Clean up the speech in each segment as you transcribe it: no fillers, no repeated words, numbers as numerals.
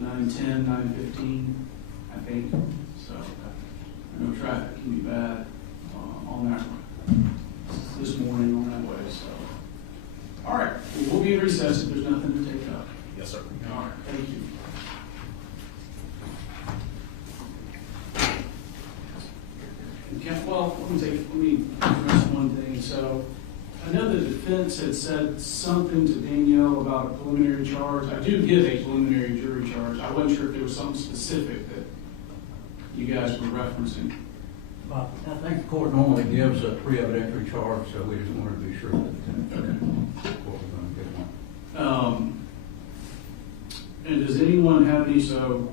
9:10, 9:15, I think. So I know traffic can be bad on that this morning on that way. So, all right, well, we'll be in recess if there's nothing to take up. Yes, sir. All right, thank you. Okay, well, let me address one thing. So, I know the defense had said something to Danielle about a preliminary charge. I do give a preliminary jury charge. I wasn't sure if there was something specific that you guys were referencing. I think the court normally gives a pre-evidentiary charge, so we just wanted to be sure that the court was going to get one. And does anyone have any, so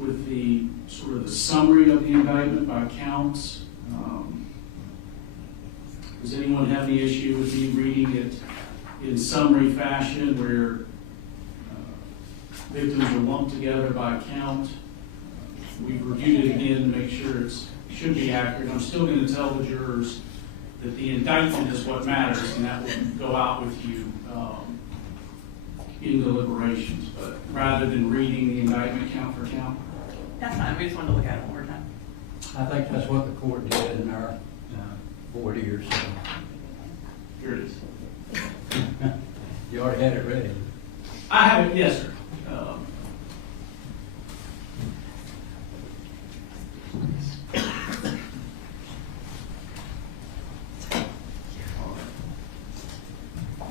with the sort of the summary of the indictment by counts, does anyone have any issue with me reading it in summary fashion where victims are lumped together by count? We've reviewed it again to make sure it should be accurate. I'm still going to tell the jurors that the indictment is what matters, and that will go out with you in deliberations. But rather than reading the indictment count for count. That's fine. We just wanted to look at it one more time. I think that's what the court did in our board years. So. Here it is. You already had it ready. I have it, yes, sir.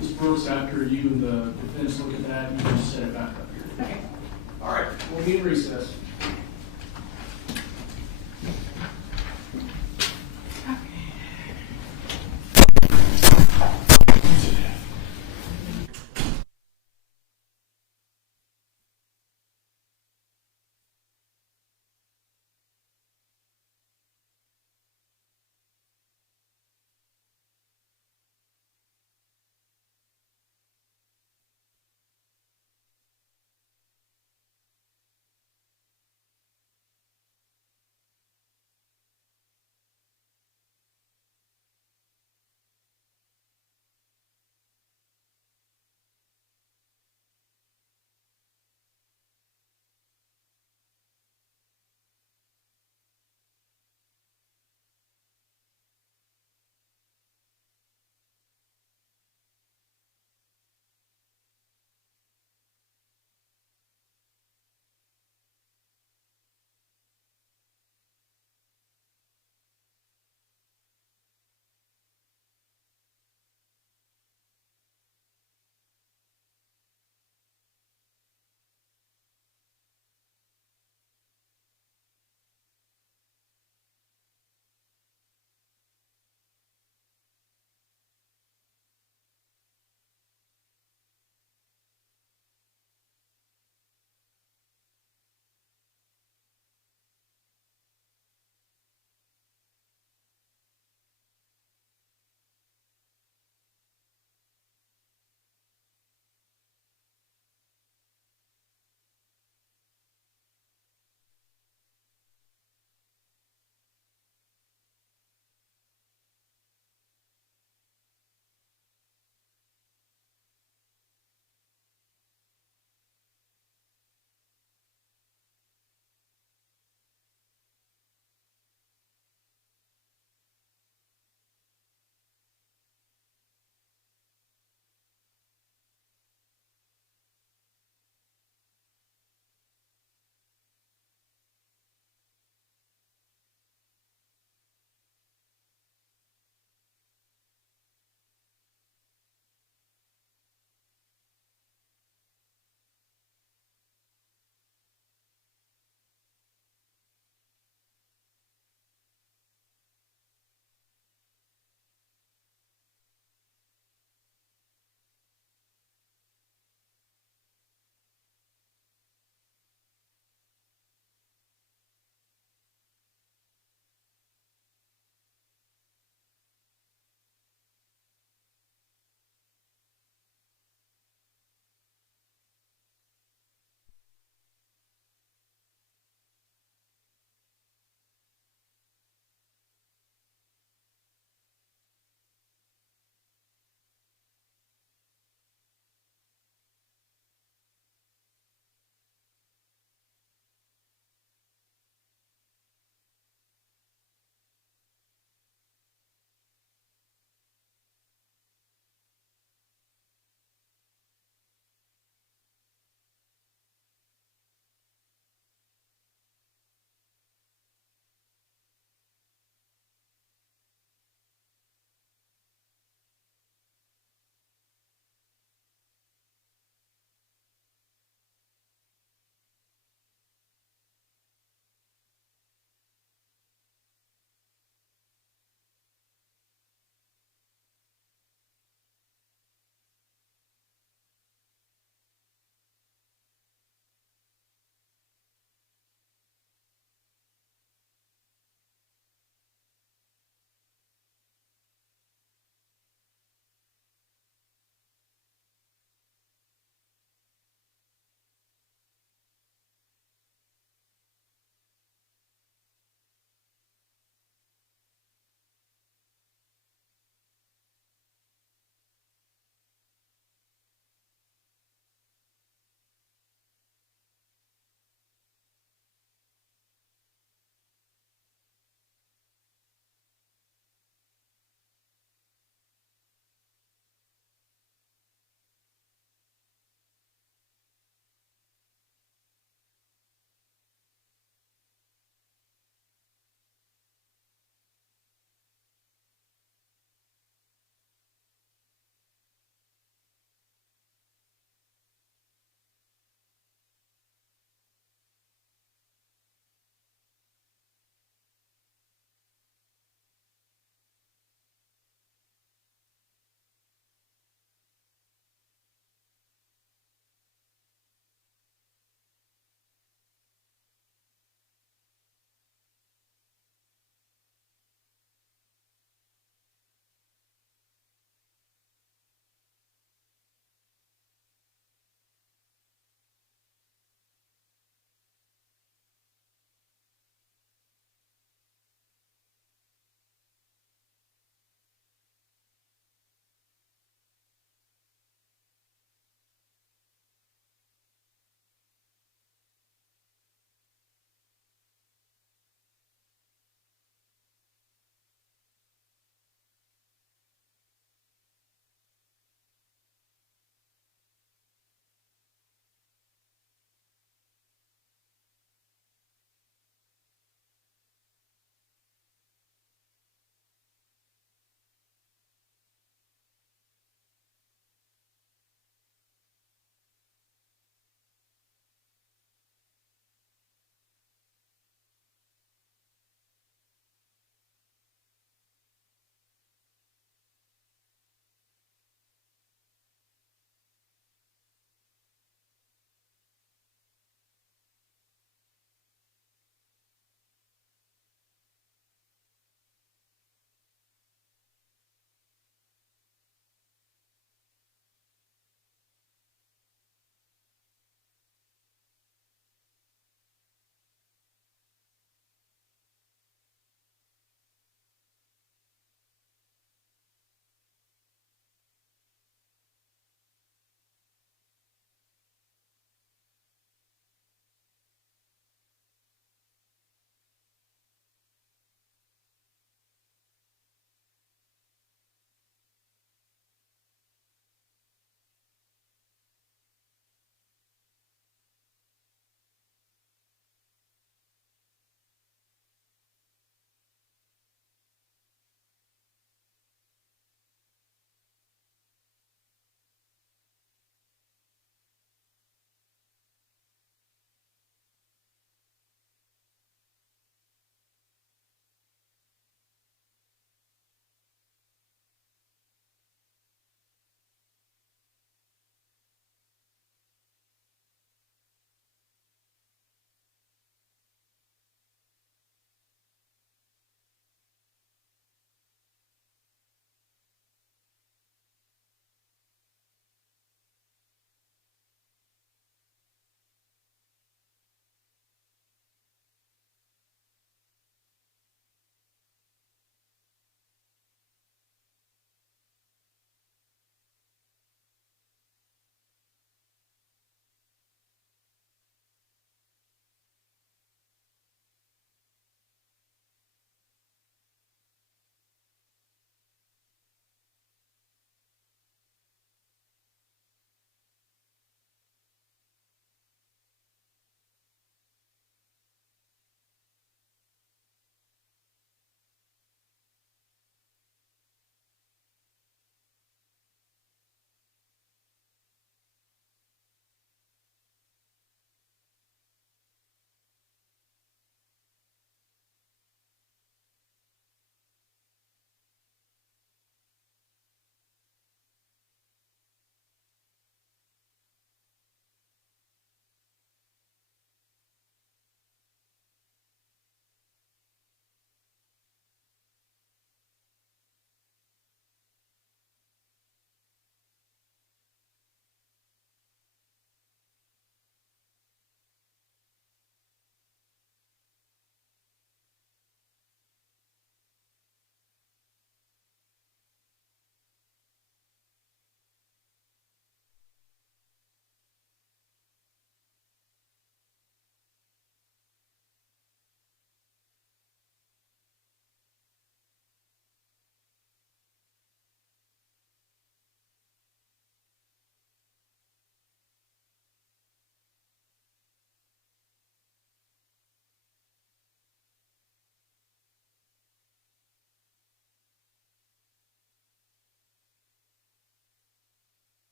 Ms. Brooks, after you and the defense look at that, you can just set it back up here. Okay. All right, we'll be in recess.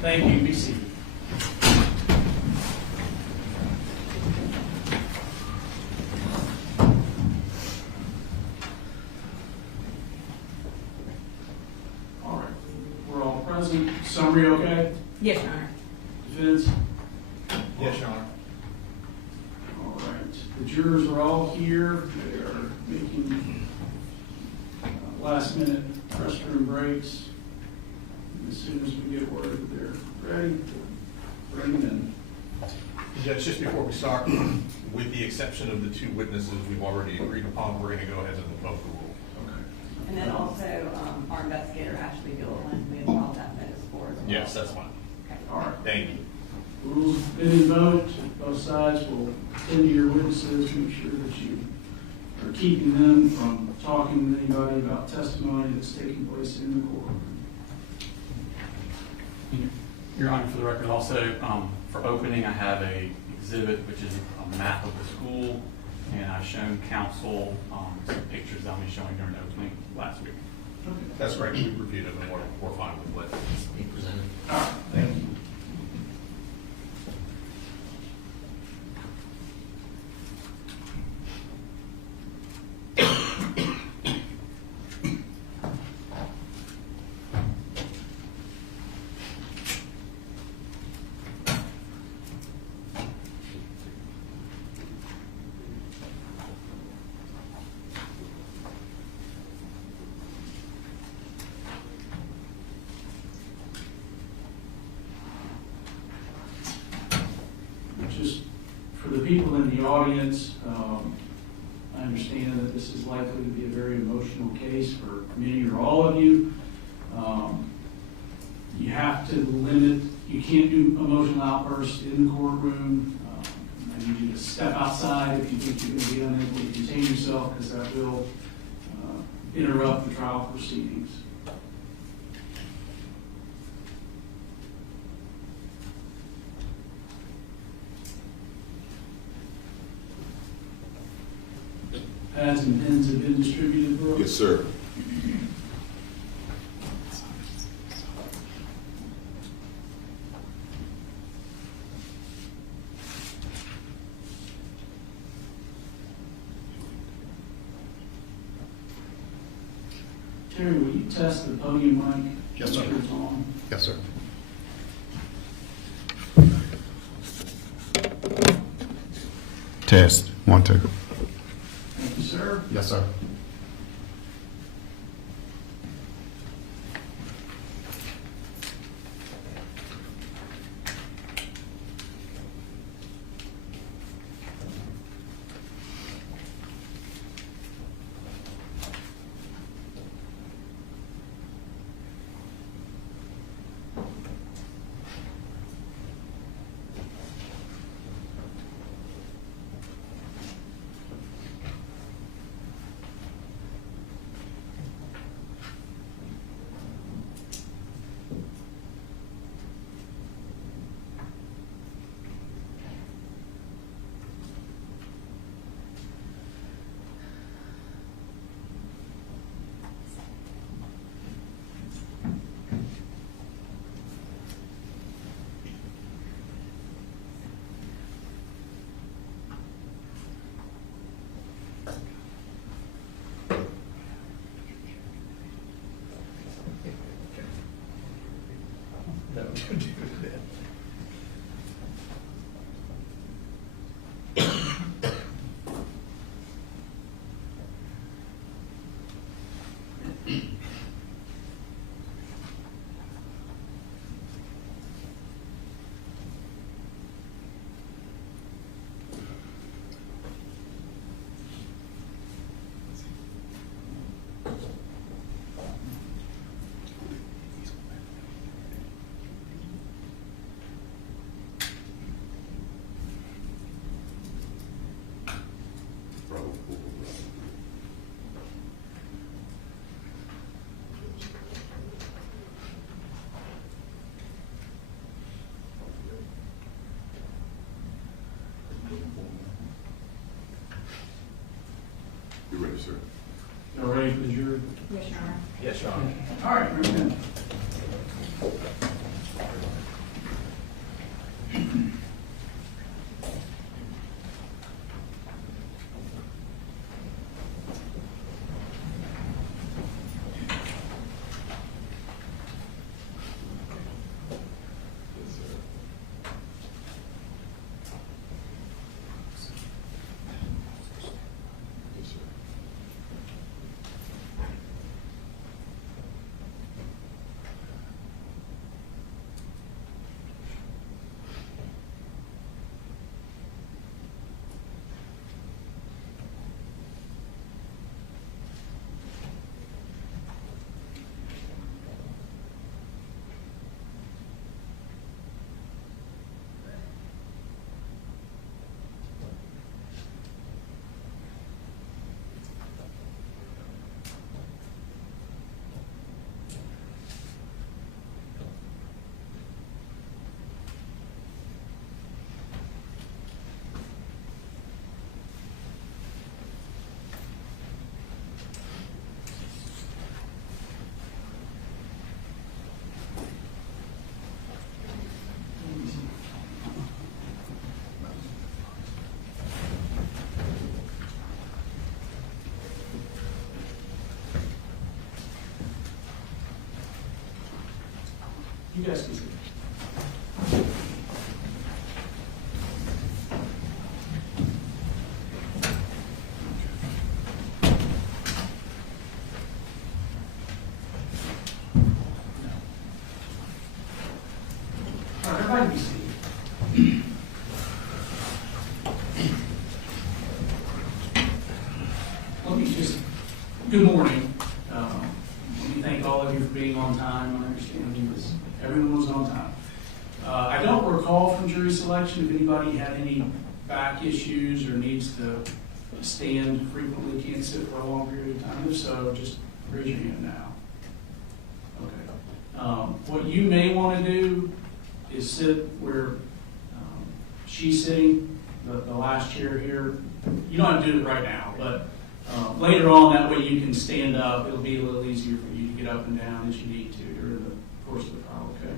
Thank you. Be seated. All right. We're all present. Summary okay? Yes, Your Honor. Defense? Yes, Your Honor. All right. The jurors are all here. They are making last minute restroom breaks. As soon as we get word that they're ready, bring them in. Judge, just before we start, with the exception of the two witnesses we've already agreed upon, we're going to go ahead and invoke the rule. Okay. And then also, our investigator, Ashley Gilliland, we involved that notice for as well. Yes, that's fine. Okay. All right. Thank you. Rules have been invoked. Both sides will attend to your witnesses, make sure that you are keeping them from talking to anybody about testimony that's taking place in the courtroom. Your Honor, for the record, also, for opening, I have a exhibit, which is a map of the school, and I've shown counsel some pictures I'll be showing during opening last week. Okay. That's great. We've reviewed it and we're fine with what he presented. All right. Thank you. Just for the people in the audience, I understand that this is likely to be a very emotional case for many or all of you. You have to limit, you can't do emotional outbursts in the courtroom. I need you to step outside if you think you're going to be unable to contain yourself, because that will interrupt the trial proceedings. Pads and pens have been distributed, Brooke? Yes, sir. Terry, will you test the podium mic? Yes, sir. Make sure it's on. Yes, sir. Test. 1, 2. Thank you, sir. Yes, sir. No, do that. You ready, sir? Y'all ready for the jury? Yes, Your Honor. Yes, Your Honor. All right, bring it in. You guys can see. All right, everybody be seated. Let me just, good morning. Let me thank all of you for being on time. I understand everyone was on time. I don't recall from jury selection if anybody had any back issues or needs to stand frequently, can't sit for a long period of time. If so, just raise your hand now. Okay. What you may want to do is sit where she's sitting, the last chair here. You don't have to do it right now, but later on, that way you can stand up. It'll be a little easier for you to get up and down as you need to during the course of the trial, okay?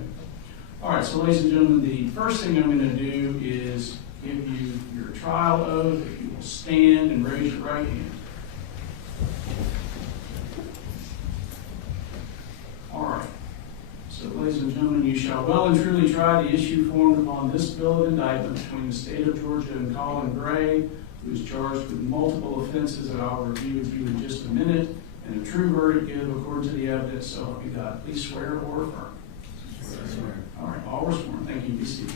All right, so ladies and gentlemen, the first thing I'm going to do is give you your trial oath. If you will stand and raise your right hand. All right. So, ladies and gentlemen, you shall well and truly try the issue formed upon this bill of indictment between the state of Georgia and Colin Gray, who is charged with multiple offenses that I'll review with you in just a minute, and a true verdict give according to the evidence. So help you God. Please swear or affirm. Swear. All right, all were sworn. Thank you. Be seated.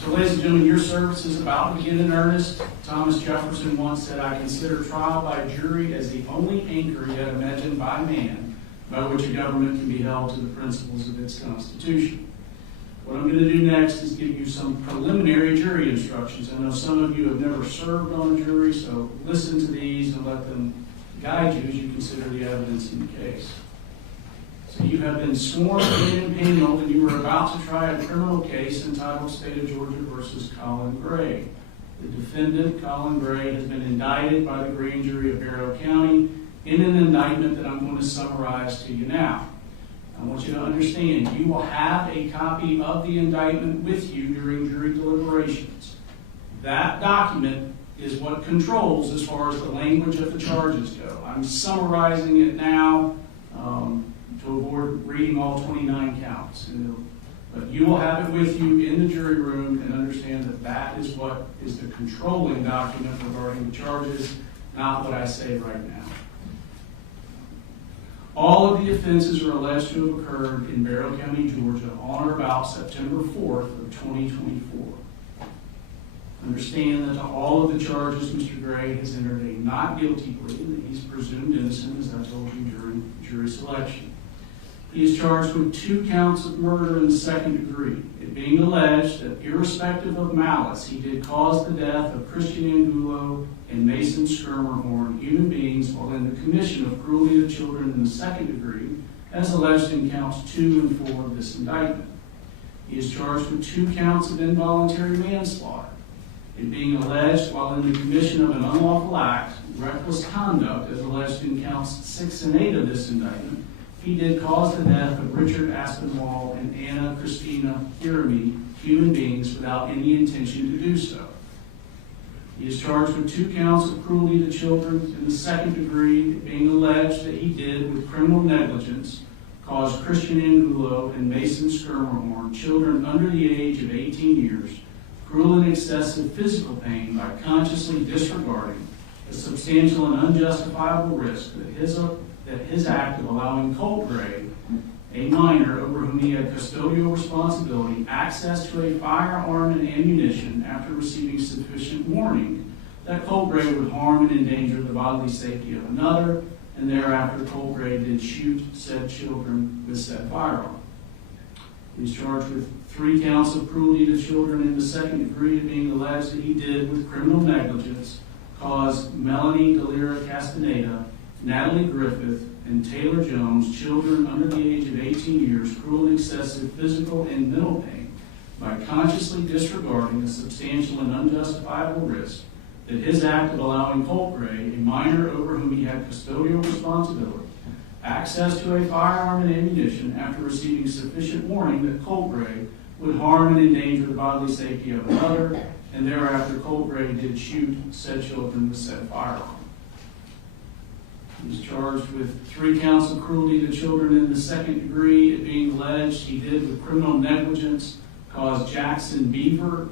So, ladies and gentlemen, your service is about to begin in earnest. Thomas Jefferson once said, "I consider trial by jury as the only anchor yet imagined by man, by which a government can be held to the principles of its Constitution." What I'm going to do next is give you some preliminary jury instructions. I know some of you have never served on a jury, so listen to these and let them guide you as you consider the evidence in the case. So you have been sworn in and impaneled, and you are about to try a criminal case entitled State of Georgia versus Colin Gray. The defendant, Colin Gray, has been indicted by the grand jury of Barrow County in an indictment that I'm going to summarize to you now. I want you to understand, you will have a copy of the indictment with you during jury deliberations. That document is what controls as far as the language of the charges go. I'm summarizing it now to avoid reading all 29 counts. But you will have it with you in the jury room and understand that that is what is the controlling document regarding the charges, not what I say right now. All of the offenses are alleged to have occurred in Barrow County, Georgia on or about September 4th of 2024. Understand that to all of the charges, Mr. Gray has entered a not guilty plea, and that he's presumed innocent, as I told you during jury selection. He is charged with 2 counts of murder in the second degree, it being alleged that irrespective of malice, he did cause the death of Christian Angulo and Mason Skirmerhorn, human beings, while in the commission of cruelty to children in the second degree, as alleged in counts 2 and 4 of this indictment. He is charged with 2 counts of involuntary manslaughter, it being alleged while in the commission of an unlawful act, reckless conduct, as alleged in counts 6 and 8 of this indictment, he did cause the death of Richard Aspinwall and Anna Christina Jeremy, human beings, without any intention to do so. He is charged with 2 counts of cruelty to children in the second degree, being alleged that he did, with criminal negligence, cause Christian Angulo and Mason Skirmerhorn, children under the age of 18 years, cruel and excessive physical pain by consciously disregarding the substantial and unjustifiable risk that his act of allowing Colt Gray, a minor over whom he had custodial responsibility, access to a firearm and ammunition after receiving sufficient warning that Colt Gray would harm and endanger the bodily safety of another, and thereafter Colt Gray did shoot said children with said firearm. He is charged with 3 counts of cruelty to children in the second degree, being alleged that he did, with criminal negligence, cause Melanie Galera Castaneda, Natalie Griffith, and Taylor Jones, children under the age of 18 years, cruel and excessive physical and mental pain by consciously disregarding the substantial and unjustifiable risk that his act of allowing Colt Gray, a minor over whom he had custodial responsibility, access to a firearm and ammunition after receiving sufficient warning that Colt Gray would harm and endanger the bodily safety of another, and thereafter Colt Gray did shoot said children with said firearm. He was charged with 3 counts of cruelty to children in the 2nd degree. It being alleged he did with criminal negligence cause Jackson Beaver,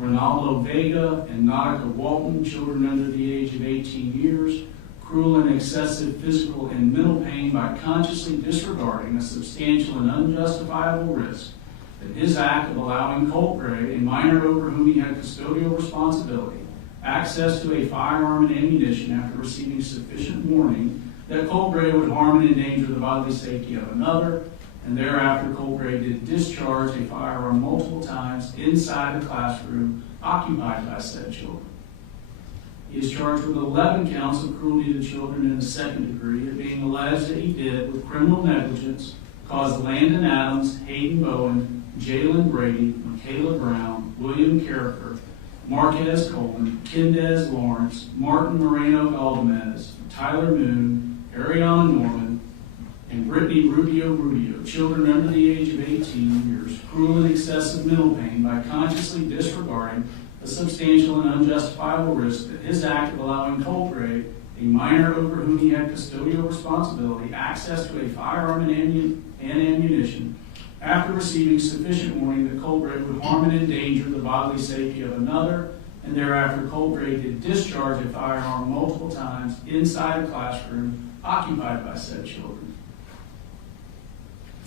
Ronaldo Vega, and Nautica Walton, children under the age of 18 years, cruel and excessive physical and mental pain by consciously disregarding a substantial and unjustifiable risk that his act of allowing Colt Gray, a minor over whom he had custodial responsibility, access to a firearm and ammunition after receiving sufficient warning that Colt Gray would harm and endanger the bodily safety of another, and thereafter Colt Gray did discharge a firearm multiple times inside the classroom occupied by said children. He is charged with 11 counts of cruelty to children in the 2nd degree, it being alleged that he did, with criminal negligence, cause Landon Adams, Hayden Bowen, Jalen Brady, Michaela Brown, William Carricker, Marquez Coleman, Kendez Lawrence, Martin Moreno Galdamez, Tyler Moon, Ariana Norman, and Brittany Rubio, children under the age of 18 years, cruel and excessive mental pain by consciously disregarding a substantial and unjustifiable risk that his act of allowing Colt Gray, a minor over whom he had custodial responsibility, access to a firearm and ammunition after receiving sufficient warning that Colt Gray would harm and endanger the bodily safety of another, and thereafter Colt Gray did discharge a firearm multiple times inside a classroom occupied by said children.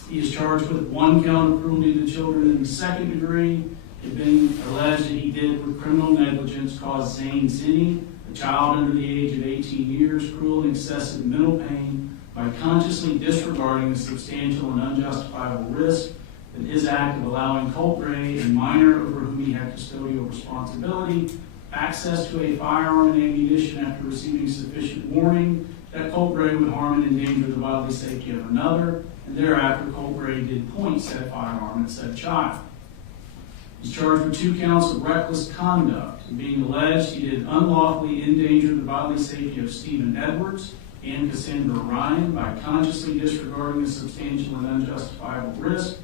He is charged with 1 count of cruelty to children in the 2nd degree, it being alleged that he did, with criminal negligence, cause Zane Zinni, a child under the age of 18 years, cruel and excessive mental pain by consciously disregarding the substantial and unjustifiable risk that his act of allowing Colt Gray, a minor over whom he had custodial responsibility, access to a firearm and ammunition after receiving sufficient warning that Colt Gray would harm and endanger the bodily safety of another, and thereafter Colt Gray did point said firearm at said child. He's charged with 2 counts of reckless conduct, being alleged he did unlawfully endanger the bodily safety of Stephen Edwards and Cassandra Ryan by consciously disregarding a substantial and unjustifiable risk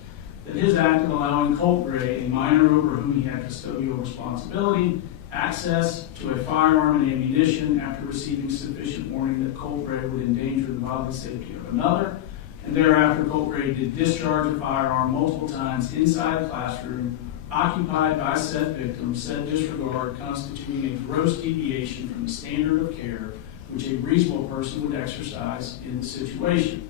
that his act of allowing Colt Gray, a minor over whom he had custodial responsibility, access to a firearm and ammunition after receiving sufficient warning that Colt Gray would endanger the bodily safety of another, and thereafter Colt Gray did discharge a firearm multiple times inside a classroom occupied by said victim, said disregard constituting a gross deviation from the standard of care which a reasonable person would exercise in the situation.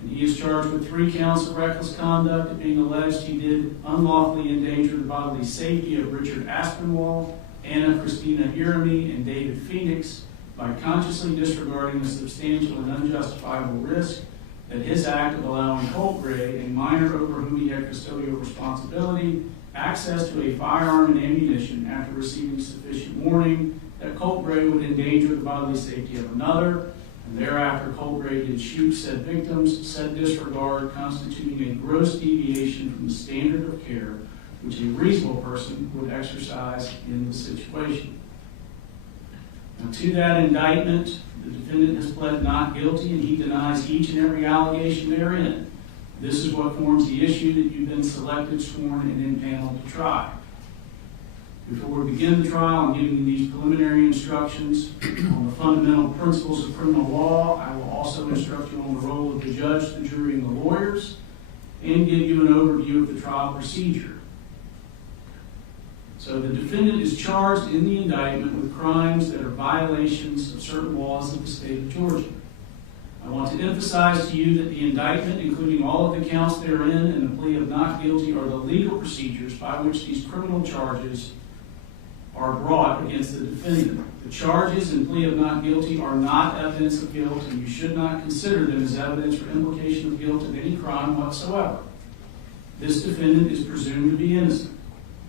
And he is charged with 3 counts of reckless conduct, it being alleged he did unlawfully endanger the bodily safety of Richard Aspinwall, Anna Christina Irami, and David Phoenix by consciously disregarding the substantial and unjustifiable risk that his act of allowing Colt Gray, a minor over whom he had custodial responsibility, access to a firearm and ammunition after receiving sufficient warning that Colt Gray would endanger the bodily safety of another, and thereafter Colt Gray did shoot said victims, said disregard constituting a gross deviation from the standard of care which a reasonable person would exercise in the situation. Now, to that indictment, the defendant has pled not guilty and he denies each and every allegation therein. This is what forms the issue that you've been selected, sworn, and impaneled to try. Before we begin the trial, I'm giving you these preliminary instructions on the fundamental principles of criminal law. I will also instruct you on the role of the judge, the jury, and the lawyers, and give you an overview of the trial procedure. So the defendant is charged in the indictment with crimes that are violations of certain laws of the state of Georgia. I want to emphasize to you that the indictment, including all of the counts therein, and the plea of not guilty are the legal procedures by which these criminal charges are brought against the defendant. The charges and plea of not guilty are not evidence of guilt, and you should not consider them as evidence or implication of guilt of any crime whatsoever. This defendant is presumed to be innocent.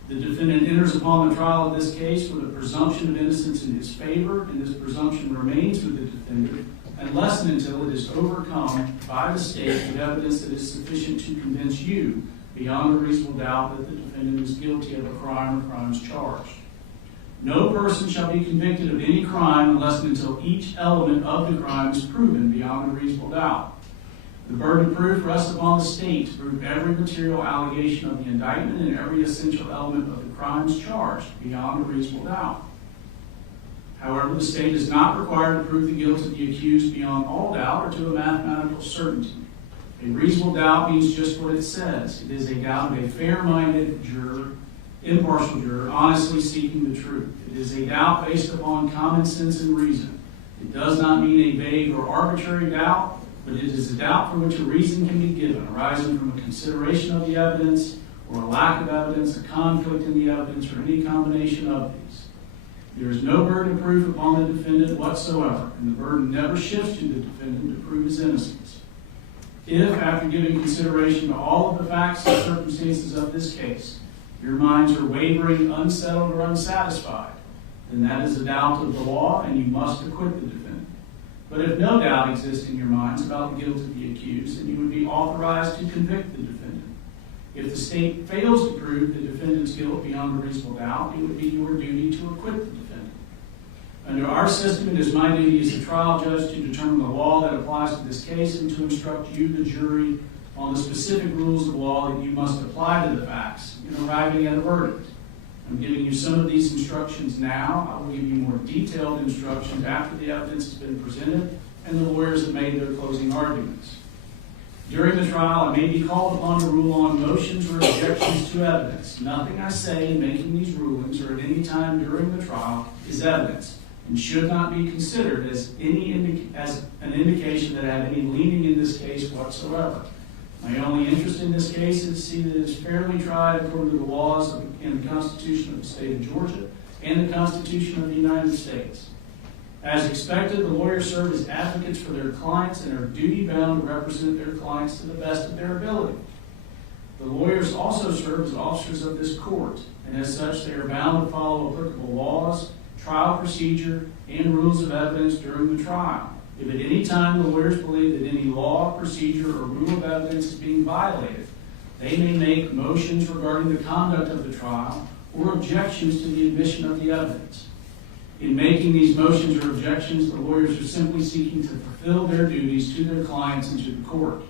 The defendant enters upon the trial of this case with a presumption of innocence in his favor, and this presumption remains with the defendant unless and until it is overcome by the state with evidence that is sufficient to convince you beyond a reasonable doubt that the defendant is guilty of a crime or crimes charged. No person shall be convicted of any crime unless and until each element of the crime is proven beyond a reasonable doubt. The burden of proof rests upon the state to prove every material allegation of the indictment and every essential element of the crimes charged beyond a reasonable doubt. However, the state is not required to prove the guilt of the accused beyond all doubt or to a mathematical certainty. A reasonable doubt means just what it says. It is a doubt of a fair-minded juror, impartial juror, honestly seeking the truth. It is a doubt based upon common sense and reason. It does not mean a vague or arbitrary doubt, but it is a doubt for which a reason can be given, arising from a consideration of the evidence or a lack of evidence, a conflict in the evidence, or any combination of these. There is no burden of proof upon the defendant whatsoever, and the burden never shifts to the defendant to prove his innocence. If, after giving consideration to all of the facts and circumstances of this case, your minds are wavering, unsettled, or unsatisfied, then that is a doubt of the law, and you must acquit the defendant. But if no doubt exists in your minds about the guilt of the accused, then you would be authorized to convict the defendant. If the state fails to prove the defendant's guilt beyond a reasonable doubt, it would be your duty to acquit the defendant. Under our system, it is my duty as the trial judge to determine the law that applies to this case and to instruct you, the jury, on the specific rules of law that you must apply to the facts in arriving at a verdict. I'm giving you some of these instructions now. I will give you more detailed instructions after the evidence has been presented and the lawyers have made their closing arguments. During the trial, I may be called upon to rule on motions or objections to evidence. Nothing I say in making these rulings or at any time during the trial is evidence and should not be considered as an indication that I have any leaning in this case whatsoever. My only interest in this case is to see that it is fairly tried according to the laws and the Constitution of the state of Georgia and the Constitution of the United States. As expected, the lawyers serve as advocates for their clients and are duty-bound to represent their clients to the best of their ability. The lawyers also serve as officers of this court, and as such, they are bound to follow applicable laws, trial procedure, and rules of evidence during the trial. If at any time the lawyers believe that any law, procedure, or rule of evidence is being violated, they may make motions regarding the conduct of the trial or objections to the admission of the evidence. In making these motions or objections, the lawyers are simply seeking to fulfill their duties to their clients and to the court.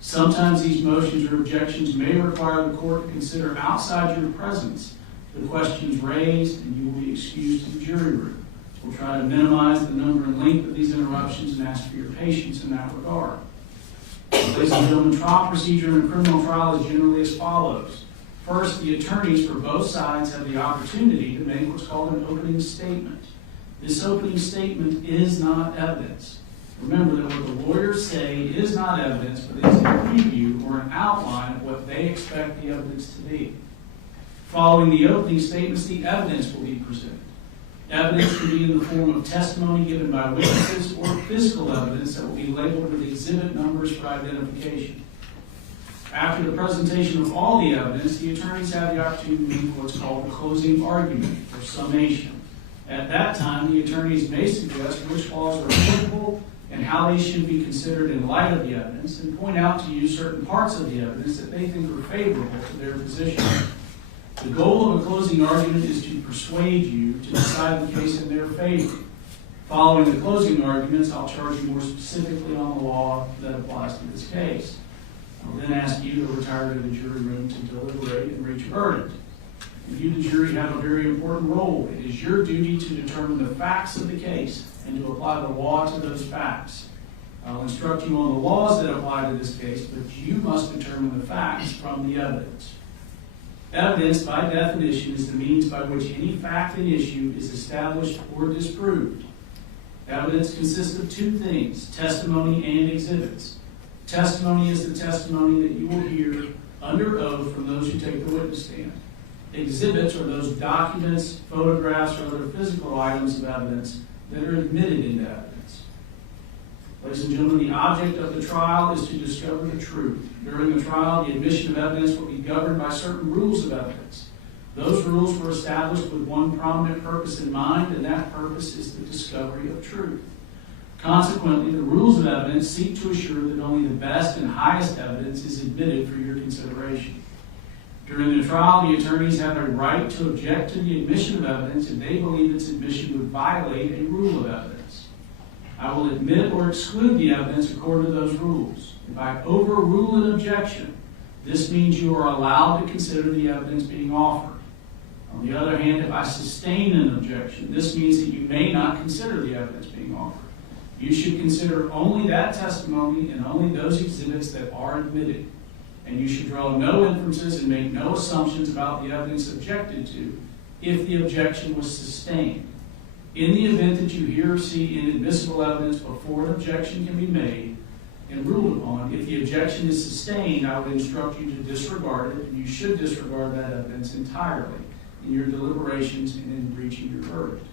Sometimes these motions or objections may require the court to consider outside your presence the questions raised, and you will be excused to the jury room. We'll try to minimize the number and length of these interruptions and ask for your patience in that regard. Ladies and gentlemen, trial procedure in a criminal trial is generally as follows. First, the attorneys for both sides have the opportunity to make what's called an opening statement. This opening statement is not evidence. Remember that what the lawyers say is not evidence, but it's a preview or an outline of what they expect the evidence to be. Following the opening statements, the evidence will be presented. Evidence can be in the form of testimony given by witnesses or physical evidence that will be labeled with exhibit numbers for identification. After the presentation of all the evidence, the attorneys have the opportunity to make what's called a closing argument or summation. At that time, the attorneys may suggest which laws are applicable and how they should be considered in light of the evidence, and point out to you certain parts of the evidence that they think are favorable to their position. The goal of a closing argument is to persuade you to decide the case in their favor. Following the closing arguments, I'll charge you more specifically on the law that applies to this case. I'll then ask you to retire to the jury room to deliberate and reach a verdict. You, the jury, have a very important role. It is your duty to determine the facts of the case and to apply the law to those facts. I'll instruct you on the laws that apply to this case, but you must determine the facts from the evidence. Evidence, by definition, is the means by which any fact and issue is established or disproved. Evidence consists of two things, testimony and exhibits. Testimony is the testimony that you will hear under oath from those who take the witness stand. Exhibits are those documents, photographs, or other physical items of evidence that are admitted into evidence. Ladies and gentlemen, the object of the trial is to discover the truth. During the trial, the admission of evidence will be governed by certain rules of evidence. Those rules were established with one prominent purpose in mind, and that purpose is the discovery of truth. Consequently, the rules of evidence seek to assure that only the best and highest evidence is admitted for your consideration. During the trial, the attorneys have a right to object to the admission of evidence if they believe its admission would violate a rule of evidence. I will admit or exclude the evidence according to those rules. If I overrule an objection, this means you are allowed to consider the evidence being offered. On the other hand, if I sustain an objection, this means that you may not consider the evidence being offered. You should consider only that testimony and only those exhibits that are admitted. And you should draw no inferences and make no assumptions about the evidence objected to if the objection was sustained. In the event that you hear or see inadmissible evidence before an objection can be made and ruled upon, if the objection is sustained, I would instruct you to disregard it, and you should disregard that evidence entirely in your deliberations and in reaching your verdict.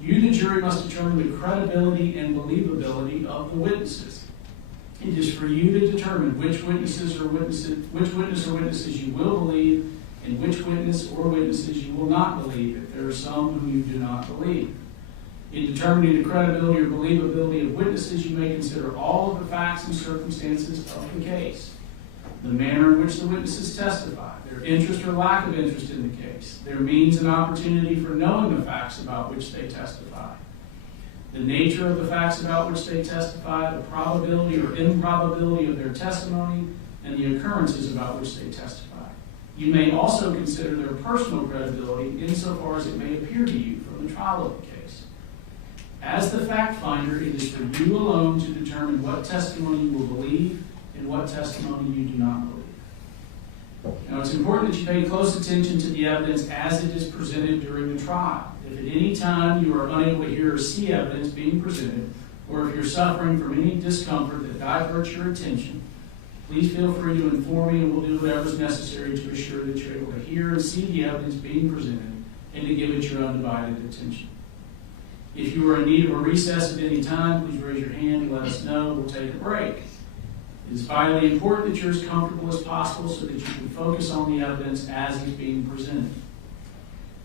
You, the jury, must determine the credibility and believability of the witnesses. It is for you to determine which witness or witnesses you will believe and which witness or witnesses you will not believe if there are some whom you do not believe. In determining the credibility or believability of witnesses, you may consider all of the facts and circumstances of the case, the manner in which the witnesses testify, their interest or lack of interest in the case, their means and opportunity for knowing the facts about which they testify, the nature of the facts about which they testify, the probability or improbability of their testimony, and the occurrences about which they testify. You may also consider their personal credibility insofar as it may appear to you from the trial of the case. As the fact finder, it is for you alone to determine what testimony you will believe and what testimony you do not believe. Now, it's important that you pay close attention to the evidence as it is presented during the trial. If at any time you are unable to hear or see evidence being presented, or if you're suffering from any discomfort that diverts your attention, please feel free to inform me and we'll do whatever is necessary to assure that you're able to hear and see the evidence being presented and to give it your undivided attention. If you are in need of a recess at any time, please raise your hand and let us know. We'll take a break. It is vitally important that you're as comfortable as possible so that you can focus on the evidence as it's being presented.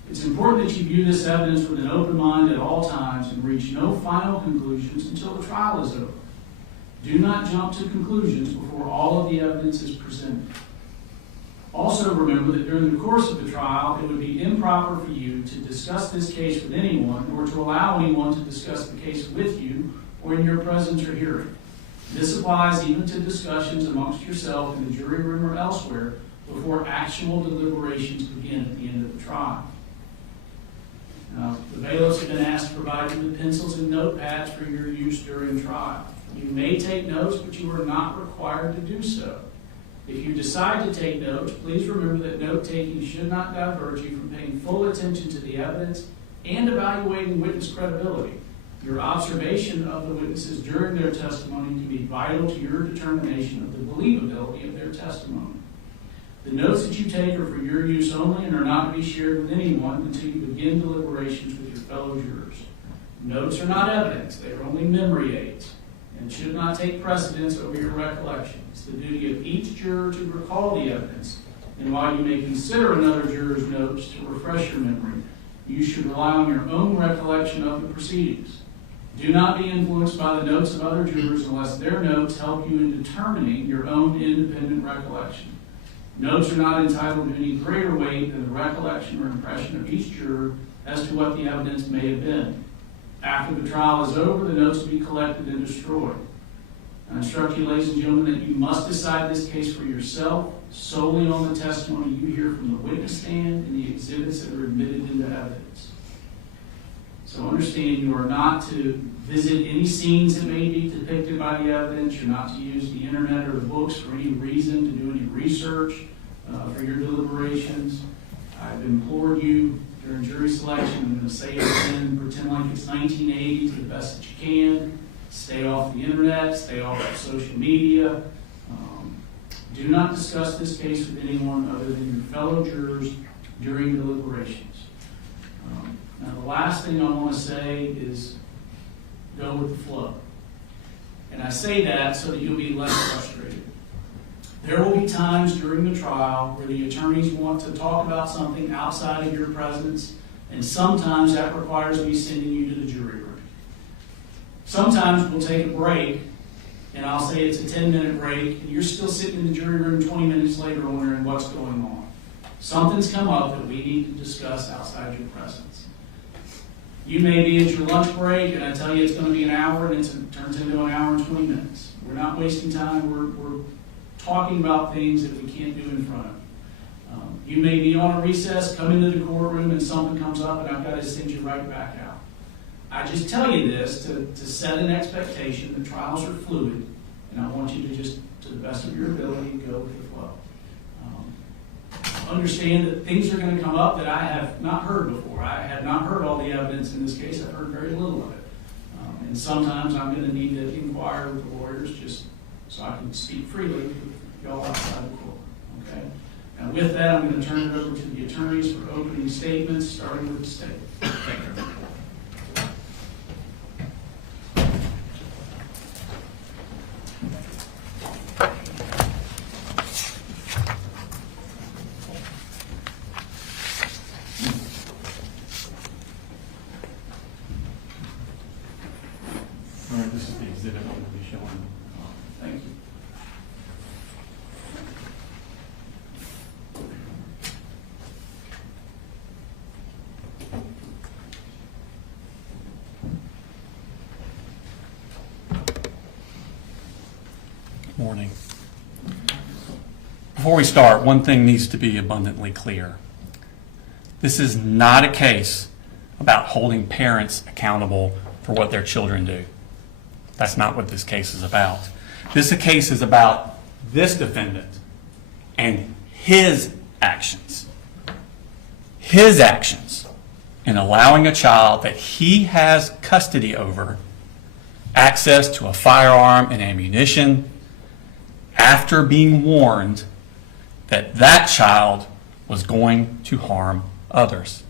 It's important that you view this evidence with an open mind at all times and reach no final conclusions until the trial is over. Do not jump to conclusions before all of the evidence is presented. Also remember that during the course of the trial, it would be improper for you to discuss this case with anyone or to allow anyone to discuss the case with you or in your presence or hearing. This applies even to discussions amongst yourself in the jury room or elsewhere before actual deliberations begin at the end of the trial. Now, the bailiffs have been asked to provide you with pencils and notepads for your use during trial. You may take notes, but you are not required to do so. If you decide to take notes, please remember that note-taking should not divert you from paying full attention to the evidence and evaluating witness credibility. Your observation of the witnesses during their testimony can be vital to your determination of the believability of their testimony. The notes that you take are for your use only and are not to be shared with anyone until you begin deliberations with your fellow jurors. Notes are not evidence, they are only memory aids and should not take precedence over your recollection. It's the duty of each juror to recall the evidence, and while you may consider another juror's notes to refresh your memory, you should rely on your own recollection of the proceedings. Do not be influenced by the notes of other jurors unless their notes help you in determining your own independent recollection. Notes are not entitled to any greater weight than the recollection or impression of each juror as to what the evidence may have been. After the trial is over, the notes will be collected and destroyed. I instruct you, ladies and gentlemen, that you must decide this case for yourself solely on the testimony you hear from the witness stand and the exhibits that are admitted into evidence. So understand you are not to visit any scenes that may be depicted by the evidence. You're not to use the internet or the books for any reason, to do any research for your deliberations. I've implored you during jury selection, I'm going to say it again, pretend like it's 1980 to the best that you can. Stay off the internet, stay off of social media. Do not discuss this case with anyone other than your fellow jurors during deliberations. Now, the last thing I want to say is go with the flow. And I say that so that you'll be less frustrated. There will be times during the trial where the attorneys want to talk about something outside of your presence, and sometimes that requires me sending you to the jury room. Sometimes we'll take a break, and I'll say it's a 10-minute break, and you're still sitting in the jury room 20 minutes later wondering what's going on. Something's come up that we need to discuss outside your presence. You may be at your lunch break, and I tell you it's going to be an hour, and it turns into an hour and 20 minutes. We're not wasting time. We're talking about things that we can't do in front of. You may be on a recess, come into the courtroom, and something comes up, and I've got to send you right back out. I just tell you this to set an expectation. The trials are fluid, and I want you to just, to the best of your ability, go with the flow. Understand that things are going to come up that I have not heard before. I have not heard all the evidence in this case. I've heard very little of it. And sometimes I'm going to need to inquire with the lawyers just so I can speak freely with y'all outside the court. Okay? Now with that, I'm going to turn it over to the attorneys for opening statements, starting with the state. Thank you. All right, this is the exhibit I'm going to be showing. Thank you. Good morning. Before we start, one thing needs to be abundantly clear. This is not a case about holding parents accountable for what their children do. That's not what this case is about. This case is about this defendant and his actions. His actions in allowing a child that he has custody over access to a firearm and ammunition after being warned that that child was going to harm others.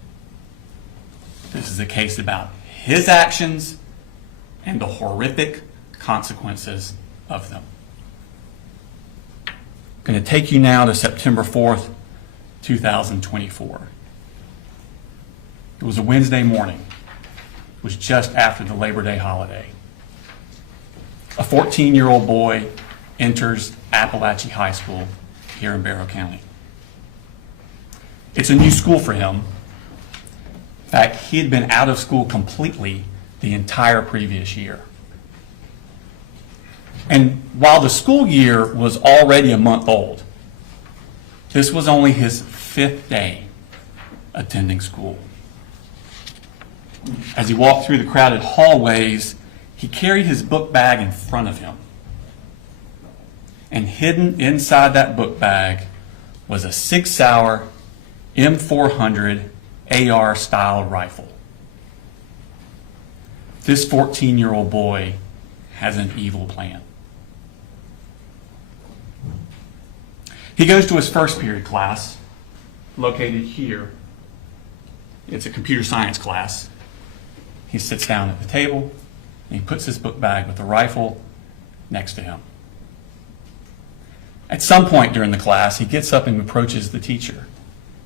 This is a case about his actions and the horrific consequences of them. I'm going to take you now to September 4th, 2024. It was a Wednesday morning. It was just after the Labor Day holiday. A 14-year-old boy enters Apalachee High School here in Barrow County. It's a new school for him. In fact, he had been out of school completely the entire previous year. And while the school year was already a month old, this was only his 5th day attending school. As he walked through the crowded hallways, he carried his book bag in front of him. And hidden inside that book bag was a 6-hour M400 AR-style rifle. This 14-year-old boy has an evil plan. He goes to his first period class, located here. It's a computer science class. He sits down at the table, and he puts his book bag with the rifle next to him. At some point during the class, he gets up and approaches the teacher,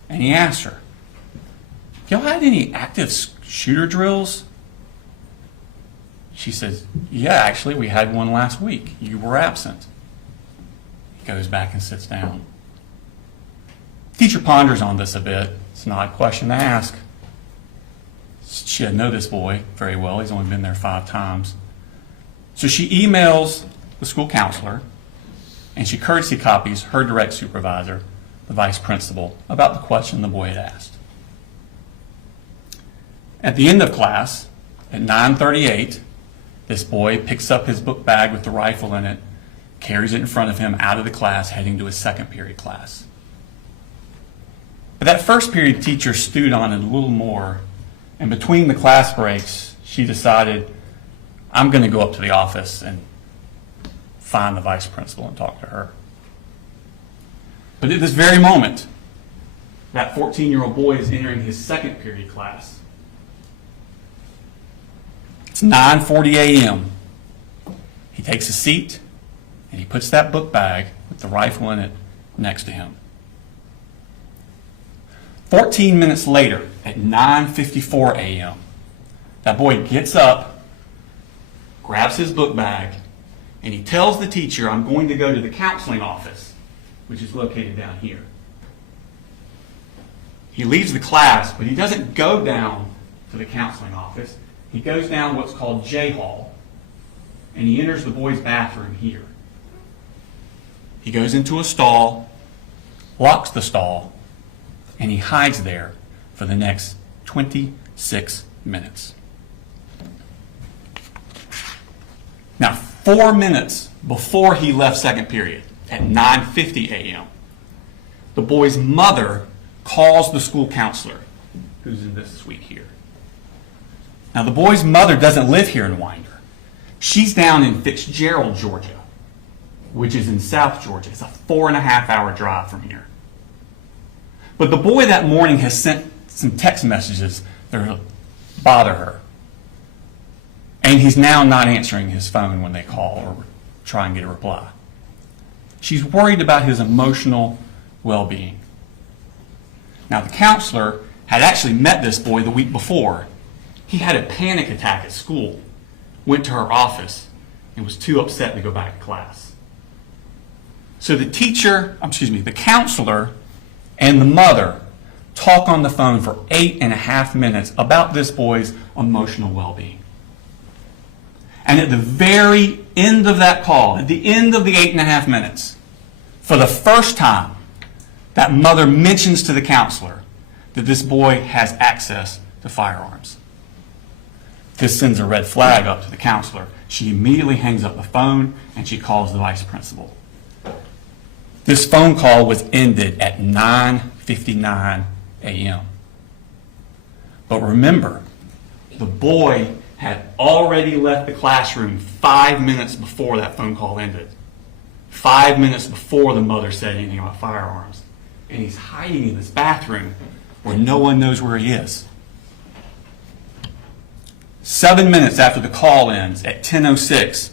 and he asks her, "Y'all had any active shooter drills?" She says, "Yeah, actually, we had one last week. You were absent." He goes back and sits down. Teacher ponders on this a bit. It's an odd question to ask. She doesn't know this boy very well. He's only been there 5 times. So she emails the school counselor, and she courtesy copies her direct supervisor, the vice principal, about the question the boy had asked. At the end of class, at 9:38, this boy picks up his book bag with the rifle in it, carries it in front of him out of the class, heading to his second period class. But that first period teacher stewed on it a little more, and between the class breaks, she decided, I'm going to go up to the office and find the vice principal and talk to her. But at this very moment, that 14-year-old boy is entering his second period class. It's 9:40 a.m. He takes a seat, and he puts that book bag with the rifle in it next to him. 14 minutes later, at 9:54 a.m., that boy gets up, grabs his book bag, and he tells the teacher, I'm going to go to the counseling office, which is located down here. He leaves the class, but he doesn't go down to the counseling office. He goes down what's called J Hall, and he enters the boys' bathroom here. He goes into a stall, locks the stall, and he hides there for the next 26 minutes. Now, 4 minutes before he left second period, at 9:50 a.m., the boy's mother calls the school counselor, who's in this suite here. Now, the boy's mother doesn't live here in Winder. She's down in Fitzgerald, Georgia, which is in South Georgia. It's a 4.5-hour drive from here. But the boy that morning has sent some text messages that bother her. And he's now not answering his phone when they call or try and get a reply. She's worried about his emotional well-being. Now, the counselor had actually met this boy the week before. He had a panic attack at school, went to her office, and was too upset to go back to class. So the counselor and the mother talk on the phone for 8.5 minutes about this boy's emotional well-being. And at the very end of that call, at the end of the 8.5 minutes, for the first time, that mother mentions to the counselor that this boy has access to firearms. This sends a red flag up to the counselor. She immediately hangs up the phone and she calls the vice principal. This phone call was ended at 9:59 a.m. But remember, the boy had already left the classroom 5 minutes before that phone call ended. 5 minutes before the mother said anything about firearms. And he's hiding in this bathroom where no one knows where he is. 7 minutes after the call ends, at 10:06,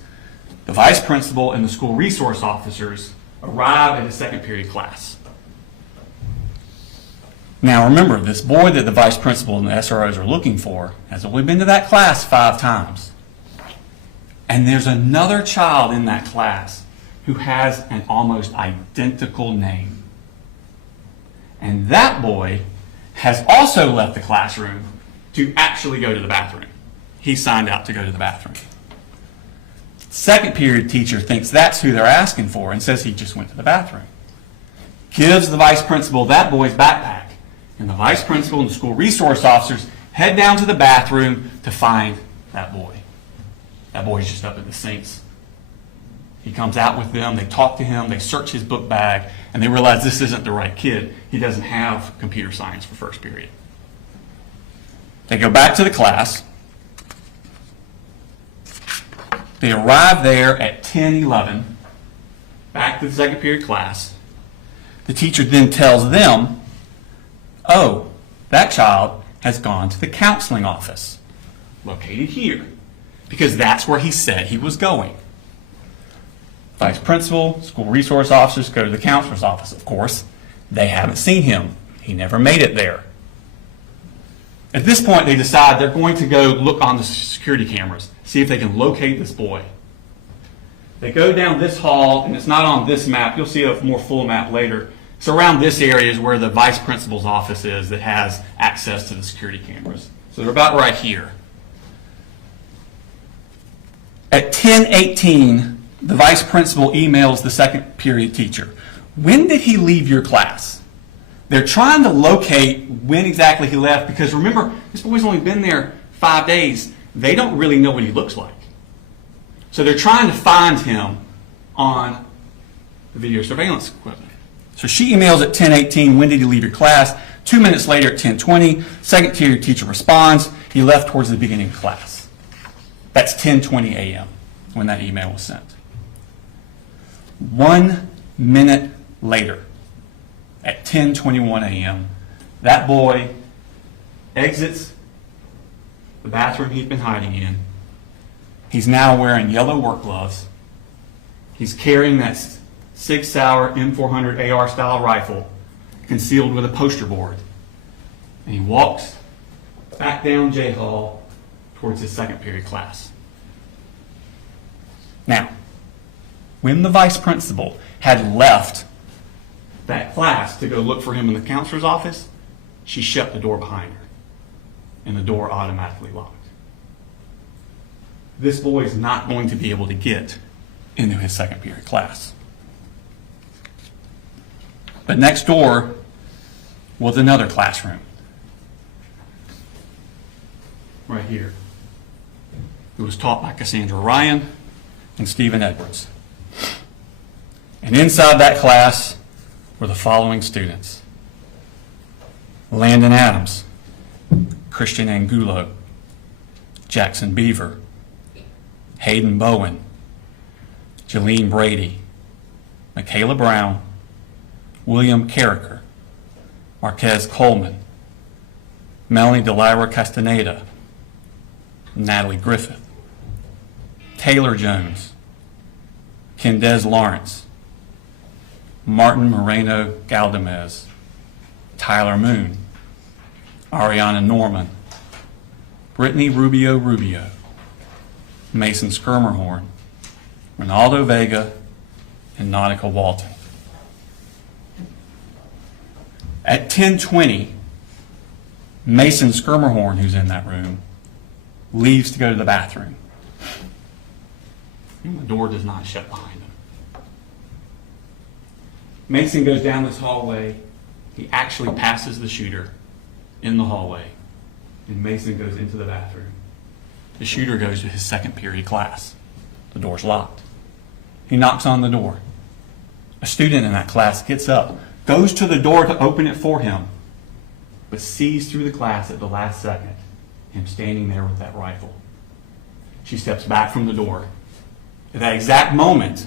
the vice principal and the school resource officers arrive at his second period class. Now remember, this boy that the vice principal and the SROs are looking for has only been to that class 5 times. And there's another child in that class who has an almost identical name. And that boy has also left the classroom to actually go to the bathroom. He signed out to go to the bathroom. Second period teacher thinks that's who they're asking for and says he just went to the bathroom. Gives the vice principal that boy's backpack. And the vice principal and the school resource officers head down to the bathroom to find that boy. That boy's just up at the sinks. He comes out with them, they talk to him, they search his book bag, and they realize this isn't the right kid. He doesn't have computer science for first period. They go back to the class. They arrive there at 10:11, back to the second period class. The teacher then tells them, oh, that child has gone to the counseling office, located here, because that's where he said he was going. Vice principal, school resource officers go to the counselor's office. Of course, they haven't seen him. He never made it there. At this point, they decide they're going to go look on the security cameras, see if they can locate this boy. They go down this hall, and it's not on this map. You'll see a more full map later. So around this area is where the vice principal's office is that has access to the security cameras. So they're about right here. At 10:18, the vice principal emails the second period teacher. When did he leave your class? They're trying to locate when exactly he left because remember, this boy's only been there 5 days. They don't really know what he looks like. So they're trying to find him on the video surveillance equipment. So she emails at 10:18, when did he leave your class? 2 minutes later at 10:20, second period teacher responds, he left towards the beginning of class. That's 10:20 a.m. when that email was sent. 1 minute later, at 10:21 a.m., that boy exits the bathroom he'd been hiding in. He's now wearing yellow work gloves. He's carrying that Sig Sauer M400 AR style rifle concealed with a poster board. And he walks back down J Hall towards his second period class. Now, when the vice principal had left that class to go look for him in the counselor's office, she shut the door behind her, and the door automatically locked. This boy is not going to be able to get into his second period class. But next door, was another classroom. Right here. It was taught by Cassandra Ryan and Stephen Edwards. And inside that class were the following students: Landon Adams, Christian Angulo, Jackson Beaver, Hayden Bowen, Jalene Brady, Michaela Brown, William Carricker, Marquez Coleman, Melanie Delira Castaneda, Natalie Griffith, Taylor Jones, Kendez Lawrence, Martin Moreno Galdamez, Tyler Moon, Ariana Norman, Brittany Rubio Rubio, Mason Skirmerhorn, Ronaldo Vega, and Nautica Walton. At 10:20, Mason Skirmerhorn, who's in that room, leaves to go to the bathroom. And the door does not shut behind him. Mason goes down this hallway. He actually passes the shooter in the hallway, and Mason goes into the bathroom. The shooter goes to his second period class. The door's locked. He knocks on the door. A student in that class gets up, goes to the door to open it for him, but sees through the glass at the last second him standing there with that rifle. She steps back from the door. At that exact moment,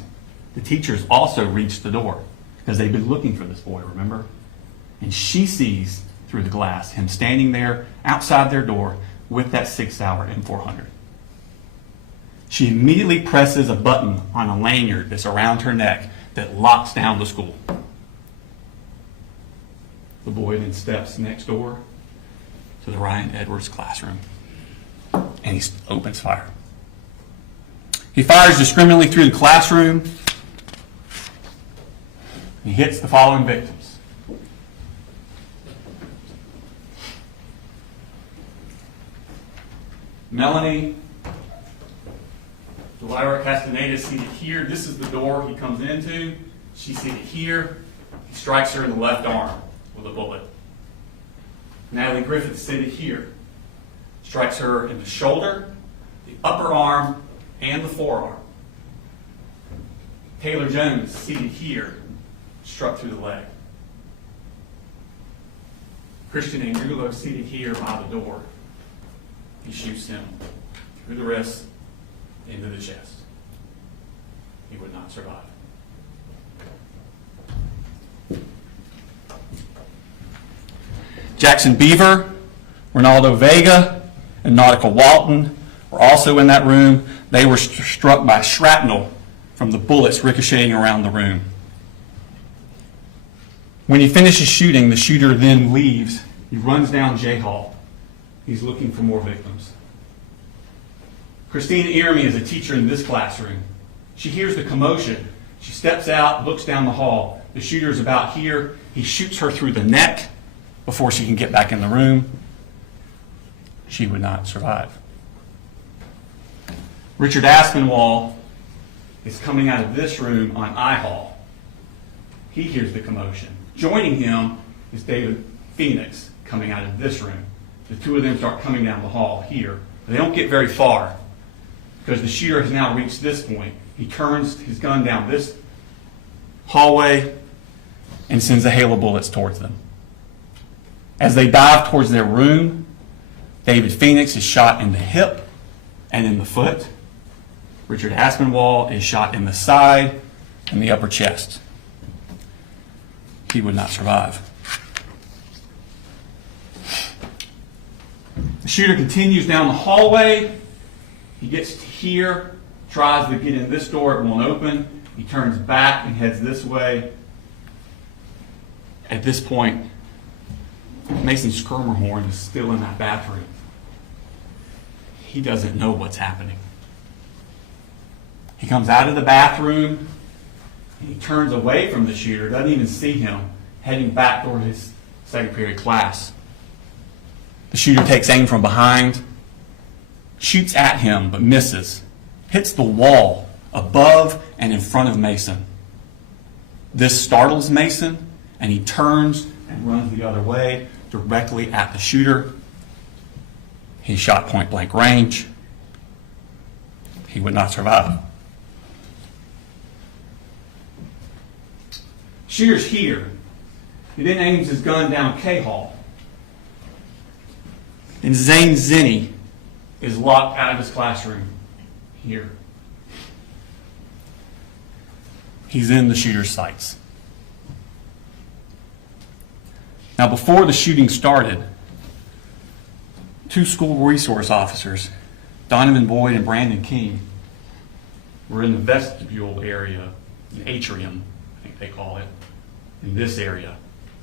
the teachers also reach the door because they've been looking for this boy, remember? And she sees through the glass him standing there outside their door with that 6-hour M400. She immediately presses a button on a lanyard that's around her neck that locks down the school. The boy then steps next door to the Ryan Edwards classroom, and he opens fire. He fires discriminately through the classroom. He hits the following victims: Melanie Delira Castaneda, seated here. This is the door he comes into. She's seated here. He strikes her in the left arm with a bullet. Natalie Griffith, seated here, strikes her in the shoulder, the upper arm, and the forearm. Taylor Jones, seated here, struck through the leg. Christian Angulo, seated here by the door. He shoots him through the wrist, into the chest. He would not survive. Jackson Beaver, Ronaldo Vega, and Nautica Walton were also in that room. They were struck by shrapnel from the bullets ricocheting around the room. When he finishes shooting, the shooter then leaves. He runs down J Hall. He's looking for more victims. Christina Iermy is a teacher in this classroom. She hears the commotion. She steps out, looks down the hall. The shooter is about here. He shoots her through the neck before she can get back in the room. She would not survive. Richard Aspinwall is coming out of this room on I Hall. He hears the commotion. Joining him is David Phoenix coming out of this room. The two of them start coming down the hall here. They don't get very far because the shooter has now reached this point. He turns his gun down this hallway and sends a hail of bullets towards them. As they dive towards their room, David Phoenix is shot in the hip and in the foot. Richard Aspinwall is shot in the side and the upper chest. He would not survive. The shooter continues down the hallway. He gets to here, tries to get in this door, it won't open. He turns back and heads this way. At this point, Mason Skirmerhorn is still in that bathroom. He doesn't know what's happening. He comes out of the bathroom, and he turns away from the shooter, doesn't even see him, heading back toward his second period class. The shooter takes aim from behind, shoots at him but misses, hits the wall above and in front of Mason. This startles Mason, and he turns and runs the other way directly at the shooter. He shot point blank range. He would not survive. Shooter's here. He then aims his gun down K Hall. And Zane Zinni is locked out of his classroom here. He's in the shooter's sights. Now, before the shooting started, two school resource officers, Donovan Boyd and Brandon King, were in the vestibule area, the atrium, I think they call it, in this area,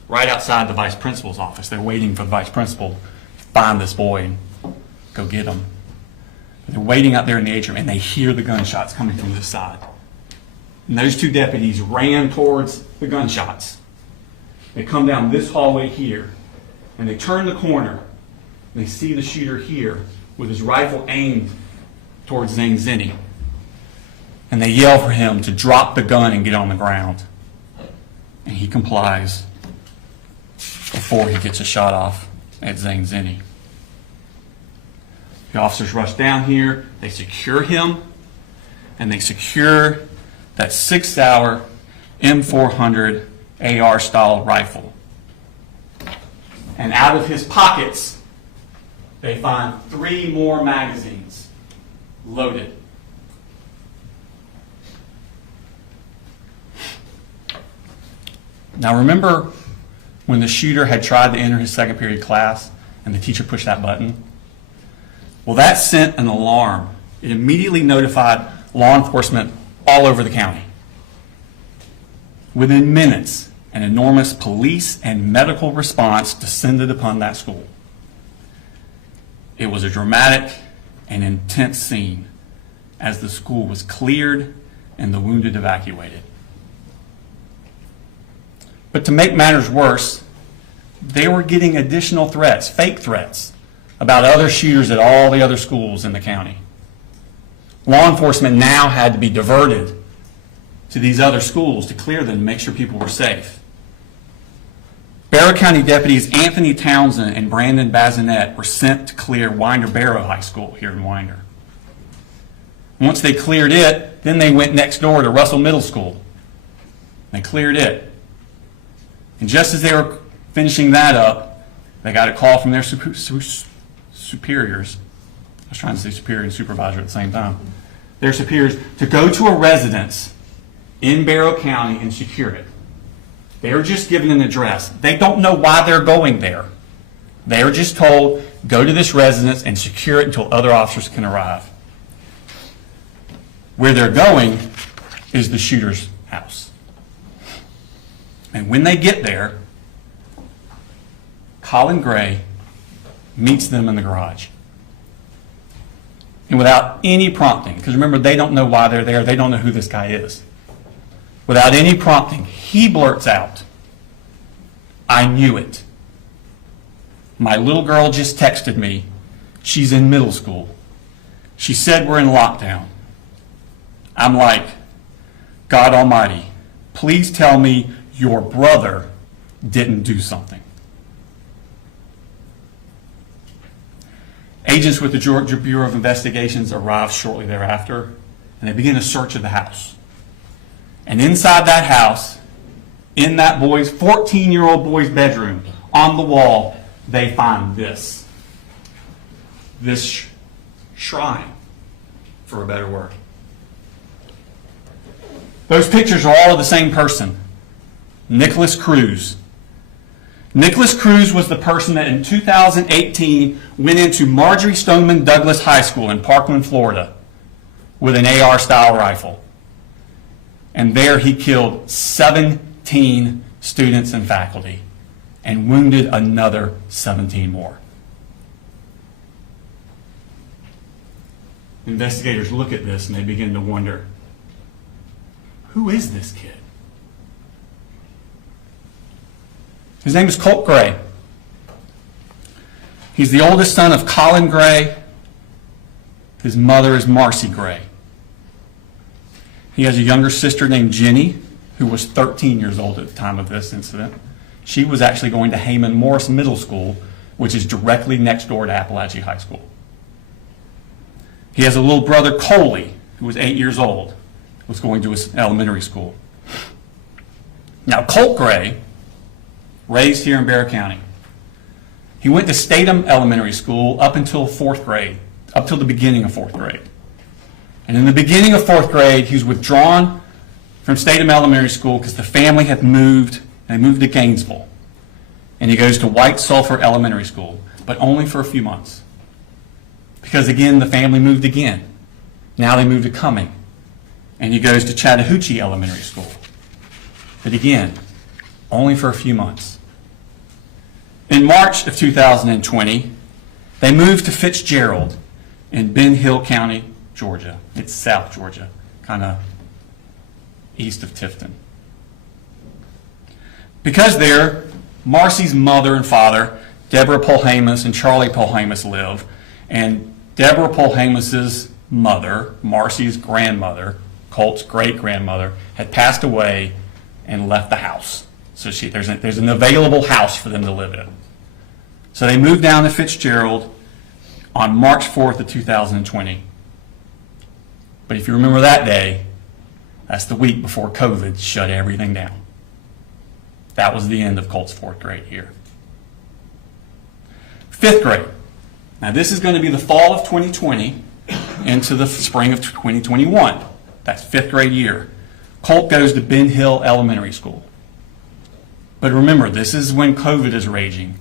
right outside the vice principal's office. They're waiting for the vice principal to find this boy and go get him. They're waiting out there in the atrium, and they hear the gunshots coming from this side. And those two deputies ran towards the gunshots. They come down this hallway here, and they turn the corner, and they see the shooter here with his rifle aimed towards Zane Zinni. And they yell for him to drop the gun and get on the ground. And he complies before he gets a shot off at Zane Zinni. The officers rush down here, they secure him, and they secure that 6-hour M400 AR-style rifle. And out of his pockets, they find 3 more magazines loaded. Now remember when the shooter had tried to enter his second period class and the teacher pushed that button? Well, that sent an alarm. It immediately notified law enforcement all over the county. Within minutes, an enormous police and medical response descended upon that school. It was a dramatic and intense scene as the school was cleared and the wounded evacuated. But to make matters worse, they were getting additional threats, fake threats, about other shooters at all the other schools in the county. Law enforcement now had to be diverted to these other schools to clear them and make sure people were safe. Barrow County deputies Anthony Townsend and Brandon Bazinet were sent to clear Winder-Barrow High School here in Winder. Once they cleared it, then they went next door to Russell Middle School. They cleared it. And just as they were finishing that up, they got a call from their superiors. I was trying to say superior and supervisor at the same time. Their superiors to go to a residence in Barrow County and secure it. They were just given an address. They don't know why they're going there. They are just told, go to this residence and secure it until other officers can arrive. Where they're going is the shooter's house. And when they get there, Colin Gray meets them in the garage. And without any prompting, because remember, they don't know why they're there, they don't know who this guy is. Without any prompting, he blurts out, "I knew it. My little girl just texted me. She's in middle school. She said we're in lockdown." I'm like, God Almighty, please tell me your brother didn't do something. Agents with the Georgia Bureau of Investigations arrived shortly thereafter, and they begin a search of the house. And inside that house, in that 14-year-old boy's bedroom, on the wall, they find this shrine, for a better word. Those pictures are all of the same person, Nicholas Cruz. Nicholas Cruz was the person that in 2018 went into Marjorie Stoneman Douglas High School in Parkland, Florida, with an AR-style rifle. And there he killed 17 students and faculty and wounded another 17 more. Investigators look at this and they begin to wonder, who is this kid? His name is Colt Gray. He's the oldest son of Colin Gray. His mother is Marcy Gray. He has a younger sister named Jenny, who was 13 years old at the time of this incident. She was actually going to Heyman Morris Middle School, which is directly next door to Apalachee High School. He has a little brother, Coley, who was 8 years old, was going to his elementary school. Now, Colt Gray, raised here in Bear County, he went to Statham Elementary School up until fourth grade, up till the beginning of fourth grade. And in the beginning of fourth grade, he was withdrawn from Statham Elementary School because the family had moved, and they moved to Gainesville. And he goes to White Sulphur Elementary School, but only for a few months. Because again, the family moved again. Now they moved to Cumming. And he goes to Chattahoochee Elementary School. But again, only for a few months. In March of 2020, they moved to Fitzgerald in Ben Hill County, Georgia. It's South Georgia, kind of east of Tifton. Because there, Marcy's mother and father, Deborah Polhamus and Charlie Polhamus, live, and Deborah Polhamus's mother, Marcy's grandmother, Colt's great-grandmother, had passed away and left the house. So there's an available house for them to live in. So they moved down to Fitzgerald on March 4th of 2020. But if you remember that day, that's the week before COVID shut everything down. That was the end of Colt's fourth grade year. Fifth grade. Now this is going to be the fall of 2020 into the spring of 2021. That's fifth grade year. Colt goes to Ben Hill Elementary School. But remember, this is when COVID is raging,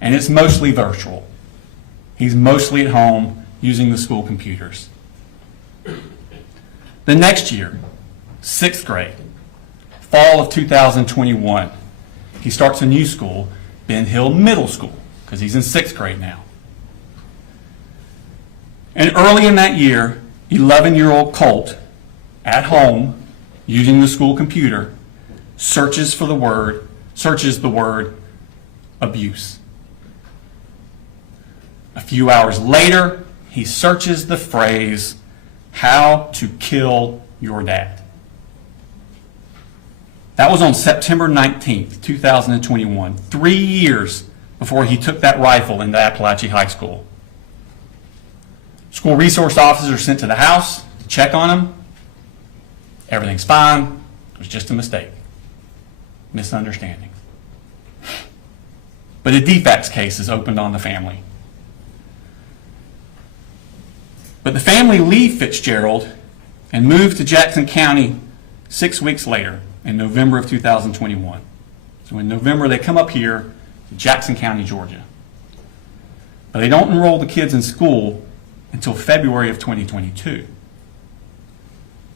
and it's mostly virtual. He's mostly at home using the school computers. The next year, sixth grade, fall of 2021, he starts a new school, Ben Hill Middle School, because he's in sixth grade now. And early in that year, 11-year-old Colt, at home, using the school computer, searches the word abuse. A few hours later, he searches the phrase, "how to kill your dad." That was on September 19th, 2021, 3 years before he took that rifle into Apalachee High School. School resource officers are sent to the house to check on him. Everything's fine. It was just a mistake. Misunderstanding. But a defects case is opened on the family. But the family leave Fitzgerald and move to Jackson County 6 weeks later, in November of 2021. So in November, they come up here to Jackson County, Georgia. But they don't enroll the kids in school until February of 2022.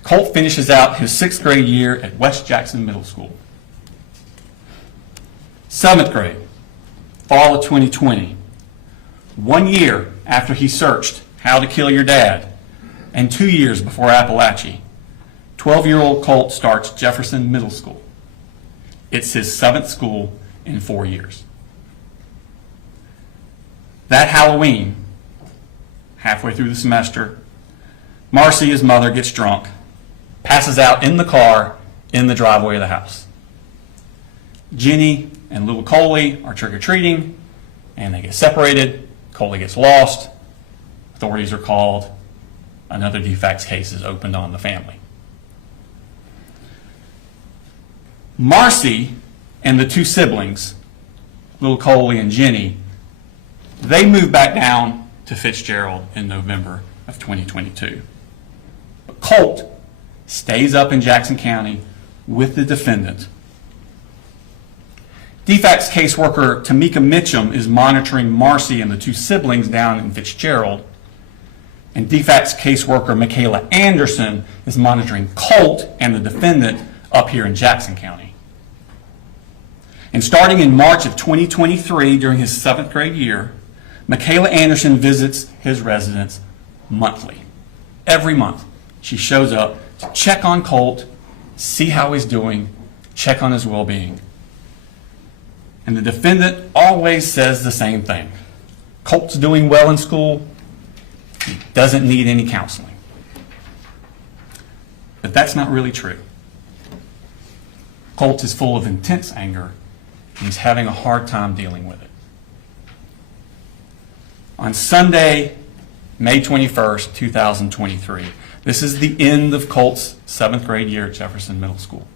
Colt finishes out his sixth grade year at West Jackson Middle School. Seventh grade, fall of 2020. 1 year after he searched How to Kill Your Dad, and 2 years before Apalachee, 12-year-old Colt starts Jefferson Middle School. It's his seventh school in 4 years. That Halloween, halfway through the semester, Marcy, his mother, gets drunk, passes out in the car in the driveway of the house. Jenny and little Coley are trick-or-treating, and they get separated. Coley gets lost. Authorities are called. Another defects case is opened on the family. Marcy and the two siblings, little Coley and Jenny, they moved back down to Fitzgerald in November of 2022. But Colt stays up in Jackson County with the defendant. Defects caseworker Tamika Mitchum is monitoring Marcy and the two siblings down in Fitzgerald, and defects caseworker Michaela Anderson is monitoring Colt and the defendant up here in Jackson County. And starting in March of 2023, during his seventh grade year, Michaela Anderson visits his residence monthly. Every month, she shows up to check on Colt, see how he's doing, check on his well-being. And the defendant always says the same thing. Colt's doing well in school. He doesn't need any counseling. But that's not really true. Colt is full of intense anger He's having a hard time dealing with it. On Sunday, May 21st, 2023, this is the end of Colt's 7th grade year at Jefferson Middle School.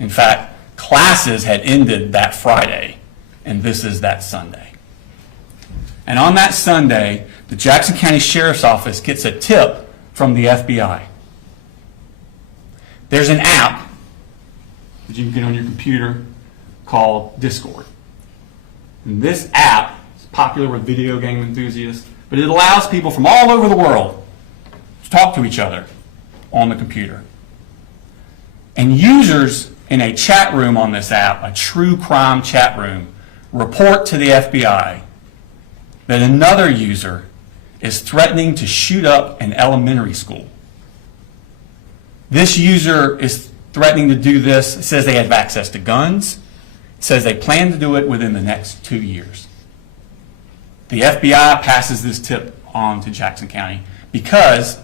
In fact, classes had ended that Friday, and this is that Sunday. And on that Sunday, the Jackson County Sheriff's Office gets a tip from the FBI. There's an app that you can get on your computer called Discord. And this app is popular with video game enthusiasts, but it allows people from all over the world to talk to each other on the computer. And users in a chat room on this app, a true crime chat room, report to the FBI that another user is threatening to shoot up an elementary school. This user is threatening to do this. It says they have access to guns. It says they plan to do it within the next 2 years. The FBI passes this tip on to Jackson County because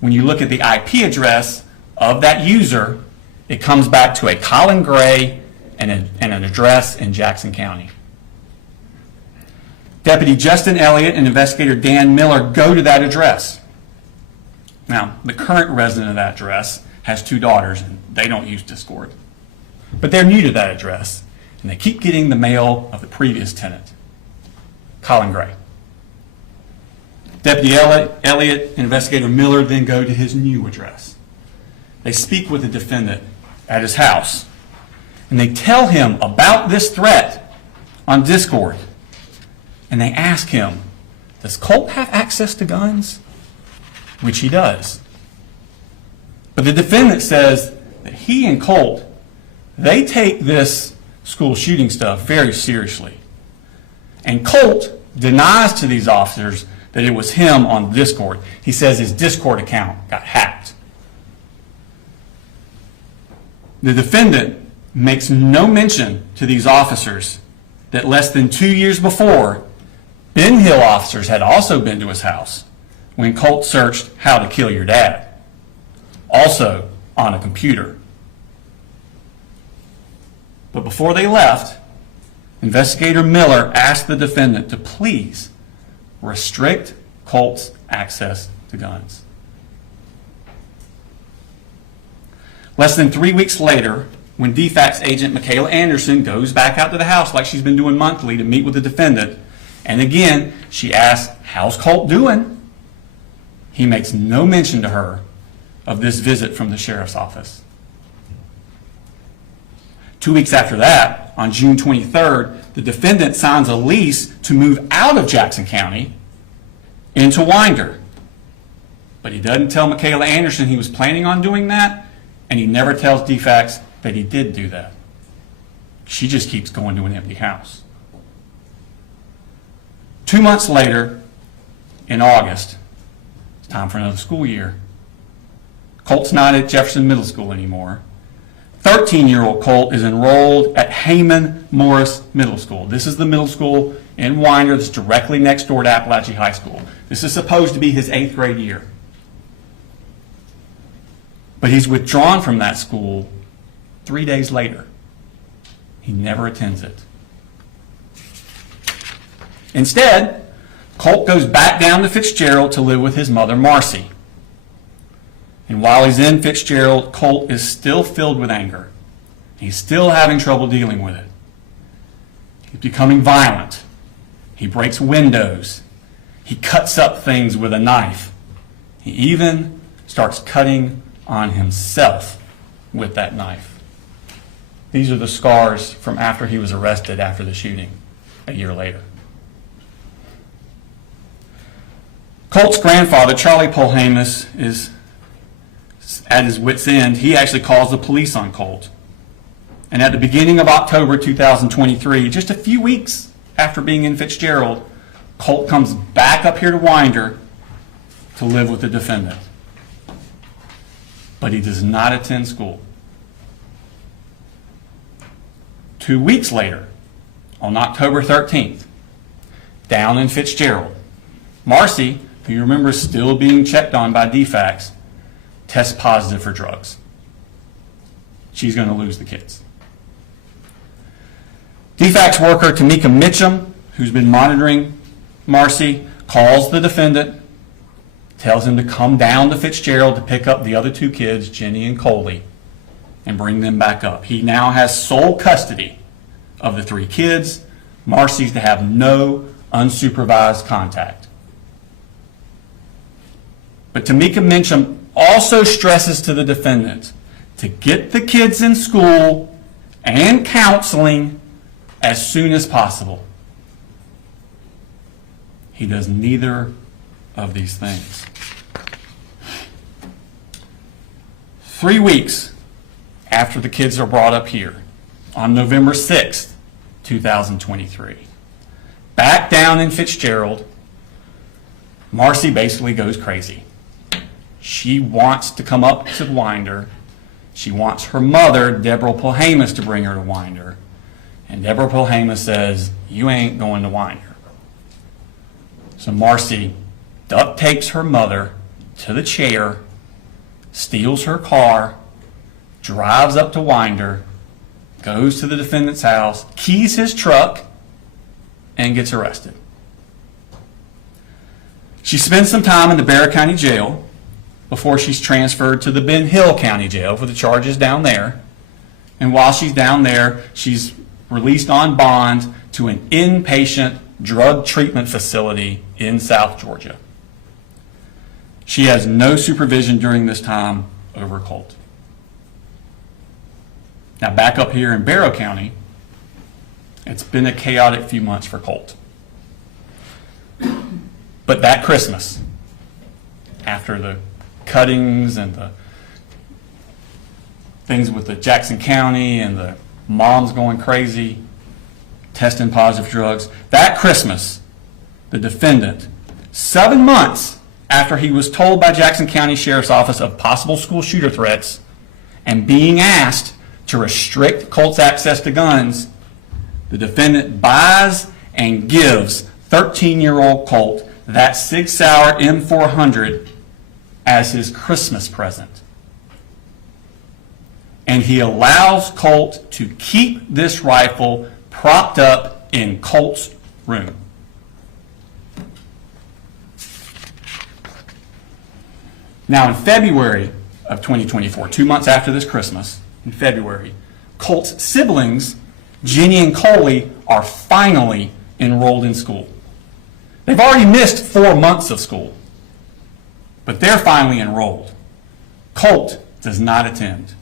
when you look at the IP address of that user, it comes back to a Colin Gray and an address in Jackson County. Deputy Justin Elliott and investigator Dan Miller go to that address. Now, the current resident of that address has 2 daughters, and they don't use Discord. But they're new to that address, and they keep getting the mail of the previous tenant, Colin Gray. Deputy Elliott and investigator Miller then go to his new address. They speak with the defendant at his house, and they tell him about this threat on Discord. And they ask him, does Colt have access to guns? Which he does. But the defendant says that he and Colt, they take this school shooting stuff very seriously. And Colt denies to these officers that it was him on Discord. He says his Discord account got hacked. The defendant makes no mention to these officers that less than 2 years before, Ben Hill officers had also been to his house when Colt searched how to kill your dad, also on a computer. But before they left, investigator Miller asked the defendant to please restrict Colt's access to guns. Less than 3 weeks later, when DFACS agent Michaela Anderson goes back out to the house like she's been doing monthly to meet with the defendant, and again, she asks, how's Colt doing? He makes no mention to her of this visit from the sheriff's office. 2 weeks after that, on June 23rd, the defendant signs a lease to move out of Jackson County into Winder. But he doesn't tell Michaela Anderson he was planning on doing that, and he never tells DFACS that he did do that. She just keeps going to an empty house. 2 months later, in August, it's time for another school year. Colt's not at Jefferson Middle School anymore. 13-year-old Colt is enrolled at Heyman Morris Middle School. This is the middle school in Winder that's directly next door to Apalachee High School. This is supposed to be his 8th grade year. But he's withdrawn from that school 3 days later. He never attends it. Instead, Colt goes back down to Fitzgerald to live with his mother, Marcy. And while he's in Fitzgerald, Colt is still filled with anger. He's still having trouble dealing with it. He's becoming violent. He breaks windows. He cuts up things with a knife. He even starts cutting on himself with that knife. These are the scars from after he was arrested after the shooting a year later. Colt's grandfather, Charlie Polhamus, is at his wit's end. He actually calls the police on Colt. And at the beginning of October 2023, just a few weeks after being in Fitzgerald, Colt comes back up here to Winder to live with the defendant. But he does not attend school. 2 weeks later, on October 13th, down in Fitzgerald, Marcy, who you remember is still being checked on by DFACS, tests positive for drugs. She's going to lose the kids. DFACS worker Tamika Mitchum, who's been monitoring Marcy, calls the defendant, tells him to come down to Fitzgerald to pick up the other two kids, Jenny and Coley, and bring them back up. He now has sole custody of the three kids. Marcy's to have no unsupervised contact. But Tamika Mitchum also stresses to the defendant to get the kids in school and counseling as soon as possible. He does neither of these things. 3 weeks after the kids are brought up here, on November 6th, 2023, back down in Fitzgerald, Marcy basically goes crazy. She wants to come up to Winder. She wants her mother, Deborah Polhamus, to bring her to Winder. And Deborah Polhamus says, "You ain't going to Winder." So Marcy duct tapes her mother to the chair, steals her car, drives up to Winder, goes to the defendant's house, keys his truck, and gets arrested. She spends some time in the Barrow County Jail before she's transferred to the Ben Hill County Jail for the charges down there. And while she's down there, she's released on bond to an inpatient drug treatment facility in South Georgia. She has no supervision during this time over Colt. Now back up here in Barrow County, it's been a chaotic few months for Colt. But that Christmas, after the cuttings and the things with the Jackson County and the moms going crazy, testing positive drugs, that Christmas, the defendant, 7 months after he was told by Jackson County Sheriff's Office of possible school shooter threats and being asked to restrict Colt's access to guns, the defendant buys and gives 13-year-old Colt that Sig Sauer M400 as his Christmas present. And he allows Colt to keep this rifle propped up in Colt's room. Now in February of 2024, 2 months after this Christmas, in February, Colt's siblings, Jenny and Coley, are finally enrolled in school. They've already missed 4 months of school, but they're finally enrolled. Colt does not attend.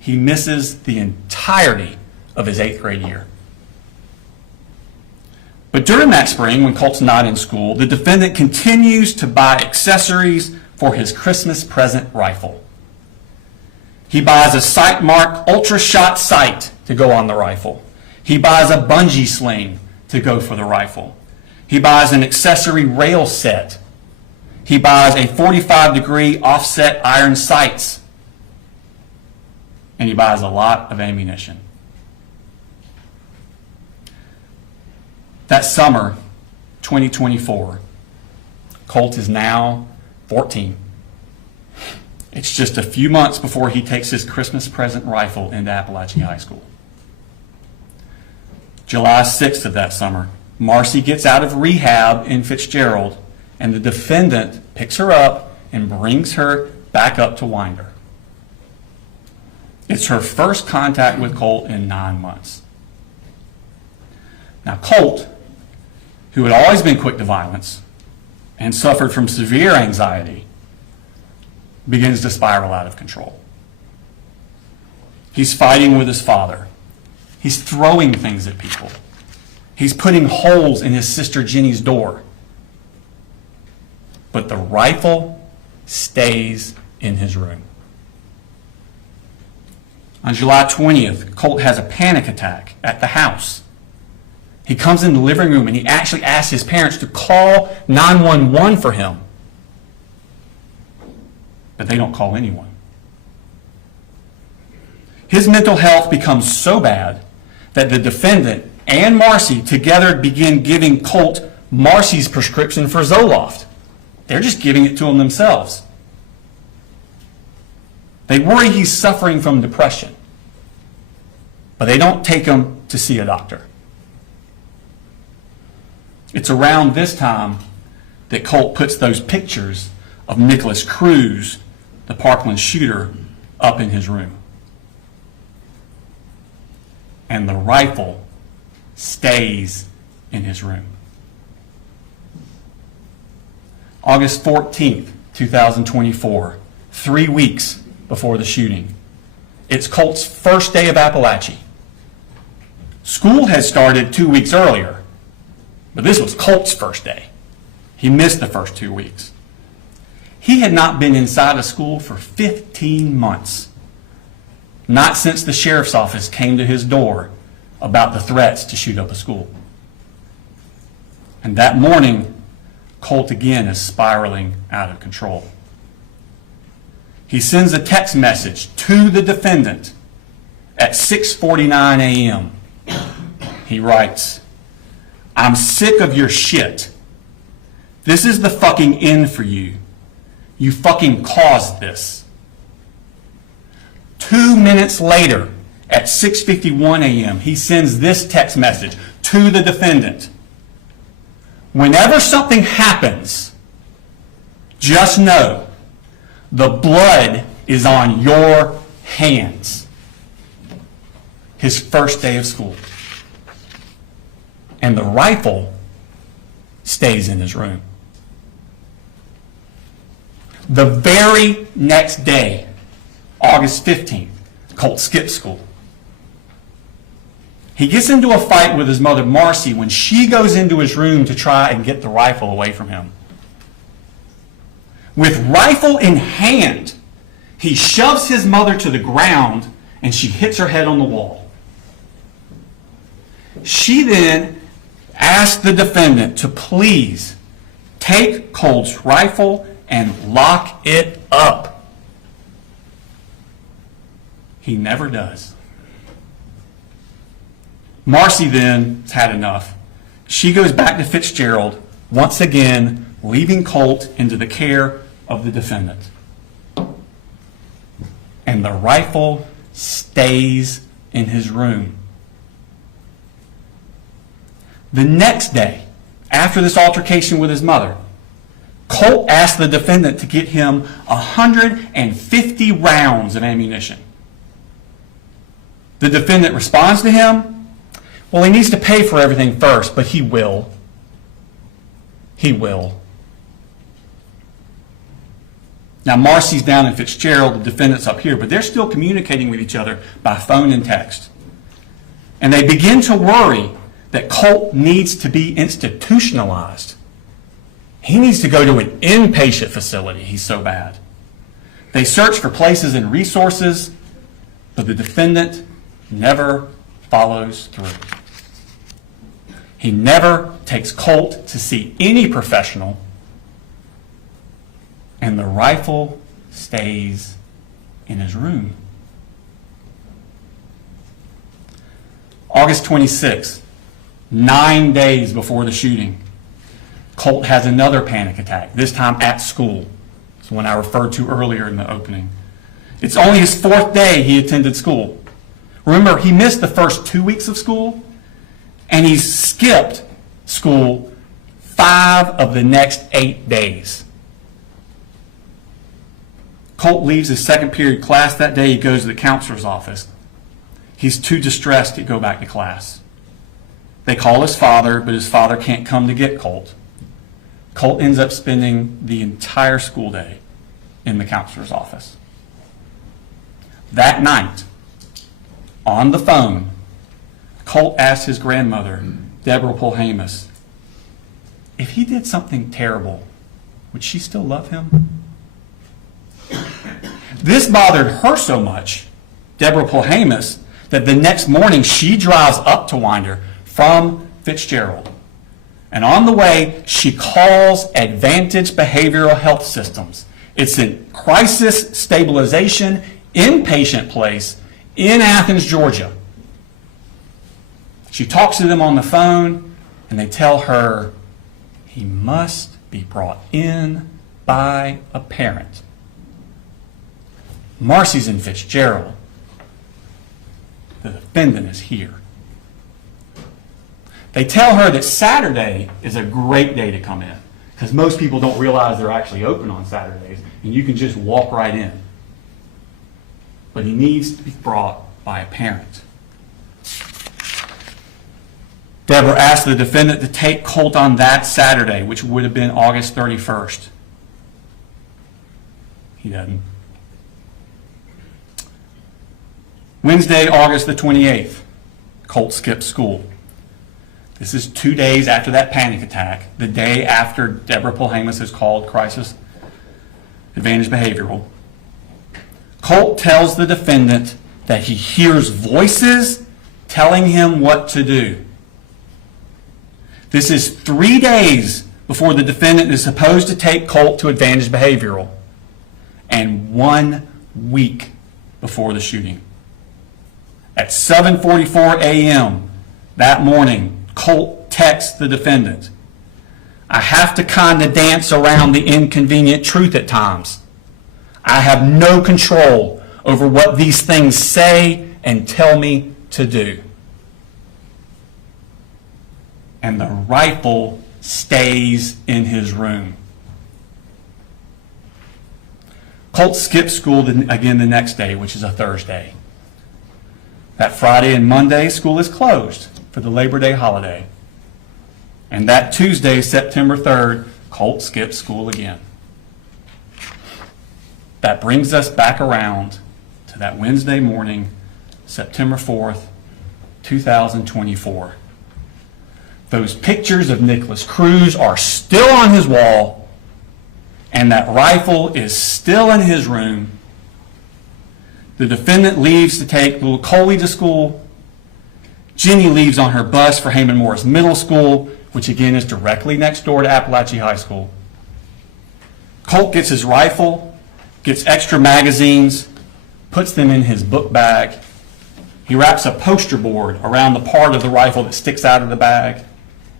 He misses the entirety of his 8th grade year. But during that spring, when Colt's not in school, the defendant continues to buy accessories for his Christmas present rifle. He buys a sight-marked ultra-shot sight to go on the rifle. He buys a bungee sling to go for the rifle. He buys an accessory rail set. He buys a 45-degree offset iron sights. And he buys a lot of ammunition. That summer, 2024, Colt is now 14. It's just a few months before he takes his Christmas present rifle into Apalachee High School. July 6th of that summer, Marcy gets out of rehab in Fitzgerald, and the defendant picks her up and brings her back up to Winder. It's her first contact with Colt in 9 months. Now Colt, who had always been quick to violence and suffered from severe anxiety, begins to spiral out of control. He's fighting with his father. He's throwing things at people. He's putting holes in his sister Jenny's door. But the rifle stays in his room. On July 20th, Colt has a panic attack at the house. He comes in the living room and he actually asks his parents to call 911 for him. But they don't call anyone. His mental health becomes so bad that the defendant and Marcy together begin giving Colt Marcy's prescription for Zoloft. They're just giving it to him themselves. They worry he's suffering from depression, but they don't take him to see a doctor. It's around this time that Colt puts those pictures of Nicholas Cruz, the Parkland shooter, up in his room. And the rifle stays in his room. August 14th, 2024, 3 weeks before the shooting. It's Colt's first day of Apalachee. School had started 2 weeks earlier, but this was Colt's first day. He missed the first 2 weeks. He had not been inside of school for 15 months. Not since the sheriff's office came to his door about the threats to shoot up a school. And that morning, Colt again is spiraling out of control. He sends a text message to the defendant at 6:49 a.m. He writes, "I'm sick of your shit. This is the fucking end for you. You fucking caused this." 2 minutes later, at 6:51 a.m., he sends this text message to the defendant. "Whenever something happens, just know the blood is on your hands." His first day of school. And the rifle stays in his room. The very next day, August 15th, Colt skips school. He gets into a fight with his mother, Marcy, when she goes into his room to try and get the rifle away from him. With rifle in hand, he shoves his mother to the ground and she hits her head on the wall. She then asks the defendant to please take Colt's rifle and lock it up. He never does. Marcy then has had enough. She goes back to Fitzgerald, once again leaving Colt into the care of the defendant. And the rifle stays in his room. The next day, after this altercation with his mother, Colt asked the defendant to get him 150 rounds of ammunition. The defendant responds to him, "Well, he needs to pay for everything first, but he will. He will." Now, Marcy's down in Fitzgerald, the defendant's up here, but they're still communicating with each other by phone and text. And they begin to worry that Colt needs to be institutionalized. He needs to go to an inpatient facility. He's so bad. They search for places and resources, but the defendant never follows through. He never takes Colt to see any professional, and the rifle stays in his room. August 26th, 9 days before the shooting, Colt has another panic attack, this time at school. It's the one I referred to earlier in the opening. It's only his 4th day he attended school. Remember, he missed the first 2 weeks of school, and he skipped school 5 of the next 8 days. Colt leaves his second period class that day. He goes to the counselor's office. He's too distressed to go back to class. They call his father, but his father can't come to get Colt. Colt ends up spending the entire school day in the counselor's office. That night, on the phone, Colt asked his grandmother, Deborah Polhamus, if he did something terrible, would she still love him? This bothered her so much, Deborah Polhamus, that the next morning she drives up to Winder from Fitzgerald. And on the way, she calls Advantage Behavioral Health Systems. It's a crisis stabilization inpatient place in Athens, Georgia. She talks to them on the phone, and they tell her he must be brought in by a parent. Marcy's in Fitzgerald. The defendant is here. They tell her that Saturday is a great day to come in because most people don't realize they're actually open on Saturdays, and you can just walk right in. But he needs to be brought by a parent. Deborah asked the defendant to take Colt on that Saturday, which would have been August 31st. He doesn't. Wednesday, August the 28th, Colt skips school. This is 2 days after that panic attack, the day after Deborah Polhamus is called crisis advantage behavioral. Colt tells the defendant that he hears voices telling him what to do. This is 3 days before the defendant is supposed to take Colt to advantage behavioral, and 1 week before the shooting. At 7:44 a.m. that morning, Colt texts the defendant, "I have to kind of dance around the inconvenient truth at times. I have no control over what these things say and tell me to do." And the rifle stays in his room. Colt skips school again the next day, which is a Thursday. That Friday and Monday, school is closed for the Labor Day holiday. And that Tuesday, September 3rd, Colt skips school again. That brings us back around to that Wednesday morning, September 4th, 2024. Those pictures of Nicholas Cruz are still on his wall, and that rifle is still in his room. The defendant leaves to take little Coley to school. Jenny leaves on her bus for Heyman Morris Middle School, which again is directly next door to Apalachee High School. Colt gets his rifle, gets extra magazines, puts them in his book bag. He wraps a poster board around the part of the rifle that sticks out of the bag,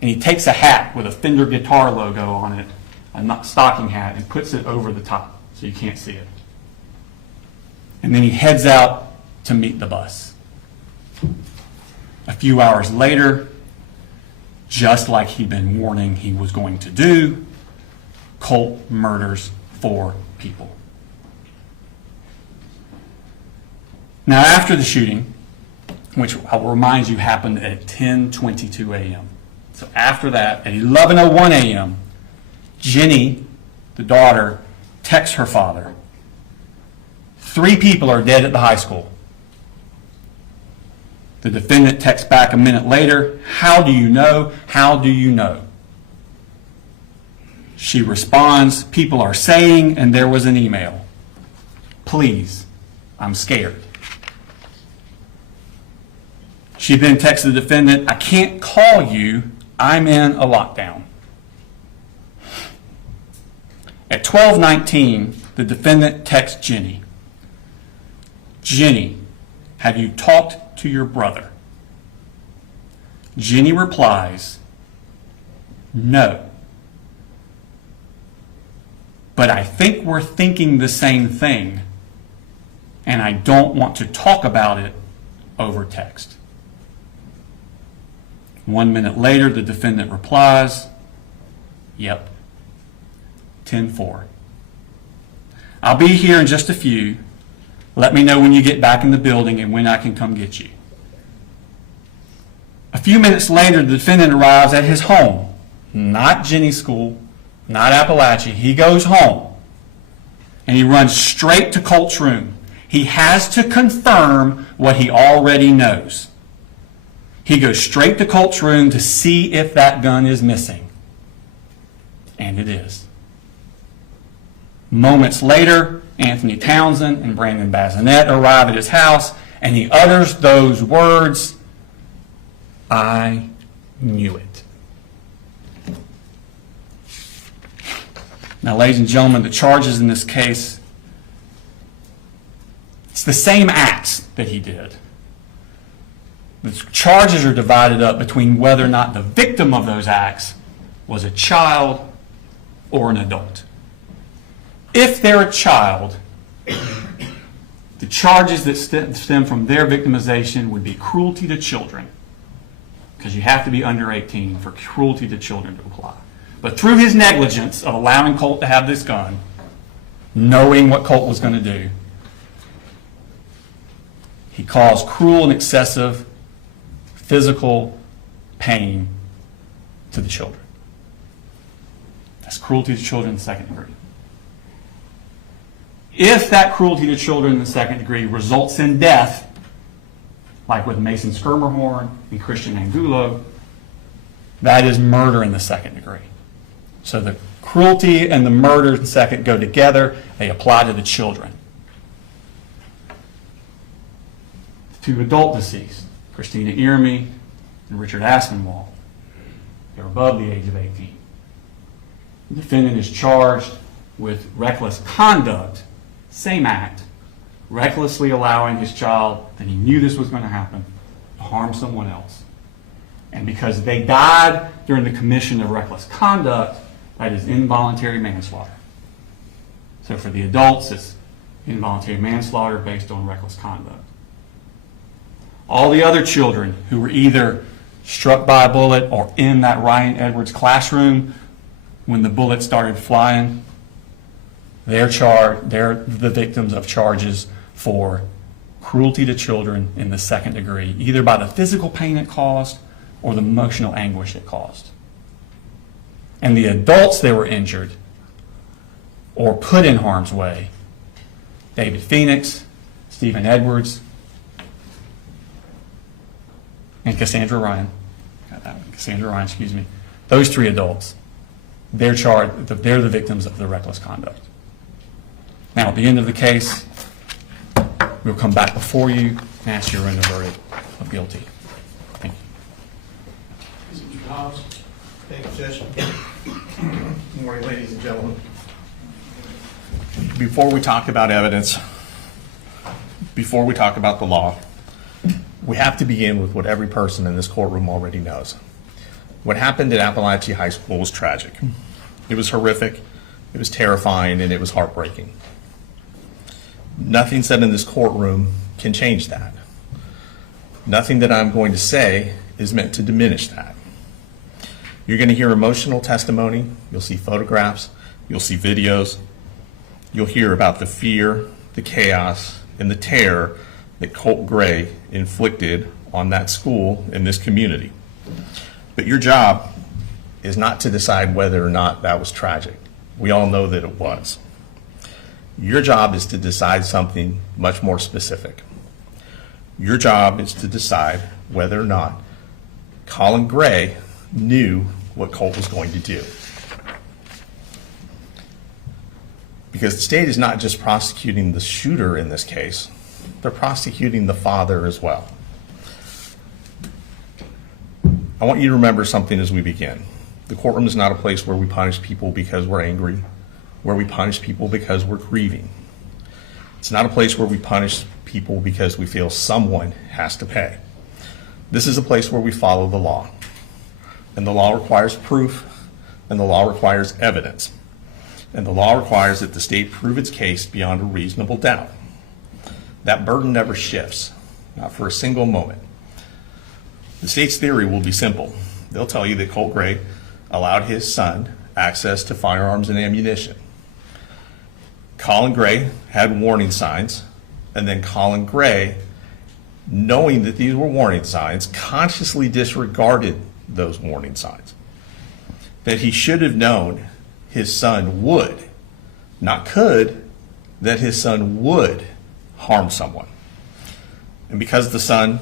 and he takes a hat with a Fender guitar logo on it, a stocking hat, and puts it over the top so you can't see it. And then he heads out to meet the bus. A few hours later, just like he'd been warning he was going to do, Colt murders 4 people. Now, after the shooting, which I'll remind you happened at 10:22 a.m. So after that, at 11:01 a.m., Jenny, the daughter, texts her father, 3 people are dead at the high school. The defendant texts back a minute later, "How do you know? How do you know?" She responds, "People are saying, and there was an email. Please, I'm scared." She then texts the defendant, "I can't call you. I'm in a lockdown." At 12:19, the defendant texts Jenny, "Jenny, have you talked to your brother?" Jenny replies, "No. But I think we're thinking the same thing, and I don't want to talk about it over text." 1 minute later, the defendant replies, "Yep, 10-4. I'll be here in just a few. Let me know when you get back in the building and when I can come get you." A few minutes later, the defendant arrives at his home, not Jenny's school, not Apalachee. He goes home, and he runs straight to Colt's room. He has to confirm what he already knows. He goes straight to Colt's room to see if that gun is missing. And it is. Moments later, Anthony Townsend and Brandon Bazinet arrive at his house, and he utters those words, "I knew it." Now, ladies and gentlemen, the charges in this case, it's the same acts that he did. The charges are divided up between whether or not the victim of those acts was a child or an adult. If they're a child, the charges that stem from their victimization would be cruelty to children, because you have to be under 18 for cruelty to children to apply. But through his negligence of allowing Colt to have this gun, knowing what Colt was going to do, he caused cruel and excessive physical pain to the children. That's cruelty to children in the second degree. If that cruelty to children in the second degree results in death, like with Mason Skirmerhorn and Christian Angulo, that is murder in the second degree. So the cruelty and the murder in the second go together. They apply to the children. The two adult deceased, Christina Irmy and Richard Aspinwall, they're above the age of 18. The defendant is charged with reckless conduct, same act, recklessly allowing his child, that he knew this was going to happen, to harm someone else. And because they died during the commission of reckless conduct, that is involuntary manslaughter. So for the adults, it's involuntary manslaughter based on reckless conduct. All the other children who were either struck by a bullet or in that Ryan Edwards classroom when the bullet started flying, they're the victims of charges for cruelty to children in the second degree, either by the physical pain it caused or the emotional anguish it caused. And the adults that were injured or put in harm's way, David Phoenix, Stephen Edwards, and Cassandra Ryan, those three adults, they're the victims of the reckless conduct. Now, at the end of the case, we'll come back before you and ask you to render a verdict of guilty. Thank you. Mr. Hobbs? Thank you, Judge. Good morning, ladies and gentlemen. Before we talk about evidence, before we talk about the law, we have to begin with what every person in this courtroom already knows. What happened at Apalachee High School was tragic. It was horrific, it was terrifying, and it was heartbreaking. Nothing said in this courtroom can change that. Nothing that I'm going to say is meant to diminish that. You're going to hear emotional testimony, you'll see photographs, you'll see videos, you'll hear about the fear, the chaos, and the terror that Colt Gray inflicted on that school and this community. But your job is not to decide whether or not that was tragic. We all know that it was. Your job is to decide something much more specific. Your job is to decide whether or not Colin Gray knew what Colt was going to do. Because the state is not just prosecuting the shooter in this case, they're prosecuting the father as well. I want you to remember something as we begin. The courtroom is not a place where we punish people because we're angry, where we punish people because we're grieving. It's not a place where we punish people because we feel someone has to pay. This is a place where we follow the law. And the law requires proof, and the law requires evidence. And the law requires that the state prove its case beyond a reasonable doubt. That burden never shifts, not for a single moment. The state's theory will be simple. They'll tell you that Colt Gray allowed his son access to firearms and ammunition. Colin Gray had warning signs, and then Colin Gray, knowing that these were warning signs, consciously disregarded those warning signs. That he should have known his son would, not could, that his son would harm someone. And because the son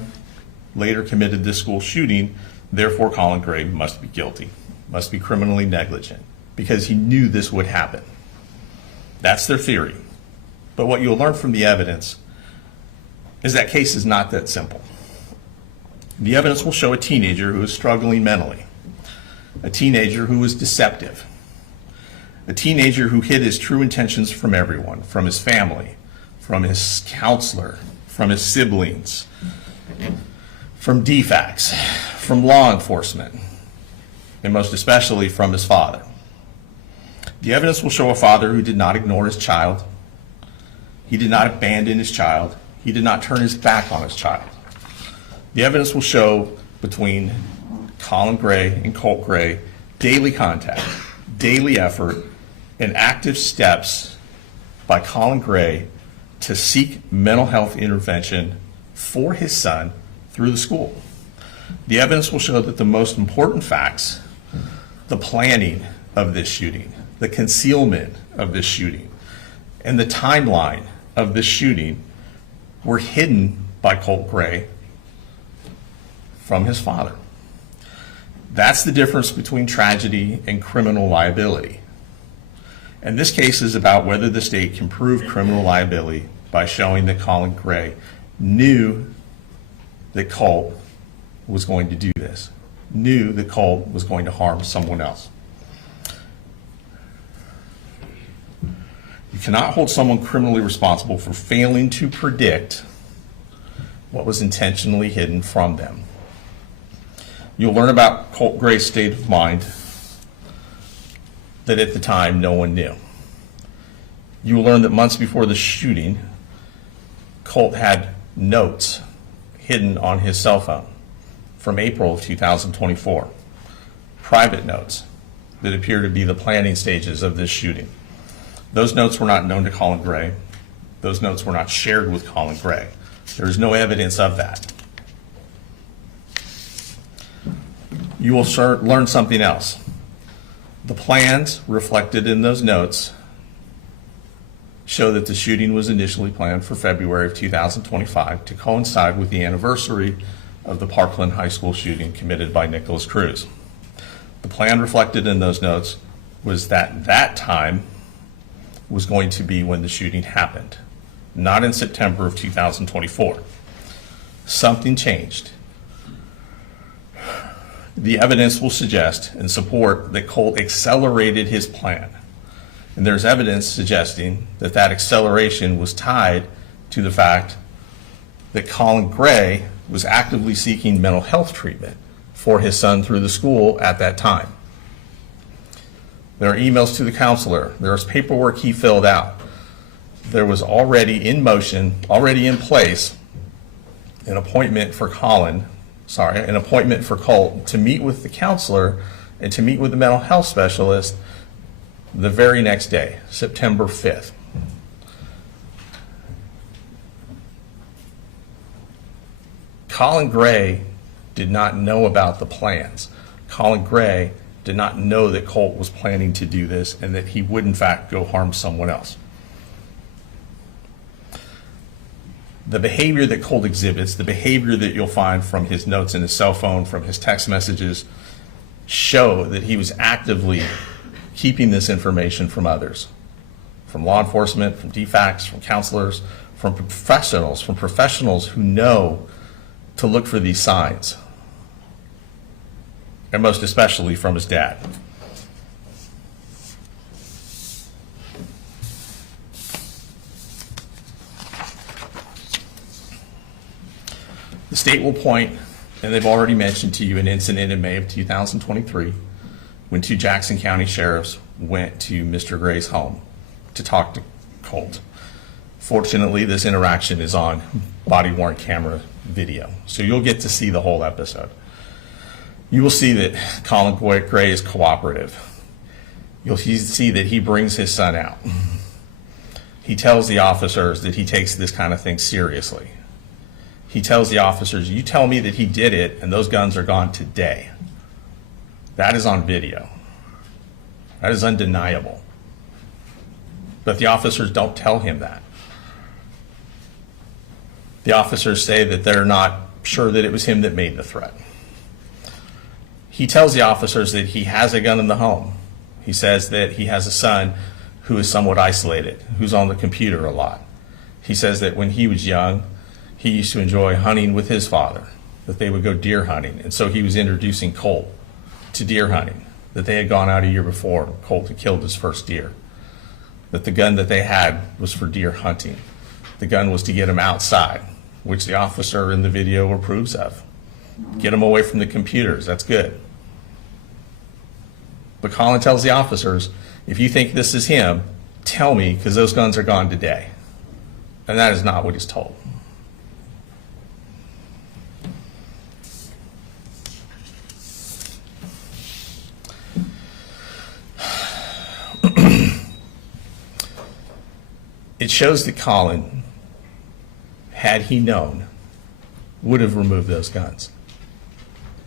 later committed this school shooting, therefore Colin Gray must be guilty, must be criminally negligent, because he knew this would happen. That's their theory. But what you'll learn from the evidence is that case is not that simple. The evidence will show a teenager who is struggling mentally, a teenager who is deceptive, a teenager who hid his true intentions from everyone, from his family, from his counselor, from his siblings, from DFACS, from law enforcement, and most especially from his father. The evidence will show a father who did not ignore his child. He did not abandon his child. He did not turn his back on his child. The evidence will show between Colin Gray and Colt Gray daily contact, daily effort, and active steps by Colin Gray to seek mental health intervention for his son through the school. The evidence will show that the most important facts, the planning of this shooting, the concealment of this shooting, and the timeline of this shooting were hidden by Colt Gray from his father. That's the difference between tragedy and criminal liability. And this case is about whether the state can prove criminal liability by showing that Colin Gray knew that Colt was going to do this, knew that Colt was going to harm someone else. You cannot hold someone criminally responsible for failing to predict what was intentionally hidden from them. You'll learn about Colt Gray's state of mind that at the time no one knew. You will learn that months before the shooting, Colt had notes hidden on his cell phone from April of 2024, private notes that appear to be the planning stages of this shooting. Those notes were not known to Colin Gray. Those notes were not shared with Colin Gray. There is no evidence of that. You will learn something else. The plans reflected in those notes show that the shooting was initially planned for February of 2025 to coincide with the anniversary of the Parkland High School shooting committed by Nicholas Cruz. The plan reflected in those notes was that that time was going to be when the shooting happened, not in September of 2024. Something changed. The evidence will suggest and support that Colt accelerated his plan. And there's evidence suggesting that that acceleration was tied to the fact that Colin Gray was actively seeking mental health treatment for his son through the school at that time. There are emails to the counselor. There's paperwork he filled out. There was already in motion, already in place, an appointment for Colt to meet with the counselor and to meet with the mental health specialist the very next day, September 5th. Colin Gray did not know about the plans. Colin Gray did not know that Colt was planning to do this and that he would in fact go harm someone else. The behavior that Colt exhibits, the behavior that you'll find from his notes in his cell phone, from his text messages, show that he was actively keeping this information from others, from law enforcement, from DFACs, from counselors, from professionals who know to look for these signs, and most especially from his dad. The state will point, and they've already mentioned to you, an incident in May of 2023 when two Jackson County sheriffs went to Mr. Gray's home to talk to Colt. Fortunately, this interaction is on body-worn camera video, so you'll get to see the whole episode. You will see that Colin Gray is cooperative. You'll see that he brings his son out. He tells the officers that he takes this kind of thing seriously. He tells the officers, you tell me that he did it and those guns are gone today. That is on video. That is undeniable. But the officers don't tell him that. The officers say that they're not sure that it was him that made the threat. He tells the officers that he has a gun in the home. He says that he has a son who is somewhat isolated, who's on the computer a lot. He says that when he was young, he used to enjoy hunting with his father, that they would go deer hunting. And so he was introducing Colt to deer hunting, that they had gone out a year before. Colt had killed his first deer, that the gun that they had was for deer hunting. The gun was to get him outside, which the officer in the video approves of. Get him away from the computers, that's good. But Colin tells the officers, if you think this is him, tell me, because those guns are gone today. And that is not what he's told. It shows that Colin, had he known, would have removed those guns,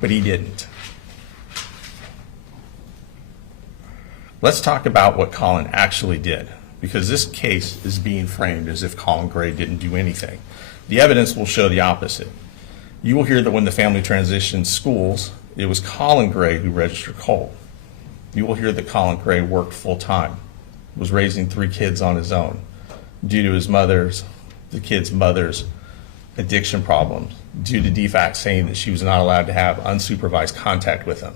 but he didn't. Let's talk about what Colin actually did, because this case is being framed as if Colin Gray didn't do anything. The evidence will show the opposite. You will hear that when the family transitioned schools, it was Colin Gray who registered Colt. You will hear that Colin Gray worked full-time, was raising 3 kids on his own due to the kids' mother's addiction problems, due to DFAC saying that she was not allowed to have unsupervised contact with him,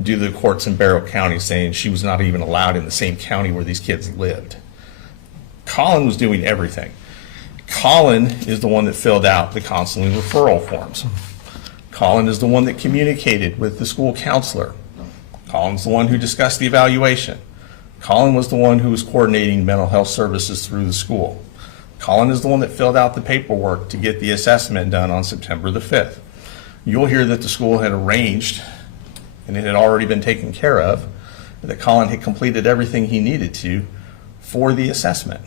due to the courts in Barrow County saying she was not even allowed in the same county where these kids lived. Colin was doing everything. Colin is the one that filled out the counseling referral forms. Colin is the one that communicated with the school counselor. Colin's the one who discussed the evaluation. Colin was the one who was coordinating mental health services through the school. Colin is the one that filled out the paperwork to get the assessment done on September the 5th. You'll hear that the school had arranged, and it had already been taken care of, that Colin had completed everything he needed to for the assessment.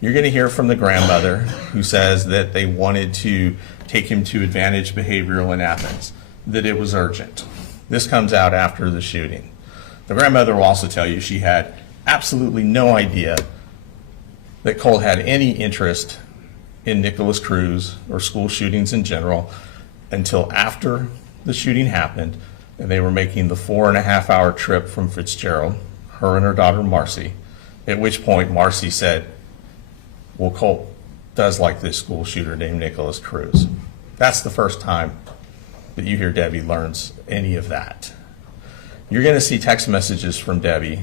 You're going to hear from the grandmother who says that they wanted to take him to Advantage Behavioral in Athens, that it was urgent. This comes out after the shooting. The grandmother will also tell you she had absolutely no idea that Colt had any interest in Nicholas Cruz or school shootings in general until after the shooting happened and they were making the 4.5-hour trip from Fitzgerald, her and her daughter Marcy, at which point Marcy said, well, Colt does like this school shooter named Nicholas Cruz. That's the first time that you hear Debbie learns any of that. You're going to see text messages from Debbie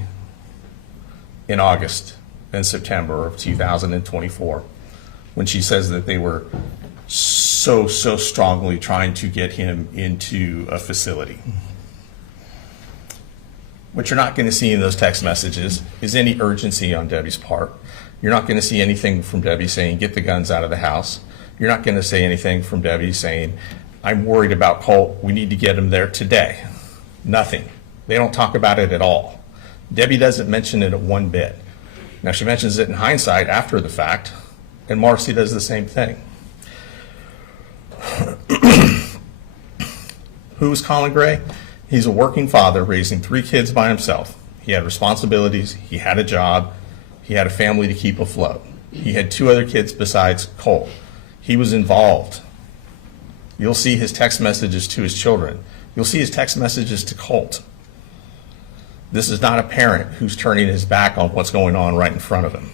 in August and September of 2024 when she says that they were so strongly trying to get him into a facility. What you're not going to see in those text messages is any urgency on Debbie's part. You're not going to see anything from Debbie saying, get the guns out of the house. You're not going to say anything from Debbie saying, I'm worried about Colt, we need to get him there today. Nothing. They don't talk about it at all. Debbie doesn't mention it one bit. Now, she mentions it in hindsight after the fact, and Marcy does the same thing. Who is Colin Gray? He's a working father raising 3 kids by himself. He had responsibilities, he had a job, he had a family to keep afloat. He had 2 other kids besides Colt. He was involved. You'll see his text messages to his children. You'll see his text messages to Colt. This is not a parent who's turning his back on what's going on right in front of him.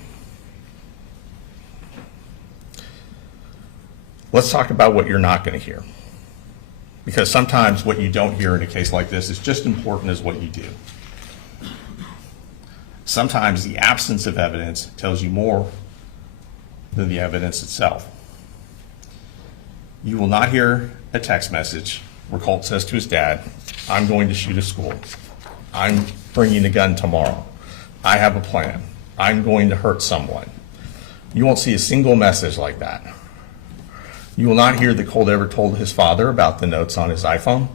Let's talk about what you're not going to hear. Because sometimes what you don't hear in a case like this is just important as what you do. Sometimes the absence of evidence tells you more than the evidence itself. You will not hear a text message where Colt says to his dad, I'm going to shoot a school. I'm bringing a gun tomorrow. I have a plan. I'm going to hurt someone. You won't see a single message like that. You will not hear that Colt ever told his father about the notes on his iPhone.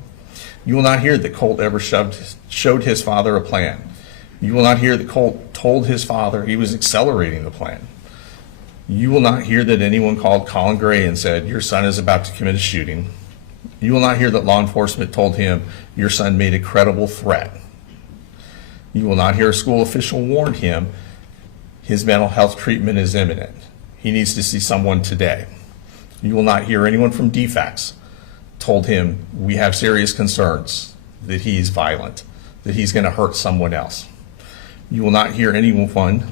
You will not hear that Colt ever showed his father a plan. You will not hear that Colt told his father he was accelerating the plan. You will not hear that anyone called Colin Gray and said, your son is about to commit a shooting. You will not hear that law enforcement told him, your son made a credible threat. You will not hear a school official warned him his mental health treatment is imminent. He needs to see someone today. You will not hear anyone from DFACS told him, we have serious concerns that he's violent, that he's going to hurt someone else. You will not hear anyone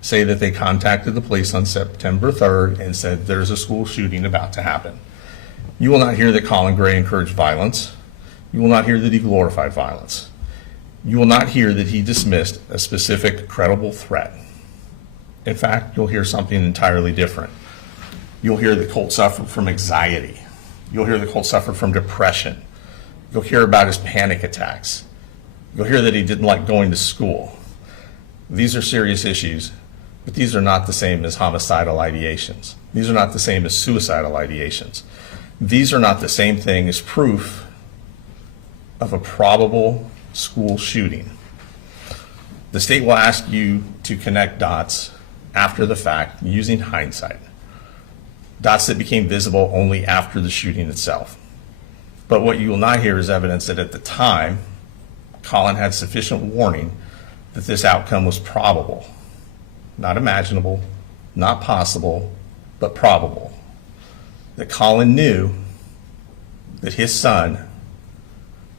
say that they contacted the police on September 3rd and said there's a school shooting about to happen. You will not hear that Colin Gray encouraged violence. You will not hear that he glorified violence. You will not hear that he dismissed a specific credible threat. In fact, you'll hear something entirely different. You'll hear that Colt suffered from anxiety. You'll hear that Colt suffered from depression. You'll hear about his panic attacks. You'll hear that he didn't like going to school. These are serious issues, but these are not the same as homicidal ideations. These are not the same as suicidal ideations. These are not the same thing as proof of a probable school shooting. The state will ask you to connect dots after the fact, using hindsight. Dots that became visible only after the shooting itself. But what you will not hear is evidence that at the time, Colin had sufficient warning that this outcome was probable. Not imaginable, not possible, but probable. That Colin knew that his son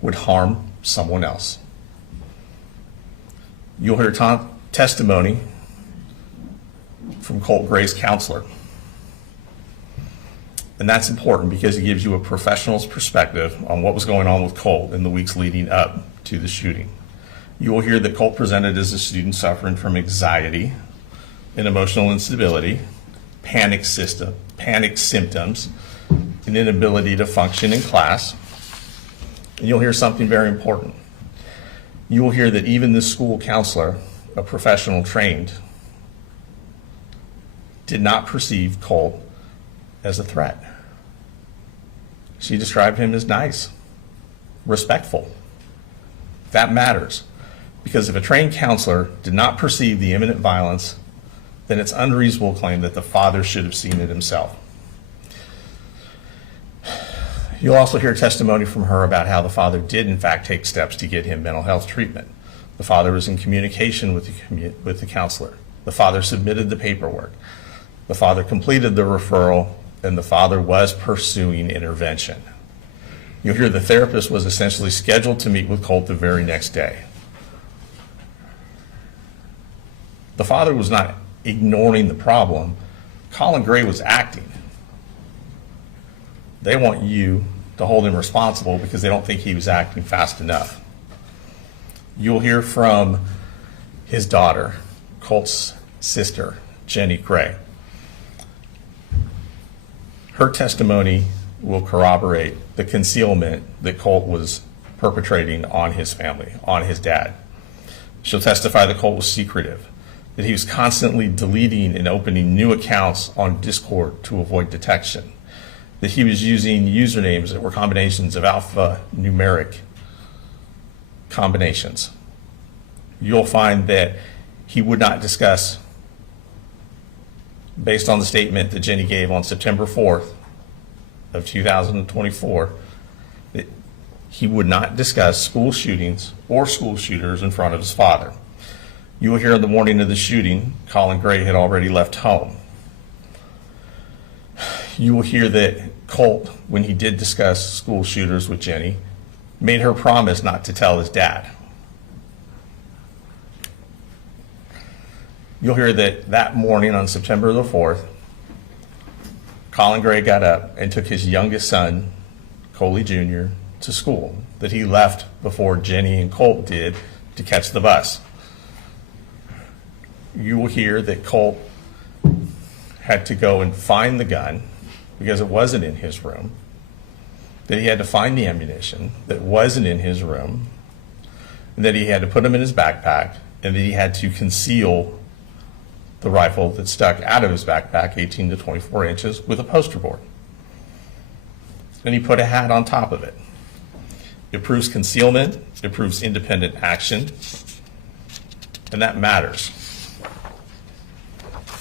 would harm someone else. You'll hear testimony from Colt Gray's counselor. And that's important because it gives you a professional's perspective on what was going on with Colt in the weeks leading up to the shooting. You will hear that Colt presented as a student suffering from anxiety and emotional instability, panic symptoms, an inability to function in class. And you'll hear something very important. You will hear that even the school counselor, a professional trained, did not perceive Colt as a threat. She described him as nice, respectful. That matters, because if a trained counselor did not perceive the imminent violence, then it's unreasonable to claim that the father should have seen it himself. You'll also hear testimony from her about how the father did in fact take steps to get him mental health treatment. The father was in communication with the counselor. The father submitted the paperwork. The father completed the referral, and the father was pursuing intervention. You'll hear the therapist was essentially scheduled to meet with Colt the very next day. The father was not ignoring the problem. Colin Gray was acting. They want you to hold him responsible because they don't think he was acting fast enough. You'll hear from his daughter, Colt's sister, Jenny Gray. Her testimony will corroborate the concealment that Colt was perpetrating on his family, on his dad. She'll testify that Colt was secretive, that he was constantly deleting and opening new accounts on Discord to avoid detection, that he was using usernames that were combinations of alphanumeric combinations. You'll find that he would not discuss, based on the statement that Jenny gave on September 4th of 2024, that he would not discuss school shootings or school shooters in front of his father. You will hear on the morning of the shooting, Colin Gray had already left home. You will hear that Colt, when he did discuss school shooters with Jenny, made her promise not to tell his dad. You'll hear that that morning on September the 4th, Colin Gray got up and took his youngest son, Coley Jr., to school, that he left before Jenny and Colt did to catch the bus. You will hear that Colt had to go and find the gun because it wasn't in his room, that he had to find the ammunition that wasn't in his room, and that he had to put them in his backpack, and that he had to conceal the rifle that stuck out of his backpack 18 to 24 inches with a poster board. And he put a hat on top of it. It proves concealment, it proves independent action, and that matters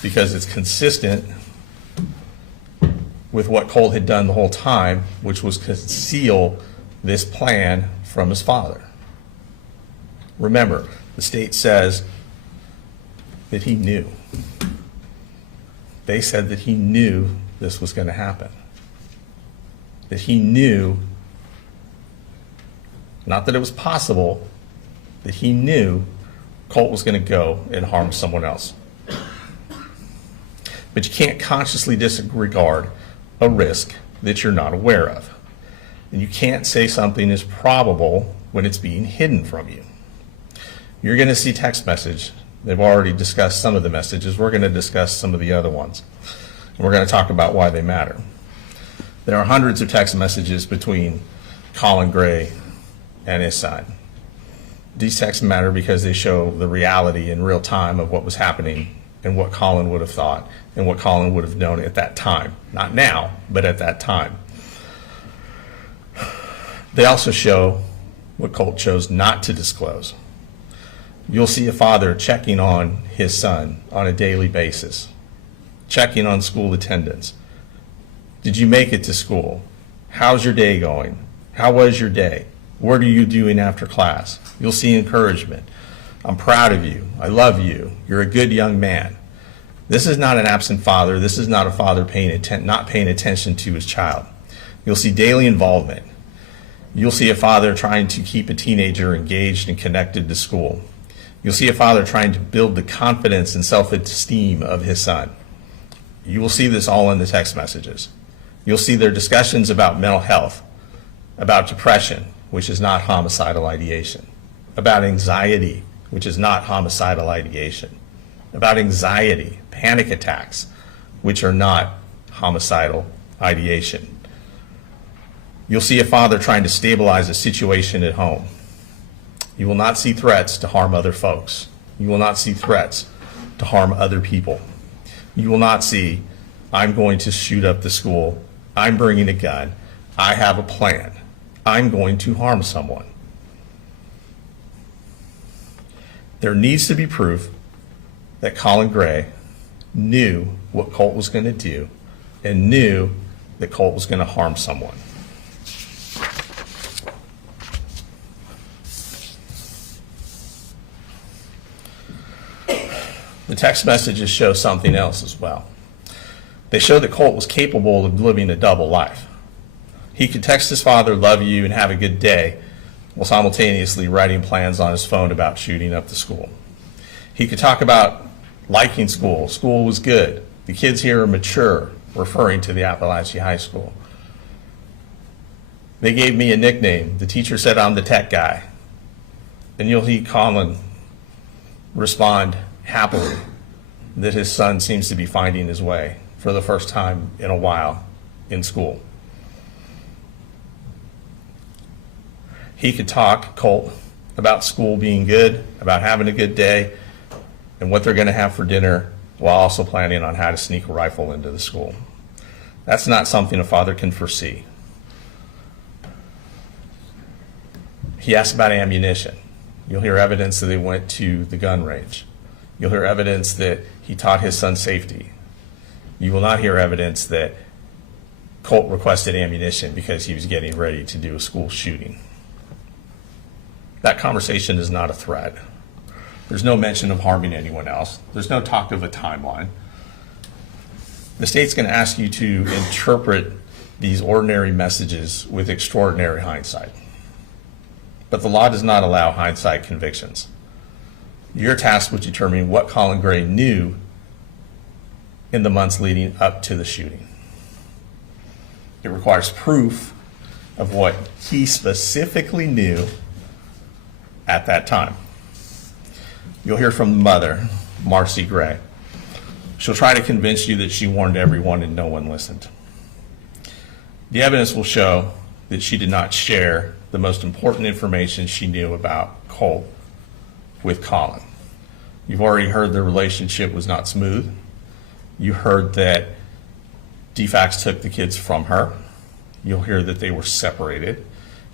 because it's consistent with what Colt had done the whole time, which was conceal this plan from his father. Remember, the state says that he knew. They said that he knew this was going to happen. That he knew, not that it was possible, that he knew Colt was going to go and harm someone else. But you can't consciously disregard a risk that you're not aware of. And you can't say something is probable when it's being hidden from you. You're going to see text message. They've already discussed some of the messages. We're going to discuss some of the other ones. And we're going to talk about why they matter. There are hundreds of text messages between Colin Gray and his son. These texts matter because they show the reality in real time of what was happening and what Colin would have thought and what Colin would have known at that time. Not now, but at that time. They also show what Colt chose not to disclose. You'll see a father checking on his son on a daily basis, checking on school attendance. Did you make it to school? How's your day going? How was your day? What are you doing after class? You'll see encouragement. I'm proud of you. I love you. You're a good young man. This is not an absent father. This is not a father not paying attention to his child. You'll see daily involvement. You'll see a father trying to keep a teenager engaged and connected to school. You'll see a father trying to build the confidence and self-esteem of his son. You will see this all in the text messages. You'll see their discussions about mental health, about depression, which is not homicidal ideation, about anxiety, which is not homicidal ideation, about anxiety, panic attacks, which are not homicidal ideation. You'll see a father trying to stabilize a situation at home. You will not see threats to harm other folks. You will not see threats to harm other people. You will not see, I'm going to shoot up the school, I'm bringing a gun, I have a plan, I'm going to harm someone. There needs to be proof that Colin Gray knew what Colt was going to do and knew that Colt was going to harm someone. The text messages show something else as well. They show that Colt was capable of living a double life. He could text his father, love you, and have a good day, while simultaneously writing plans on his phone about shooting up the school. He could talk about liking school. School was good. The kids here are mature, referring to the Apalachee High School. They gave me a nickname. The teacher said I'm the tech guy. And you'll hear Colin respond happily that his son seems to be finding his way for the first time in a while in school. He could talk, Colt, about school being good, about having a good day, and what they're going to have for dinner, while also planning on how to sneak a rifle into the school. That's not something a father can foresee. He asked about ammunition. You'll hear evidence that they went to the gun range. You'll hear evidence that he taught his son safety. You will not hear evidence that Colt requested ammunition because he was getting ready to do a school shooting. That conversation is not a threat. There's no mention of harming anyone else. There's no talk of a timeline. The state's going to ask you to interpret these ordinary messages with extraordinary hindsight. But the law does not allow hindsight convictions. Your task would determine what Colin Gray knew in the months leading up to the shooting. It requires proof of what he specifically knew at that time. You'll hear from the mother, Marcy Gray. She'll try to convince you that she warned everyone and no one listened. The evidence will show that she did not share the most important information she knew about Colt with Colin. You've already heard their relationship was not smooth. You heard that DFACS took the kids from her. You'll hear that they were separated.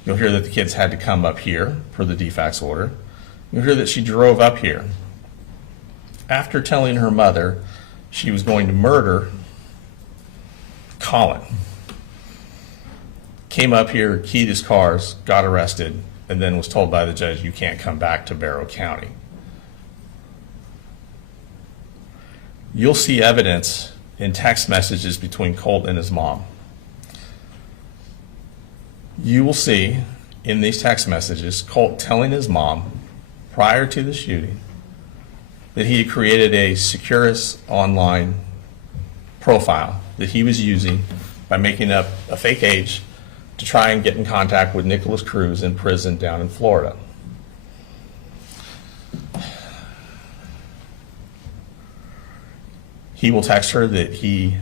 You'll hear that the kids had to come up here per the DFACS order. You'll hear that she drove up here. After telling her mother she was going to murder Colin, came up here, keyed his cars, got arrested, and then was told by the judge, you can't come back to Barrow County. You'll see evidence in text messages between Colt and his mom. You will see in these text messages Colt telling his mom prior to the shooting that he had created a Securus online profile that he was using by making up a fake age to try and get in contact with Nicholas Cruz in prison down in Florida. He will text her that he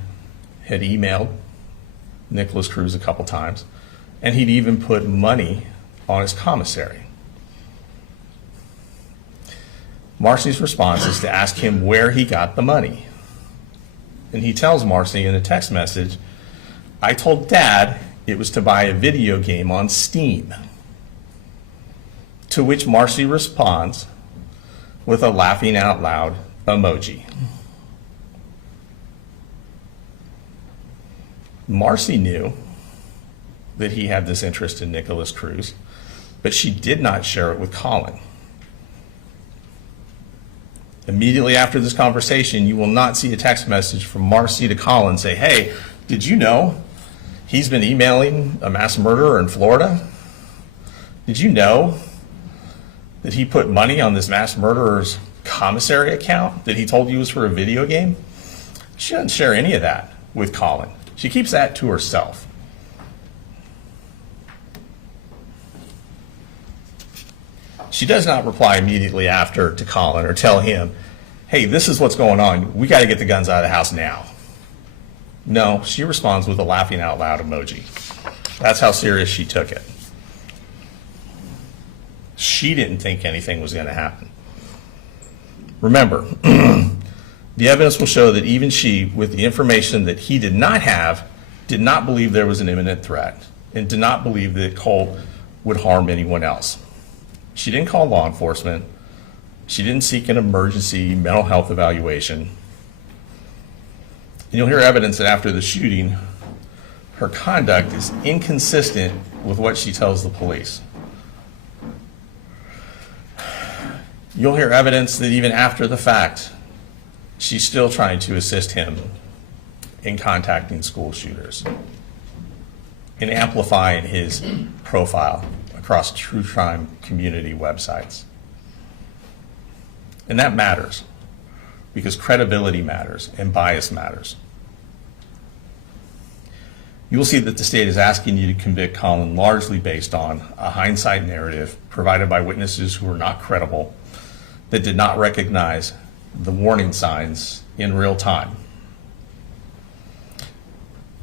had emailed Nicholas Cruz a couple times, and he'd even put money on his commissary. Marcy's response is to ask him where he got the money. And he tells Marcy in a text message, I told Dad it was to buy a video game on Steam. To which Marcy responds with a laughing out loud emoji. Marcy knew that he had this interest in Nicholas Cruz, but she did not share it with Colin. Immediately after this conversation, you will not see a text message from Marcy to Colin say, hey, did you know he's been emailing a mass murderer in Florida? Did you know that he put money on this mass murderer's commissary account that he told you was for a video game? She doesn't share any of that with Colin. She keeps that to herself. She does not reply immediately after to Colin or tell him, hey, this is what's going on. We got to get the guns out of the house now. No, she responds with a laughing out loud emoji. That's how serious she took it. She didn't think anything was going to happen. Remember, the evidence will show that even she, with the information that he did not have, did not believe there was an imminent threat and did not believe that Colt would harm anyone else. She didn't call law enforcement. She didn't seek an emergency mental health evaluation. And you'll hear evidence that after the shooting, her conduct is inconsistent with what she tells the police. You'll hear evidence that even after the fact, she's still trying to assist him in contacting school shooters and amplifying his profile across true crime community websites. And that matters because credibility matters and bias matters. You will see that the state is asking you to convict Colin largely based on a hindsight narrative provided by witnesses who are not credible, that did not recognize the warning signs in real time.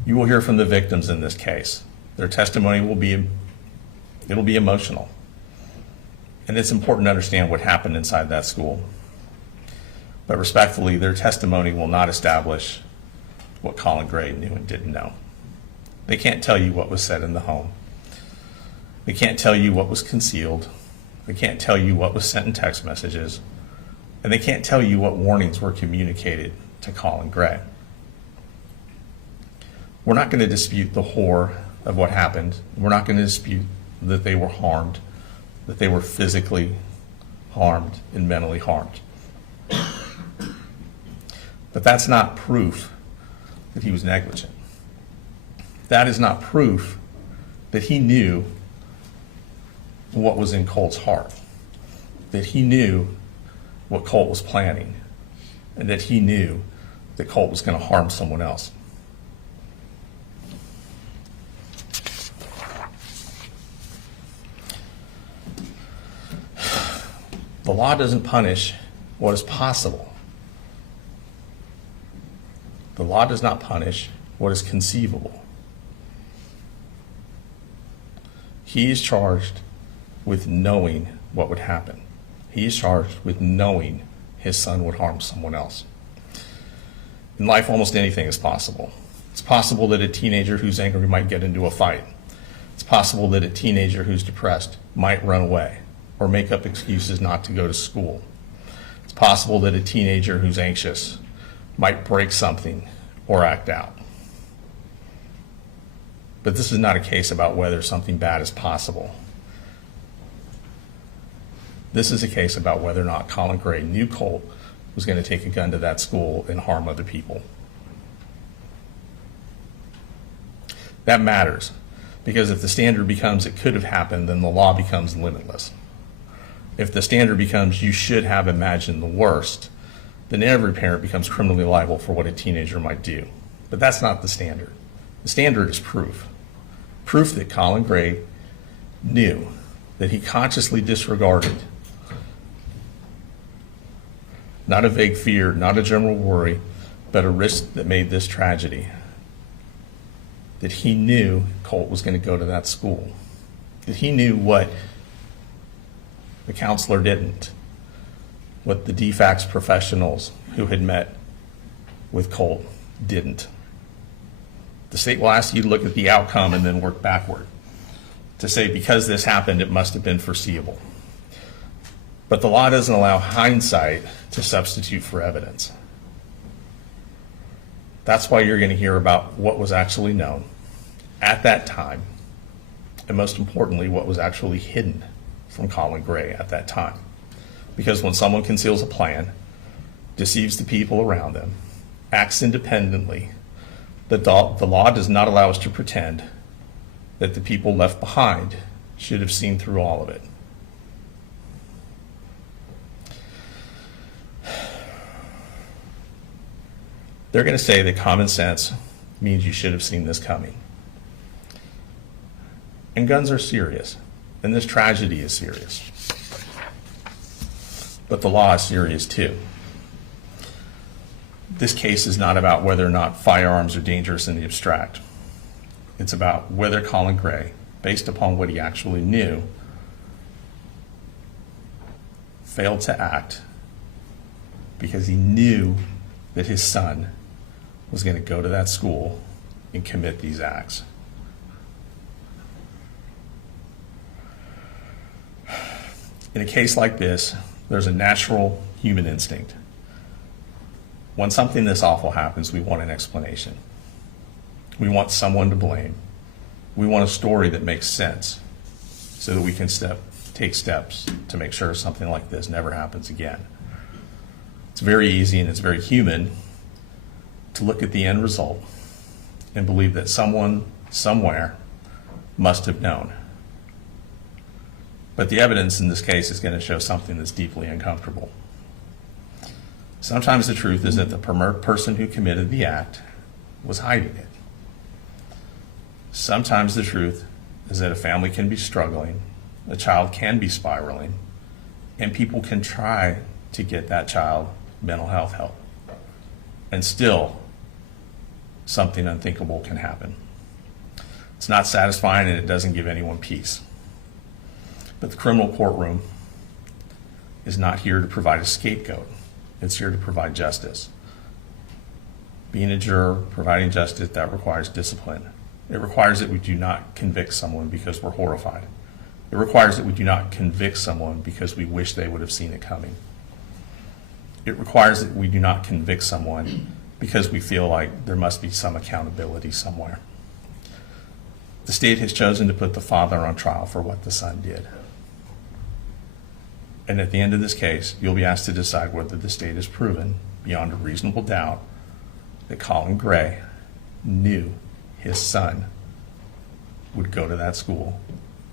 You will hear from the victims in this case. Their testimony will be emotional. And it's important to understand what happened inside that school. But respectfully, their testimony will not establish what Colin Gray knew and didn't know. They can't tell you what was said in the home. They can't tell you what was concealed. They can't tell you what was sent in text messages. And they can't tell you what warnings were communicated to Colin Gray. We're not going to dispute the horror of what happened. We're not going to dispute that they were harmed, that they were physically harmed and mentally harmed. But that's not proof that he was negligent. That is not proof that he knew what was in Colt's heart, that he knew what Colt was planning, and that he knew that Colt was going to harm someone else. The law doesn't punish what is possible. The law does not punish what is conceivable. He is charged with knowing what would happen. He is charged with knowing his son would harm someone else. In life, almost anything is possible. It's possible that a teenager who's angry might get into a fight. It's possible that a teenager who's depressed might run away or make up excuses not to go to school. It's possible that a teenager who's anxious might break something or act out. But this is not a case about whether something bad is possible. This is a case about whether or not Colin Gray knew Colt was going to take a gun to that school and harm other people. That matters, because if the standard becomes it could have happened, then the law becomes limitless. If the standard becomes you should have imagined the worst, then every parent becomes criminally liable for what a teenager might do. But that's not the standard. The standard is proof. Proof that Colin Gray knew, that he consciously disregarded, not a vague fear, not a general worry, but a risk that made this tragedy. That he knew Colt was going to go to that school. That he knew what the counselor didn't, what the DFACS professionals who had met with Colt didn't. The state will ask you to look at the outcome and then work backward to say because this happened, it must have been foreseeable. But the law doesn't allow hindsight to substitute for evidence. That's why you're going to hear about what was actually known at that time, and most importantly, what was actually hidden from Colin Gray at that time. Because when someone conceals a plan, deceives the people around them, acts independently, the law does not allow us to pretend that the people left behind should have seen through all of it. They're going to say that common sense means you should have seen this coming. And guns are serious, and this tragedy is serious. But the law is serious too. This case is not about whether or not firearms are dangerous in the abstract. It's about whether Colin Gray, based upon what he actually knew, failed to act because he knew that his son was going to go to that school and commit these acts. In a case like this, there's a natural human instinct. When something this awful happens, we want an explanation. We want someone to blame. We want a story that makes sense so that we can take steps to make sure something like this never happens again. It's very easy and it's very human to look at the end result and believe that someone, somewhere, must have known. But the evidence in this case is going to show something that's deeply uncomfortable. Sometimes the truth is that the person who committed the act was hiding it. Sometimes the truth is that a family can be struggling, a child can be spiraling, and people can try to get that child mental health help. And still, something unthinkable can happen. It's not satisfying and it doesn't give anyone peace. But the criminal courtroom is not here to provide a scapegoat. It's here to provide justice. Being a juror, providing justice, that requires discipline. It requires that we do not convict someone because we're horrified. It requires that we do not convict someone because we wish they would have seen it coming. It requires that we do not convict someone because we feel like there must be some accountability somewhere. The state has chosen to put the father on trial for what the son did. And at the end of this case, you'll be asked to decide whether the state has proven, beyond a reasonable doubt, that Colin Gray knew his son would go to that school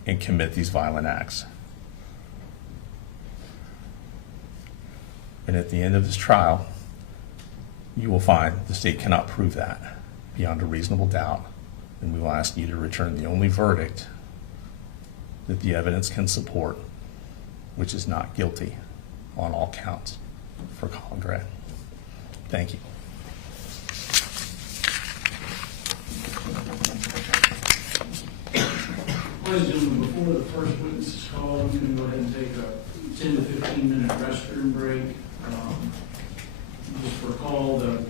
and commit these violent acts. And at the end of this trial, you will find the state cannot prove that beyond a reasonable doubt, and we will ask you to return the only verdict that the evidence can support, which is not guilty on all counts for Colin Gray. Thank you. Ladies and gentlemen, before the first witness is called, I'm going to go ahead and take a 10 to 15 minute restroom break. Just recall the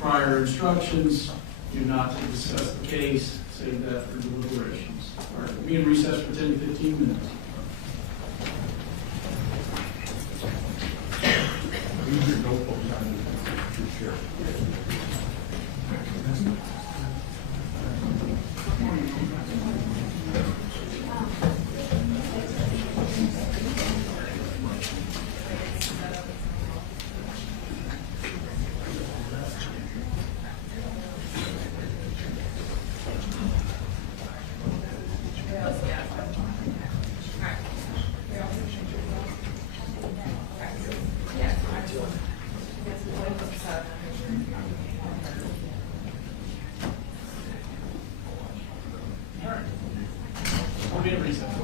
prior instructions, do not to discuss the case, save that for deliberations. All right, we'll be in recess for 10 to 15 minutes. We'll be in recess.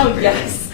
Oh, yes.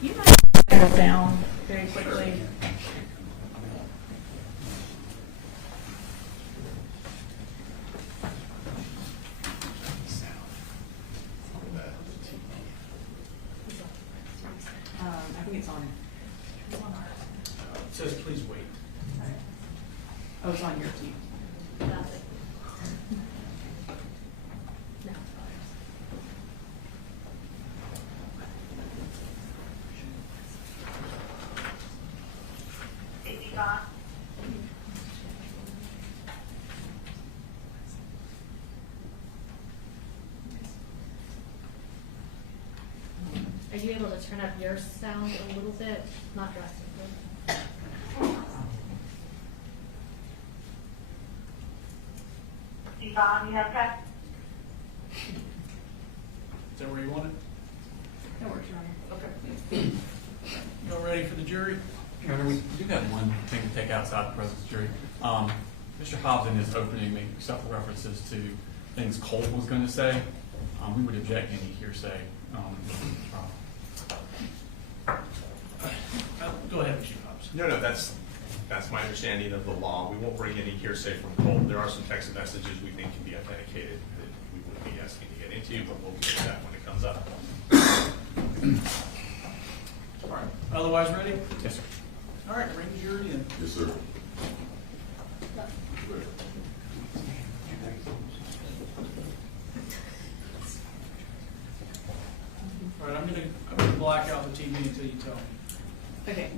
You might settle down very quickly. I think it's on. It says please wait. Oh, it's on your team. Are you able to turn up your sound a little bit? Not drastically. Yvonne, you have that? Is that where you want it? That works, Your Honor. Okay. Y'all ready for the jury? Your Honor, we do have one thing to take outside the presence of the jury. Mr. Hobbs in his opening made several references to things Colt was going to say. We would object any hearsay. Go ahead, Mr. Hobbs. No, that's my understanding of the law. We won't bring any hearsay from Colt. There are some text messages we think can be authenticated that we wouldn't be asking to get into, but we'll get to that when it comes up. All right. Otherwise ready? Yes, sir. All right, bring the jury in. Yes, sir. All right, I'm gonna black out the TV until you tell me. Okay.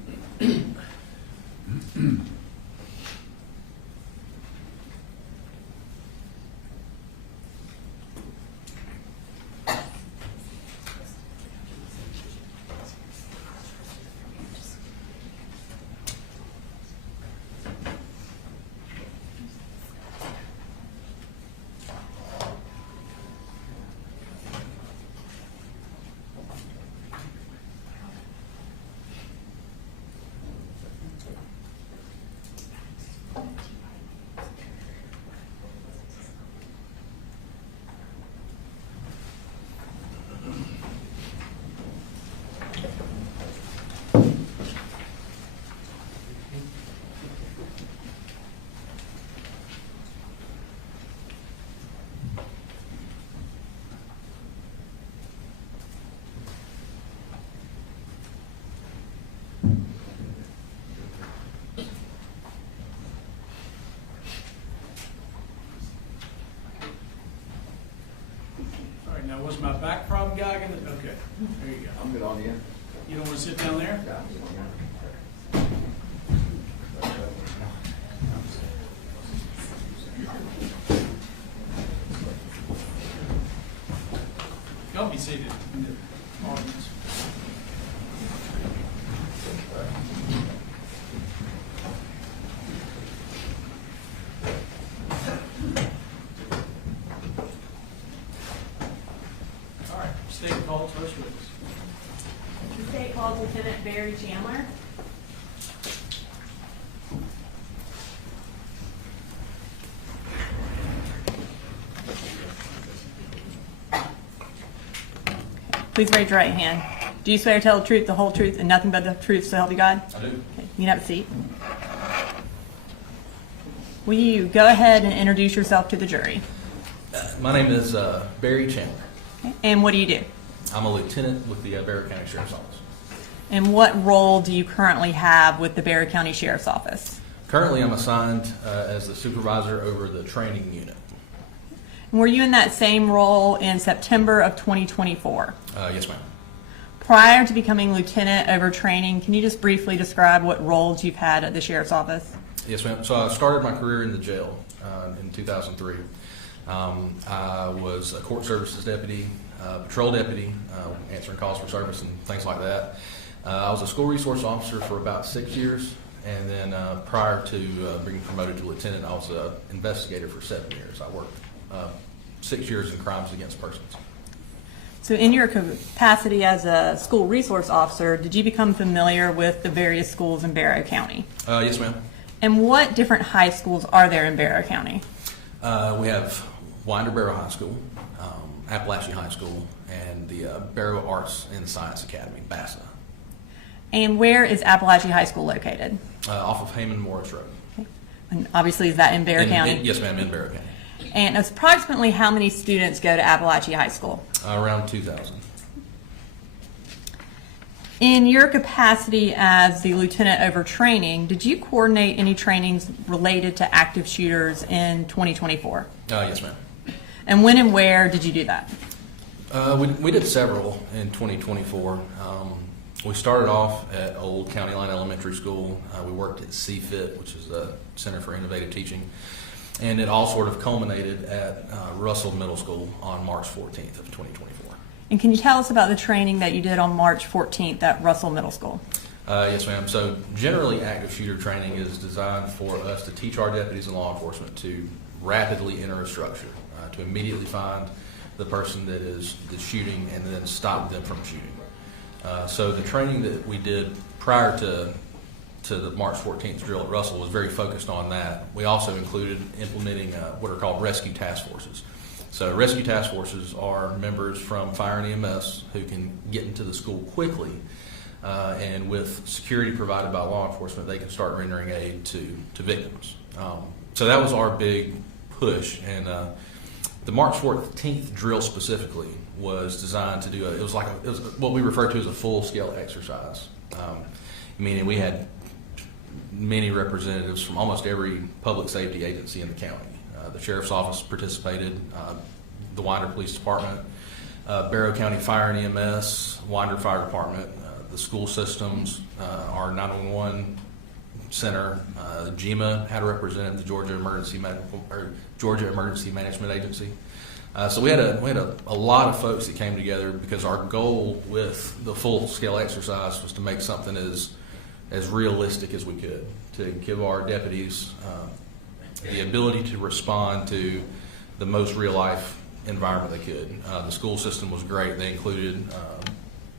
All right, now was my back problem guy gonna, okay, there you go. I'm good on you. You don't wanna sit down there? Y'all be seated in the audience. All right, state calls, first witness. The state calls Lieutenant Barry Chandler. Please raise your right hand. Do you swear to tell the truth, the whole truth, and nothing but the truth, so help you God? I do. Okay, you can have a seat. Will you go ahead and introduce yourself to the jury? My name is Barry Chandler. Okay, and what do you do? I'm a lieutenant with the Barry County Sheriff's Office. And what role do you currently have with the Barry County Sheriff's Office? Currently, I'm assigned as the supervisor over the training unit. Were you in that same role in September of 2024? Yes, ma'am. Prior to becoming lieutenant over training, can you just briefly describe what roles you've had at the Sheriff's Office? Yes, ma'am. So I started my career in the jail in 2003. I was a court services deputy, patrol deputy, answering calls for service and things like that. I was a school resource officer for about 6 years, and then prior to being promoted to lieutenant, I was an investigator for 7 years. I worked 6 years in crimes against persons. So in your capacity as a school resource officer, did you become familiar with the various schools in Barrow County? Yes, ma'am. And what different high schools are there in Barrow County? We have Winder Barrow High School, Apalachee High School, and the Barrow Arts and Science Academy, BASA. And where is Apalachee High School located? Off of Heyman Morris Road. And obviously, is that in Bear County? Yes, ma'am, in Barrow County. And approximately how many students go to Apalachee High School? Around 2,000. In your capacity as the lieutenant over training, did you coordinate any trainings related to active shooters in 2024? Yes, ma'am. And when and where did you do that? We did several in 2024. We started off at Old County Line Elementary School. We worked at CFIT, which is the Center for Innovative Teaching. And it all sort of culminated at Russell Middle School on March 14th of 2024. And can you tell us about the training that you did on March 14th at Russell Middle School? Yes, ma'am. So generally, active shooter training is designed for us to teach our deputies and law enforcement to rapidly enter a structure, to immediately find the person that is shooting and then stop them from shooting. So the training that we did prior to the March 14th drill at Russell was very focused on that. We also included implementing what are called rescue task forces. So rescue task forces are members from fire and EMS who can get into the school quickly, and with security provided by law enforcement, they can start rendering aid to victims. So that was our big push, and the March 14th drill specifically was designed to do it was what we refer to as a full-scale exercise, meaning we had many representatives from almost every public safety agency in the county. The Sheriff's Office participated, the Winder Police Department, Barrow County Fire and EMS, Winder Fire Department, the school systems, our 911 Center, GEMA had a representative, the Georgia Emergency Management Agency. So we had a lot of folks that came together because our goal with the full-scale exercise was to make something as realistic as we could, to give our deputies the ability to respond to the most real-life environment they could. The school system was great. They included,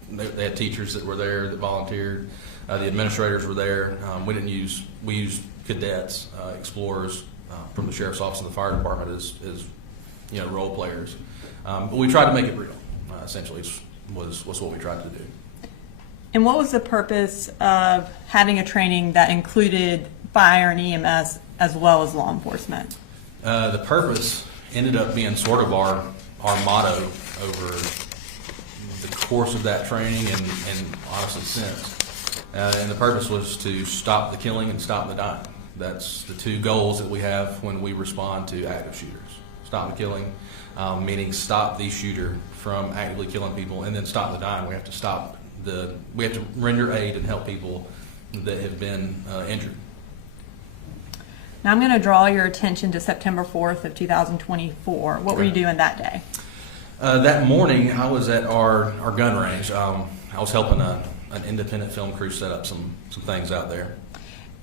they had teachers that were there that volunteered. The administrators were there. We used cadets, explorers from the Sheriff's Office and the Fire Department as role players. But we tried to make it real, essentially, was what we tried to do. And what was the purpose of having a training that included fire and EMS as well as law enforcement? The purpose ended up being sort of our motto over the course of that training and honestly since. And the purpose was to stop the killing and stop the dying. That's the two goals that we have when we respond to active shooters. Stop the killing, meaning stop the shooter from actively killing people, and then stop the dying. We have to render aid and help people that have been injured. Now I'm going to draw your attention to September 4th of 2024. What were you doing that day? That morning, I was at our gun range. I was helping an independent film crew set up some things out there.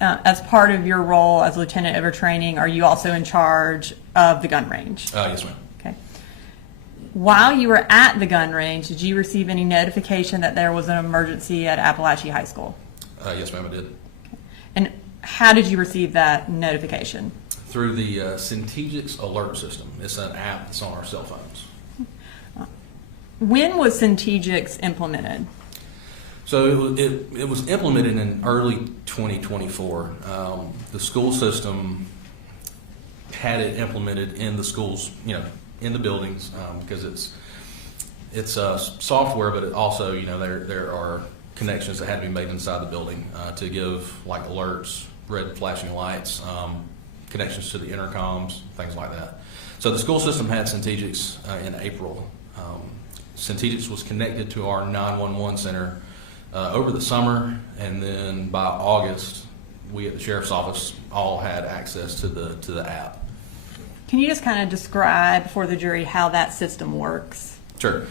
As part of your role as lieutenant over training, are you also in charge of the gun range? Yes, ma'am. Okay. While you were at the gun range, did you receive any notification that there was an emergency at Apalachee High School? Yes, ma'am, I did. Okay. And how did you receive that notification? Through the Centegix alert system. It's an app that's on our cell phones. When was Centegix implemented? So it was implemented in early 2024. The school system had it implemented in the schools, in the buildings, because it's software, but it also, there are connections that had to be made inside the building to give like alerts, red flashing lights, connections to the intercoms, things like that. So the school system had Centegix in April. Centegix was connected to our 911 center over the summer, and then by August, we at the Sheriff's Office all had access to the app. Can you just kind of describe for the jury how that system works? Sure.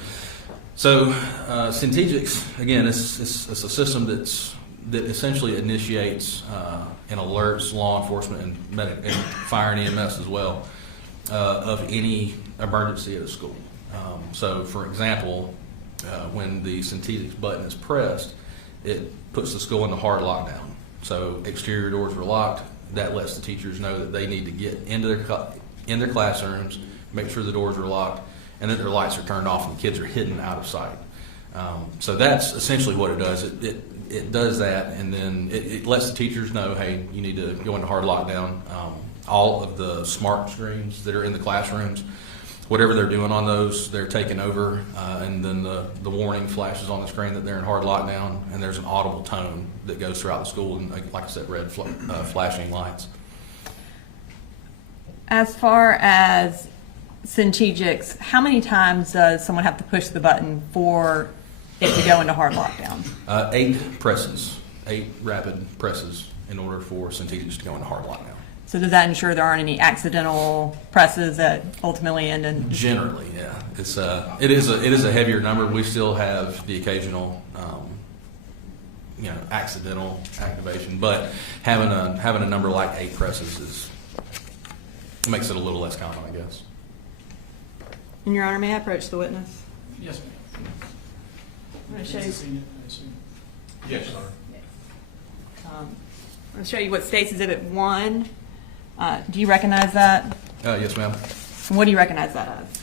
So Centegix, again, it's a system that essentially initiates and alerts law enforcement and fire and EMS as well of any emergency at a school. So, for example, when the Centegix button is pressed, it puts the school into hard lockdown. So exterior doors are locked. That lets the teachers know that they need to get into their classrooms, make sure the doors are locked, and that their lights are turned off and the kids are hidden out of sight. So that's essentially what it does. it does that, and then it lets the teachers know, hey, you need to go into hard lockdown. All of the smart screens that are in the classrooms, whatever they're doing on those, they're taking over, and then the warning flashes on the screen that they're in hard lockdown, and there's an audible tone that goes throughout the school, and like I said, red flashing lights. As far as Centegics, how many times does someone have to push the button for it to go into hard lockdown? 8 presses, 8 rapid presses in order for Centegics to go into hard lockdown. So does that ensure there aren't any accidental presses that ultimately end in? Generally, yeah. It is a heavier number. We still have the occasional, accidental activation, but having a number like 8 presses makes it a little less common, I guess. And Your Honor, may I approach the witness? Yes, ma'am. I'm going to show you. Seen it, I assume. Yes, sir. I'm going to show you what State's Exhibit 1. Do you recognize that? Yes, ma'am. And what do you recognize that as?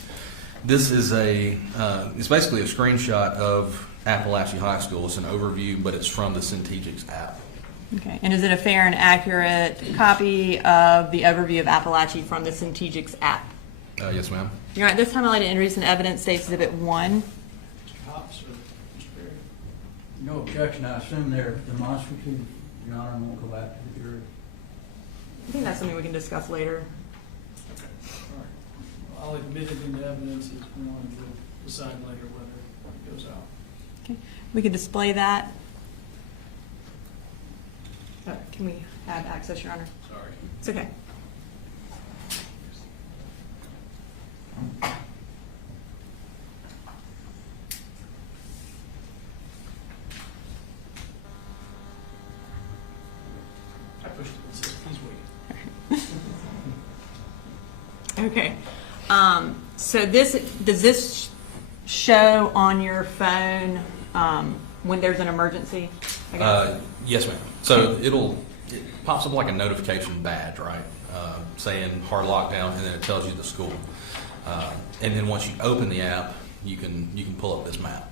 This is it's basically a screenshot of Apalachee High School. It's an overview, but it's from the Centegics app. Okay. And is it a fair and accurate copy of the overview of Apalachee from the Centegics app? Yes, ma'am. You're right. This time I'd like to introduce an evidence, State's Exhibit 1. Mr. Hops or Mr. Berry? No objection, I assume they're demonstrative, Your Honor, and won't go back to the jury. I think that's something we can discuss later. All right. I'll admit it into evidence as one, we'll decide later whether it goes out. Okay. We could display that. Can we have access, Your Honor? Sorry. It's okay. I pushed it, it says he's waiting. Okay. So does this show on your phone when there's an emergency? I guess? Yes, ma'am. So it pops up like a notification badge, right? Saying hard lockdown, and then it tells you the school. And then once you open the app, you can pull up this map.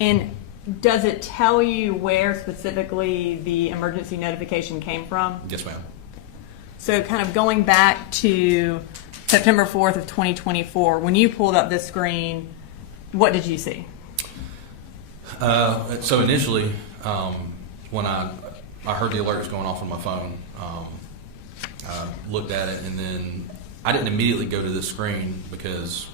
And does it tell you where specifically the emergency notification came from? Yes, ma'am. So kind of going back to September 4th of 2024, when you pulled up this screen, what did you see? So initially, when I heard the alert was going off on my phone, I looked at it, and then I didn't immediately go to this screen because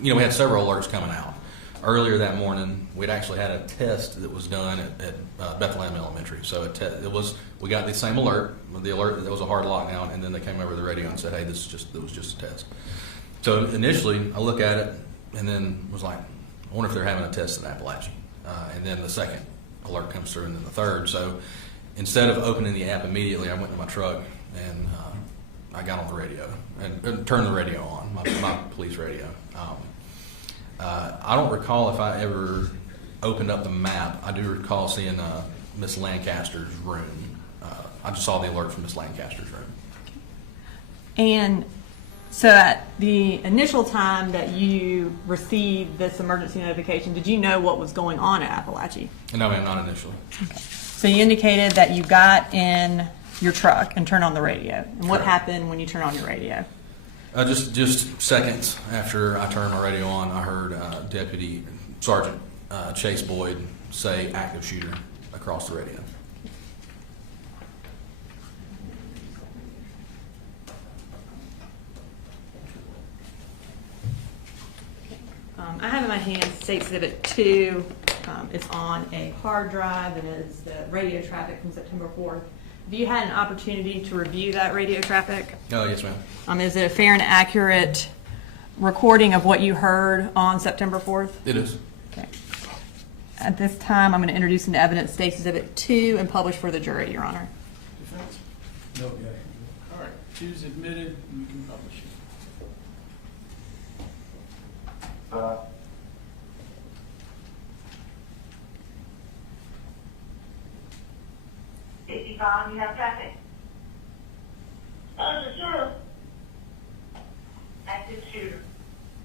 we had several alerts coming out. Earlier that morning, we'd actually had a test that was done at Bethlehem Elementary. So we got the same alert, the alert that there was a hard lockdown, and then they came over the radio and said, "Hey, it was just a test." So initially, I look at it and then was like, "I wonder if they're having a test in Apalachee." And then the second alert comes through, and then the third. So instead of opening the app immediately, I went to my truck and I got on the radio and turned the radio on, my police radio. I don't recall if I ever opened up the map. I do recall seeing Miss Lancaster's room. I just saw the alert from Miss Lancaster's room. And so at the initial time that you received this emergency notification, did you know what was going on at Apalachee? No, ma'am, not initially. Okay. So you indicated that you got in your truck and turned on the radio. And what Correct. happened when you turned on your radio? Just seconds after I turned my radio on, I heard Sergeant Chase Boyd say active shooter across the radio. I have in my hand State Exhibit 2. It's on a hard drive and is the radio traffic from September 4th. Have you had an opportunity to review that radio traffic? Oh, yes, ma'am. Is it a fair and accurate recording of what you heard on September 4th? It is. Okay. At this time, I'm going to introduce into evidence State Exhibit 2 and publish for the jury, Your Honor. Defense? No objection. All right, two's admitted, and you can publish it. Safety Bond, you have traffic. Sure. Active shooter.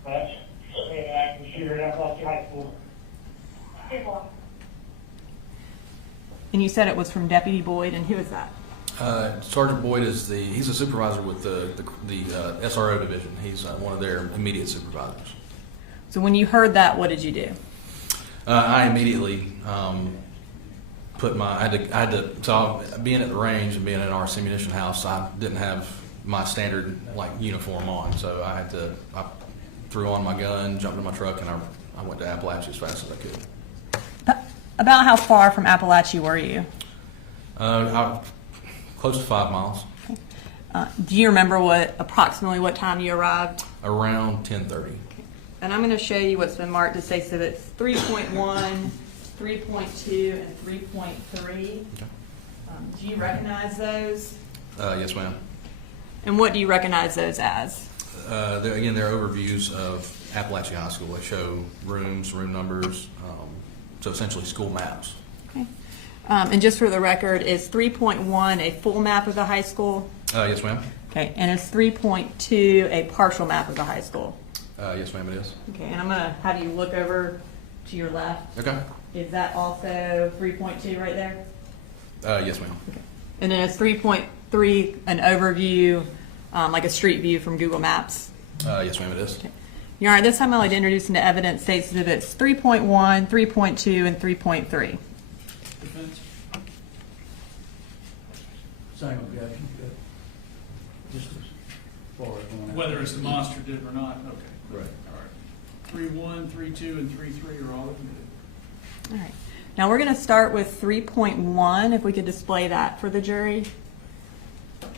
That's an active shooter at Apalachee High School. 10-4. And you said it was from Deputy Boyd, and who is that? Sergeant Boyd he's a supervisor with the SRO division. He's one of their immediate supervisors. So when you heard that, what did you do? I immediately I had to, so being at the range and being in our ammunition house, I didn't have my standard uniform on, so I threw on my gun, jumped in my truck, and I went to Apalachee as fast as I could. About how far from Apalachee were you? Close to 5 miles. Do you remember approximately what time you arrived? Around 10:30. And I'm going to show you what's been marked to say exhibits 3.1, 3.2, and 3.3. Okay. Do you recognize those? Yes, ma'am. And what do you recognize those as? They're overviews of Apalachee High School. They show rooms, room numbers, so essentially school maps. Okay. And just for the record, is 3.1 a full map of the high school? Yes, ma'am. Okay. And is 3.2 a partial map of the high school? Yes, ma'am, it is. Okay. And I'm going to have you look over to your left. Okay. Is that also 3.2 right there? Yes, ma'am. Okay. And then is 3.3 an overview, like a street view from Google Maps? Yes, ma'am, it is. Okay. Your Honor, this time I'd like to introduce into evidence State's Exhibits 3.1, 3.2, and 3.3. Defense? Same objection, good. Just as far as going out. Whether it's demonstrative or not, okay. Right. All right. 3.1, 3.2, and 3.3 are all looking good. All right. Now we're going to start with 3.1, if we could display that for the jury. All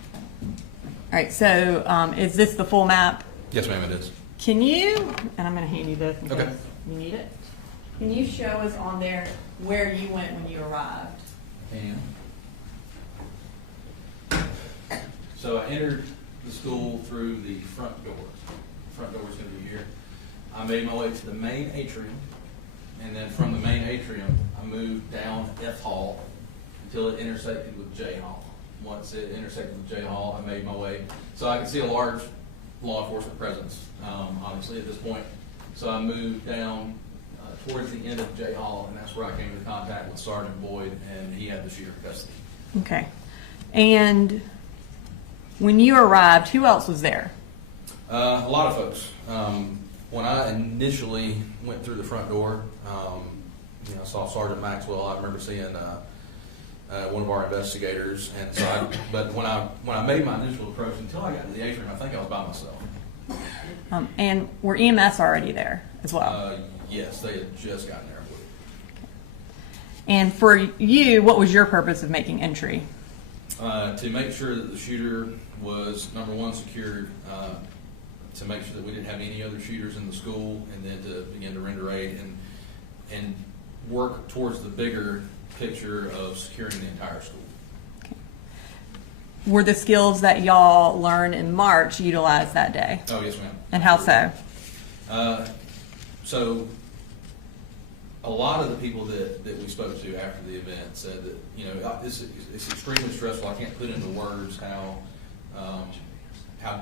right, so is this the full map? Yes, ma'am, it is. Can you, and I'm going to hand you this in Okay. case you need it. Can you show us on there where you went when you arrived? And so I entered the school through the front door. The front door is going to be here. I made my way to the main atrium, and then from the main atrium, I moved down F Hall until it intersected with J Hall. Once it intersected with J Hall, I made my way. So I could see a large law enforcement presence, obviously, at this point. So I moved down towards the end of J Hall, and that's where I came into contact with Sergeant Boyd, and he had the shooter in custody. Okay. And when you arrived, who else was there? A lot of folks. When I initially went through the front door, I saw Sergeant Maxwell. I remember seeing one of our investigators, and so but when I made my initial approach, until I got to the atrium, I think I was by myself. And were EMS already there as well? Yes, they had just gotten there. And for you, what was your purpose of making entry? To make sure that the shooter was, number one, secured, to make sure that we didn't have any other shooters in the school, and then to begin to render aid and work towards the bigger picture of securing the entire school. Okay. Were the skills that y'all learned in March utilized that day? Oh, yes, ma'am. And how so? So a lot of the people that we spoke to after the event said that, it's extremely stressful. I can't put into words how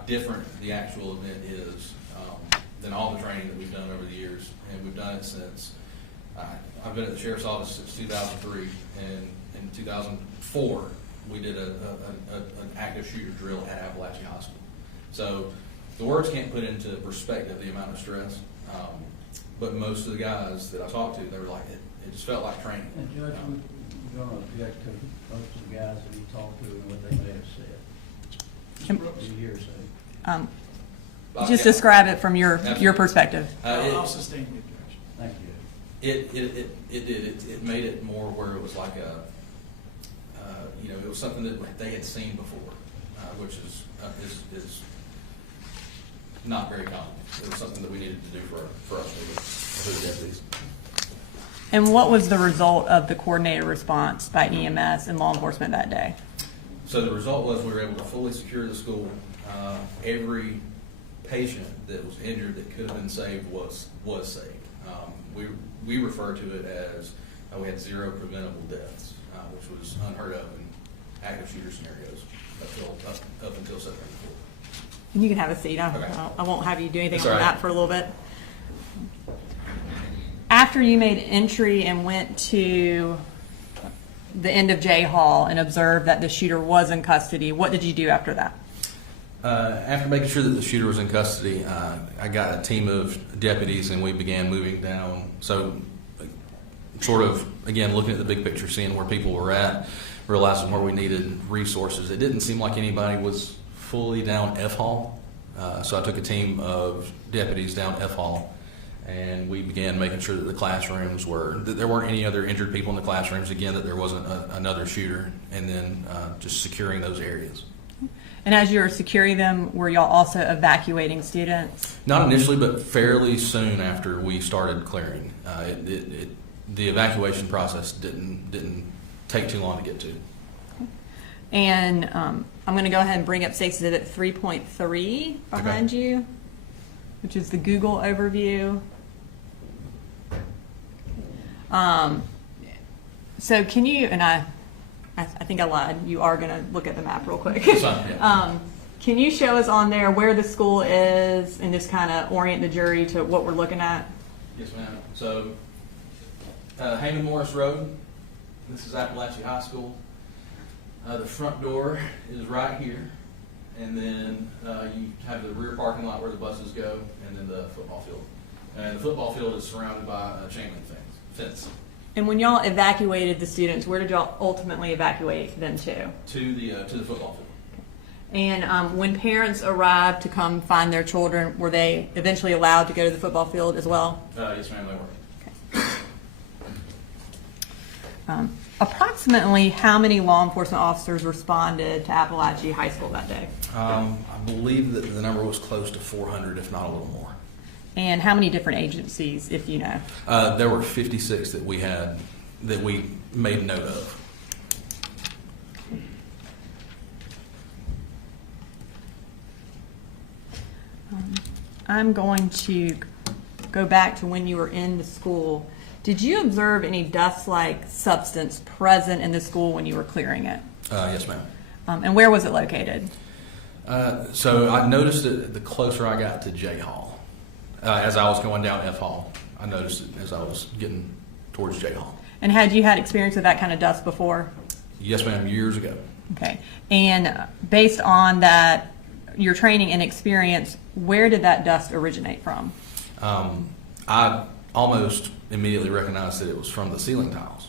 different the actual event is than all the training that we've done over the years. And we've done it since, I've been at the Sheriff's Office since 2003, and in 2004, we did an active shooter drill at Apalachee High School. So the words can't put into perspective the amount of stress, but most of the guys that I talked to, they were like, it just felt like training. And Judge, we're going to object to most of the guys that you talked to and what they may have said. The hearsay. Just describe it from your perspective. I'll sustain the objection. Thank you. It did. It made it more where it was like it was something that they had seen before, which is not very common. It was something that we needed to do for us for the deputies. And what was the result of the coordinated response by EMS and law enforcement that day? So the result was we were able to fully secure the school. Every patient that was injured that could have been saved was saved. We refer to it as we had 0 preventable deaths, which was unheard of in active shooter scenarios up until September 4th. And you can have a seat. Okay. I won't have you do anything That's on all right. that for a little bit. after you made entry and went to the end of J Hall and observed that the shooter was in custody, what did you do after that? After making sure that the shooter was in custody, I got a team of deputies and we began moving down. So sort of, again, looking at the big picture, seeing where people were at, realizing where we needed resources. It didn't seem like anybody was fully down F Hall. So I took a team of deputies down F Hall, and we began making sure that the classrooms that there weren't any other injured people in the classrooms, again, that there wasn't another shooter, and then just securing those areas. And as you were securing them, were y'all also evacuating students? Not initially, but fairly soon after we started clearing. The evacuation process didn't take too long to get to. And I'm going to go ahead and bring up State Exhibit 3.3 behind you, which is the Google overview. So can you, and I think I lied, you are going to look at the map real quick. That's fine, yeah. Can you show us on there where the school is and just kind of orient the jury to what we're looking at? Yes, ma'am. So, Hayman Morris Road, this is Apalachee High School. The front door is right here, and then you have the rear parking lot where the buses go, and then the football field. And the football field is surrounded by a chain link fence. And when y'all evacuated the students, where did y'all ultimately evacuate them to? To the football field. And when parents arrived to come find their children, were they eventually allowed to go to the football field as well? Yes, ma'am, they were. Approximately how many law enforcement officers responded to Apalachee High School that day? I believe that the number was close to 400, if not a little more. And how many different agencies, if you know? There were 56 that we made note of. I'm going to go back to when you were in the school. Did you observe any dust-like substance present in the school when you were clearing it? Yes, ma'am. And where was it located? So I noticed it the closer I got to J Hall. As I was going down F Hall, I noticed it as I was getting towards J Hall. And had you had experience with that kind of dust before? Yes, ma'am, years ago. Okay. And based on that, your training and experience, where did that dust originate from? I almost immediately recognized that it was from the ceiling tiles.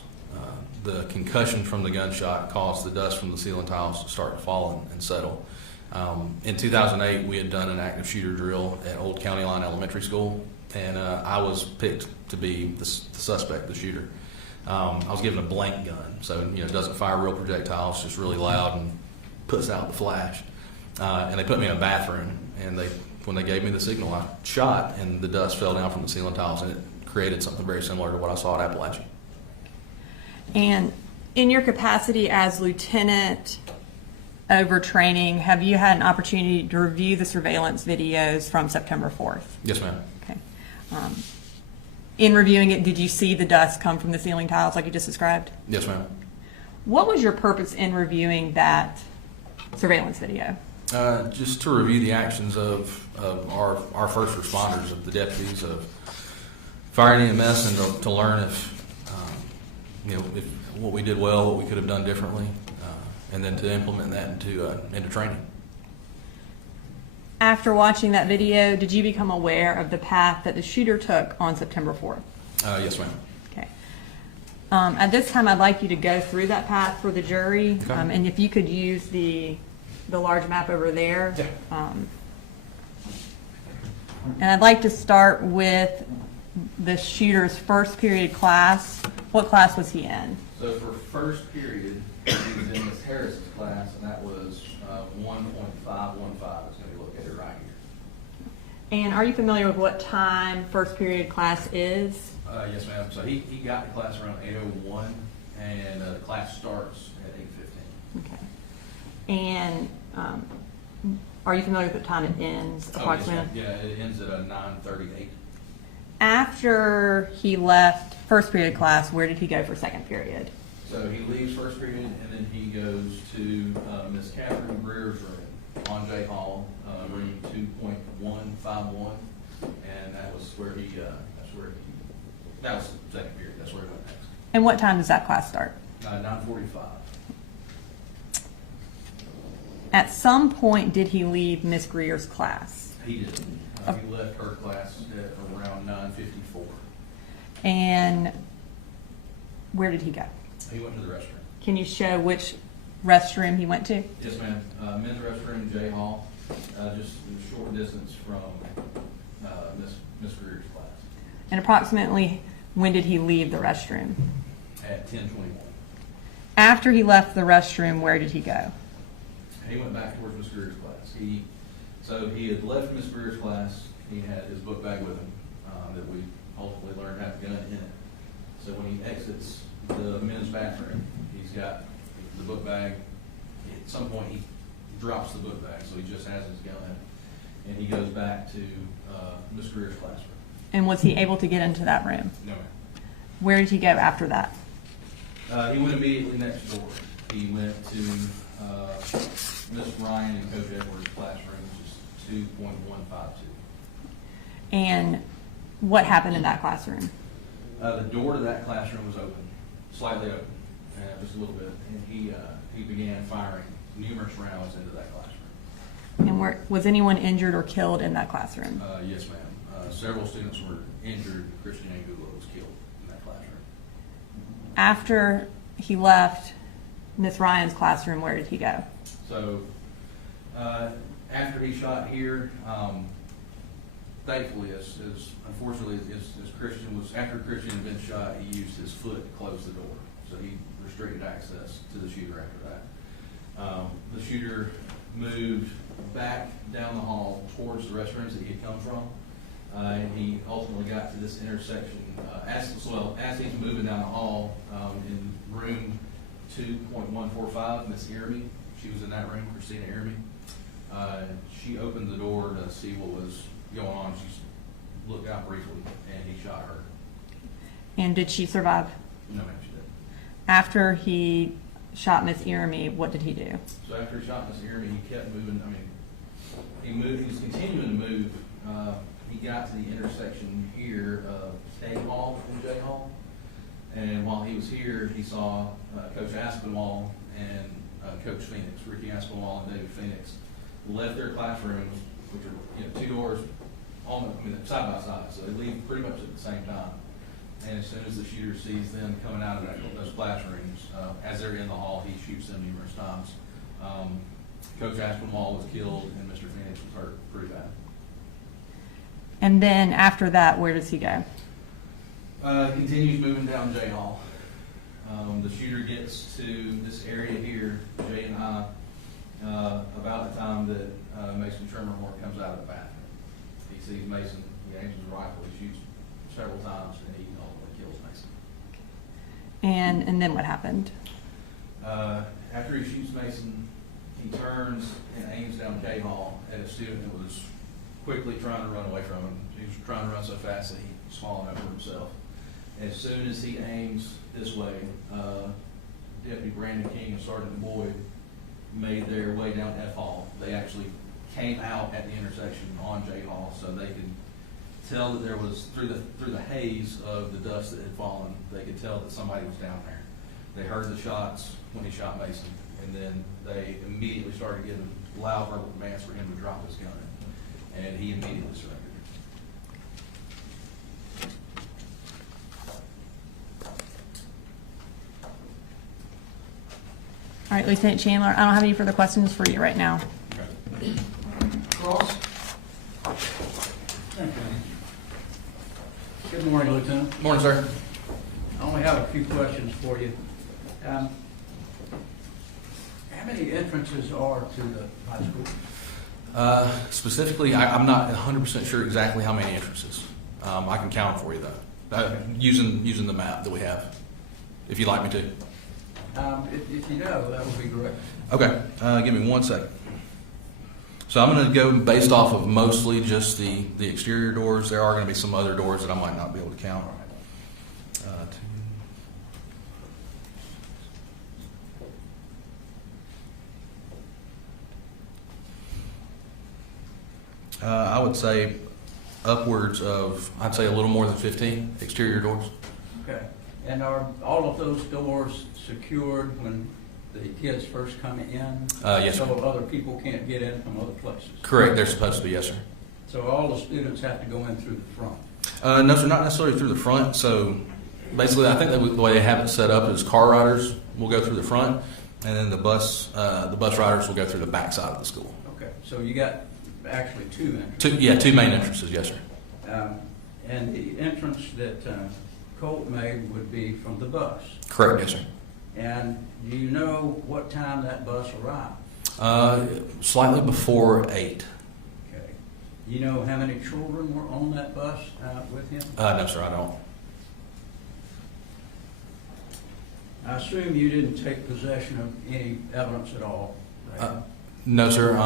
The concussion from the gunshot caused the dust from the ceiling tiles to start to fall and settle. In 2008, we had done an active shooter drill at Old County Line Elementary School, and I was picked to be the suspect, the shooter. I was given a blank gun, so it doesn't fire real projectiles, just really loud and puts out the flash. And they put me in a bathroom, and when they gave me the signal, I shot, and the dust fell down from the ceiling tiles, and it created something very similar to what I saw at Apalachee. And in your capacity as lieutenant over training, have you had an opportunity to review the surveillance videos from September 4th? Yes, ma'am. Okay. In reviewing it, did you see the dust come from the ceiling tiles like you just described? Yes, ma'am. What was your purpose in reviewing that surveillance video? Just to review the actions of our first responders, of the deputies, of fire and EMS, and to learn if what we did well, what we could have done differently, and then to implement that into training. After watching that video, did you become aware of the path that the shooter took on September 4th? Yes, ma'am. Okay. At this time, I'd like you to go through that path for the jury, Okay. and if you could use the large map over there. Yeah. And I'd like to start with the shooter's first period class. What class was he in? So for first period, he was in Miss Harris's class, and that was 1.515. It's going to be located right here. And are you familiar with what time first period class is? Yes, ma'am. So he got to class around 8:01, and the class starts at 8:15. Okay. And are you familiar with what time it ends approximately? Yeah, it ends at 9:38. After he left first period class, where did he go for second period? So he leaves first period, and then he goes to Miss Catherine Greer's room on J Hall, room 2.151, and that was where he That was the second period. That's where we went next. And what time does that class start? 9:45. At some point, did he leave Miss Greer's class? He did. He left her class at around 9:54. And where did he go? He went to the restroom. Can you show which restroom he went to? Yes, ma'am. Men's restroom, J Hall, just a short distance from Miss Greer's class. And approximately when did he leave the restroom? At 10:21. After he left the restroom, where did he go? He went back towards Miss Greer's class. So he had left Miss Greer's class. He had his book bag with him that we ultimately learned had a gun in it. So when he exits the men's bathroom, he's got the book bag. At some point, he drops the book bag, so he just has his gun, and he goes back to Miss Greer's classroom. And was he able to get into that room? No, ma'am. Where did he go after that? He went immediately next door. He went to Miss Ryan and Coach Edwards' classroom, which is 2.152. And what happened in that classroom? The door to that classroom was open, slightly open, just a little bit, and he began firing numerous rounds into that classroom. And was anyone injured or killed in that classroom? Yes, ma'am. Several students were injured. Christian Angulo was killed in that classroom. After he left Miss Ryan's classroom, where did he go? So after he shot here, thankfully, as unfortunately as Christian was, after Christian had been shot, he used his foot to close the door. So he restricted access to the shooter after that. The shooter moved back down the hall towards the restrooms that he had come from. And he ultimately got to this intersection as he's moving down the hall in room 2.145, Miss Iremy. She was in that room, Christina Iremy. She opened the door to see what was going on. She looked out briefly, and he shot her. And did she survive? No, ma'am, she didn't. After he shot Miss Iremy, what did he do? So after he shot Miss Iremy, he kept moving. He was continuing to move. He got to the intersection here of K Hall and J Hall. And while he was here, he saw Coach Aspinwall and Coach Phoenix, Ricky Aspinwall and David Phoenix, left their classrooms, which are two doors side by side, so they leave pretty much at the same time. And as soon as the shooter sees them coming out of those classrooms, as they're in the hall, he shoots them numerous times. Coach Aspinwall was killed, and Mr. Phoenix was hurt pretty bad. And then after that, where does he go? Continues moving down J Hall. The shooter gets to this area here, Jay and I, about the time that Mason Tremorhorn comes out of the bathroom. He sees Mason, he aims his rifle, he shoots several times, and he ultimately kills Mason. And then what happened? After he shoots Mason, he turns and aims down K Hall at a student that was quickly trying to run away from him. He was trying to run so fast that he swallowed up for himself. As soon as he aims this way, Deputy Brandon King and Sergeant Boyd made their way down F Hall. They actually came out at the intersection on J Hall, so they could tell that there was, through the haze of the dust that had fallen, they could tell that somebody was down there. They heard the shots when he shot Mason, and then they immediately started giving loud verbal commands for him to drop his gun, and he immediately surrendered. All right, Lieutenant Chandler, I don't have any further questions for you right now. Cross. Good morning, Lieutenant. Morning, sir. I only have a few questions for you. How many entrances are to the high school? Specifically, I'm not 100% sure exactly how many entrances. I can count them for you, though, using the map that we have, if you'd like me to. If you know, that would be great. Okay, give me 1 second. So I'm going to go based off of mostly just the exterior doors. There are going to be some other doors that I might not be able to count. I would say upwards of, I'd say, a little more than 15 exterior doors. Okay. And are all of those doors secured when the kids first come in? Yes, sir. So other people can't get in from other places? Correct, they're supposed to be, yes, sir. So all the students have to go in through the front? No, sir, not necessarily through the front. So basically, I think that the way they have it set up is car riders will go through the front, and then the bus riders will go through the back side of the school. Okay, so you got actually two entrances? Two main entrances, yes, sir. And the entrance that Colt made would be from the bus? Correct, yes, sir. And do you know what time that bus arrived? Slightly before 8. Okay. You know how many children were on that bus with him? No, sir, I don't. I assume you didn't take possession of any evidence at all, right? No, sir.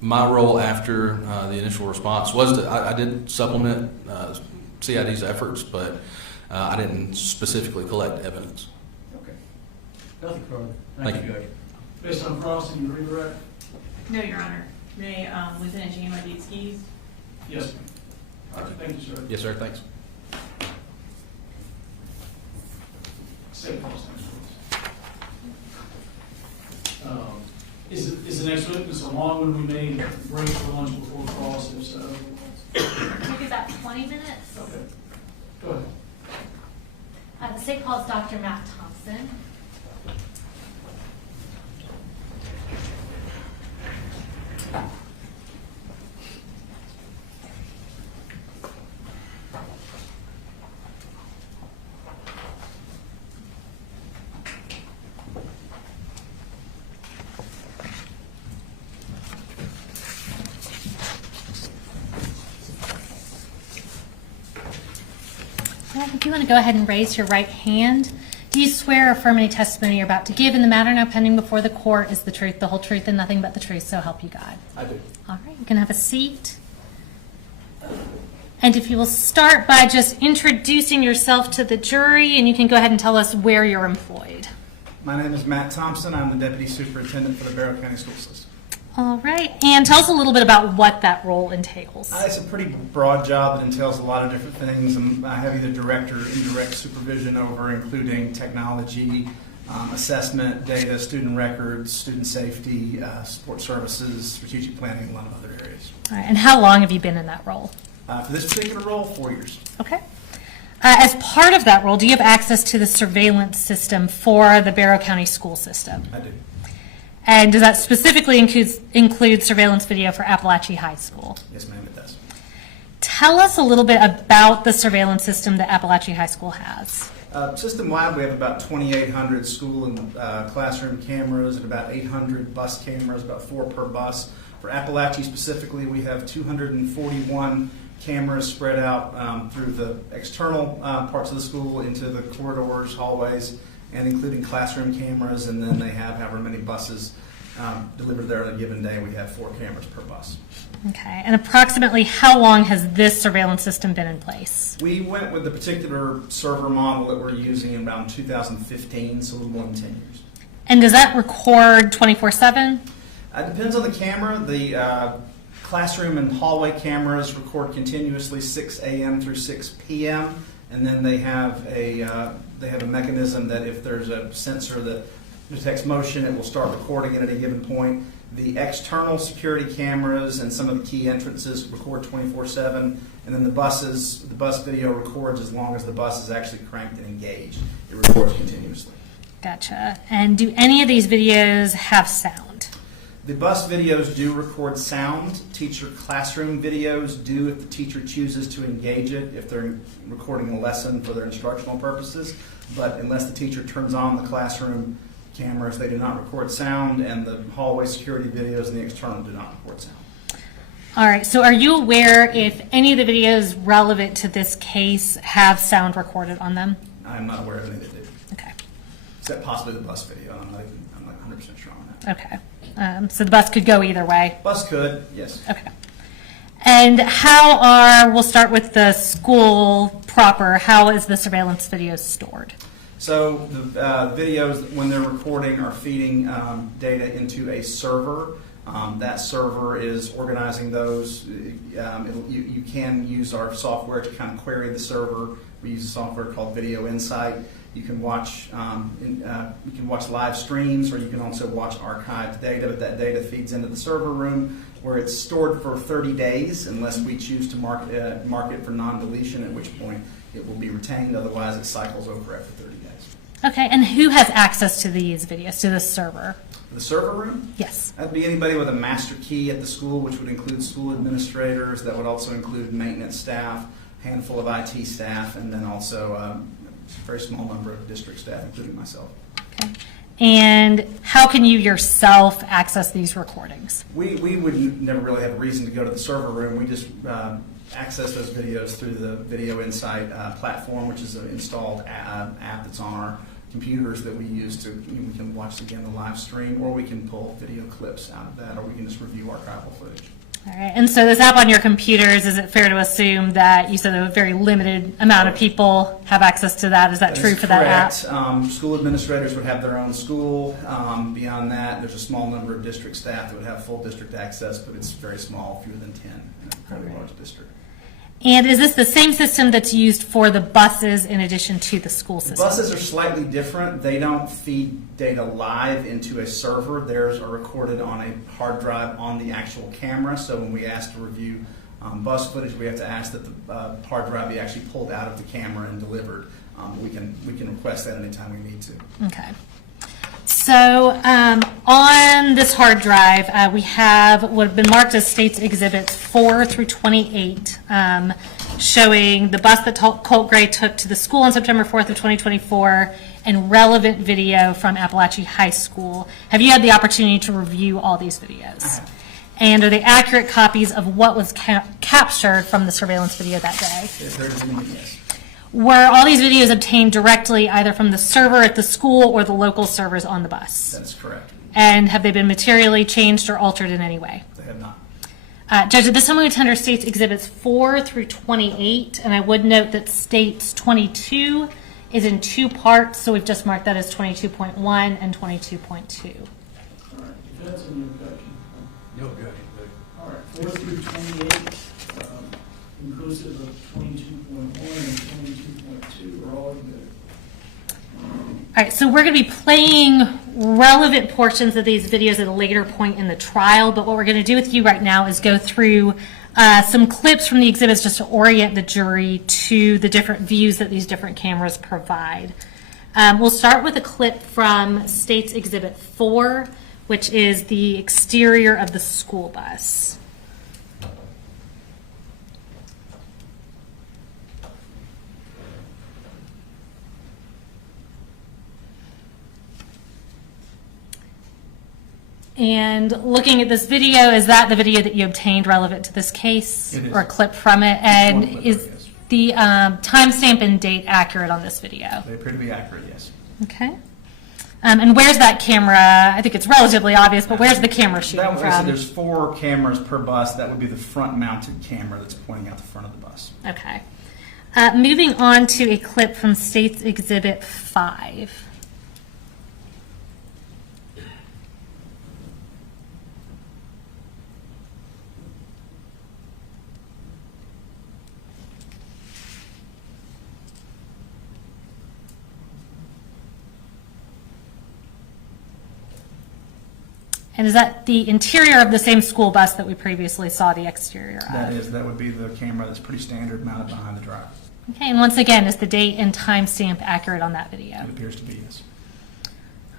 My role after the initial response was that I did supplement CID's efforts, but I didn't specifically collect evidence. Okay. Nothing further. Thank you. Judge. Based on crossing and redirect? No, Your Honor. May Lieutenant Jama Deetzkees? Yes, ma'am. All right, thank you, sir. Yes, sir. Thanks. State policy. Is the next witness a long one? We may break for lunch before cross, if so. Maybe about 20 minutes. Okay. Go ahead. The state calls Dr. Matt Thompson. If you want to go ahead and raise your right hand, do you swear or affirm any testimony you're about to give in the matter now pending before the court is the truth, the whole truth, and nothing but the truth, so help you God? I do. All right, you can have a seat. And if you will start by just introducing yourself to the jury, and you can go ahead and tell us where you're employed. My name is Matt Thompson. I'm the Deputy Superintendent for the Barrow County School System. All right, and tell us a little bit about what that role entails. It's a pretty broad job that entails a lot of different things. I have either direct or indirect supervision over, including technology, assessment, data, student records, student safety, support services, strategic planning, and a lot of other areas. All right, and how long have you been in that role? For this particular role, 4 years. Okay. As part of that role, do you have access to the surveillance system for the Barrow County school system? I do. And does that specifically include surveillance video for Apalachee High School? Yes, ma'am, it does. Tell us a little bit about the surveillance system that Apalachee High School has. System-wide, we have about 2,800 school and classroom cameras and about 800 bus cameras, about 4 per bus. For Apalachee specifically, we have 241 cameras spread out through the external parts of the school into the corridors, hallways, and including classroom cameras, and then they have however many buses delivered there on a given day. We have 4 cameras per bus. Okay, and approximately how long has this surveillance system been in place? We went with the particular server model that we're using in around 2015, so a little more than 10 years. And does that record 24/7? It depends on the camera. The classroom and hallway cameras record continuously 6 a.m. through 6 p.m., and then they have a mechanism that if there's a sensor that detects motion, it will start recording it at a given point. The external security cameras and some of the key entrances record 24/7, and then the bus video records as long as the bus is actually cranked and engaged. It records continuously. Gotcha. And do any of these videos have sound? The bus videos do record sound. Teacher classroom videos do if the teacher chooses to engage it, if they're recording a lesson for their instructional purposes. But unless the teacher turns on the classroom cameras, they do not record sound, and the hallway security videos and the external do not record sound. All right, so are you aware if any of the videos relevant to this case have sound recorded on them? I'm not aware of any that do, Okay. except possibly the bus video. I'm not 100% sure on that. Okay. So the bus could go either way? Bus could, yes. Okay. And we'll start with the school proper, how is the surveillance video stored? So the videos, when they're recording, are feeding data into a server That server is organizing those. You can use our software to kind of query the server. We use a software called Video Insight. You can watch live streams, or you can also watch archived data, but that data feeds into the server room where it's stored for 30 days unless we choose to mark it for non-deletion, at which point it will be retained. Otherwise, it cycles over after 30 days. Okay, and who has access to these videos, to this server? The server room? Yes. That'd be anybody with a master key at the school, which would include school administrators. That would also include maintenance staff, a handful of IT staff, and then also a very small number of district staff, including myself. Okay. And how can you yourself access these recordings? We would never really have a reason to go to the server room. We just access those videos through the Video Insight platform, which is an installed app that's on our computers that we use to, we can watch again the live stream, or we can pull video clips out of that, or we can just review archival footage. All right, and so this app on your computers, is it fair to assume that you said a very limited amount of people have access to that? Is that true for that app? School administrators would have their own school. Beyond that, there's a small number of district staff that would have full district access, but it's very small, fewer than 10 in a fairly large district. And is this the same system that's used for the buses in addition to the school system? Buses are slightly different. They don't feed data live into a server. Theirs are recorded on a hard drive on the actual camera. So when we ask to review bus footage, we have to ask that the hard drive be actually pulled out of the camera and delivered. We can request that anytime we need to. Okay. So on this hard drive, we have what have been marked as States Exhibits 4 through 28, showing the bus that Colt Gray took to the school on September 4th of 2024 and relevant video from Apalachee High School. Have you had the opportunity to review all these videos? I have. And are they accurate copies of what was captured from the surveillance video that day? There is an yes. Were all these videos obtained directly either from the server at the school or the local servers on the bus? That's correct. And have they been materially changed or altered in any way? They have not. Judge, at this time we would tender States Exhibits 4 through 28, and I would note that States 22 is in 2 parts, so we've just marked that as 22.1 and 22.2. All right, if that's in your objection. No objection. All right, 4 through 28, inclusive of 22.1 and 22.2 are all good. All right, so we're going to be playing relevant portions of these videos at a later point in the trial, but what we're going to do with you right now is go through some clips from the exhibits just to orient the jury to the different views that these different cameras provide. We'll start with a clip from States Exhibit 4, which is the exterior of the school bus. And looking at this video, is that the video that you obtained relevant to this case? It is. Or a clip from it? And One clip, is yes. the timestamp and date accurate on this video? They appear to be accurate, yes. Okay. And where's that camera? I think it's relatively obvious, but where's the camera shooting That, like I said, from? there's 4 cameras per bus. That would be the front-mounted camera that's pointing out the front of the bus. Okay. Moving on to a clip from States Exhibit 5. And is that the interior of the same school bus that we previously saw the exterior of? That would be the camera that's pretty standard mounted behind the driver. Okay, and once again, is the date and timestamp accurate on that video? It appears to be, yes.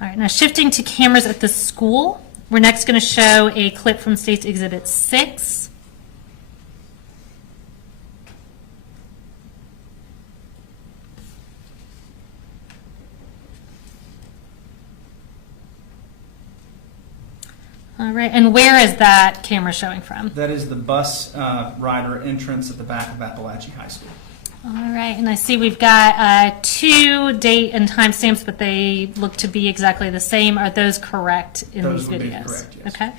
All right, now shifting to cameras at the school, we're next going to show a clip from States Exhibit 6. All right, and where is that camera showing from? That is the bus rider entrance at the back of Apalachee High School. All right, and I see we've got 2 date and timestamps, but they look to be exactly the same. Are those correct in Those these would be videos? correct, yes. Okay.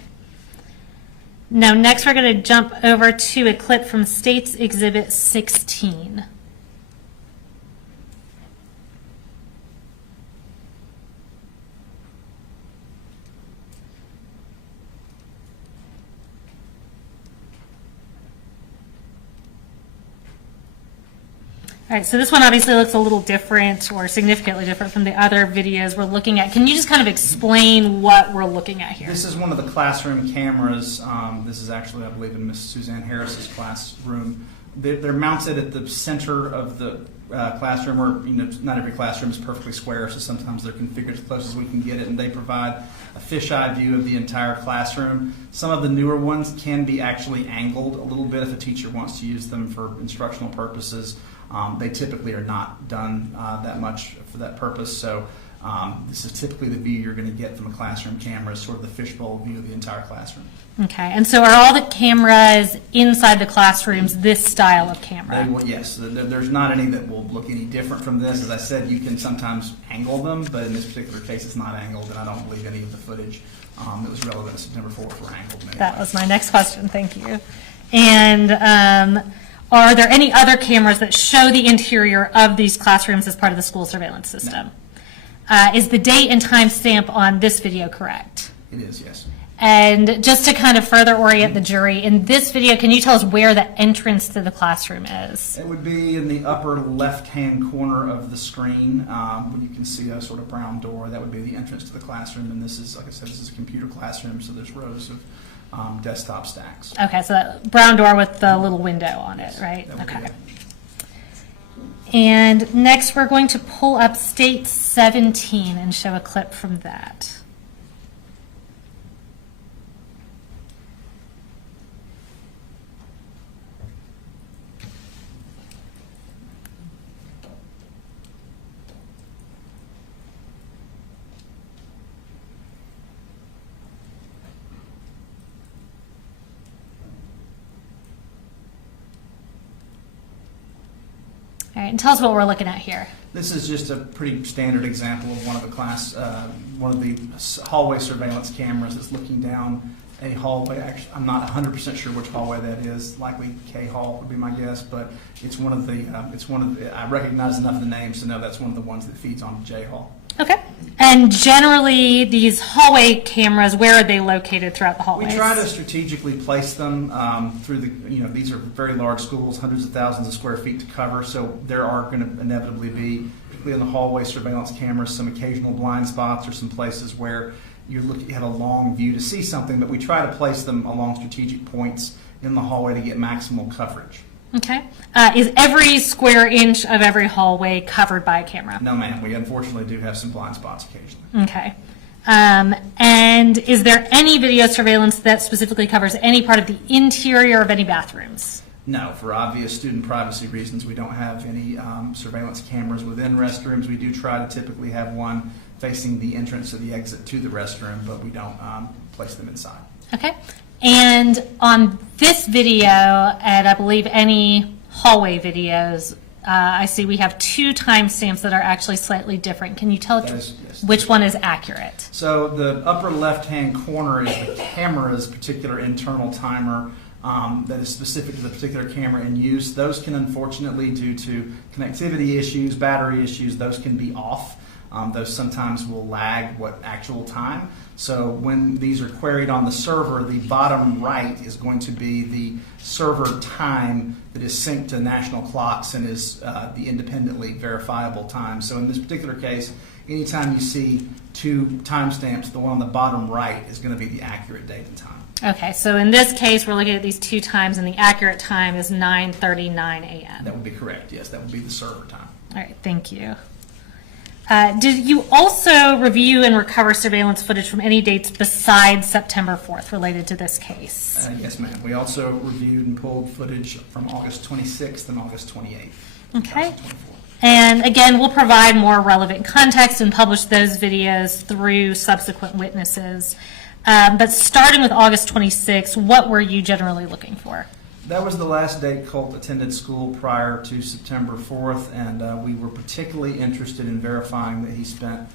Now, next we're going to jump over to a clip from States Exhibit 16. All right, so this one obviously looks a little different or significantly different from the other videos we're looking at. Can you just kind of explain what we're looking at here? This is one of the classroom cameras. This is actually, I believe, in Miss Suzanne Harris's classroom. They're mounted at the center of the classroom, or not every classroom is perfectly square, so sometimes they're configured as close as we can get it, and they provide a fisheye view of the entire classroom. Some of the newer ones can be actually angled a little bit if a teacher wants to use them for instructional purposes. They typically are not done that much for that purpose, so this is typically the view you're going to get from a classroom camera, sort of the fishbowl view of the entire classroom. Okay, and so are all the cameras inside the classrooms this style of camera? Yes, there's not any that will look any different from this. As I said, you can sometimes angle them, but in this particular case it's not angled, and I don't believe any of the footage that was relevant to September 4th were angled. That was my next question, thank you. And are there any other cameras that show the interior of these classrooms as part of the school surveillance system? No. Is the date and time stamp on this video correct? It is, yes. And just to kind of further orient the jury, in this video, can you tell us where the entrance to the classroom is? It would be in the upper left-hand corner of the screen. When you can see a sort of brown door, that would be the entrance to the classroom. And this is, like I said, this is a computer classroom, so there's rows of desktop stacks. Okay, so that brown door with the little window on it, right? Okay. And next, we're going to pull up State 17 and show a clip from that. All right, and tell us what we're looking at here. This is just a pretty standard example of one of the hallway surveillance cameras that's looking down a hallway. Actually, I'm not 100% sure which hallway that is. Likely K Hall would be my guess, but it's one of the. I recognize enough of the names to know that's one of the ones that feeds onto J Hall. Okay. And generally, these hallway cameras, where are they located throughout the hallways? We try to strategically place them through the, these are very large schools, hundreds of thousands of square feet to cover, so there are going to inevitably be, particularly in the hallway surveillance cameras, some occasional blind spots or some places where you have a long view to see something, but we try to place them along strategic points in the hallway to get maximal coverage. Okay. Is every square inch of every hallway covered by a camera? No, ma'am. We unfortunately do have some blind spots occasionally. Okay. And is there any video surveillance that specifically covers any part of the interior of any bathrooms? No. For obvious student privacy reasons, we don't have any surveillance cameras within restrooms. We do try to typically have one facing the entrance or the exit to the restroom, but we don't place them inside. Okay. And on this video, and I believe any hallway videos, I see we have two timestamps that are actually slightly different. Can you tell which one is accurate? So the upper left-hand corner is the camera's particular internal timer that is specific to the particular camera in use. Those can, unfortunately, due to connectivity issues, battery issues, those can be off. Those sometimes will lag what actual time. So when these are queried on the server, the bottom right is going to be the server time that is synced to national clocks and is the independently verifiable time. So in this particular case, anytime you see two timestamps, the one on the bottom right is going to be the accurate date and time. Okay, so in this case, we're looking at these two times, and the accurate time is 9:39 a.m. That would be correct, yes. That would be the server time. All right, thank you. Did you also review and recover surveillance footage from any dates besides September 4th related to this case? Yes, ma'am. We also reviewed and pulled footage from August 26th and August 28th. Okay. 2024. And again, we'll provide more relevant context and publish those videos through subsequent witnesses. But starting with August 26th, what were you generally looking for? That was the last day Colt attended school prior to September 4th, and we were particularly interested in verifying that he spent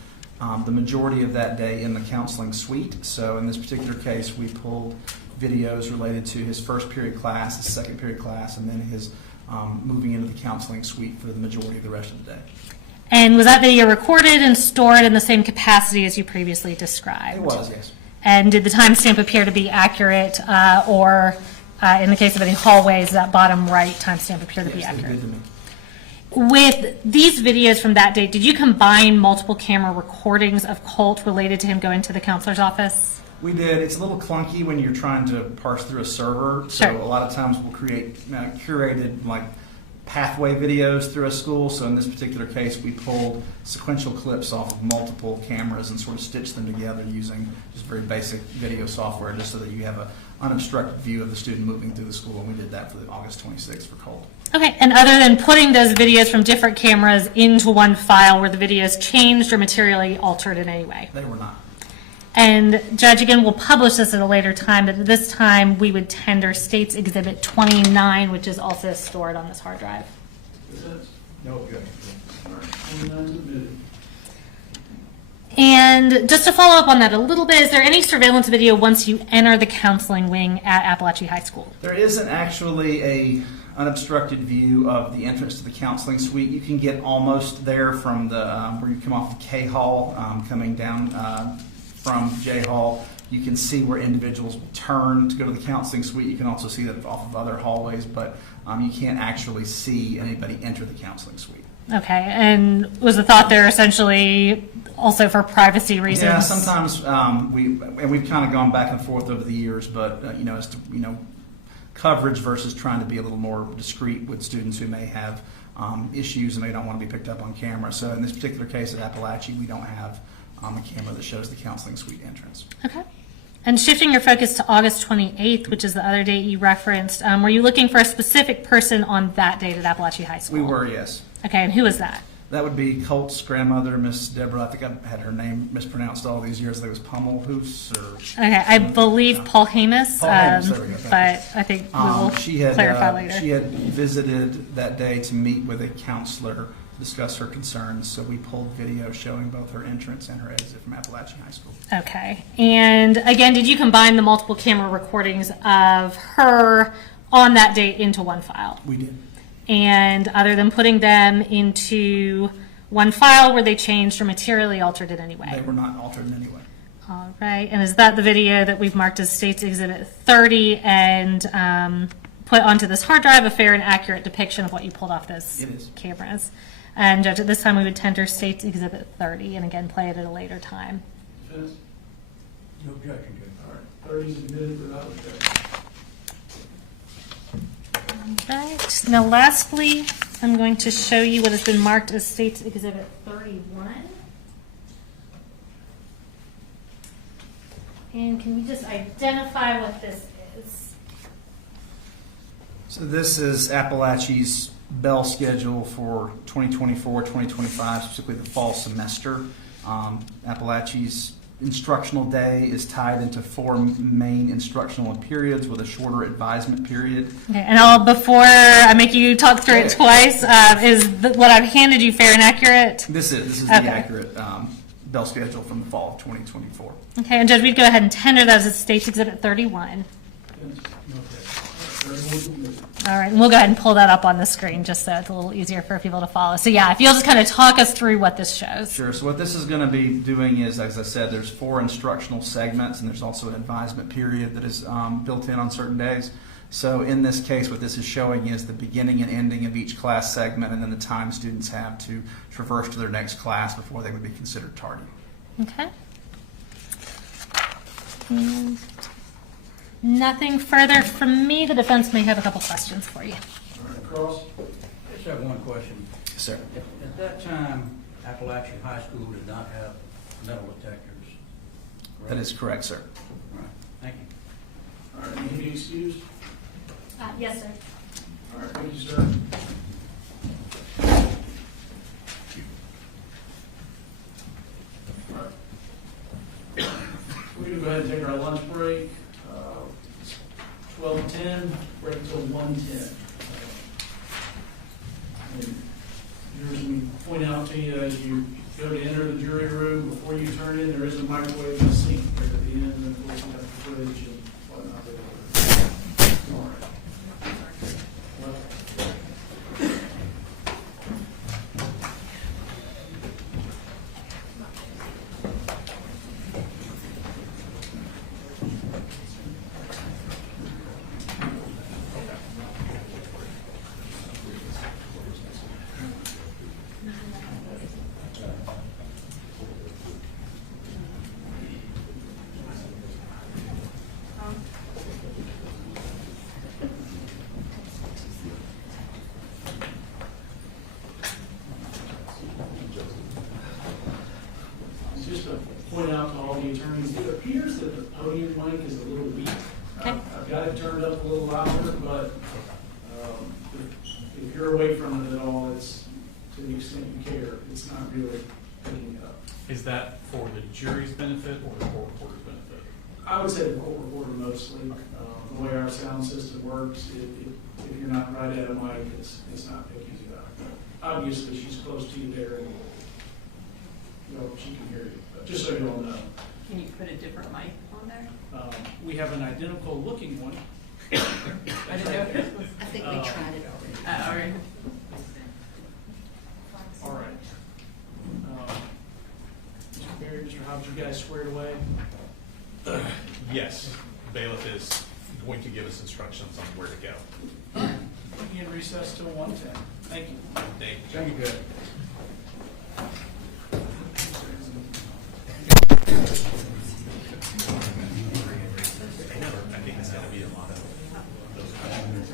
the majority of that day in the counseling suite. So in this particular case, we pulled videos related to his first period class, his second period class, and then his moving into the counseling suite for the majority of the rest of the day. And was that video recorded and stored in the same capacity as you previously described? It was, yes. And did the timestamp appear to be accurate, or in the case of any hallways, that bottom right timestamp appear to be accurate? Good to me. With these videos from that date, did you combine multiple camera recordings of Colt related to him going to the counselor's office? We did. It's a little clunky when you're trying to parse through a server. So Sure. a lot of times we'll create curated like pathway videos through a school. So in this particular case, we pulled sequential clips off of multiple cameras and sort of stitched them together using just very basic video software, just so that you have an unobstructed view of the student moving through the school. And we did that for the August 26th for Colt. Okay, and other than putting those videos from different cameras into one file, were the videos changed or materially altered in any way? They were not. And Judge, again, we'll publish this at a later time, but at this time, we would tender State's Exhibit 29, which is also stored on this hard drive. No objection. All right, 29 submitted. And just to follow up on that a little bit, is there any surveillance video once you enter the counseling wing at Apalachee High School? There isn't actually a unobstructed view of the entrance to the counseling suite. You can get almost there from the where you come off of K Hall, coming down from J Hall. You can see where individuals will turn to go to the counseling suite. You can also see that off of other hallways, but you can't actually see anybody enter the counseling suite. Okay, and was the thought there essentially also for privacy reasons? Yeah, sometimes we've kind of gone back and forth over the years, but as to coverage versus trying to be a little more discreet with students who may have issues and they don't want to be picked up on camera. So in this particular case at Apalachee, we don't have a camera that shows the counseling suite entrance. Okay. And shifting your focus to August 28th, which is the other date you referenced, were you looking for a specific person on that date at Apalachee High School? We were, yes. Okay, and who was that? That would be Colt's grandmother, Miss Deborah. I think I've had her name mispronounced all these years. I think it was Pummelhoose or... Okay, I believe Paul Hamus, Paul Hamus, there we go, but thank I think we will clarify later. She had visited that day to meet with a counselor to discuss her concerns, so we pulled video showing both her entrance and her exit from Apalachee High School. Okay, and again, did you combine the multiple camera recordings of her on that date into one file? We did. And other than putting them into one file, were they changed or materially altered in any way? They were not altered in any way. All right, and is that the video that we've marked as State's Exhibit 30 and put onto this hard drive, a fair and accurate depiction of what you pulled off those It is. cameras? And Judge, at this time we would tender State's Exhibit 30 and again play it at a later time. Defense? No objection, Judge. All right, 30 submitted without objection. All right, now lastly, I'm going to show you what has been marked as State's Exhibit 31. And can you just identify what this is? So this is Apalachee's bell schedule for 2024-2025, specifically the fall semester. Appalachee's instructional day is tied into 4 main instructional periods with a shorter advisement period. Okay, and before I make you talk through it twice, what I've handed you fair and accurate? This is Okay. the accurate bell schedule from the fall of 2024. Okay, and Judge, we'd go ahead and tender that as State's Exhibit 31. Defense? No objection. 31 submitted. All right, and we'll go ahead and pull that up on the screen just so it's a little easier for people to follow. So yeah, if you'll just kind of talk us through what this shows. Sure. So what this is going to be doing is, as I said, there's 4 instructional segments, and there's also an advisement period that is built in on certain days. So in this case, what this is showing is the beginning and ending of each class segment, and then the time students have to traverse to their next class before they would be considered tardy. Okay. And nothing further from me. The defense may have a couple questions for you. All right, Cross? I just have one question. Yes, sir. At that time, Apalachee High School did not have metal detectors. That is correct, sir. All right, thank you. All right, need to be excused? Yes, sir. All right, thank you, sir. All right. We're going to go ahead and take our lunch break. 12:10, break until 1:10. And here's we point out to you as you go to enter the jury room, before you turn in, there is a microwave and a sink there at the end, and of course you have the fridge and whatnot there. All right. just to point out to all the attorneys, it appears that the podium mic is a little weak. Okay. I've got it turned up a little louder, but if you're away from it at all, it's, to the extent you care, it's not really picking it up. Is that for the jury's benefit or the court reporter's benefit? I would say the court reporter mostly. The way our sound system works, if you're not right at a mic, it's not picking it up. Obviously, she's close to you there, and she can hear you. But just so you all know, Can you put a different mic on there? we have an identical looking one. I didn't know if this was. I think we tried it already. All right. All right. Mr. Barry, Mr. Hobbs, you guys squared away? Yes, bailiff is going to give us instructions on where to go. We can recess till 1:10. Thank you. Thank you, Judge. I think it's going to be a lot of those questions.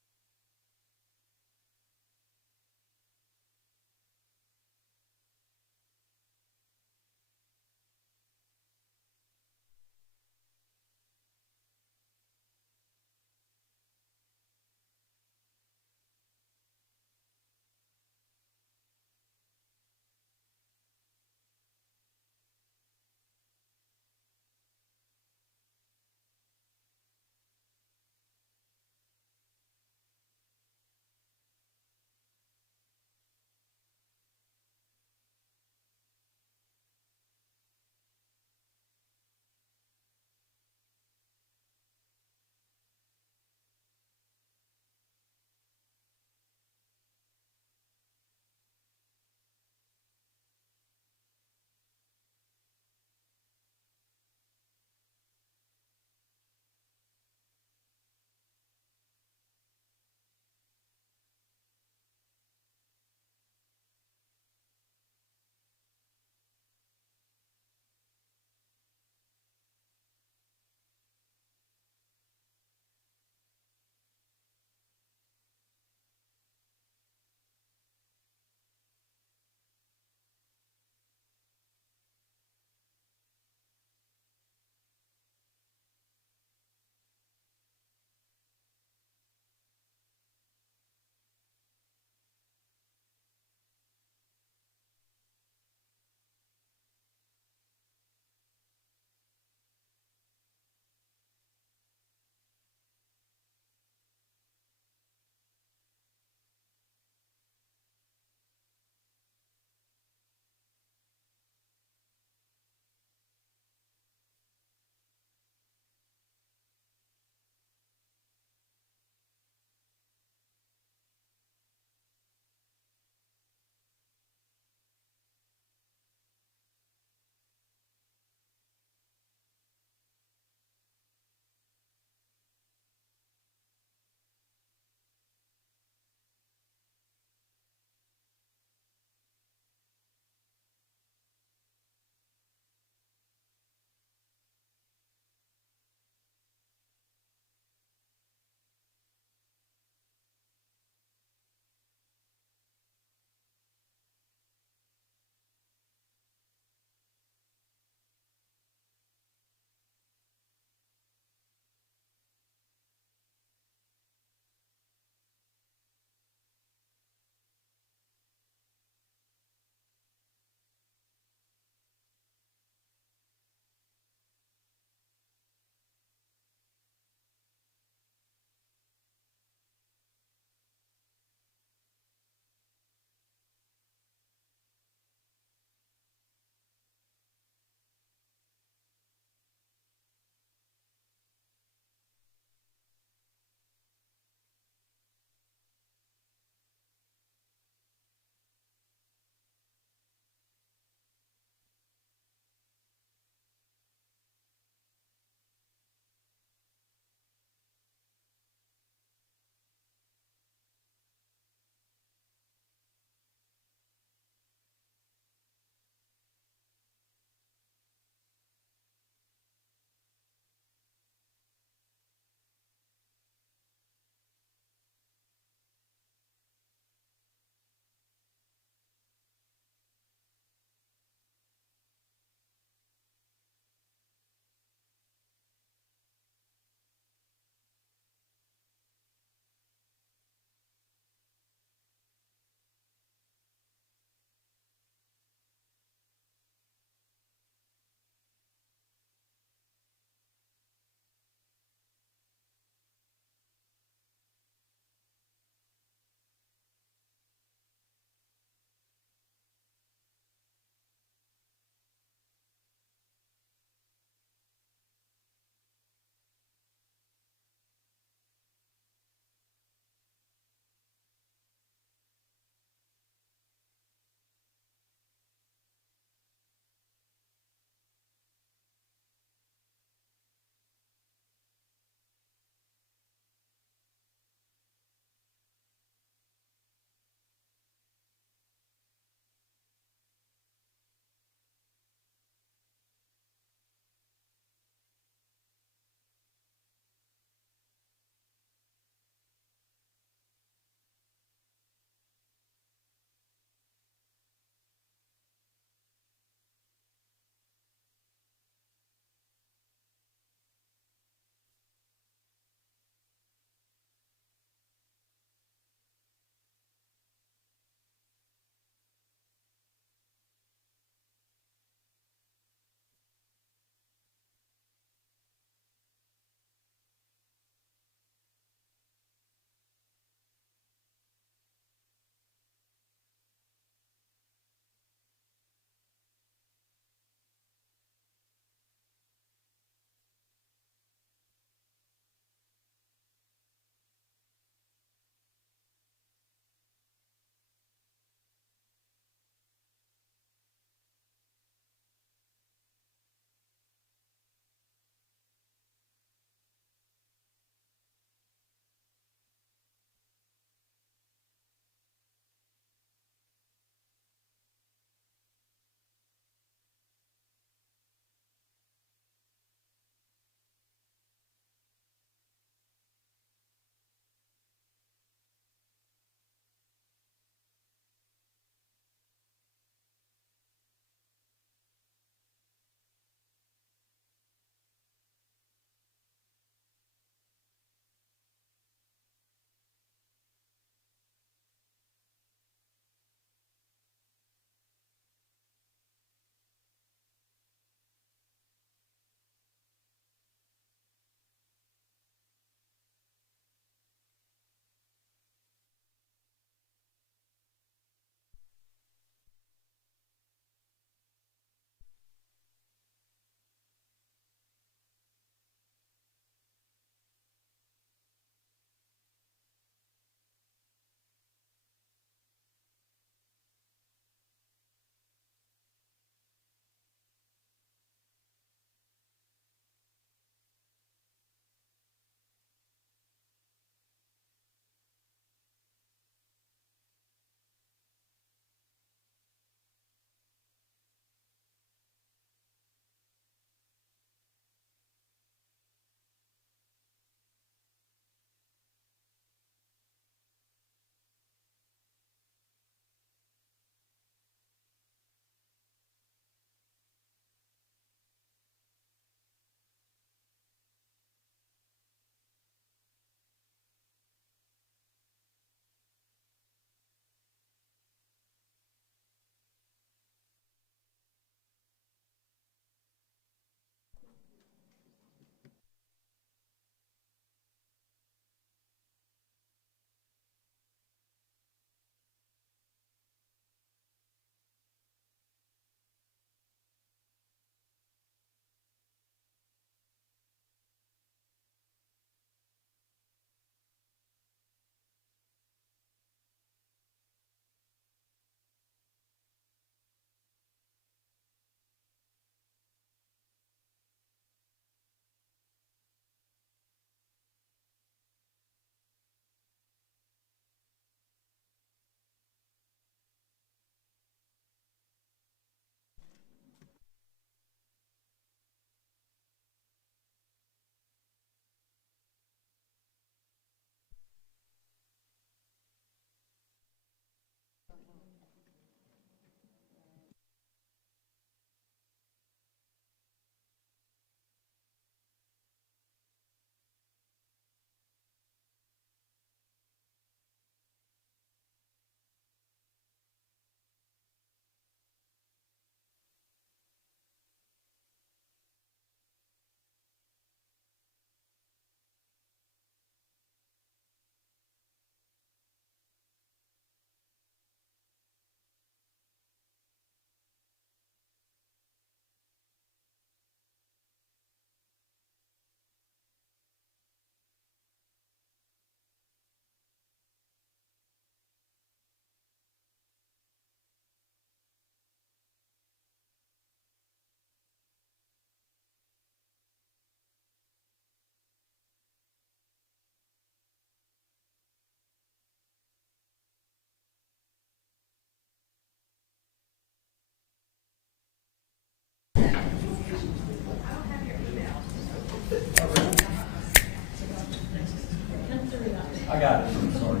I got it, I'm sorry.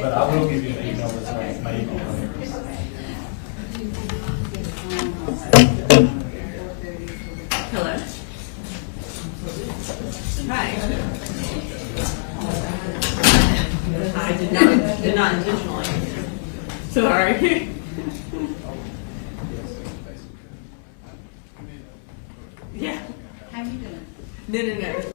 But I will give you an email that's like maybe. Hello. Hi. I did not intentionally. Sorry. Yeah. How you doing? No.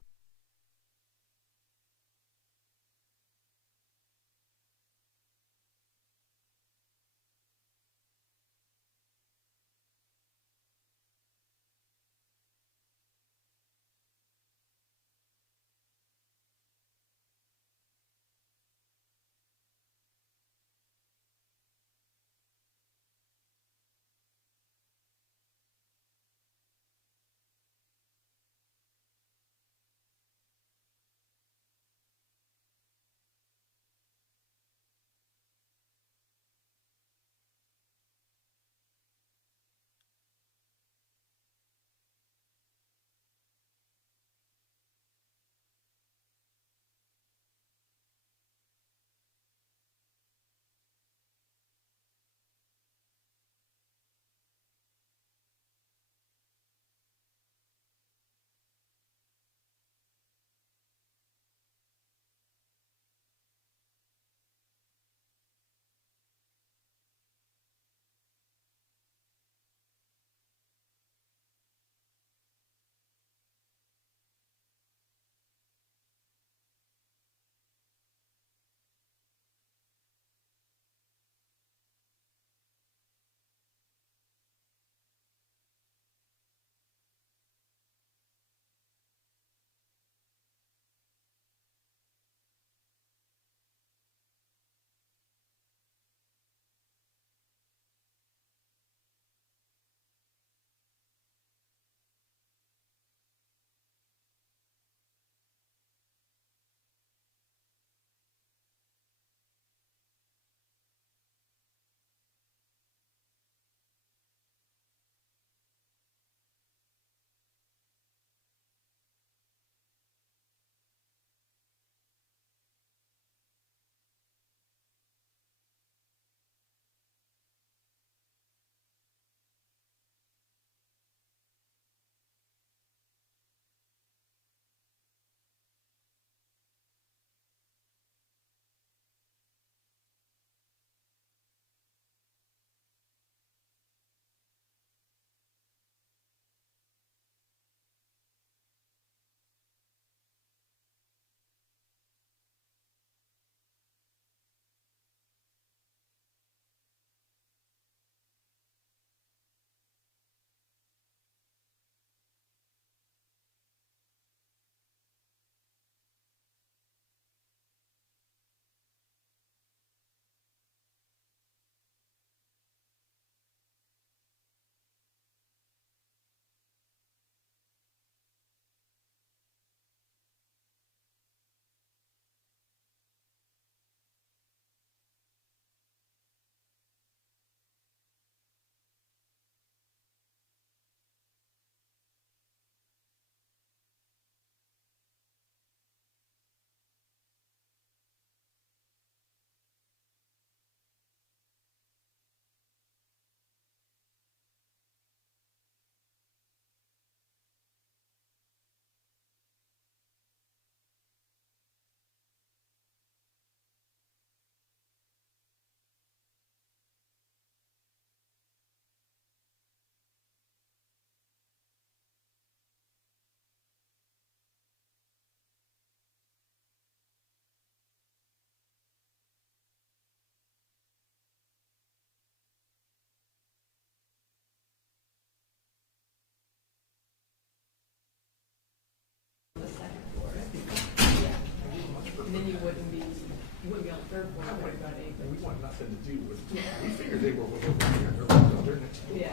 Yeah.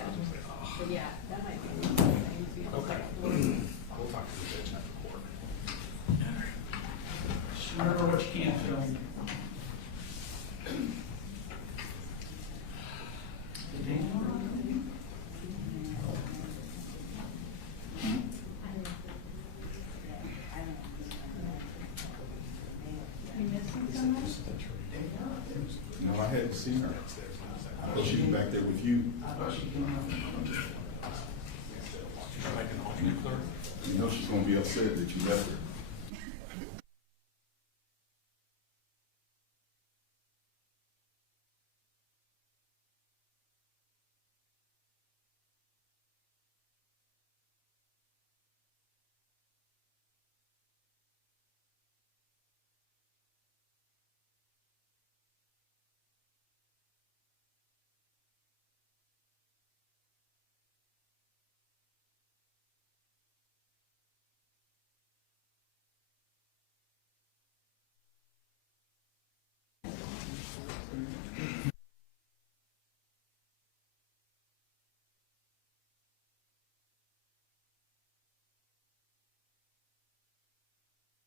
But yeah, that might be one of the things we have to Okay. look for. We'll talk to the judge at the court. Just remember what you can't film. No, I hadn't seen her. I thought she was back there with you. I thought she came out. Like an alternate clerk? You know she's gonna be upset that you left her.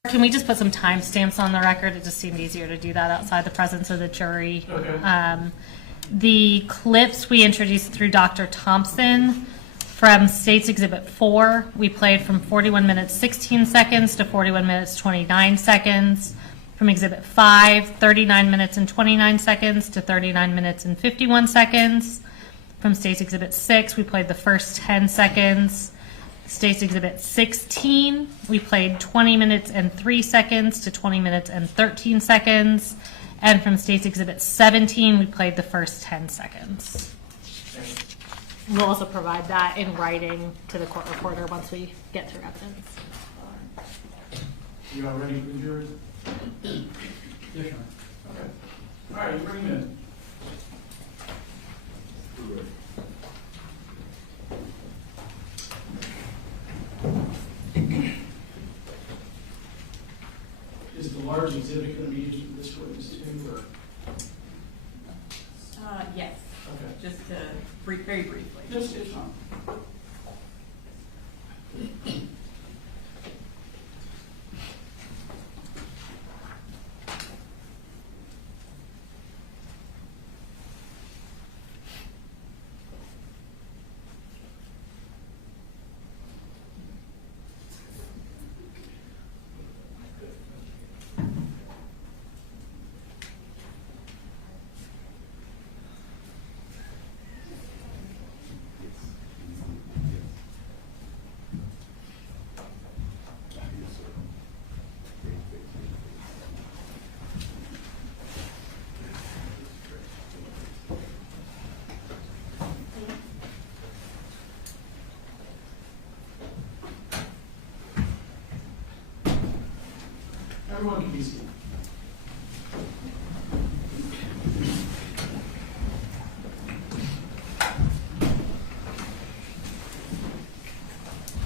Can we just put some timestamps on the record? It just seemed easier to do that outside the presence of the jury. Okay. The clips we introduced through Dr. Thompson from State's Exhibit 4, we played from 41 minutes 16 seconds to 41 minutes 29 seconds. From Exhibit 5, 39 minutes and 29 seconds to 39 minutes and 51 seconds. From State's Exhibit 6, we played the first 10 seconds. State's Exhibit 16, we played 20 minutes and 3 seconds to 20 minutes and 13 seconds. And from State's Exhibit 17, we played the first 10 seconds. We'll also provide that in writing to the court reporter once we get through evidence. You all ready for the jury? Yes, sir. Okay. All right, you bring them in. Is the large exhibit going to be used for this witness too, or? Yes, Okay. just to very briefly. It's fine. Everyone can be seated.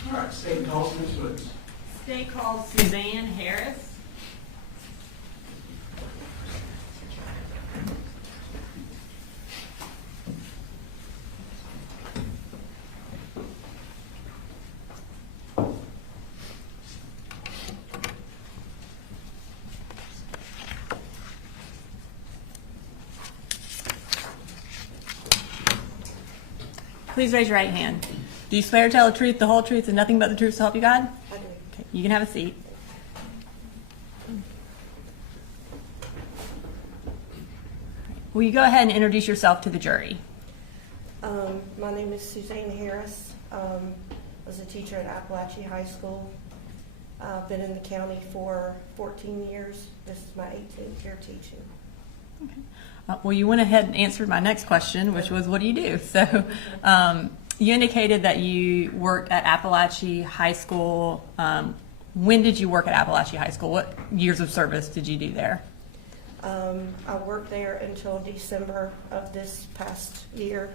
All right, state calls for this witness. State calls Suzanne Harris. Please raise your right hand. Do you swear to tell the truth, the whole truth, and nothing but the truth to help you God? I do. Okay, you can have a seat. Will you go ahead and introduce yourself to the jury? My name is Suzanne Harris. I was a teacher at Apalachee High School. I've been in the county for 14 years. This is my 18th year teaching. Well, you went ahead and answered my next question, which was, what do you do? So you indicated that you worked at Apalachee High School. When did you work at Apalachee High School? What years of service did you do there? I worked there until December of this past year.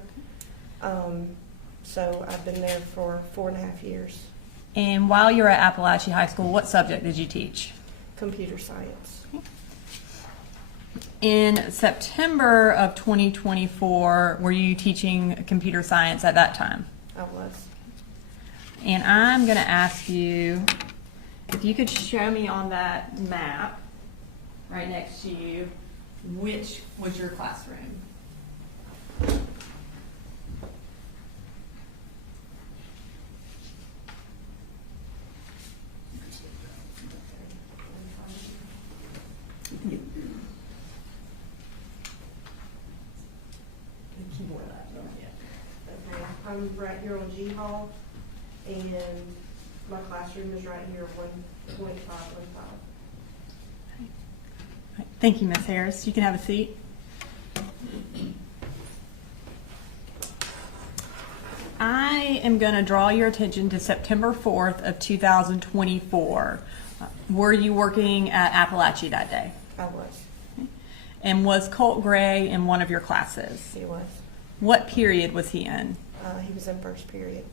So I've been there for 4.5 years. And while you were at Apalachee High School, what subject did you teach? Computer science. In September of 2024, were you teaching computer science at that time? I was. And I'm going to ask you if you could show me on that map right next to you which was your classroom. Okay, I'm right here on G Hall, and my classroom is right here, 1.515. Thank you, Ms. Harris. You can have a seat. I am going to draw your attention to September 4th of 2024. Were you working at Apalachee that day? I was. And was Colt Gray in one of your classes? He was. What period was he in? He was in first period.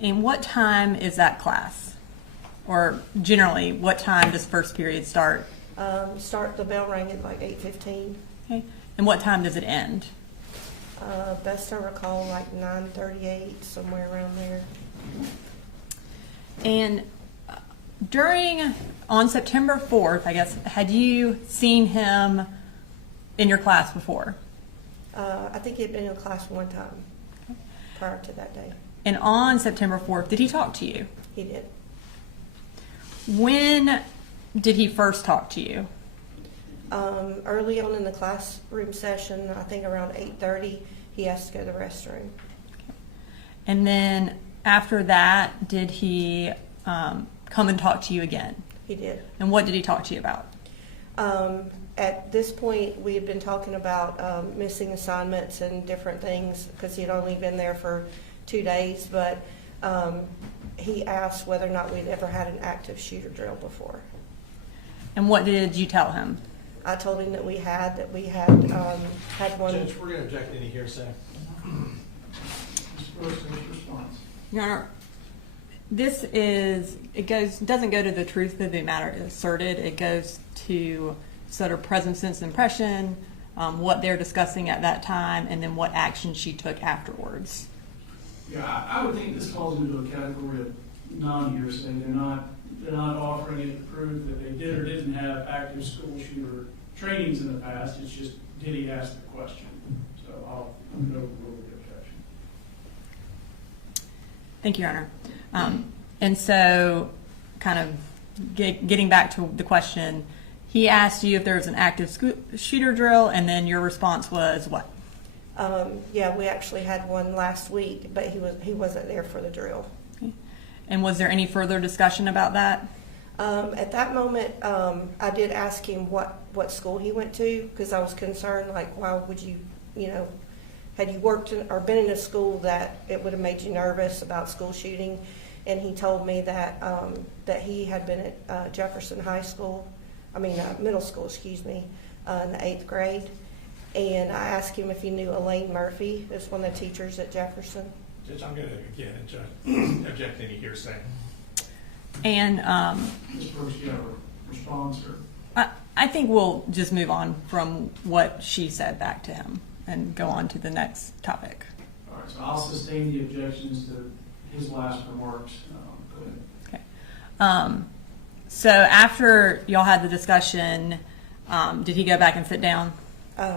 And what time is that class? Or generally, what time does first period start? The bell rang at like 8:15. Okay. And what time does it end? Best I recall, like 9:38, somewhere around there. And on September 4th, I guess, had you seen him in your class before? I think he had been in class one time prior to that day. And on September 4th, did he talk to you? He did. When did he first talk to you? Early on in the classroom session, I think around 8:30, he asked to go to the restroom. And then after that, did he come and talk to you again? He did. And what did he talk to you about? At this point, we had been talking about missing assignments and different things because he had only been there for 2 days, but he asked whether or not we'd ever had an active shooter drill before. And what did you tell him? I told him that we had had one. Judge, we're going to object to any hearsay. Your Honor, doesn't go to the truth of the matter asserted. It goes to sort of present sense impression, what they're discussing at that time, and then what action she took afterwards. Yeah, I would think this falls into a category of non-hearsay. They're not offering it to prove that they did or didn't have active school shooter trainings in the past. It's just, did he ask the question? So I'm going to overrule the objection. Thank you, Your Honor. And so, kind of getting back to the question, he asked you if there was an active shooter drill, and then your response was what? Yeah, we actually had one last week, but he wasn't there for the drill. Okay. And was there any further discussion about that? At that moment, I did ask him what school he went to because I was concerned, like, why would you, had you worked or been in a school that it would have made you nervous about school shooting? And he told me that that he had been at Jefferson High School, middle school, excuse me, in the 8th grade. And I asked him if he knew Elaine Murphy, who's one of the teachers at Jefferson. Judge, I'm going to, again, object to any hearsay. And Ms. Brooks, you have a response? Or? I think we'll just move on from what she said back to him and go on to the next topic. All right, so I'll sustain the objections to his last remarks. Go ahead. Okay. So after y'all had the discussion, did he go back and sit down?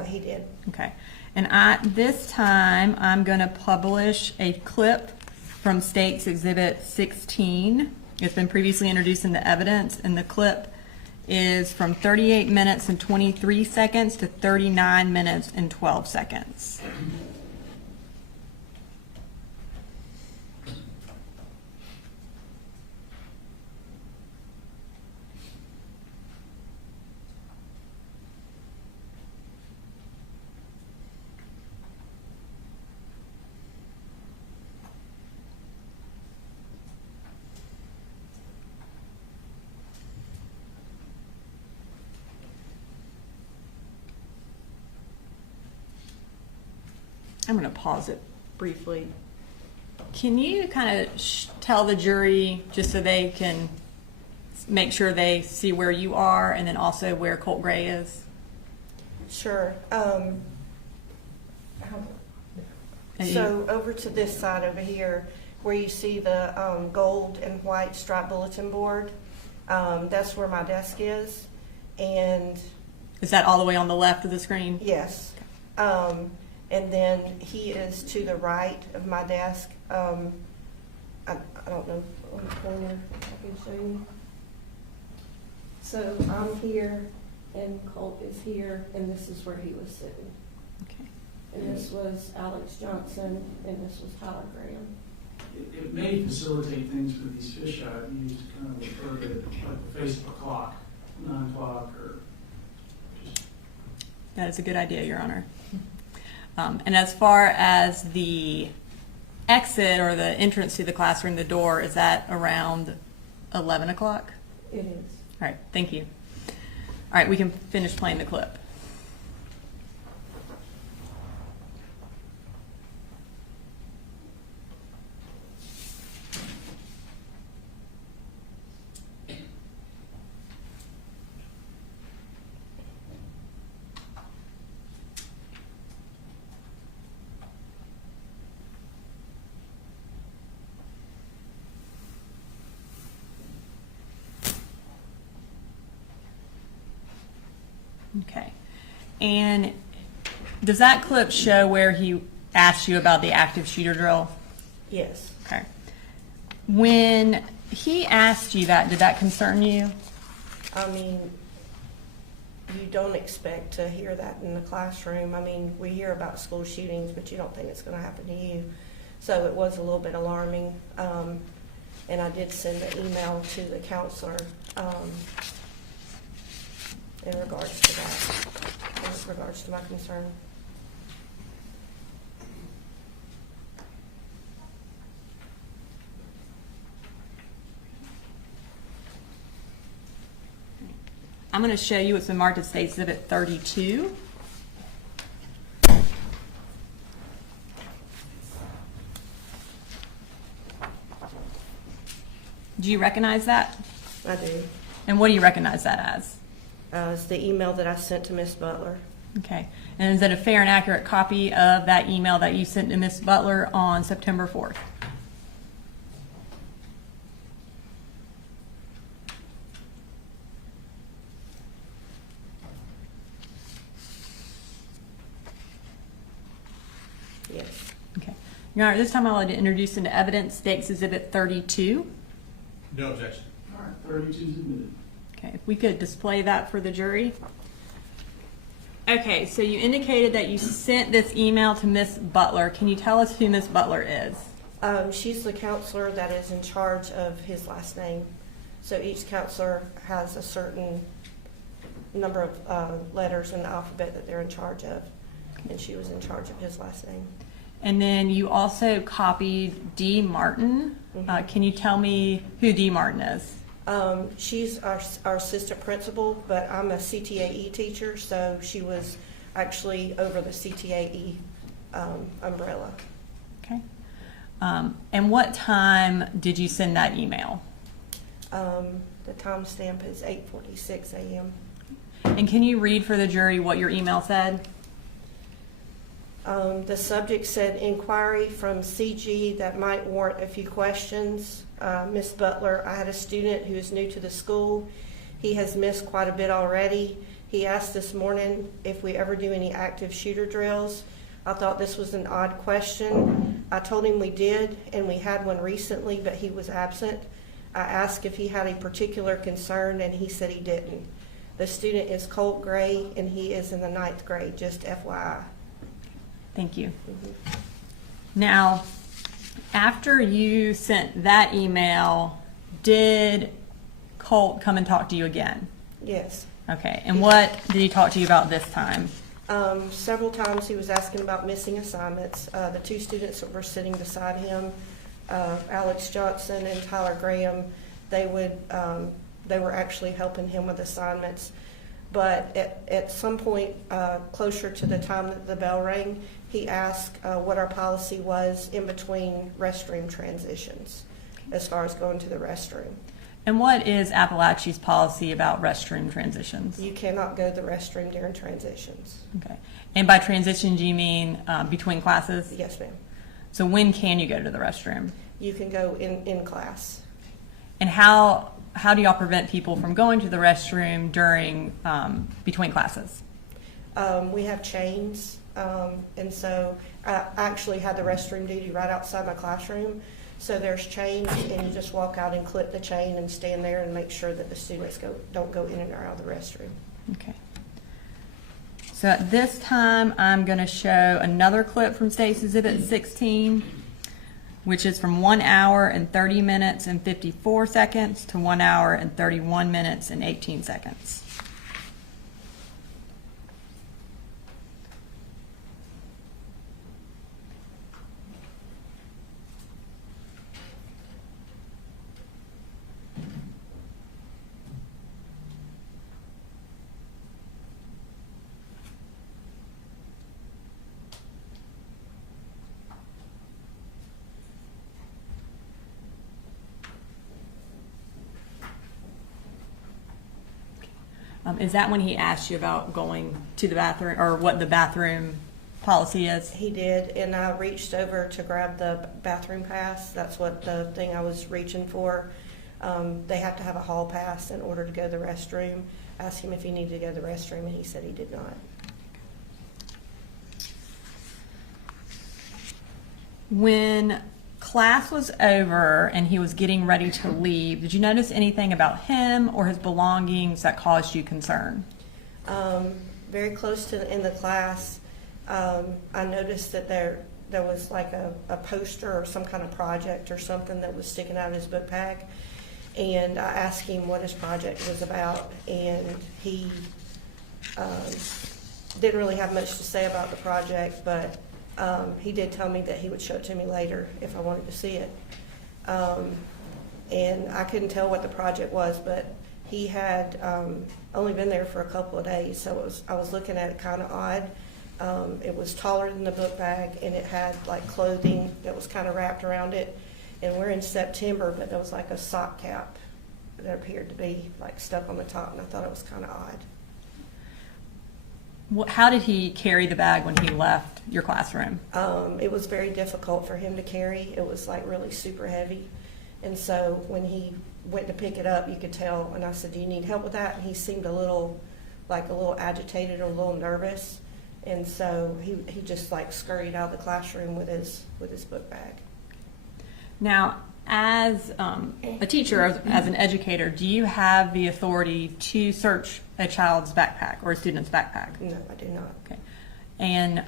He did. Okay. And this time, I'm going to publish a clip from State's Exhibit 16. It's been previously introduced into evidence, and the clip is from 38 minutes and 23 seconds to 39 minutes and 12 seconds. I'm going to pause it briefly. Can you kind of tell the jury, just so they can make sure they see where you are and then also where Colt Gray is? Sure. So over to this side over here, where you see the gold and white striped bulletin board, that's where my desk is. And Is that all the way on the left of the screen? yes. And then he is to the right of my desk. I don't know, on the corner, I can show you. So I'm here, and Colt is here, and this is where he was sitting. Okay. And this was Alex Johnson, and this was Tyler Graham. It may facilitate things for these fish I've used to kind of refer to like the face of a clock, 9 o'clock, or just. That is a good idea, Your Honor. And as far as the exit or the entrance to the classroom, the door, is that around 11 o'clock? It is. All right, thank you. All right, we can finish playing the clip. Okay. And does that clip show where he asked you about the active shooter drill? Yes. Okay. When he asked you that, did that concern you? I mean, you don't expect to hear that in the classroom. I mean, we hear about school shootings, but you don't think it's going to happen to you. So it was a little bit alarming. And I did send an email to the counselor in regards to that, in regards to my concern. I'm going to show you what's been marked as State Exhibit 32. Do you recognize that? I do. And what do you recognize that as? It's the email that I sent to Miss Butler. Okay. And is it a fair and accurate copy of that email that you sent to Miss Butler on September 4th? Yes. Okay. Your Honor, this time I would like to introduce into evidence State Exhibit 32. No objection. All right, 32 is admitted. Okay, if we could display that for the jury. Okay, so you indicated that you sent this email to Miss Butler. Can you tell us who Miss Butler is? She's the counselor that is in charge of his last name. So each counselor has a certain number of letters in the alphabet that they're in charge of. And she was in charge of his last name. And then you also copied D. Martin. Mm-hmm. Can you tell me who D. Martin is? She's our assistant principal, but I'm a CTAE teacher, so she was actually over the CTAE umbrella. Okay. And what time did you send that email? The timestamp is 8:46 a.m. And can you read for the jury what your email said? The subject said, inquiry from CG that might warrant a few questions. Miss Butler, I had a student who is new to the school. He has missed quite a bit already. He asked this morning if we ever do any active shooter drills. I thought this was an odd question. I told him we did, and we had one recently, but he was absent. I asked if he had a particular concern, and he said he didn't. The student is Colt Gray, and he is in the 9th grade, just FYI. Thank you. Now, after you sent that email, did Colt come and talk to you again? Yes. Okay, and what did he talk to you about this time? Several times he was asking about missing assignments. The two students that were sitting beside him, Alex Johnson and Tyler Graham, they were actually helping him with assignments. But at some point closer to the time that the bell rang, he asked what our policy was in between restroom transitions as far as going to the restroom. And what is Apalachee's policy about restroom transitions? You cannot go to the restroom during transitions. Okay. And by transition, do you mean between classes? Yes, ma'am. So when can you go to the restroom? You can go in class. And how do y'all prevent people from going to the restroom during between classes? We have chains, and so I actually had the restroom duty right outside my classroom. So there's chains, and you just walk out and clip the chain and stand there and make sure that the students don't go in and out of the restroom. Okay. So at this time, I'm going to show another clip from State's Exhibit 16, which is from 1 hour and 30 minutes and 54 seconds to 1 hour and 31 minutes and 18 seconds. Is that when he asked you about going to the bathroom, or what the bathroom policy is? He did, and I reached over to grab the bathroom pass. That's what the thing I was reaching for. They have to have a hall pass in order to go to the restroom. I asked him if he needed to go to the restroom, and he said he did not. When class was over and he was getting ready to leave, did you notice anything about him or his belongings that caused you concern? Very close to in the class, I noticed that there was like a poster or some kind of project or something that was sticking out of his book bag. And I asked him what his project was about, and he didn't really have much to say about the project, but he did tell me that he would show it to me later if I wanted to see it. And I couldn't tell what the project was, but he had only been there for a couple of days, so I was looking at it kind of odd. It was taller than the book bag, and it had like clothing that was kind of wrapped around it. And we're in September, but there was like a sock cap that appeared to be like stuck on the top, and I thought it was kind of odd. How did he carry the bag when he left your classroom? It was very difficult for him to carry. It was like really super heavy. And so when he went to pick it up, you could tell, and I said, "Do you need help with that?" And he seemed a little agitated or a little nervous. And so he just like scurried out of the classroom with his book bag. Now, as a teacher, as an educator, do you have the authority to search a child's backpack or a student's backpack? No, I do not. Okay. And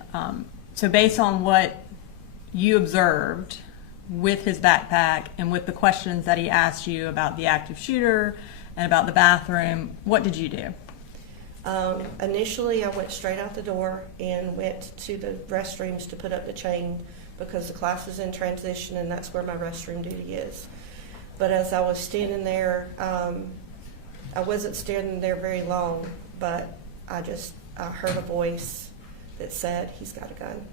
so based on what you observed with his backpack and with the questions that he asked you about the active shooter and about the bathroom, what did you do? Initially, I went straight out the door and went to the restrooms to put up the chain because the class is in transition and that's where my restroom duty is. But as I was standing there, I wasn't standing there very long, but I heard a voice that said, "He's got a gun."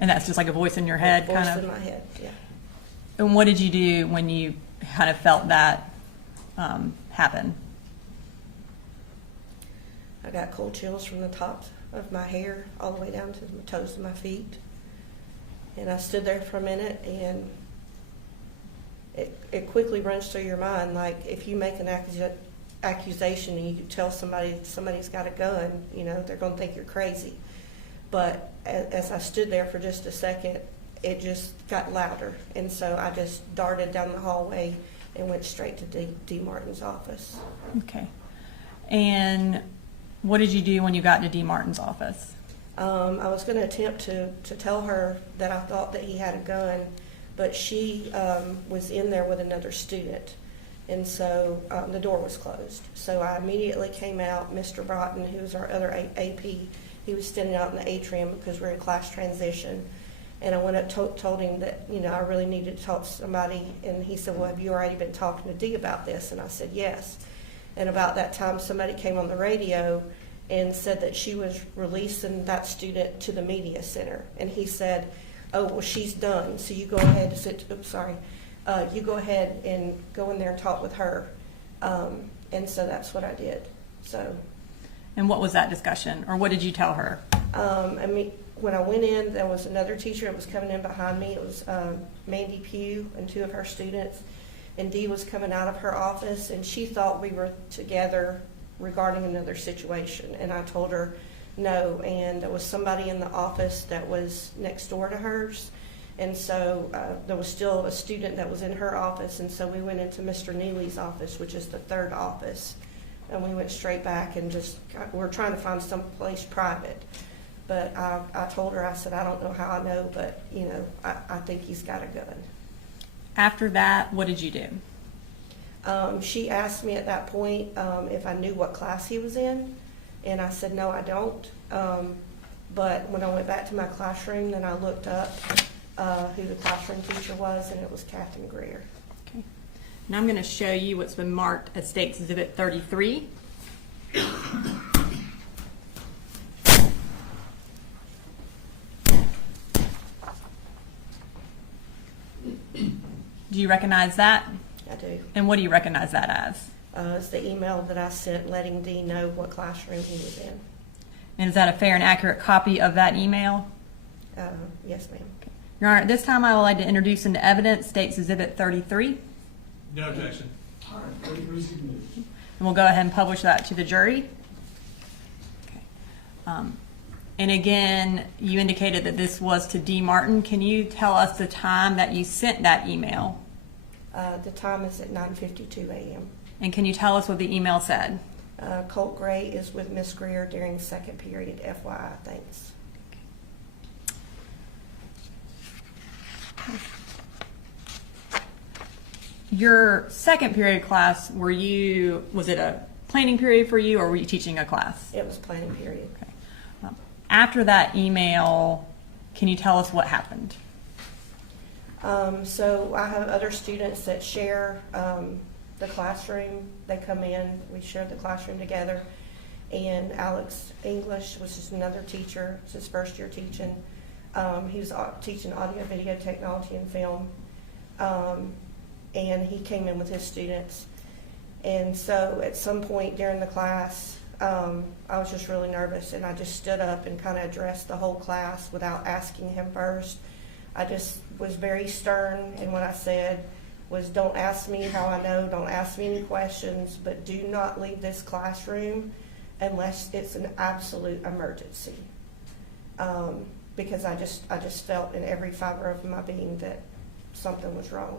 And that's just like a voice in your head, voice kind of? in my head, yeah. And what did you do when you kind of felt that happen? I got cold chills from the top of my hair all the way down to the toes of my feet. And I stood there for a minute, and it quickly runs through your mind, like if you make an accusation and you tell somebody's got a gun, they're going to think you're crazy. But as I stood there for just a second, it just got louder. And so I just darted down the hallway and went straight to D. Martin's office. Okay. And what did you do when you got to D. Martin's office? I was going to attempt to tell her that I thought that he had a gun, but she was in there with another student, and so the door was closed. So I immediately came out. Mr. Broughton, who was our other AP, he was standing out in the atrium because we're in class transition, and I went up told him that I really needed to talk to somebody, and he said, "Well, have you already been talking to Dee about this?" And I said, "Yes." And about that time, somebody came on the radio and said that she was releasing that student to the media center. And he said, "Oh, well, she's done, so you go ahead and sit." Oops, sorry. you go ahead and go in there and talk with her. And so that's what I did. So. And what was that discussion, or what did you tell her? I mean, when I went in, there was another teacher that was coming in behind me. It was Mandy Pugh and 2 of her students. And Dee was coming out of her office, and she thought we were together regarding another situation. And I told her no, and there was somebody in the office that was next door to hers. And so there was still a student that was in her office, and so we went into Mr. Neely's office, which is the 3rd office. And we went straight back and we're trying to find some place private. But I told her, I said, I don't know how I know, but, you know, I think he's got a gun. After that, what did you do? She asked me at that point if I knew what class he was in, and I said, no, I don't. But when I went back to my classroom, then I looked up who the classroom teacher was, and it was Captain Greer. Okay. And I'm going to show you what's been marked as State's Exhibit 33. Do you recognize that? I do. And what do you recognize that as? It's the email that I sent letting Dee know what classroom he was in. And is that a fair and accurate copy of that email? Yes, ma'am. Your Honor, at this time I would like to introduce into evidence State's Exhibit 33. No objection. All right, 33 is submitted. And we'll go ahead and publish that to the jury. Okay. And again, you indicated that this was to Dee Martin. Can you tell us the time that you sent that email? The time is at 9:52 a.m. And can you tell us what the email said? Colt Gray is with Miss Greer during the 2nd period, FYI, thanks. Your 2nd period class, was it a planning period for you, or were you teaching a class? It was planning period. Okay. After that email, can you tell us what happened? So I have other students that share the classroom. They come in, we share the classroom together. And Alex English, which is another teacher, it's his 1st year teaching. He was teaching audio, video, technology, and film. And he came in with his students. And so at some point during the class, I was just really nervous, and I just stood up and kind of addressed the whole class without asking him first. I just was very stern, and what I said was, don't ask me how I know, don't ask me any questions, but do not leave this classroom unless it's an absolute emergency. Because I just felt in every fiber of my being that something was wrong.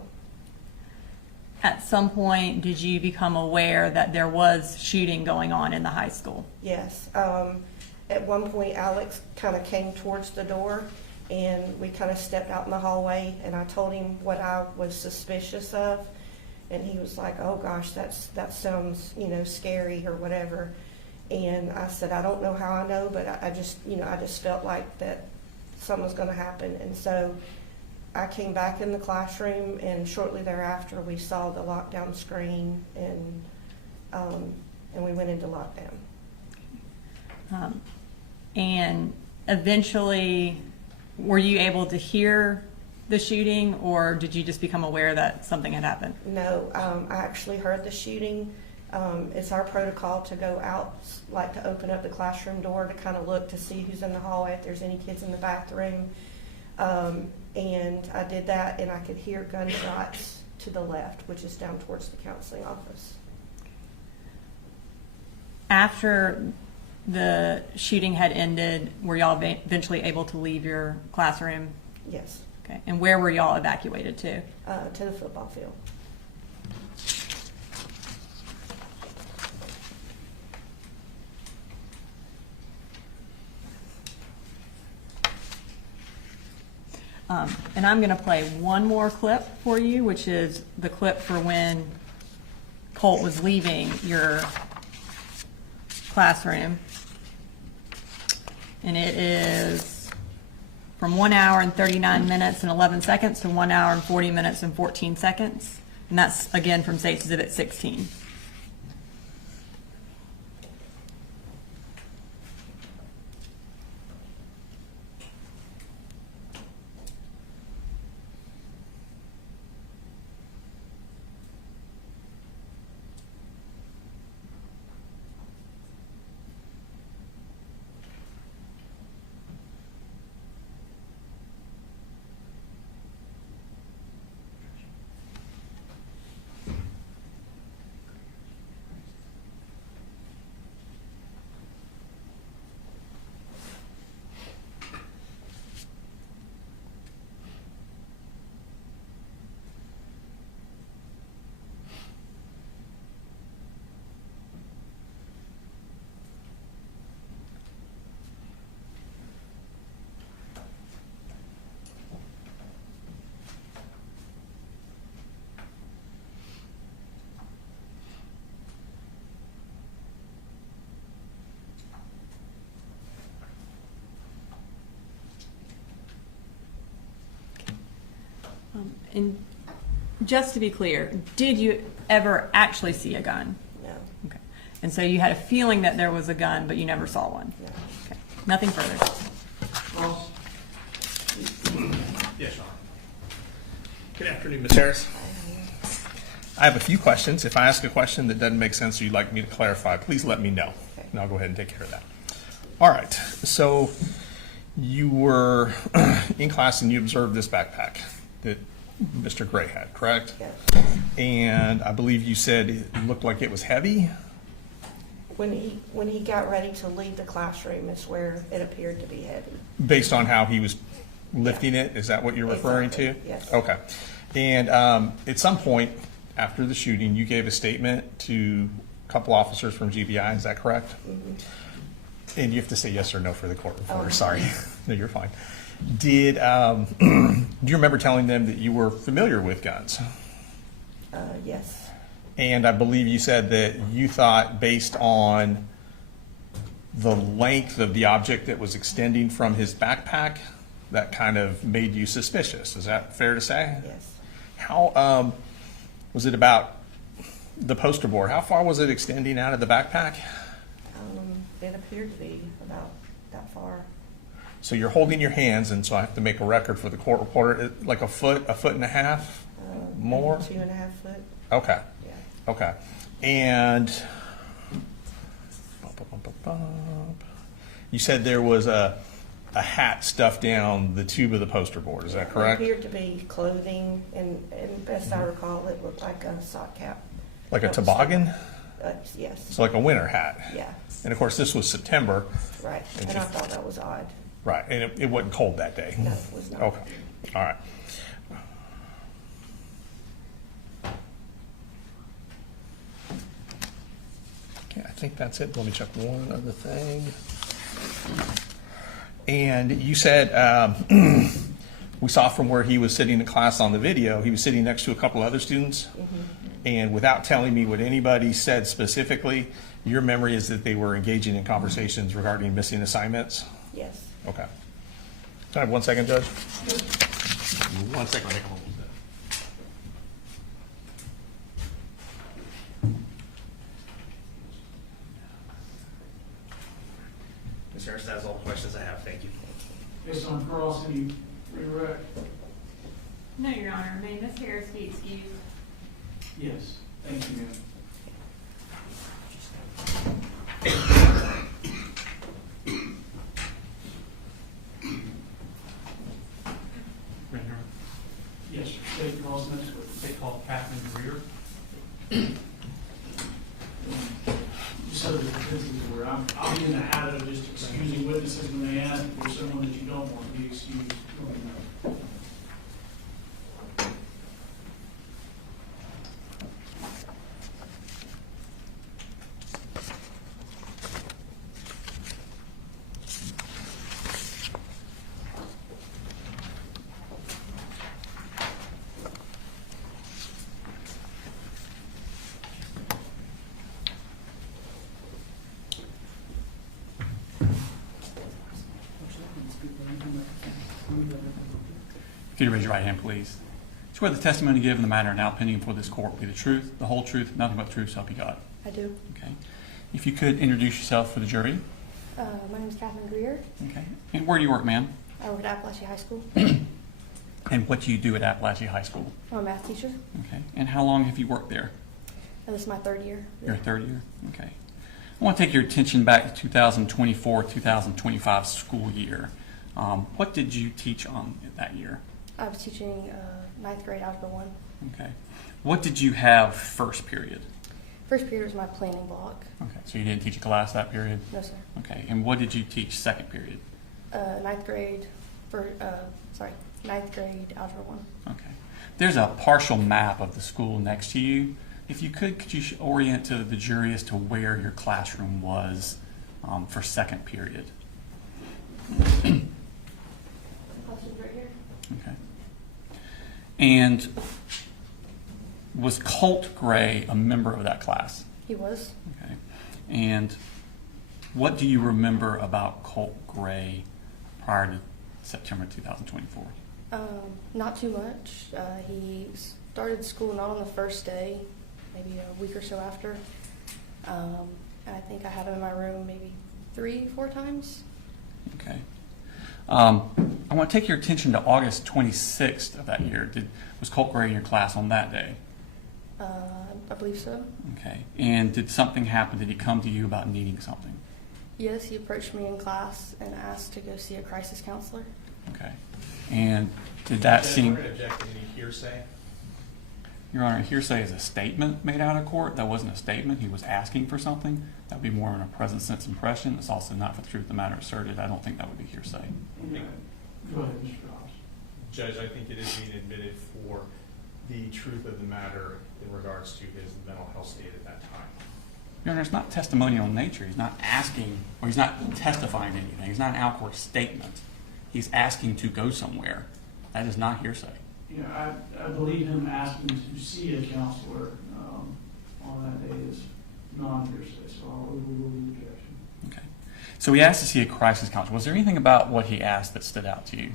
At some point, did you become aware that there was shooting going on in the high school? Yes. At one point, Alex kind of came towards the door, and we kind of stepped out in the hallway, and I told him what I was suspicious of, and he was like, oh gosh, that sounds, scary or whatever. And I said, I don't know how I know, but I just felt like that something was going to happen. And so I came back in the classroom, and shortly thereafter we saw the lockdown screen, and we went into lockdown. And eventually, were you able to hear the shooting, or did you just become aware that something had happened? No, I actually heard the shooting. It's our protocol to go out, like to open up the classroom door to kind of look to see who's in the hallway, if there's any kids in the bathroom. And I did that, and I could hear gunshots to the left, which is down towards the counseling office. After the shooting had ended, were y'all eventually able to leave your classroom? Yes. Okay. And where were y'all evacuated to? To the football field. And I'm going to play one more clip for you, which is the clip for when Colt was leaving your classroom. And it is from 1 hour and 39 minutes and 11 seconds to 1 hour and 40 minutes and 14 seconds. And that's, again, from State's Exhibit 16. And just to be clear, did you ever actually see a gun? No, Okay. And so you had a feeling that there was a gun, but you never saw one? no. Okay. Nothing further. Ross? Yes, Your Honor. Good afternoon, Ms. Harris. I have a few questions. If I ask a question that doesn't make sense or you'd like me to clarify, please let me know, Okay. and I'll go ahead and take care of that. All right, so you were in class and you observed this backpack that Mr. Gray had, correct? Yes. And I believe you said it looked like it was heavy? When he got ready to leave the classroom is where it appeared to be heavy. Based on how he was lifting it, is that what you're referring to? Exactly, yes. Okay. And at some point after the shooting, you gave a statement to a couple officers from GBI, is that correct? Mm-hmm. And you have to say yes or no for the court reporter, Oh. sorry. No, you're fine. Did, do you remember telling them that you were familiar with guns? Yes, And I believe you said that you thought based on the length of the object that was extending from his backpack, that kind of made you suspicious. Is that fair to say? yes. How, was it about the poster board? How far was it extending out of the backpack? It appeared to be about that far. So you're holding your hands, and so I have to make a record for the court reporter, like a foot and a half? More? Maybe 2.5 foot, Okay. yeah. Okay. And you said there was a hat stuffed down the tube of the poster board. Is that correct? It appeared to be clothing, and best I recall, it looked like a sock cap. Like a That was- toboggan? Yes, So like a winter hat? yeah, And of course, this was September. right. And And I just- thought that was odd. Right. And it wasn't cold that day? No, it was not. Okay. All right. Okay, I think that's it. Let me check one other thing. And you said, we saw from where he was sitting in class on the video, he was sitting next to a couple other students. And without telling me what anybody said specifically, your memory is that they were engaging in conversations regarding missing assignments? Yes. Okay. Can I have 1 second, Judge? 1 second, I'll make a hold of that. Ms. Harris, that's all the questions I have. Thank you. Based on Cross, any redirect? No, Your Honor. May Ms. Harris be excused? Yes. Thank you, ma'am. Yes, sir. State Cross next week. They call Catherine Greer. Just so that this is where I'll be in the habit of just excusing witnesses when they ask. If there's someone that you don't want to be excused, let me know. If you'd raise your right hand, please. Swear the testimony given in the matter now pending before this court will be the truth, the whole truth, nothing but the truth, so help you God. I do. Okay. If you could introduce yourself for the jury. My name is Catherine Greer. Okay. And where do you work, ma'am? I work at Apalachee High School. And what do you do at Apalachee High School? I'm a math teacher. Okay. And how long have you worked there? This is my 3rd year. Your third year? Okay. I want to take your attention back to 2024-2025 school year. What did you teach on that year? I was teaching 9th grade Algebra 1. Okay. What did you have first period? First period was my planning block. Okay. So you didn't teach a class that period? No, sir. Okay. And what did you teach second period? 9th grade, 9th grade Algebra 1. Okay. There's a partial map of the school next to you. If you could you orient to the jury as to where your classroom was for second period? Classroom's right here. Okay. And was Colt Gray a member of that class? He was. Okay. And what do you remember about Colt Gray prior to September 2024? Not too much. He started school not on the first day, maybe a week or so after. And I think I had him in my room maybe 3-4 times. Okay. I want to take your attention to August 26th of that year. Was Colt Gray in your class on that day? I believe so. Okay. And did something happen? Did he come to you about needing something? Yes, he approached me in class and asked to go see a crisis counselor. Okay. And did that seem... We're going to object to any hearsay. Your Honor, hearsay is a statement made out of court. That wasn't a statement. He was asking for something. That would be more in a present sense impression. It's also not for the truth of the matter asserted. I don't think that would be hearsay. Go ahead, Mr. Ross. Judge, I think it is being admitted for the truth of the matter in regards to his mental health state at that time. Your Honor, it's not testimonial in nature. He's not asking, or he's not testifying anything. It's not an out-court statement. He's asking to go somewhere. That is not hearsay. Yeah, I believe him asking to see a counselor on that day is non-hearsay, so I'll overrule the objection. Okay. So he asked to see a crisis counselor. Was there anything about what he asked that stood out to you?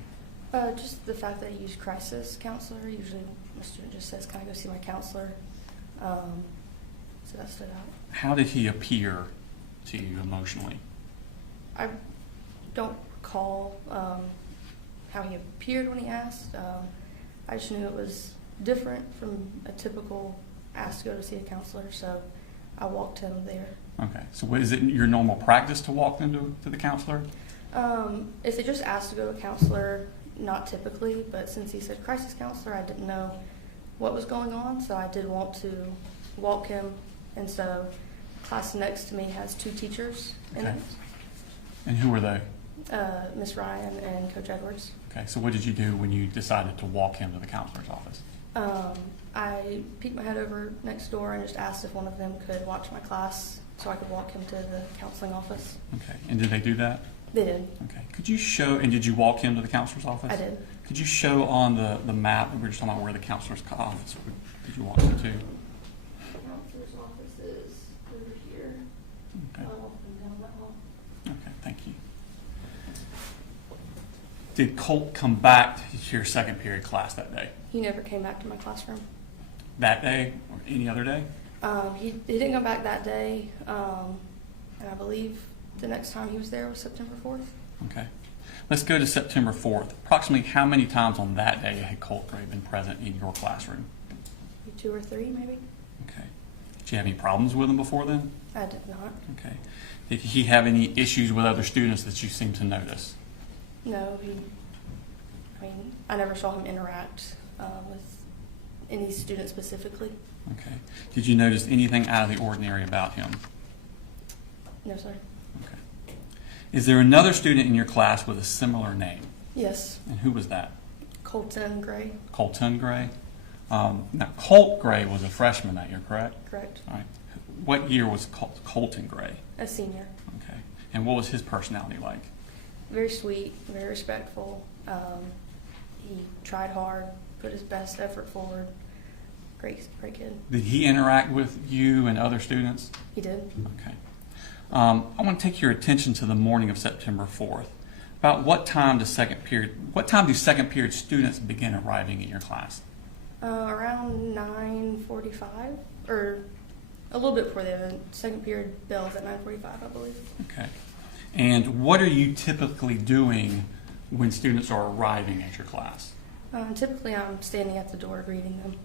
Just the fact that he used crisis counselor. Usually my student just says, can I go see my counselor? So that stood out. How did he appear to you emotionally? I don't recall how he appeared when he asked. I just knew it was different from a typical ask to go to see a counselor, so I walked him there. Okay. So is it your normal practice to walk them to the counselor? If they just asked to go to a counselor, not typically, but since he said crisis counselor, I didn't know what was going on, so I did want to walk him. And so class next to me has 2 teachers in Okay. it, And who were they? Miss Ryan and Coach Edwards. Okay. So what did you do when you decided to walk him to the counselor's office? I peeked my head over next door and just asked if one of them could watch my class so I could walk him to the counseling office. Okay. And did they do that? They did. Okay. Could you show, and did you walk him to the counselor's office? I did. Could you show on the map, we were just talking about where the counselor's office, did you walk him to? Counselor's office is over here. Okay. I'll walk them down that hall. Okay, thank you. Did Colt come back to your second period class that day? He never came back to my classroom. That day or any other day? He didn't come back that day, and I believe the next time he was there was September 4th. Okay. Let's go to September 4th. Approximately how many times on that day had Colt Gray been present in your classroom? Maybe 2 or 3, maybe. Okay. Did you have any problems with him before then? I did not. Okay. Did he have any issues with other students that you seem to notice? No, I never saw him interact with any student specifically. Okay. Did you notice anything out of the ordinary about him? No, sir. Okay. Is there another student in your class with a similar name? Yes, And who was that? Colton Gray. Colton Gray? Now, Colt Gray was a freshman that year, correct? Correct. All right. What year was Colton Gray? A senior. Okay. And what was his personality like? Very sweet, very respectful. He tried hard, put his best effort forward. Great kid. Did he interact with you and other students? He did. Okay. I want to take your attention to the morning of September 4th. About what time do second period students begin arriving in your class? Around 9:45, or a little bit before the second period bells at 9:45, I believe. Okay. And what are you typically doing when students are arriving at your class? Typically, I'm standing at the door greeting them.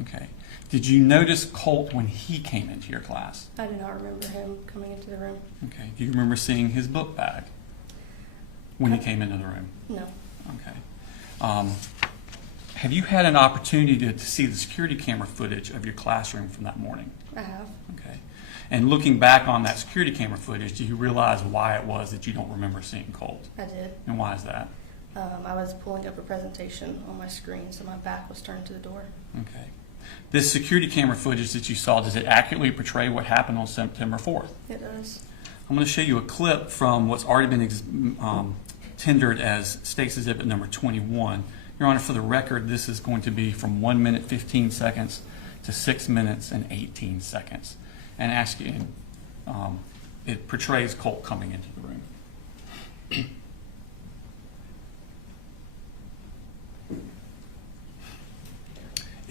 Okay. Did you notice Colt when he came into your class? I do not remember him coming into the room. Okay. Do you remember seeing his book bag when he came into the room? No. Okay. Have you had an opportunity to see the security camera footage of your classroom from that morning? I have. Okay. And looking back on that security camera footage, do you realize why it was that you don't remember seeing Colt? I did. And why is that? I was pulling up a presentation on my screen, so my back was turned to the door. Okay. This security camera footage that you saw, does it accurately portray what happened on September 4th? It does. I'm going to show you a clip from what's already been tendered as State's Exhibit number 21. Your Honor, for the record, this is going to be from 1 minute 15 seconds to 6 minutes and 18 seconds. And asking, it portrays Colt coming into the room.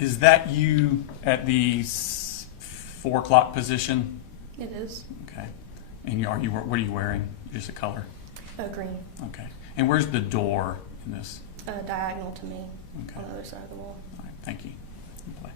Is that you at the 4 o'clock position? It is. Okay. And what are you wearing? Just a color? Green. Okay. And where's the door in this? Diagonal to me Okay. on the other side of the wall. All right. Thank you. Play.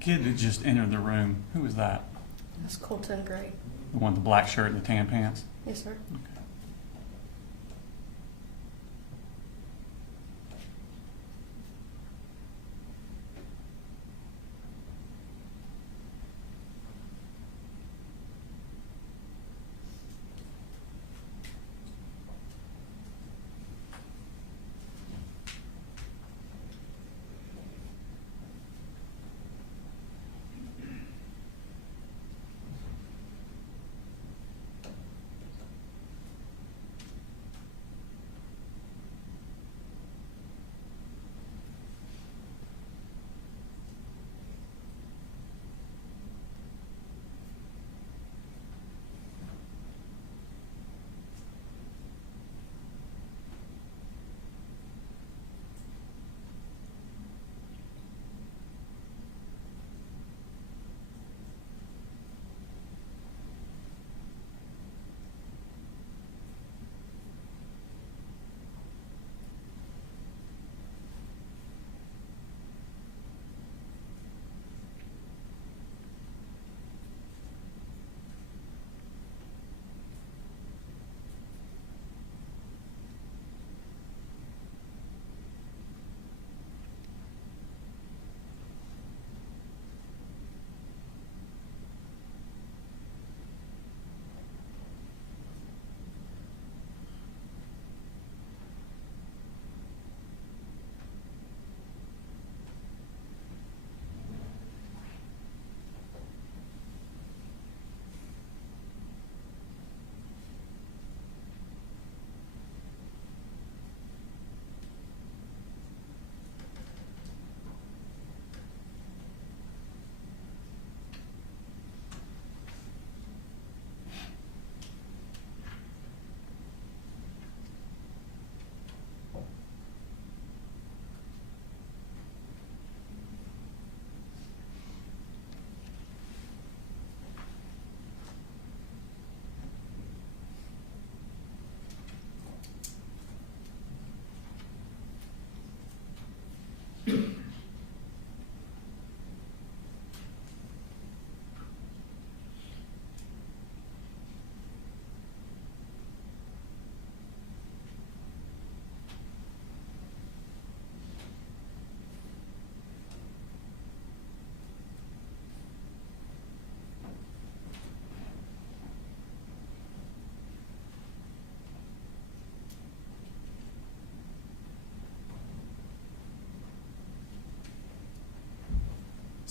Kid that just entered the room, who was that? That's Colton Gray. The one with the black shirt and the tan pants? Yes, sir. Okay.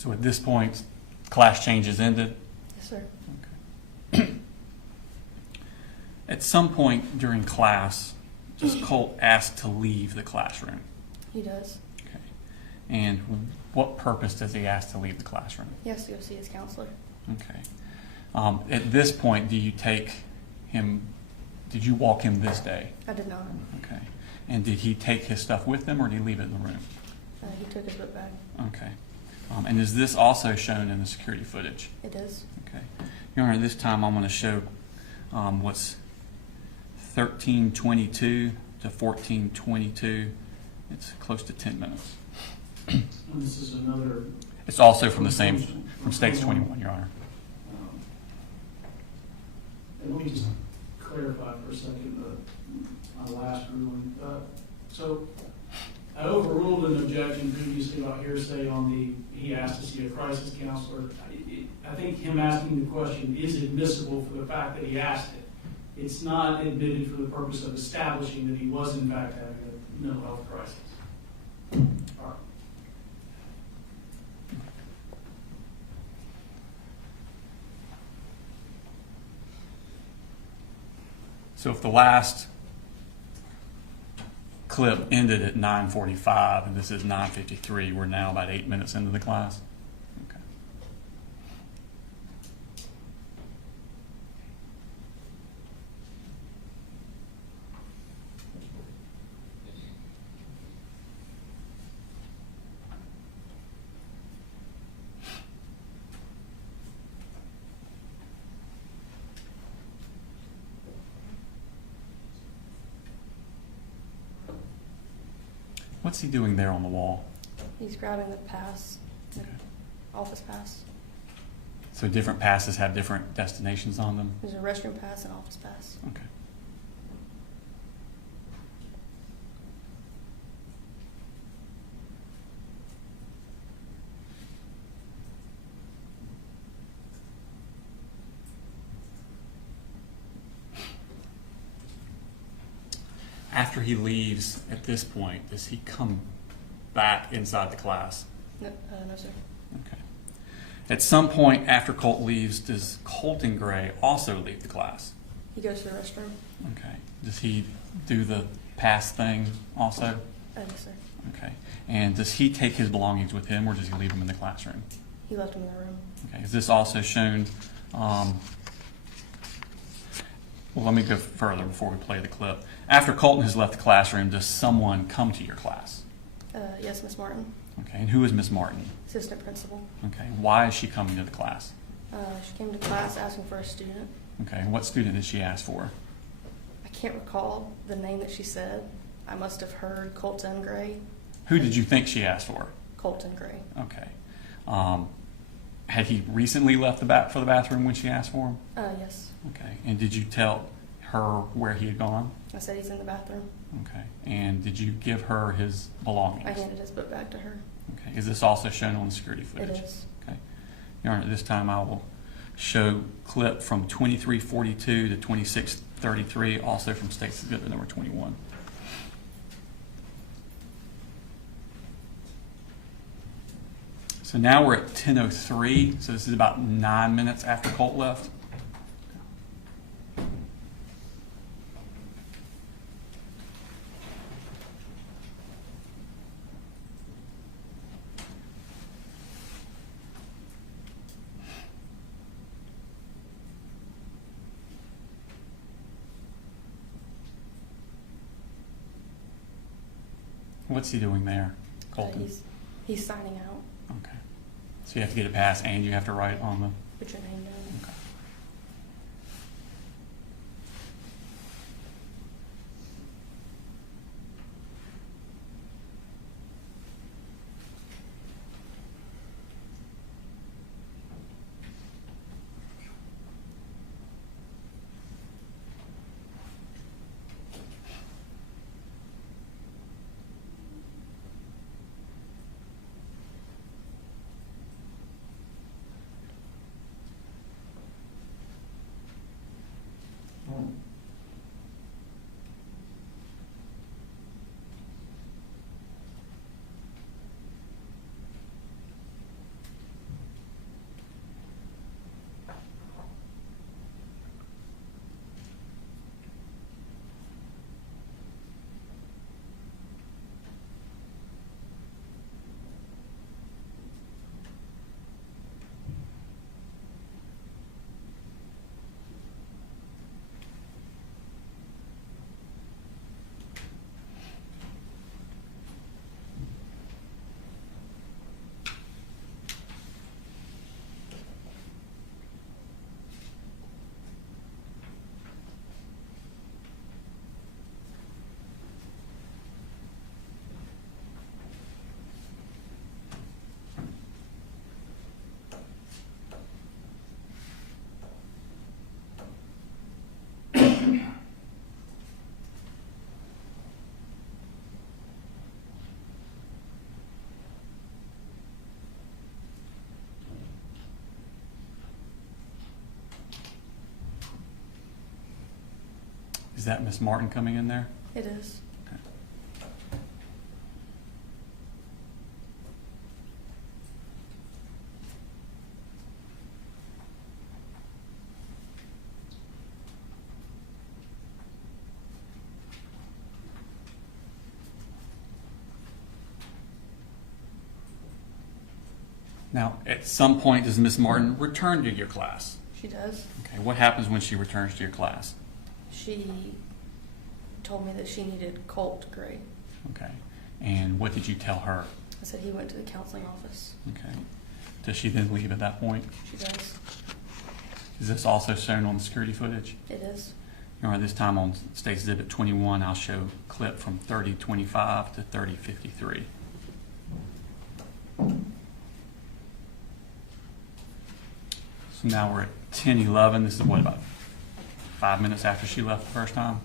So at this point, class change is ended. Yes, sir. At some point during class, does Colt ask to leave the classroom? He does. Okay. And what purpose does he ask to leave the classroom? He has to go see his counselor. Okay. At this point, do you take him, did you walk him this day? I did not. Okay. And did he take his stuff with him or did he leave it in the room? He took his book bag. Okay. And is this also shown in the security footage? It is. Okay. Your Honor, this time I'm going to show what's 13:22 to 14:22. It's close to 10 minutes. And this is another. It's also from the same, from States 21, Your Honor. And let me just clarify for a second my last ruling. So I overruled an objection previously about hearsay on he asked to see a crisis counselor. I think him asking the question is admissible for the fact that he asked it. It's not admitted for the purpose of establishing that he was in fact having a mental health crisis. All right. So if the last clip ended at 9:45 and this is 9:53, we're now about 8 minutes into the class? Okay. What's he doing there on the wall? He's grabbing the pass, the Okay. office pass. So different passes have different destinations on them? There's a restroom pass and office pass. Okay. After he leaves at this point, does he come back inside the class? No, no sir. Okay. At some point after Colt leaves, does Colton Gray also leave the class? He goes to the restroom. Okay. Does he do the pass thing also? Yes, sir. Okay. And does he take his belongings with him or does he leave them in the classroom? He left him in the room. Okay. Is this also shown? Well, let me go further before we play the clip. After Colton has left the classroom, does someone come to your class? Yes, Miss Martin, Okay. And who is Miss Martin? assistant principal. Okay. Why is she coming to the class? She came to class asking for a student. Okay. And what student did she ask for? I can't recall the name that she said. I must have heard Colton Gray. Who did you think she asked for? Colton Gray. Okay. Had he recently left for the bathroom when she asked for him? Yes. Okay. And did you tell her where he had gone? I said he's in the bathroom. Okay. And did you give her his belongings? I handed his book back to her. Okay. Is this also shown on the security footage? It is. Okay. Your Honor, this time I will show clip from 2342 to 2633, also from State's Exhibit number 21. So now we're at 10:03, so this is about 9 minutes after Colt left. What's he doing there, Colton? He's signing out. Okay. So you have to get a pass and you have to write on the... Put your name down. Okay. Is that Miss Martin coming in there? It is. Okay. Now, at some point, does Miss Martin return to your class? She does. Okay, what happens when she returns to your class? She told me that she needed Colt Gray. Okay, and what did you tell her? I said he went to the counseling office. Okay, does she then leave at that point? She does. Is this also shown on the security footage? It is. Or this time on State's Exhibit 21, I'll show a clip from 30:25 to 30:53. So now we're at 10:11. This is what, about 5 minutes after she left the first time?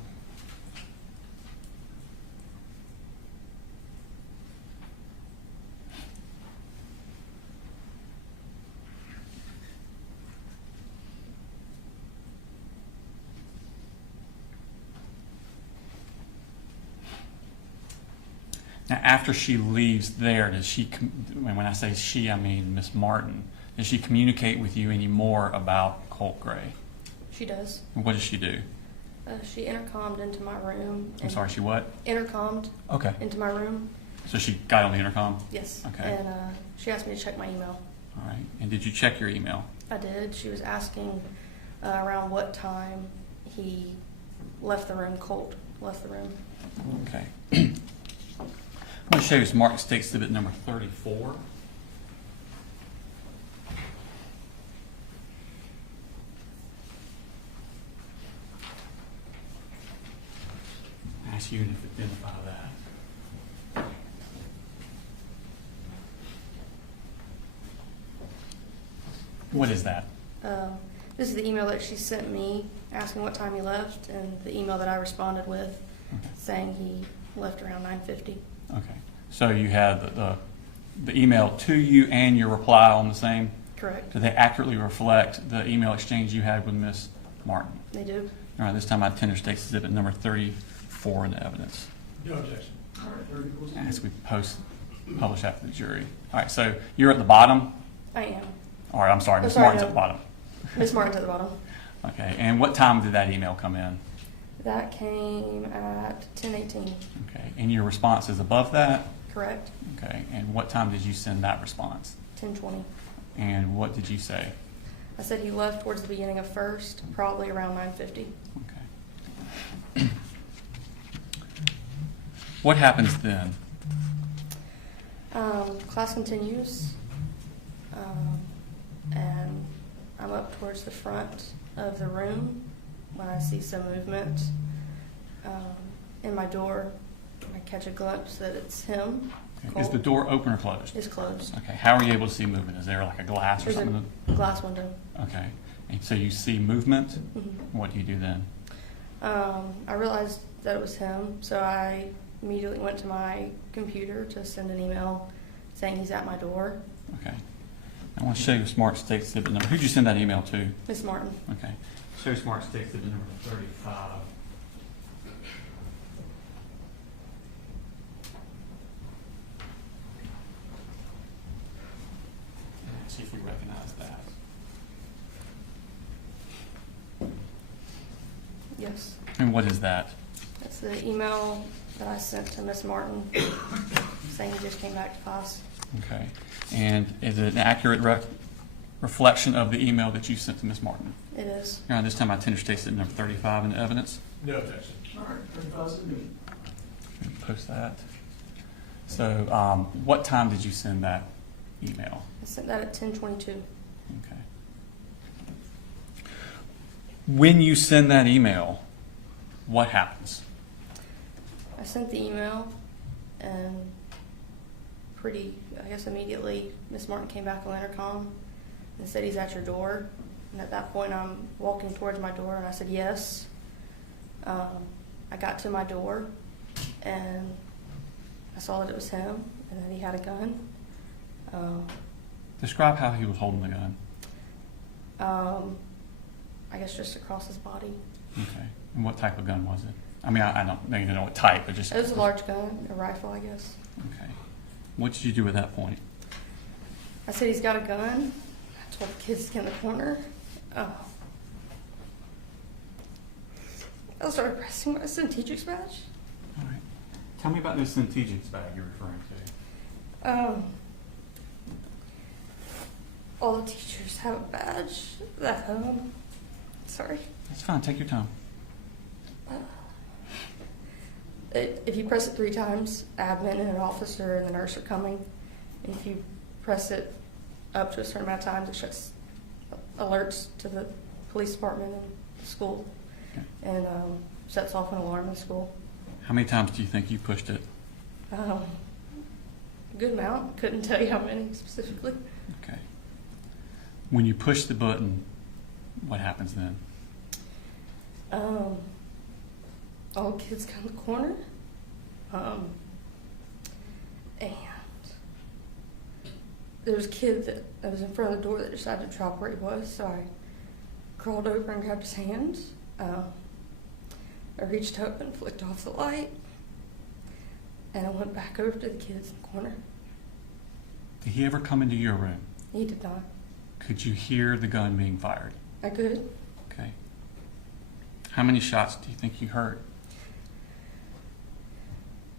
Now, after she leaves there, does she, when I say she, I mean Miss Martin, does she communicate with you any more about Colt Gray? She does. And what does she do? She intercommed into my room. I'm sorry, she what? Intercommed Okay. into my room. So she got on the intercom? Yes. Okay. And she asked me to check my email. All right. And did you check your email? I did. She was asking around what time he left the room, Colt left the room. Okay. I'm going to show you Smart State Exhibit number 34. Ask you to identify that. What is that? This is the email that she sent me asking what time he left, and the email that I responded with saying he left around 9:50. Okay. So you had the email to you and your reply on the same? Correct. Do they accurately reflect the email exchange you had with Miss Martin? They do. All right, this time I tender State's Exhibit number 34 in the evidence. No objection. All right, 30 goes in. As we publish after the jury. All right, so you're at the bottom? I am. All right, I'm sorry, Oh, Miss sorry, Martin's no. at the bottom. Miss Martin's at the bottom. Okay, and what time did that email come in? That came at 10:18. Okay, and your response is above that? Correct. Okay, and what time did you send that response? 10:20. And what did you say? I said he left towards the beginning of first, probably around 9:50. Okay. What happens then? Class continues, and I'm up towards the front of the room when I see some movement in my door. I catch a glimpse that it's him. Okay. Is the door open or closed? It's closed. Okay, how are you able to see movement? Is there like a glass or There's something? a glass window. Okay, and so you see movement? Mhm. What do you do then? I realized that it was him, so I immediately went to my computer to send an email saying he's at my door. Okay. I want to show you Smart State Exhibit number. Who'd you send that email to? Miss Martin. Okay. Show Smart State Exhibit number 35. Let's see if we recognize that. Yes. And what is that? That's the email that I sent to Miss Martin saying he just came back to class. Okay. And is it an accurate reflection of the email that you sent to Miss Martin? It is. All right, this time I tender State Exhibit number 35 in the evidence. No objection. All right, 35 is good. Post that. So what time did you send that email? I sent that at 10:22. Okay. When you send that email, what happens? I sent the email, and I guess immediately, Miss Martin came back on the intercom and said he's at your door. And at that point, I'm walking towards my door, and I said yes. I got to my door, and I saw that it was him, and that he had a gun. Describe how he was holding the gun. I guess just across his body. Okay. And what type of gun was it? I mean, I don't maybe know what type, but just. It was a large gun, a rifle, I guess. Okay. What did you do at that point? I said he's got a gun. I told the kids to get in the corner. I started pressing my Centegix badge. All right. Tell me about this Centegix bag you're referring to. All the teachers have a badge that, sorry. That's fine. Take your time. If you press it 3 times, admin and an officer and the nurse are coming. And if you press it up to a certain amount of times, it shuts alerts to the police department and the school, Okay. and sets off an alarm in the school. How many times do you think you pushed it? A good amount. Couldn't tell you how many specifically. Okay. When you push the button, what happens then? All the kids come to the corner, and there was a kid that was in front of the door that decided to drop where he was, so I crawled over and grabbed his hand. I reached up and flicked off the light, and I went back over to the kids in the corner. Did he ever come into your room? He did not. Could you hear the gun being fired? I could. Okay. How many shots do you think you heard?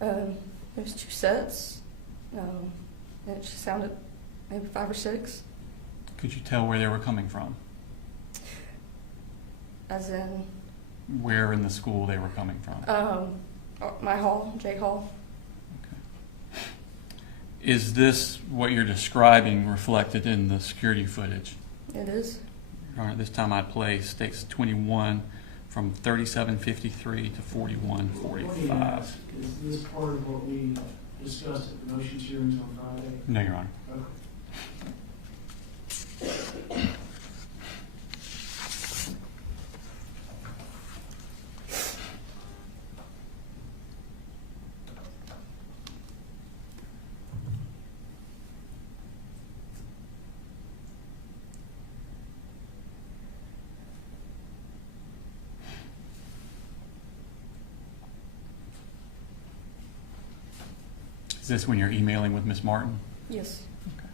There was 2 sets, and it just sounded maybe 5 or 6. Could you tell where they were coming from? As in, Where in the school they were coming from? my hall, J Hall. Okay. Is this what you're describing reflected in the security footage? It is. Your Honor, this time I play States 21 from 37:53 to 41:45. Is this part of what we discussed at the motions hearings on Friday? No, Your Honor. Okay. Is this when you're emailing with Miss Martin? Yes. Okay.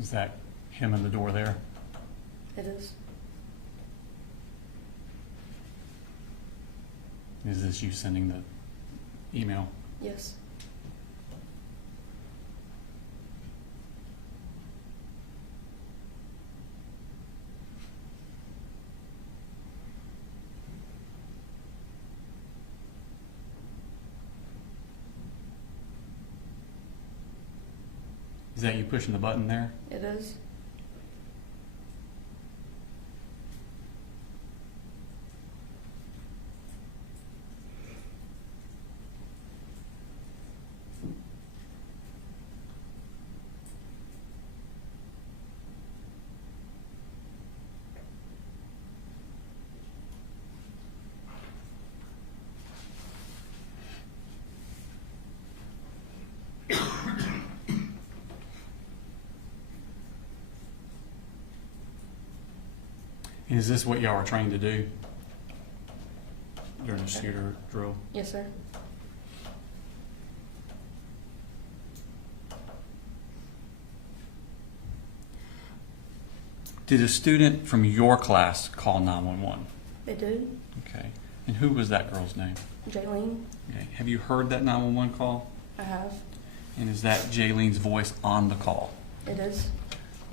Is that him in the door there? It is. Is this you sending the email? Yes. Is that you pushing the button there? It is. Is this what y'all are trained to do during a shooter drill? Yes, sir. Did a student from your class call 911? They did. Okay. And who was that girl's name? Jaylene. Okay. Have you heard that 911 call? I have. And is that Jaylene's voice on the call? It is.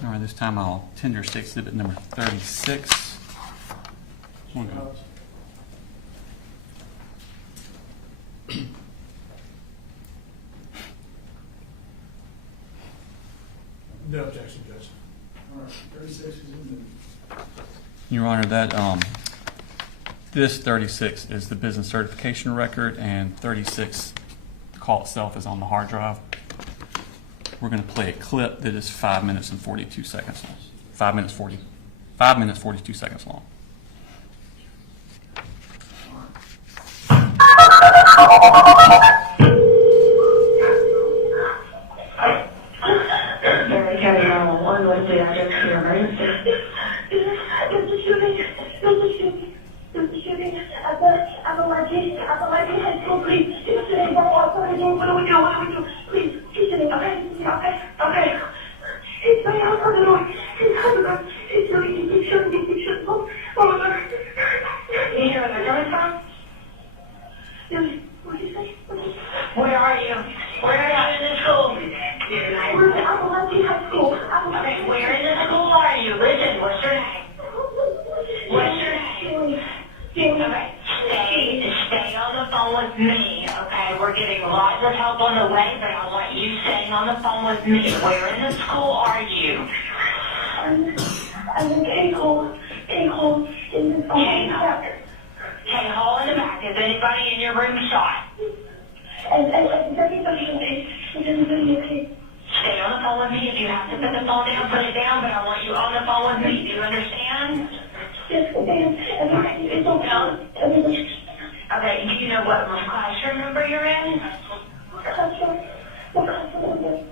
All right, this time I'll tender state exhibit number 36. No objection, Judge. All right, 36 is in Your Honor, that this 36 is the business certification record, and 36, the call itself, is on the hard drive. We're going to play a clip that is 5 minutes and 42 seconds long. 5 minutes 42 seconds long. Mary County 911, what's the address to your emergency? There's a shooting. There's a shooting at the Apalachee High School, please. He's sitting outside the door. What do we do? Please, he's sitting, okay? He's sitting outside the door. He's shooting. Oh my God. You hear where they're coming from? What did you say? Where are you? Where are you in the school? We're at Apalachee High School. Okay, where in the school are you? Listen, what's your name? Okay, stay on the phone with me, okay? We're getting lots of help on the way, but I want you staying on the phone with me. Where in the school are you? I'm in K-Hole in the back. K-Hole in the back. Is anybody in your room shot? Stay on the phone with me. If you have to put the phone down, put it down, but I want you on the phone with me. Do you understand? Yes, ma'am. It's okay. Okay, do you know what classroom number you're in? What classroom number?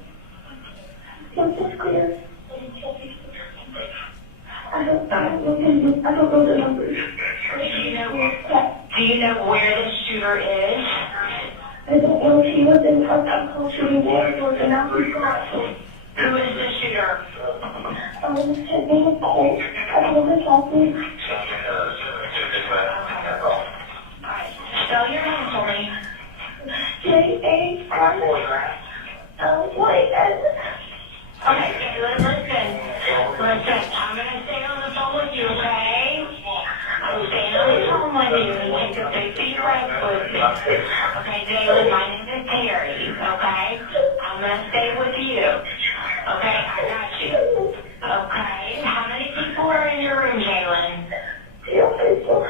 Yes, it's clear. I don't know the numbers. Do you know where the shooter is? I don't know if he was in a shooting there or the numbers. Who is the shooter? His name is Colt. I don't know his last name. Alright, spell your name for me. J-A-R-Y-N. Okay, listen. I'm going to stay on the phone with you, okay? I'm staying on the phone with you and take a big deep breath with me. Okay, Jalen, my name is Terry, okay? I'm going to stay with you. Okay, I got you. Okay, how many people are in your room, Jalen?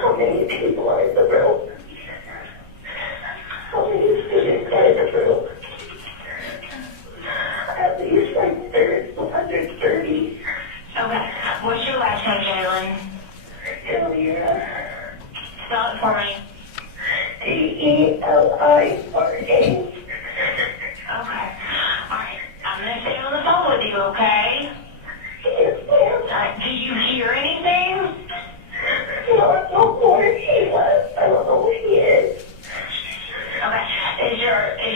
How many people are in the room? How many students are in the room? At least like 130. Okay, what's your last name, Jalen? Elira. Spell it for me. D-E-L-I-R-A. Okay. Alright, I'm going to stay on the phone with you, okay? Yes, ma'am. Do you hear anything? No, I don't know where he was. I don't know where he is. Okay. Is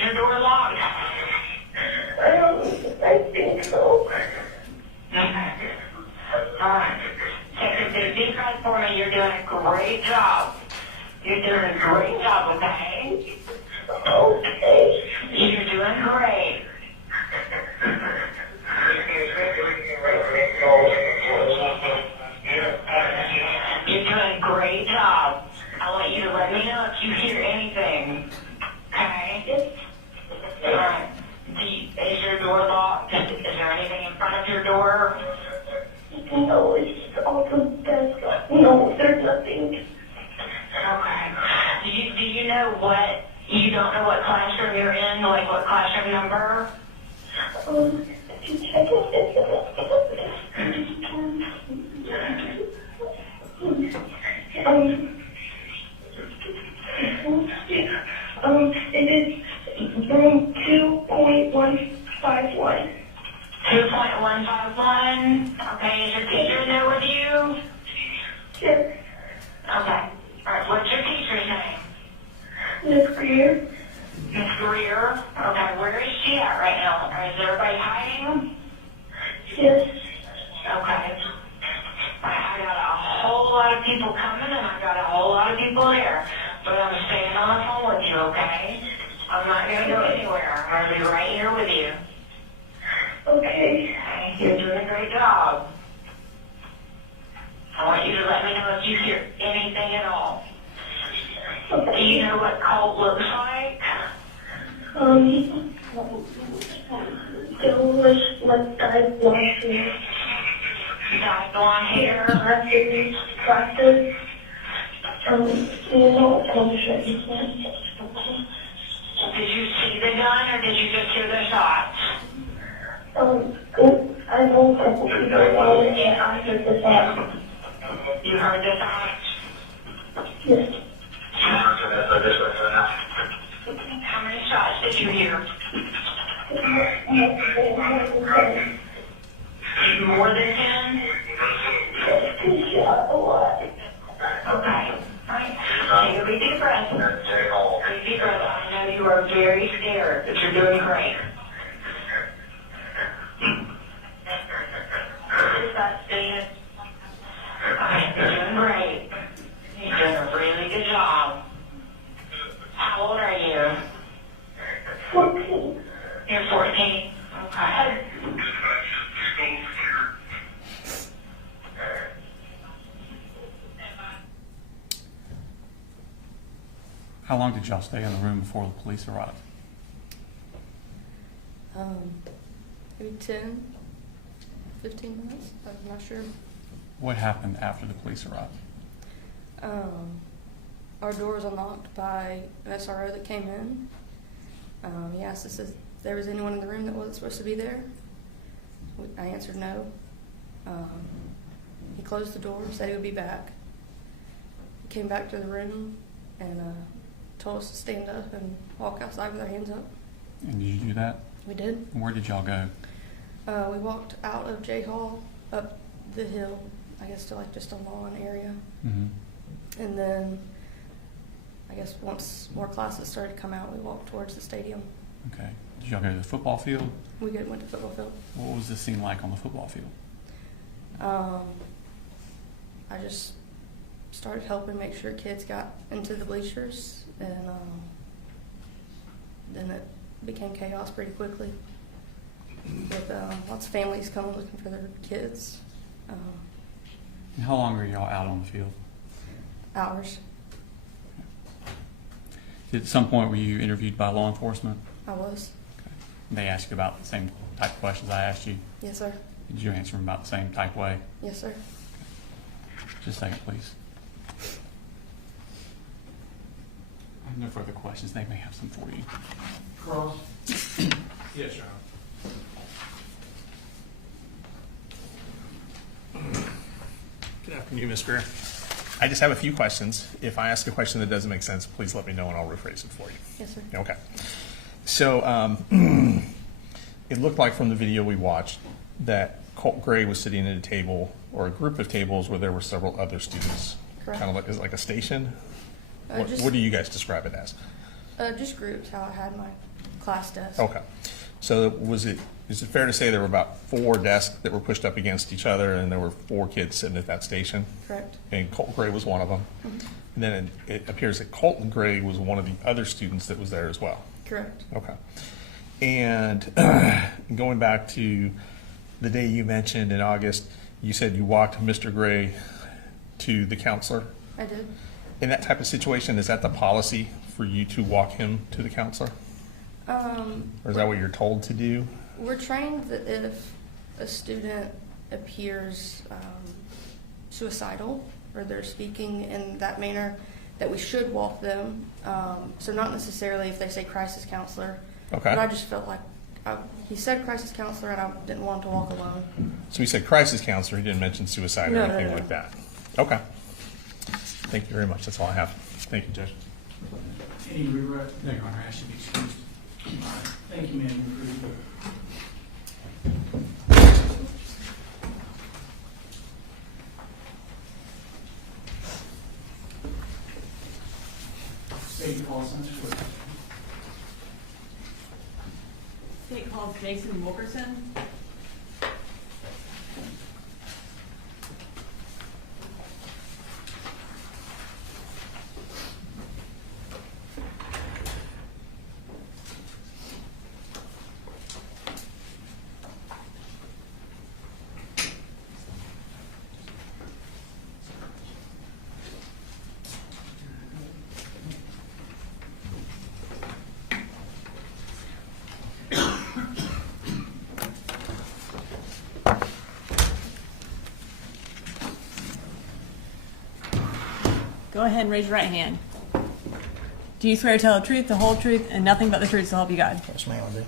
your door locked? I think so. Okay. You're doing a great job, okay? Okay. You're doing great. You're doing a great job. I want you to let me know if you hear anything. Okay? Alright. Is your door locked? Is there anything in front of your door? No, it's off the desk. No, there's nothing. Okay. Do you know what, you don't know what classroom you're in, like what classroom number? Did you check it? It is room 2.151. 2.151. Okay, is your teacher there with you? Yes. Okay. Alright, what's your teacher's name? Miss Greer. Miss Greer. Okay, where is she at right now? Is everybody hiding? Yes. Okay. I got a whole lot of people coming and I got a whole lot of people there. But I'm staying on the phone with you, okay? I'm not going to go anywhere. I'm going to be right here with you. Okay. You're doing a great job. I want you to let me know if you hear anything at all. Do you know what Colt looks like? There was like dyed blonde hair. Dyed blonde hair? Practice. Did you see the gun or did you just hear the shots? I know a couple people I heard the shots. You heard the shots? Yes. How many shots did you hear? More than 10? Okay. Alright. Take a big deep breath. Big deep breath. I know you are very scared, but you're doing great. Just that stand. Alright, you're doing great. You're doing a really good job. How old are you? 14. You're 14? Okay. How long did y'all stay in the room before the police arrived? Maybe 10, 15 minutes. I'm not sure. What happened after the police arrived? Our door was unlocked by an SRO that came in. He asked us if there was anyone in the room that wasn't supposed to be there. I answered no. He closed the door, said he would be back. He came back to the room and told us to stand up and walk outside with our hands up. And did you do that? We did. And where did y'all go? We walked out of J Hall up the hill, I guess to like just a lawn area. Mm-hmm. And then I guess once more classes started to come out, we walked towards the stadium. Okay. Did y'all go to the football field? We went to football field. What was the scene like on the football field? I just started helping make sure kids got into the bleachers, and then it became chaos pretty quickly with lots of families coming looking for their kids. And how long were y'all out on the field? Hours. At some point were you interviewed by law enforcement? I was. Okay. And they asked you about the same type of questions I asked you? Yes, sir. Did you answer them about the same type way? Yes, sir. Just a second, please. I have no further questions. They may have some for you. Cross. Yes, Your Honor. Good afternoon, Ms. Greer. I just have a few questions. If I ask a question that doesn't make sense, please let me know and I'll rephrase it for you. Yes, sir. Okay. So it looked like from the video we watched that Colt Gray was sitting at a table or a group of tables where there were several other students. Correct. Kind of like, is it like a station? What, Just- what do you guys describe it as? Just groups, how I had my class desk. Okay. So So is it fair to say there were about 4 desks that were pushed up against each other, and there were 4 kids sitting at that station? Correct. And Colt Gray was one of them. Mhm. And then it appears that Colton Gray was one of the other students that was there as well. Correct. Okay. And going back to the day you mentioned in August, you said you walked Mr. Gray to the counselor. I did. In that type of situation, is that the policy for you to walk him to the counselor? Or is that what you're told to do? We're trained that if a student appears suicidal or they're speaking in that manner, that we should walk them. So not necessarily if they say crisis counselor. Okay. But I just felt like he said crisis counselor and I didn't want to walk alone. So he said crisis counselor, he didn't mention suicide or No, anything no. like that. Okay. Thank you very much. That's all I have. Thank you, Judge. Any rewrite? No, Your Honor, I should be excused. Thank you, ma'am. State calls. State calls Jason Wilkerson. Go ahead and raise your right hand. Do you swear to tell the truth, the whole truth, and nothing but the truth to help you God? Yes, ma'am, I do.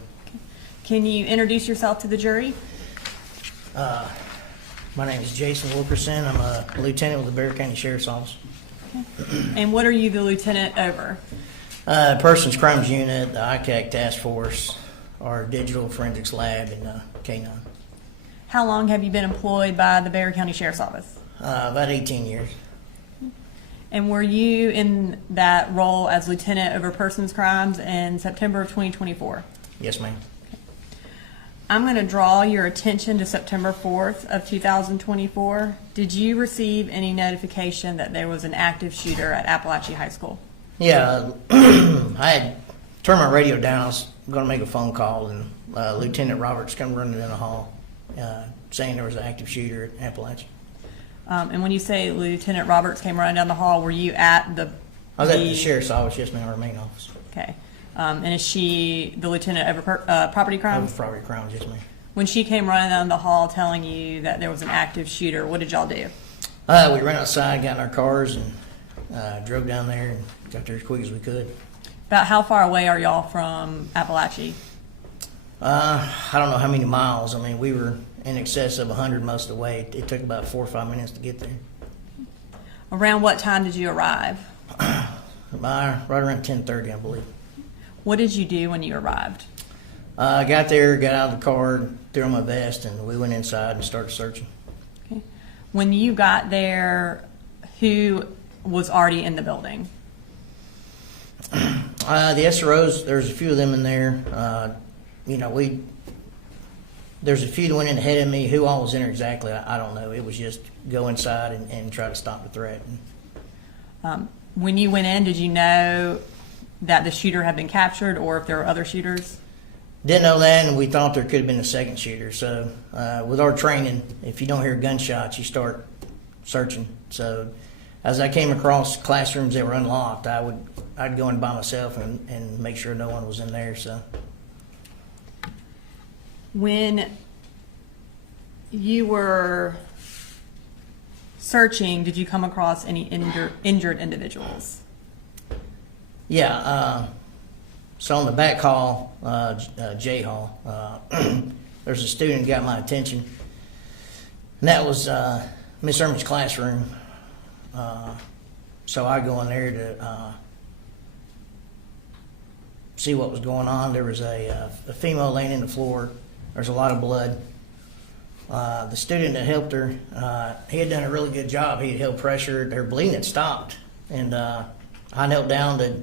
Can you introduce yourself to the jury? My name is Jason Wilkerson. I'm a lieutenant with the Bexar County Sheriff's Office. And what are you the lieutenant over? Persons Crimes Unit, the ICAC Task Force, our Digital Forensics Lab, and K9. How long have you been employed by the Bexar County Sheriff's Office? About 18 years. And were you in that role as lieutenant over persons crimes in September of 2024? Yes, ma'am. I'm going to draw your attention to September 4th of 2024. Did you receive any notification that there was an active shooter at Apalachee High School? Yeah, I had turned my radio down. I was going to make a phone call, and Lieutenant Roberts come running in the hall saying there was an active shooter at Apalachee. And when you say Lieutenant Roberts came running down the hall, were you at the... I was at the Sheriff's Office, yes, ma'am, our main office. Okay. And is she the lieutenant over property crimes? Over property crimes, yes, ma'am. When she came running down the hall telling you that there was an active shooter, what did y'all do? We ran outside, got in our cars, and drove down there and got there as quick as we could. About how far away are y'all from Apalachee? I don't know how many miles. I mean, we were in excess of 100 most of the way. It took about 4 or 5 minutes to get there. Around what time did you arrive? Right around 10:30, I believe. What did you do when you arrived? I got there, got out of the car, threw on my vest, and we went inside and started searching. Okay. When you got there, who was already in the building? The SROs, there's a few of them in there. There's a few that went in ahead of me. Who all was in there exactly, I don't know. It was just go inside and try to stop the threat. When you went in, did you know that the shooter had been captured or if there were other shooters? Didn't know that, and we thought there could have been a second shooter. So with our training, if you don't hear gunshots, you start searching. So as I came across classrooms that were unlocked, I'd go in by myself and make sure no one was in there. So when you were searching, did you come across any injured individuals? yeah, so on the back hall, J hall, there's a student that got my attention, and that was Miss Irma's classroom. So I go in there to see what was going on. There was a female laying in the floor. There's a lot of blood. The student that helped her, he had done a really good job. He had held pressure. Her bleeding had stopped, and I knelt down to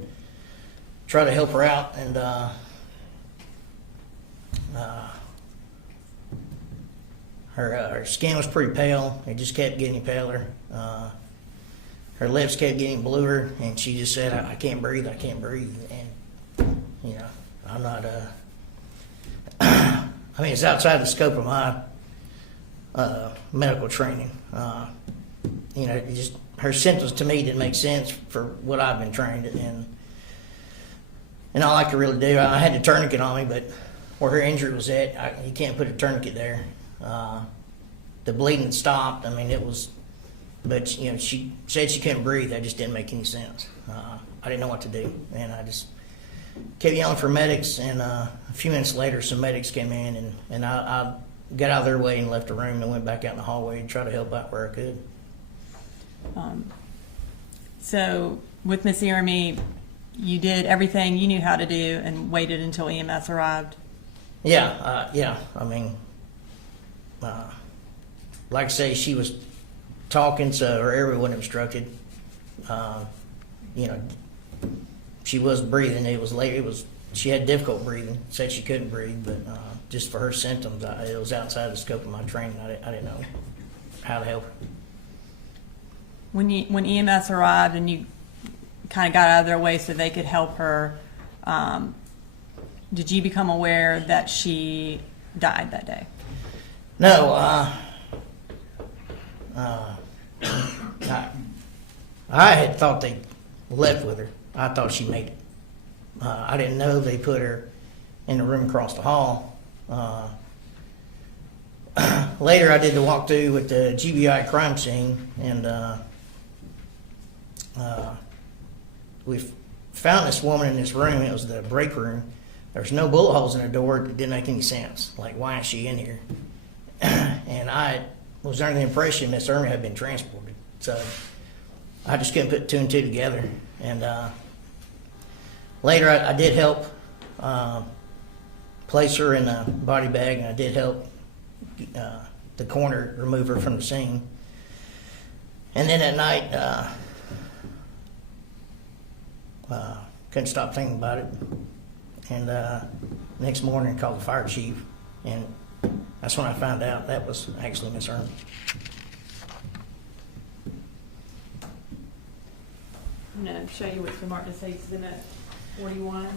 try to help her out. And Her skin was pretty pale. It just kept getting paler. Her lips kept getting bluer, and she just said, I can't breathe, I can't breathe. And, you know, I'm not, I mean, it's outside the scope of my medical training. You know, it just, her symptoms to me didn't make sense for what I've been trained in. And all I could really do, I had the tourniquet on me, but where her injury was at, you can't put a tourniquet there. The bleeding stopped. I mean, it was, but you know, she said she couldn't breathe. That just didn't make any sense. I didn't know what to do, and I just kept yelling for medics. And a few minutes later, some medics came in, and I got out of their way and left the room and went back out in the hallway and tried to help out where I could. So with Miss Jeremy, you did everything you knew how to do and waited until EMS arrived? Yeah. I mean, like I say, she was talking, so her airway wasn't obstructed. You know, she was breathing. It was late. She had difficult breathing. Said she couldn't breathe, but just for her symptoms, it was outside the scope of my training. I didn't know how to help her. When EMS arrived and you kind of got out of their way so they could help her, did you become aware that she died that day? No. I had thought they left with her. I thought she made it. I didn't know they put her in the room across the hall. Later, I did the walkthrough with the GBI crime scene, and we found this woman in this room. It was the break room. There's no bullet holes in her door. It didn't make any sense. Like, why is she in here? And I was under the impression Miss Irma had been transported. So I just couldn't put two and two together. And later, I did help place her in a body bag, and I did help the coroner remove her from the scene. And then at night, couldn't stop thinking about it. And next morning, I called the fire chief, and that's when I found out that was actually Miss Irma. I'm going to show you what's been marked as Exhibit 41.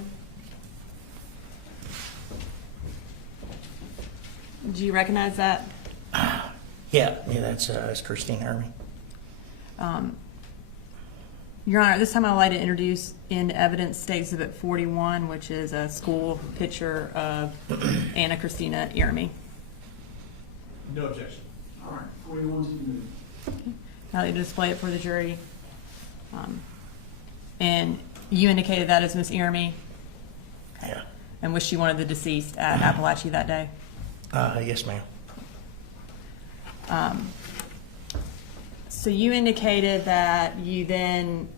Do you recognize that? Yeah, that's Christine Irma. Your Honor, this time I'd like to introduce in evidence State Exhibit 41, which is a school picture of Anna Christina Jeremy. No objection. All right, 41's been moved. Now they display it for the jury. And you indicated that as Miss Jeremy? Yeah. And was she one of the deceased at Apalachee that day? Yes, ma'am. So you indicated that you then,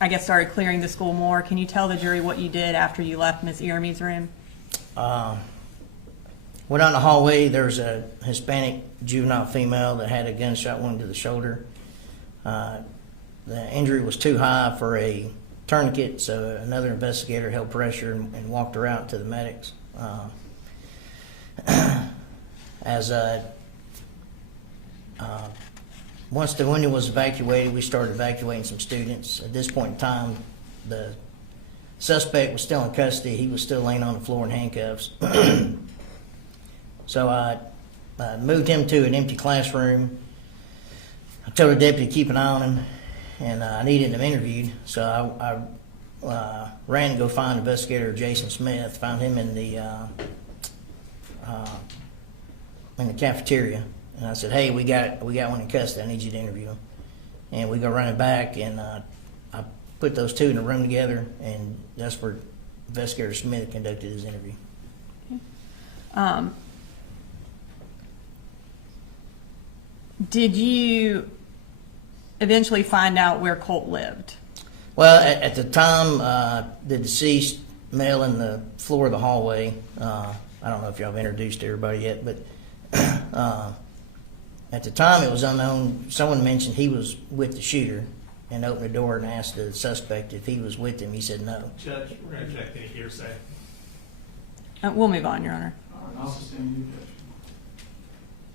I guess, started clearing the school more. Can you tell the jury what you did after you left Miss Jeremy's room? Went down the hallway. There was a Hispanic juvenile female that had a gunshot wound to the shoulder. The injury was too high for a tourniquet, so another investigator held pressure and walked her out to the medics. Once the window was evacuated, we started evacuating some students. At this point in time, the suspect was still in custody. He was still laying on the floor in handcuffs. So I moved him to an empty classroom. I told the deputy to keep an eye on him, and I needed him interviewed. So I ran to go find investigator Jason Smith, found him in the cafeteria. And I said, hey, we got one in custody. I need you to interview him. And we go running back, and I put those two in a room together, and that's where investigator Smith conducted his interview. Did you eventually find out where Colt lived? Well, at the time, the deceased male in the floor of the hallway, I don't know if y'all have introduced everybody yet, but at the time it was unknown. Someone mentioned he was with the shooter and opened the door and asked the suspect if he was with him. He said no. Judge, we're going to object any hearsay. We'll move on, Your Honor. All right, I'll sustain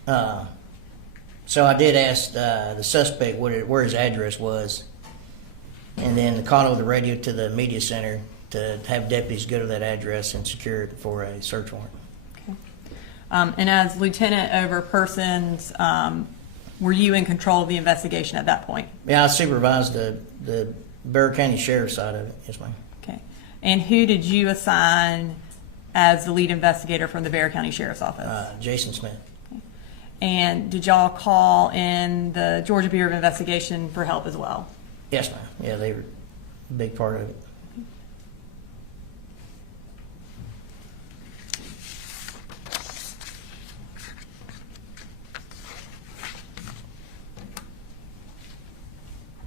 the objection. So I did ask the suspect where his address was, and then called over the radio to the media center to have deputies go to that address and secure it for a search warrant. Okay. And as lieutenant over persons, were you in control of the investigation at that point? Yeah, I supervised the Bexar County Sheriff's side of it. Yes, ma'am. Okay. And who did you assign as the lead investigator from the Bexar County Sheriff's Office? Jason Smith. Okay. And did y'all call in the Georgia Bureau of Investigation for help as well? Yes, ma'am. Yeah, they were a big part of it.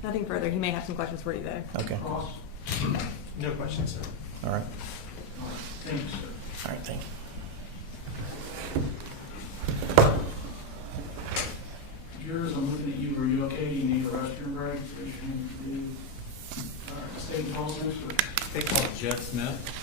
Nothing further. He may have some questions for you, though. Okay. Ross? No questions, sir. All right. All right, thank you, sir. All right, thank you. Jurors, I'm looking at you. Are you okay? You need a restroom break? Raise your hand if you do. All right, state calls next week. They call Jeff Smith.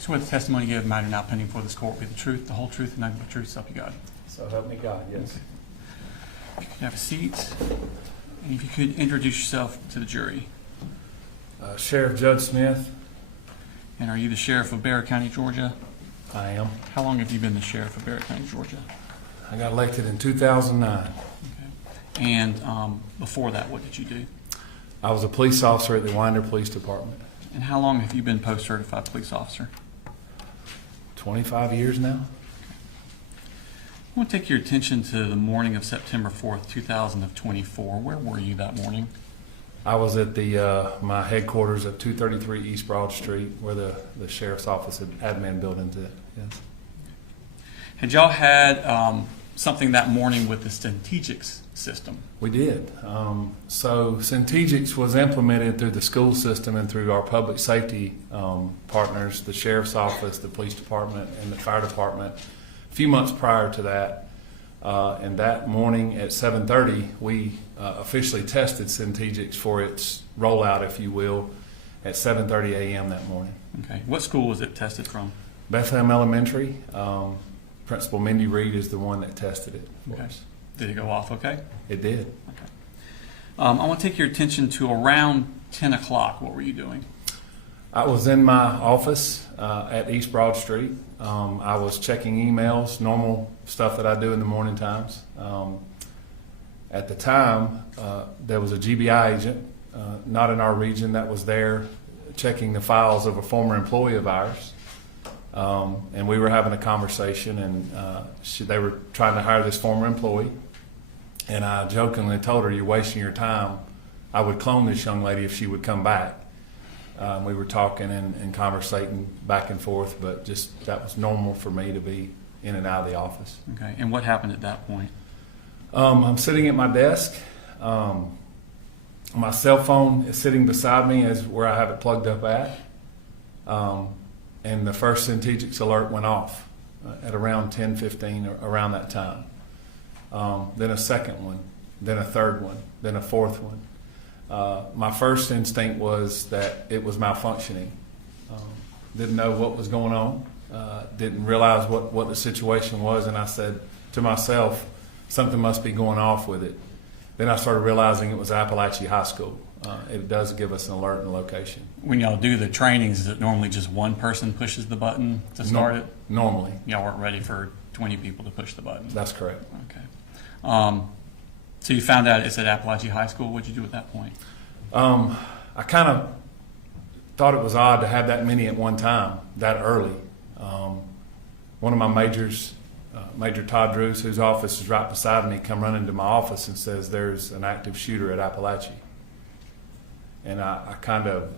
Swear the testimony you give matter now pending before this court be the truth, the whole truth, and nothing but the truth, so help you God. So help me God, yes. If you could have a seat, and if you could introduce yourself to the jury. Sheriff Judge Smith. And are you the sheriff of Bexar County, Georgia? I am. How long have you been the sheriff of Bexar County, Georgia? I got elected in 2009. Okay. And before that, what did you do? I was a police officer at the Winder Police Department. And how long have you been post-certified police officer? 25 years now. I want to take your attention to the morning of September 4th, 2024. Where were you that morning? I was at my headquarters at 233 East Broad Street, where the sheriff's office and admin building's at. Yes. Had y'all had something that morning with the Centegix system? We did. So Centegix was implemented through the school system and through our public safety partners, the sheriff's office, the police department, and the fire department. A few months prior to that, and that morning at 7:30, we officially tested Centegix for its rollout, if you will, at 7:30 a.m. that morning. Okay. What school was it tested from? Bethlehem Elementary. Principal Mindy Reed is the one that tested it for us. Did it go off okay? It did. Okay. I want to take your attention to around 10 o'clock. What were you doing? I was in my office at East Broad Street. I was checking emails, normal stuff that I do in the morning times. At the time, there was a GBI agent, not in our region, that was there checking the files of a former employee of ours. And we were having a conversation, and they were trying to hire this former employee. And I jokingly told her, "You're wasting your time. I would clone this young lady if she would come back." We were talking and conversating back and forth, but just that was normal for me to be in and out of the office. Okay. And what happened at that point? I'm sitting at my desk. My cell phone is sitting beside me as where I have it plugged up at. And the first Centegix alert went off at around 10:15, around that time. Then a second one, then a third one, then a fourth one. My first instinct was that it was malfunctioning. Didn't know what was going on, didn't realize what the situation was, and I said to myself, something must be going off with it. Then I started realizing it was Apalachee High School. It does give us an alert and location. When y'all do the trainings, is it normally just one person pushes the button to start it? Normally. Y'all weren't ready for 20 people to push the button? That's correct. Okay. So you found out it's at Apalachee High School. What'd you do at that point? I kind of thought it was odd to have that many at one time, that early. One of my majors, Major Todd Drews, whose office is right beside me, come running to my office and says there's an active shooter at Apalachee. And I kind of,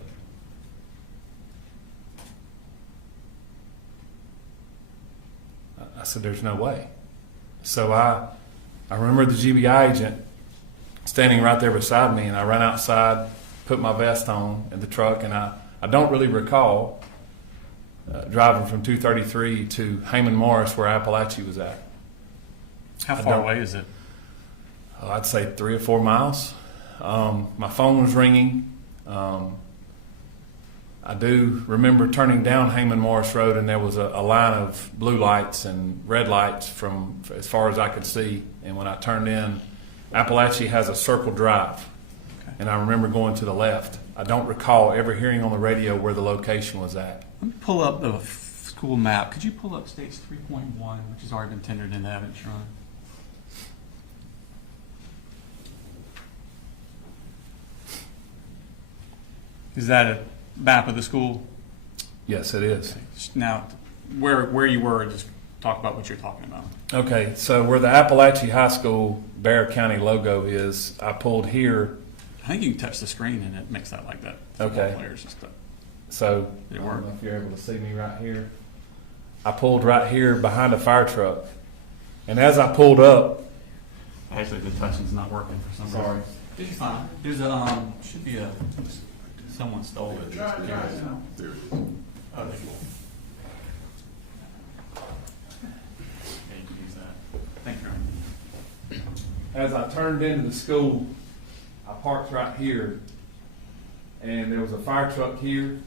I said, there's no way. So I remember the GBI agent standing right there beside me, and I ran outside, put my vest on in the truck, and I don't really recall driving from 233 to Heyman Morris, where Apalachee was at. How far away is it? I'd say 3 or 4 miles. My phone was ringing. I do remember turning down Heyman Morris Road, and there was a line of blue lights and red lights from as far as I could see. And when I turned in, Apalachee has a circle drive, and I remember going to the left. I don't recall ever hearing on the radio where the location was at. Let me pull up the school map. Could you pull up States 3.1, which has already been tendered into evidence, Ron? Is that a map of the school? Yes, it is. Now, where you were, just talk about what you're talking about. Okay, so where the Apalachee High School Bear County logo is, I pulled here. I think you can touch the screen and it makes that like that. Okay. Players and stuff. So I don't know if you're able to see me right here. I pulled right here behind a fire truck, and as I pulled up, actually the touching's not working for some reason. Sorry. It's fine. There's a should be a someone stole it. There it is. Oh, there you go. Okay, you can use that. Thank you. as I turned into the school, I parked right here, and there was a fire truck here.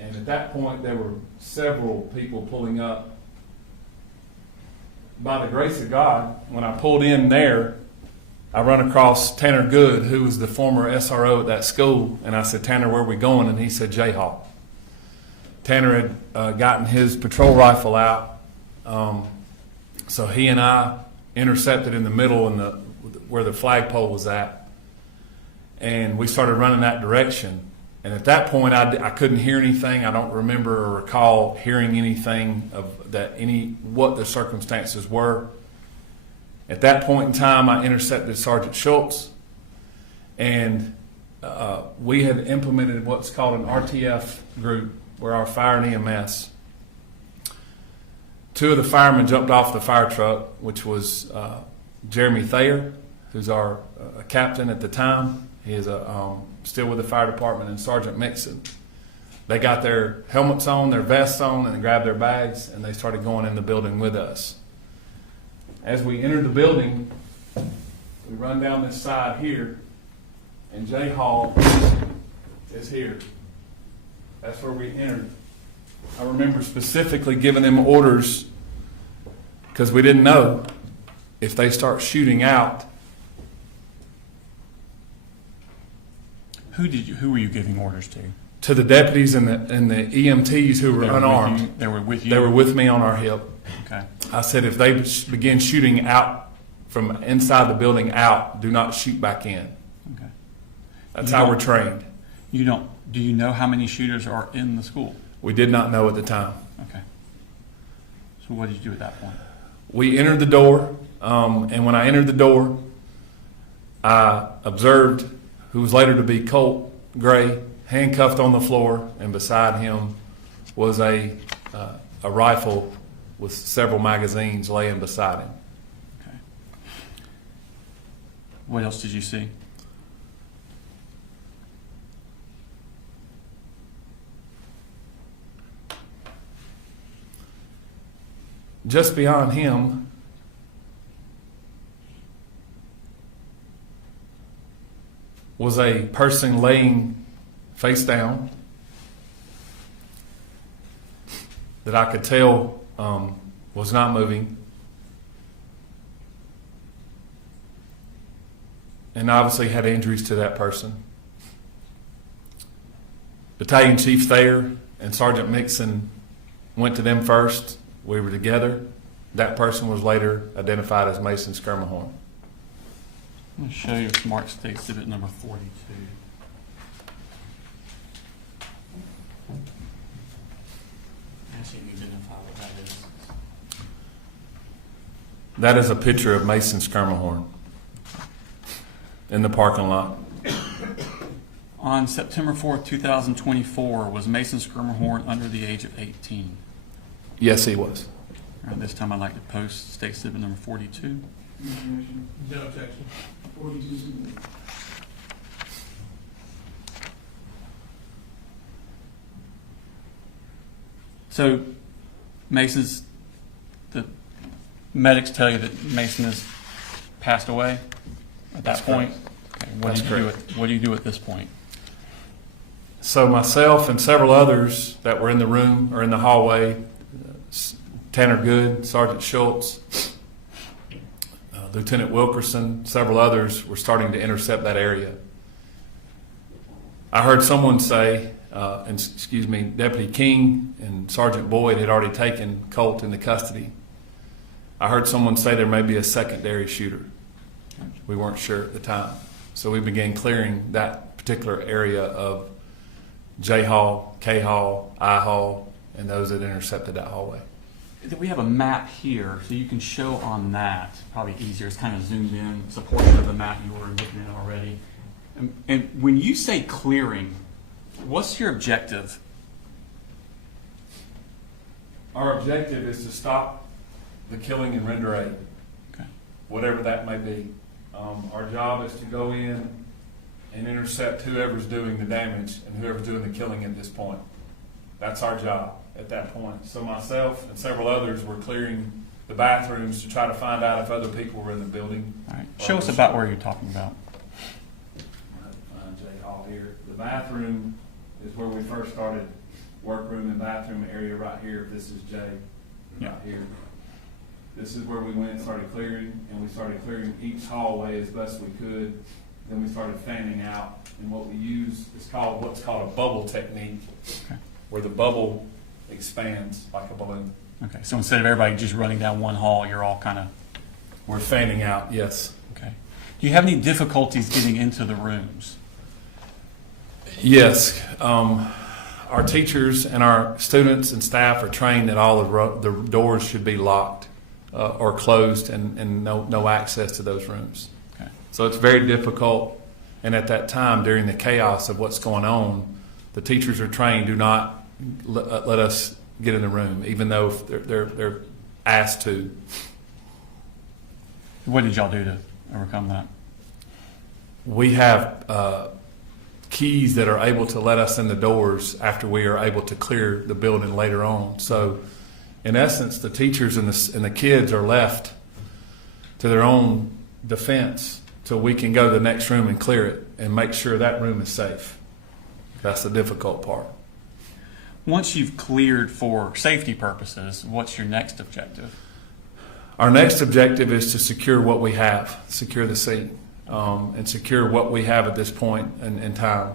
And at that point, there were several people pulling up. By the grace of God, when I pulled in there, I run across Tanner Good, who was the former SRO at that school. And I said, Tanner, where are we going? And he said, Jayhawk. Tanner had gotten his patrol rifle out. So he and I intercepted in the middle where the flagpole was at. And we started running that direction. And at that point, I couldn't hear anything. I don't remember or recall hearing anything of what the circumstances were. At that point in time, I intercepted Sergeant Schultz, and we had implemented what's called an RTF group, where our fire and EMS. Two of the firemen jumped off the fire truck, which was Jeremy Thayer, who's our captain at the time. He is still with the fire department, and Sergeant Mixon. They got their helmets on, their vests on, and they grabbed their bags, and they started going in the building with us. As we entered the building, we run down this side here, and Jay Hall is here. That's where we entered. I remember specifically giving them orders because we didn't know if they start shooting out. Who were you giving orders to? To the deputies and the EMTs who were unarmed. They were with you? They were with me on our hip. Okay. I said, if they begin shooting out from inside the building out, do not shoot back in. Okay. That's how we're trained. You don't. Do you know how many shooters are in the school? We did not know at the time. Okay. So what did you do at that point? We entered the door, and when I entered the door, I observed who was later to be Colt Gray, handcuffed on the floor, and beside him was a rifle with several magazines laying beside him. Okay. What else did you see? Just beyond him was a person laying face down that I could tell was not moving. And obviously had injuries to that person. Battalion Chief Thayer and Sergeant Mixon went to them first. We were together. That person was later identified as Mason Skirmahorn. I'm going to show you Smart State Exhibit number 42. That is a picture of Mason Skirmahorn in the parking lot. On September 4th, 2024, was Mason Skirmahorn under the age of 18? Yes, he was. This time I'd like to post state exhibit number 42. No objection. 42. So the medics tell you that Mason has passed away at that That's point? correct. Okay. That's What do you do at this point? So myself and several others that were in the room or in the hallway, Tanner Good, Sergeant Schultz, Lieutenant Wilkerson, several others were starting to intercept that area. I heard someone say, Deputy King and Sergeant Boyd had already taken Colt into custody. I heard someone say there may be a secondary shooter. We weren't sure at the time. So we began clearing that particular area of J Hall, K Hall, I Hall, and those that intercepted that hallway. We have a map here, so you can show on that. Probably easier. It's kind of zoomed in. It's a portion of the map you were looking at already. And when you say clearing, what's your objective? Our objective is to stop the killing and render aid, whatever that may be. Our job is to go in and intercept whoever's doing the damage and whoever's doing the killing at this point. That's our job at that point. So myself and several others were clearing the bathrooms to try to find out if other people were in the building. All right. Show us about where you're talking about. J Hall here. The bathroom is where we first started. Workroom and bathroom area right here. This is J right here. This is where we went and started clearing, and we started clearing each hallway as best we could. Then we started fanning out, and what we use is what's called a bubble technique, where the bubble expands like a balloon. Okay, so instead of everybody just running down one hall, you're all kind of... We're fanning out, yes. Okay. Do you have any difficulties getting into the rooms? Yes. Our teachers and our students and staff are trained that all the doors should be locked or closed and no access to those rooms. Okay. So it's very difficult. And at that time, during the chaos of what's going on, the teachers are trained, do not let us get in the room, even though they're asked to. What did y'all do to overcome that? We have keys that are able to let us in the doors after we are able to clear the building later on. So in essence, the teachers and the kids are left to their own defense till we can go to the next room and clear it and make sure that room is safe. That's the difficult part. Once you've cleared for safety purposes, what's your next objective? Our next objective is to secure what we have, secure the scene, and secure what we have at this point in time,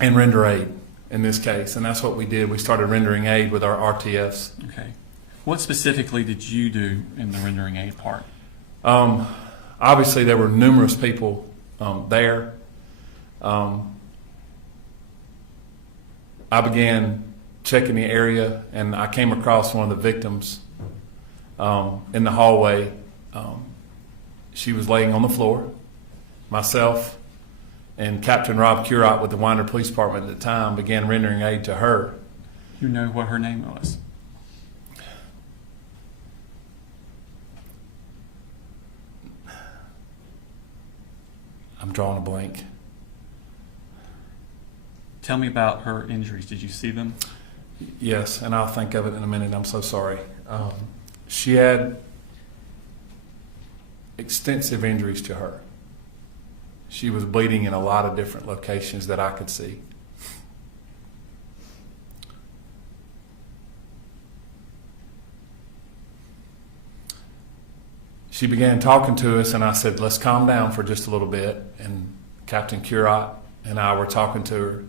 and render aid in this case. And that's what we did. We started rendering aid with our RTFs. Okay. What specifically did you do in the rendering aid part? Obviously, there were numerous people there. I began checking the area, and I came across one of the victims in the hallway. She was laying on the floor. Myself and Captain Rob Curott with the Winder Police Department at the time began rendering aid to her. You know what her name was? I'm drawing a blank. Tell me about her injuries. Did you see them? Yes, and I'll think of it in a minute. I'm so sorry. She had extensive injuries to her. She was bleeding in a lot of different locations that I could see. She began talking to us, and I said, let's calm down for just a little bit. And Captain Curott and I were talking to her.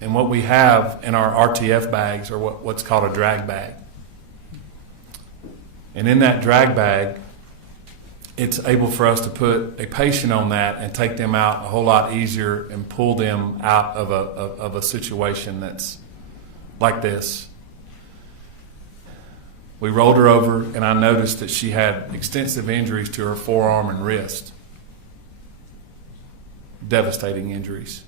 And what we have in our RTF bags are what's called a drag bag. And in that drag bag, it's able for us to put a patient on that and take them out a whole lot easier and pull them out of a situation that's like this. We rolled her over, and I noticed that she had extensive injuries to her forearm and wrist. Devastating injuries.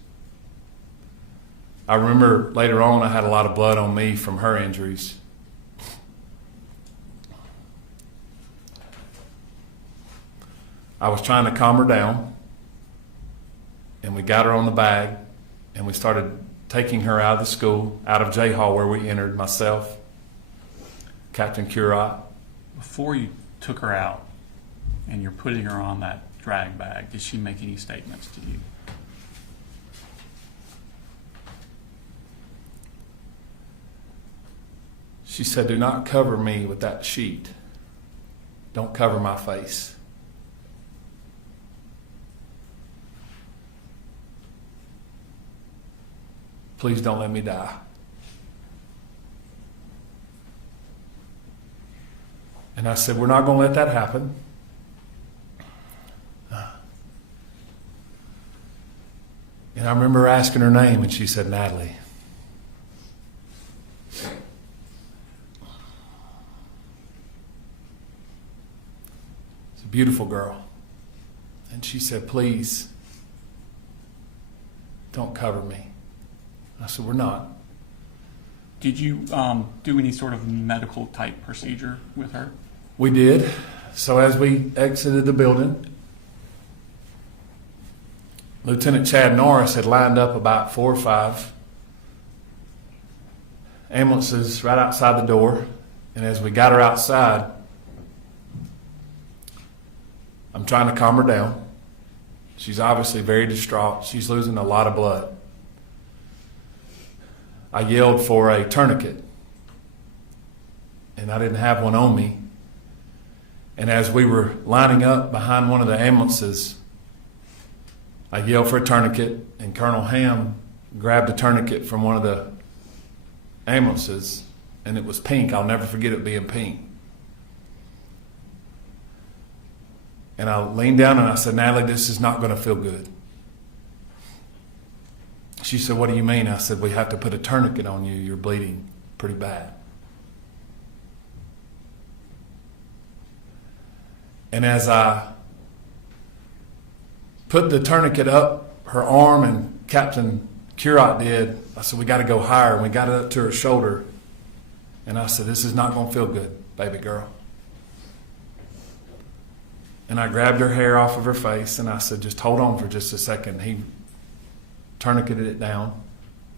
I remember later on I had a lot of blood on me from her injuries. I was trying to calm her down, and we got her on the bag, and we started taking her out of the school, out of J Hall where we entered, myself, Captain Curot. Before you took her out and you're putting her on that drag bag, did she make any statements to you? She said, "Do not cover me with that sheet. Don't cover my face." Please don't let me die. And I said, "We're not going to let that happen." And I remember asking her name, and she said, "Natalie." It's a beautiful girl. And she said, "Please, don't cover me." I said, "We're not." Did you do any sort of medical type procedure with her? We did. So as we exited the building, Lieutenant Chad Norris had lined up about 4 or 5 ambulances right outside the door. And as we got her outside, I'm trying to calm her down. She's obviously very distraught. She's losing a lot of blood. I yelled for a tourniquet, and I didn't have one on me. And as we were lining up behind one of the ambulances, I yelled for a tourniquet, and Colonel Ham grabbed a tourniquet from one of the ambulances, and it was pink. I'll never forget it being pink. And I leaned down and I said, "Natalie, this is not going to feel good." She said, "What do you mean?" I said, "We have to put a tourniquet on you. You're bleeding pretty bad." And as I put the tourniquet up her arm, and Captain Curot did, I said, "We got to go higher." And we got it up to her shoulder. And I said, "This is not going to feel good, baby girl." And I grabbed her hair off of her face, and I said, "Just hold on for just a second." He tourniqueted it down,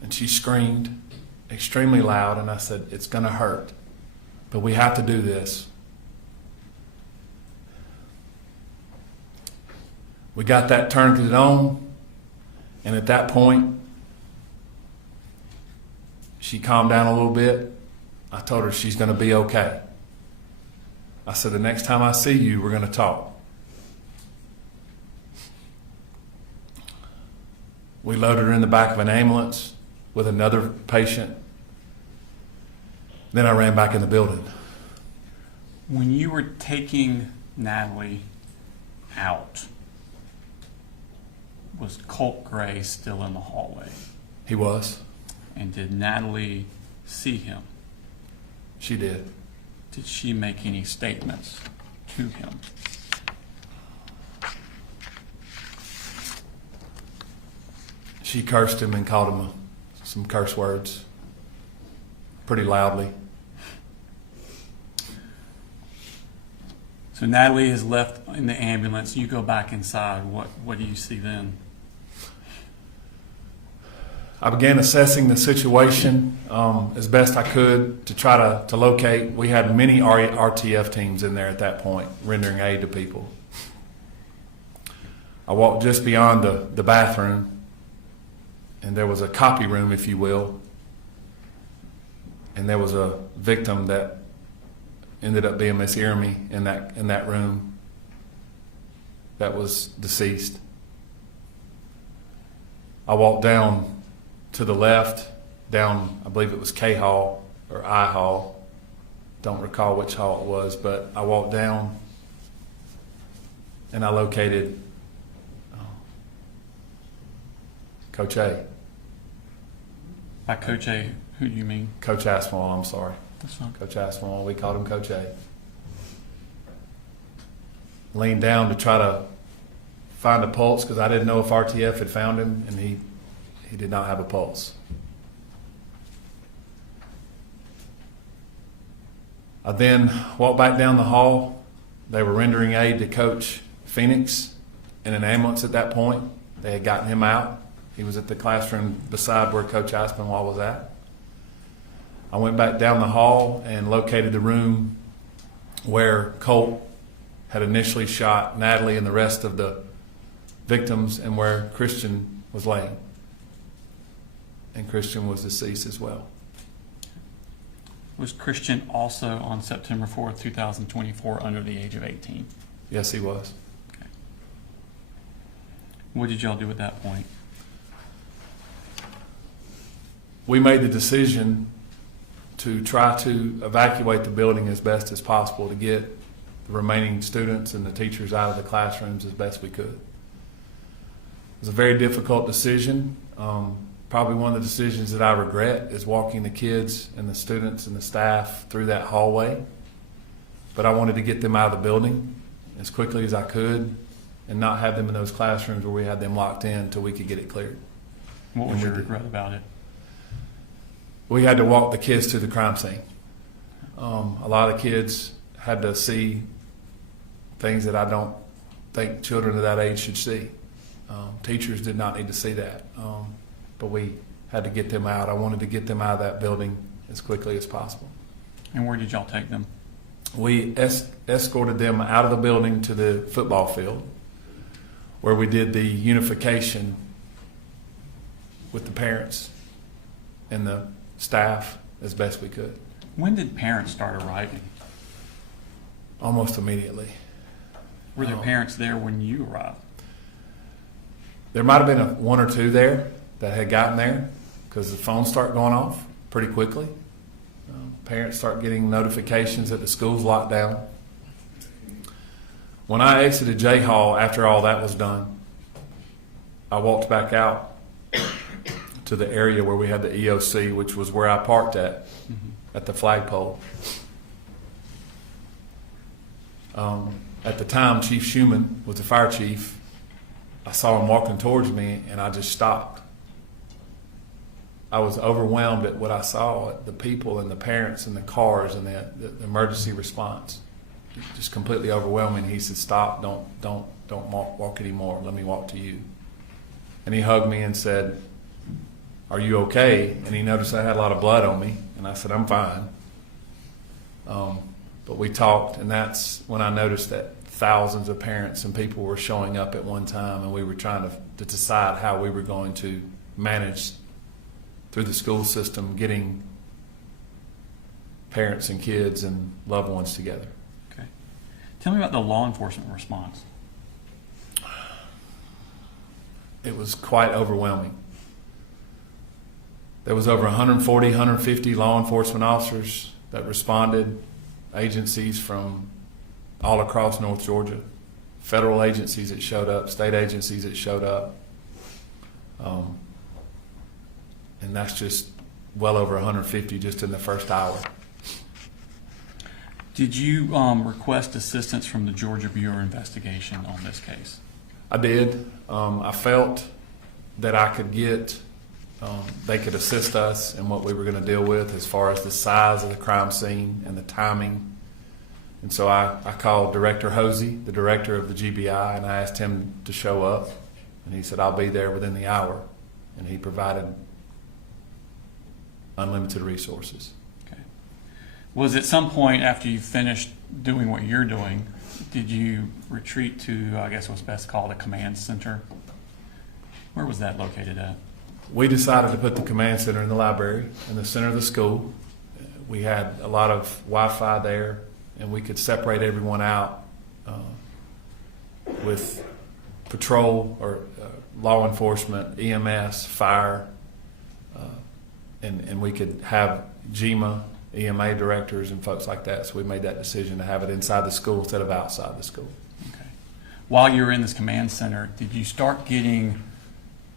and she screamed extremely loud, and I said, "It's going to hurt, but we have to do this." We got that tourniqueted on, and at that point, she calmed down a little bit. I told her she's going to be okay. I said, "The next time I see you, we're going to talk." We loaded her in the back of an ambulance with another patient. Then I ran back in the building. When you were taking Natalie out, was Colt Gray still in the hallway? He was. And did Natalie see him? She did. Did she make any statements to him? She cursed him and called him some curse words pretty loudly. So Natalie is left in the ambulance. You go back inside. What do you see then? I began assessing the situation as best I could to try to locate. We had many RTF teams in there at that point, rendering aid to people. I walked just beyond the bathroom, and there was a copy room, if you will, and there was a victim that ended up being Miss Irmy in that room that was deceased. I walked down to the left, down, I believe it was K Hall or I Hall. Don't recall which hall it was, but I walked down and I located Coach A. By Coach A, who do you mean? Coach Aswell, I'm sorry. That's fine. Coach Aspinwall, we called him Coach A. Leaned down to try to find a pulse because I didn't know if RTF had found him, and he did not have a pulse. I then walked back down the hall. They were rendering aid to Coach Phoenix in an ambulance at that point. They had gotten him out. He was at the classroom beside where Coach Aspinwall was at. I went back down the hall and located the room where Colt had initially shot Natalie and the rest of the victims, and where Christian was laying. And Christian was deceased as well. Was Christian also on September 4th, 2024 under the age of 18? Yes, he was. Okay. What did y'all do at that point? We made the decision to try to evacuate the building as best as possible to get the remaining students and the teachers out of the classrooms as best we could. It was a very difficult decision. Probably one of the decisions that I regret is walking the kids and the students and the staff through that hallway. But I wanted to get them out of the building as quickly as I could and not have them in those classrooms where we had them locked in until we could get it cleared. What was your regret about it? We had to walk the kids to the crime scene. A lot of kids had to see things that I don't think children of that age should see. Teachers did not need to see that. But we had to get them out. I wanted to get them out of that building as quickly as possible. And where did y'all take them? We escorted them out of the building to the football field, where we did the unification with the parents and the staff as best we could. When did parents start arriving? Almost immediately. Were there parents there when you arrived? There might have been one or two there that had gotten there because the phones start going off pretty quickly. Parents start getting notifications that the school's locked down. When I exited J Hall after all that was done, I walked back out to the area where we had the EOC, which was where I parked at the flagpole. At the time, Chief Schumann was the fire chief. I saw him walking towards me, and I just stopped. I was overwhelmed at what I saw, at the people and the parents and the cars and the emergency response. Just completely overwhelming. He said, "Stop! Don't walk anymore. Let me walk to you." And he hugged me and said, "Are you okay?" And he noticed I had a lot of blood on me, and I said, "I'm fine." But we talked, and that's when I noticed that thousands of parents and people were showing up at one time, and we were trying to decide how we were going to manage through the school system getting parents and kids and loved ones together. Okay. Tell me about the law enforcement response. It was quite overwhelming. There was over 140, 150 law enforcement officers that responded, agencies from all across North Georgia, federal agencies that showed up, state agencies that showed up. And that's just well over 150 just in the first hour. Did you request assistance from the Georgia Bureau of Investigation on this case? I did. I felt that I could get, they could assist us in what we were going to deal with as far as the size of the crime scene and the timing. And so I called Director Hosey, the director of the GBI, and I asked him to show up. And he said, "I'll be there within the hour." And he provided unlimited resources. Okay. Was at some point after you finished doing what you're doing, did you retreat to, I guess what's best called a command center? Where was that located at? We decided to put the command center in the library, in the center of the school. We had a lot of Wi-Fi there, and we could separate everyone out with patrol or law enforcement, EMS, fire, and we could have GEMA, EMA directors and folks like that. So we made that decision to have it inside the school instead of outside the school. Okay. While you were in this command center, did you start getting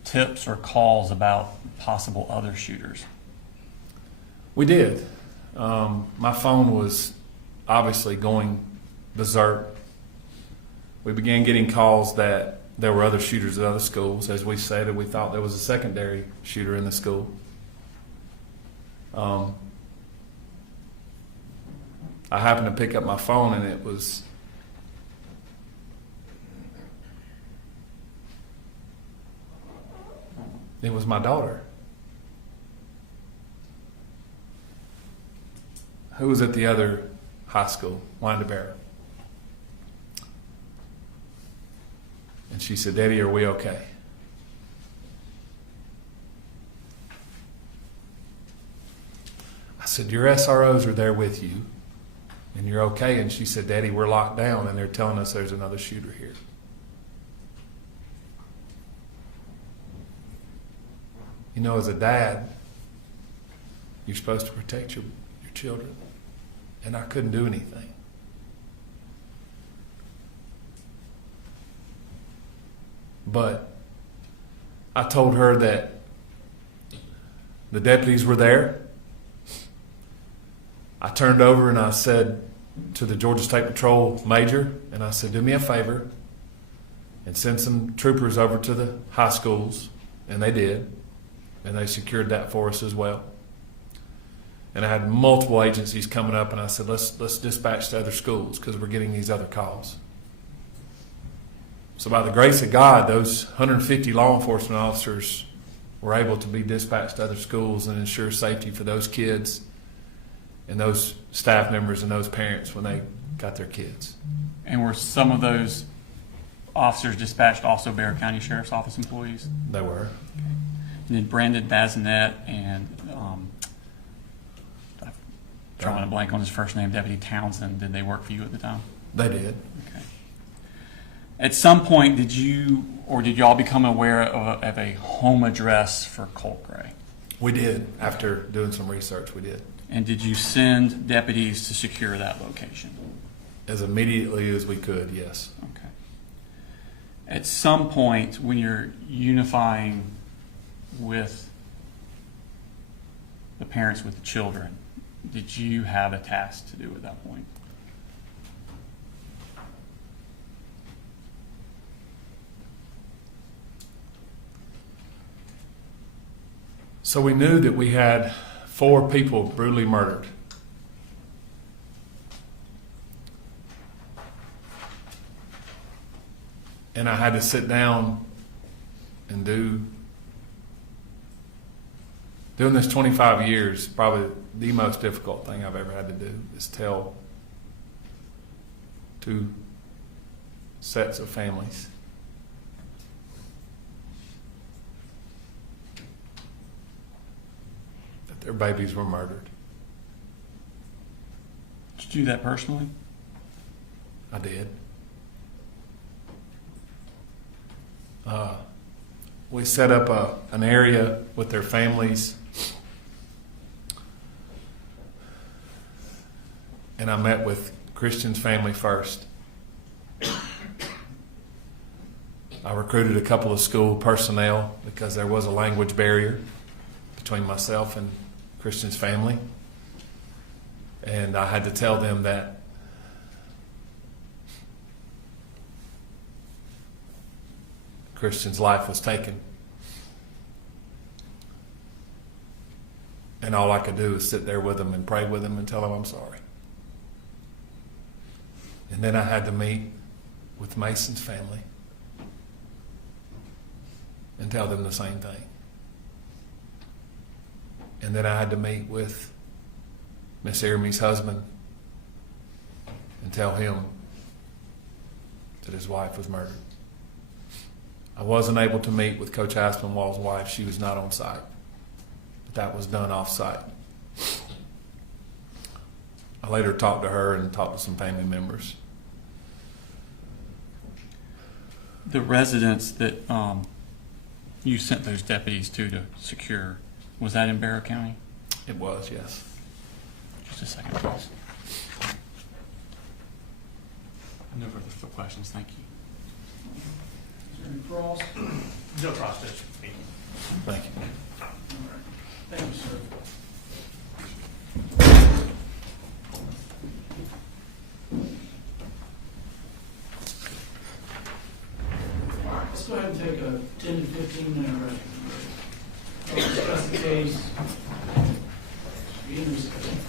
tips or calls about possible other shooters? We did. My phone was obviously going berserk. We began getting calls that there were other shooters at other schools. As we said, we thought there was a secondary shooter in the school. I happened to pick up my phone, and it was my daughter, who was at the other high school, Windabera. And she said, "Daddy, are we okay?" I said, "Your SROs are there with you, and you're okay." And she said, "Daddy, we're locked down, and they're telling us there's another shooter here." You know, as a dad, you're supposed to protect your children, and I couldn't do anything. But I told her that the deputies were there. I turned over and I said to the Georgia State Patrol major, and I said, "Do me a favor and send some troopers over to the high schools." And they did. And they secured that for us as well. And I had multiple agencies coming up, and I said, let's dispatch to other schools because we're getting these other calls. So by the grace of God, those 150 law enforcement officers were able to be dispatched to other schools and ensure safety for those kids and those staff members and those parents when they got their kids. And were some of those officers dispatched also Bexar County Sheriff's Office employees? They were. Okay. And then Brandon Bazinet and I'm drawing a blank on his first name, Deputy Townsend, did they work for you at the time? They did. Okay. At some point, did y'all become aware of a home address for Colt Gray? We did. After doing some research, we did. And did you send deputies to secure that location? As immediately as we could, yes. Okay. At some point, when you're unifying with the parents with the children, did you have a task to do at that point? So we knew that we had 4 people brutally murdered. And I had to sit down and doing this 25 years, probably the most difficult thing I've ever had to do is tell 2 sets of families that their babies were murdered. Did you do that personally? I did. We set up an area with their families, and I met with Christian's family first. I recruited a couple of school personnel because there was a language barrier between myself and Christian's family, and I had to tell them that Christian's life was taken. And all I could do was sit there with him and pray with him and tell him I'm sorry. And then I had to meet with Mason's family and tell them the same thing. And then I had to meet with Miss Aramie's husband and tell him that his wife was murdered. I wasn't able to meet with Coach Aspinwall's wife. She was not on site. But that was done off site. I later talked to her and talked to some family members. The residence that you sent those deputies to secure, was that in Bexar County? It was, yes. Just a second, please. No further questions, thank you. Is there any cross? No cross, Judge. Thank you. Thank you. All right. Thank you, sir. 10 to 15-minute recess. We'll discuss the case. Be in recess.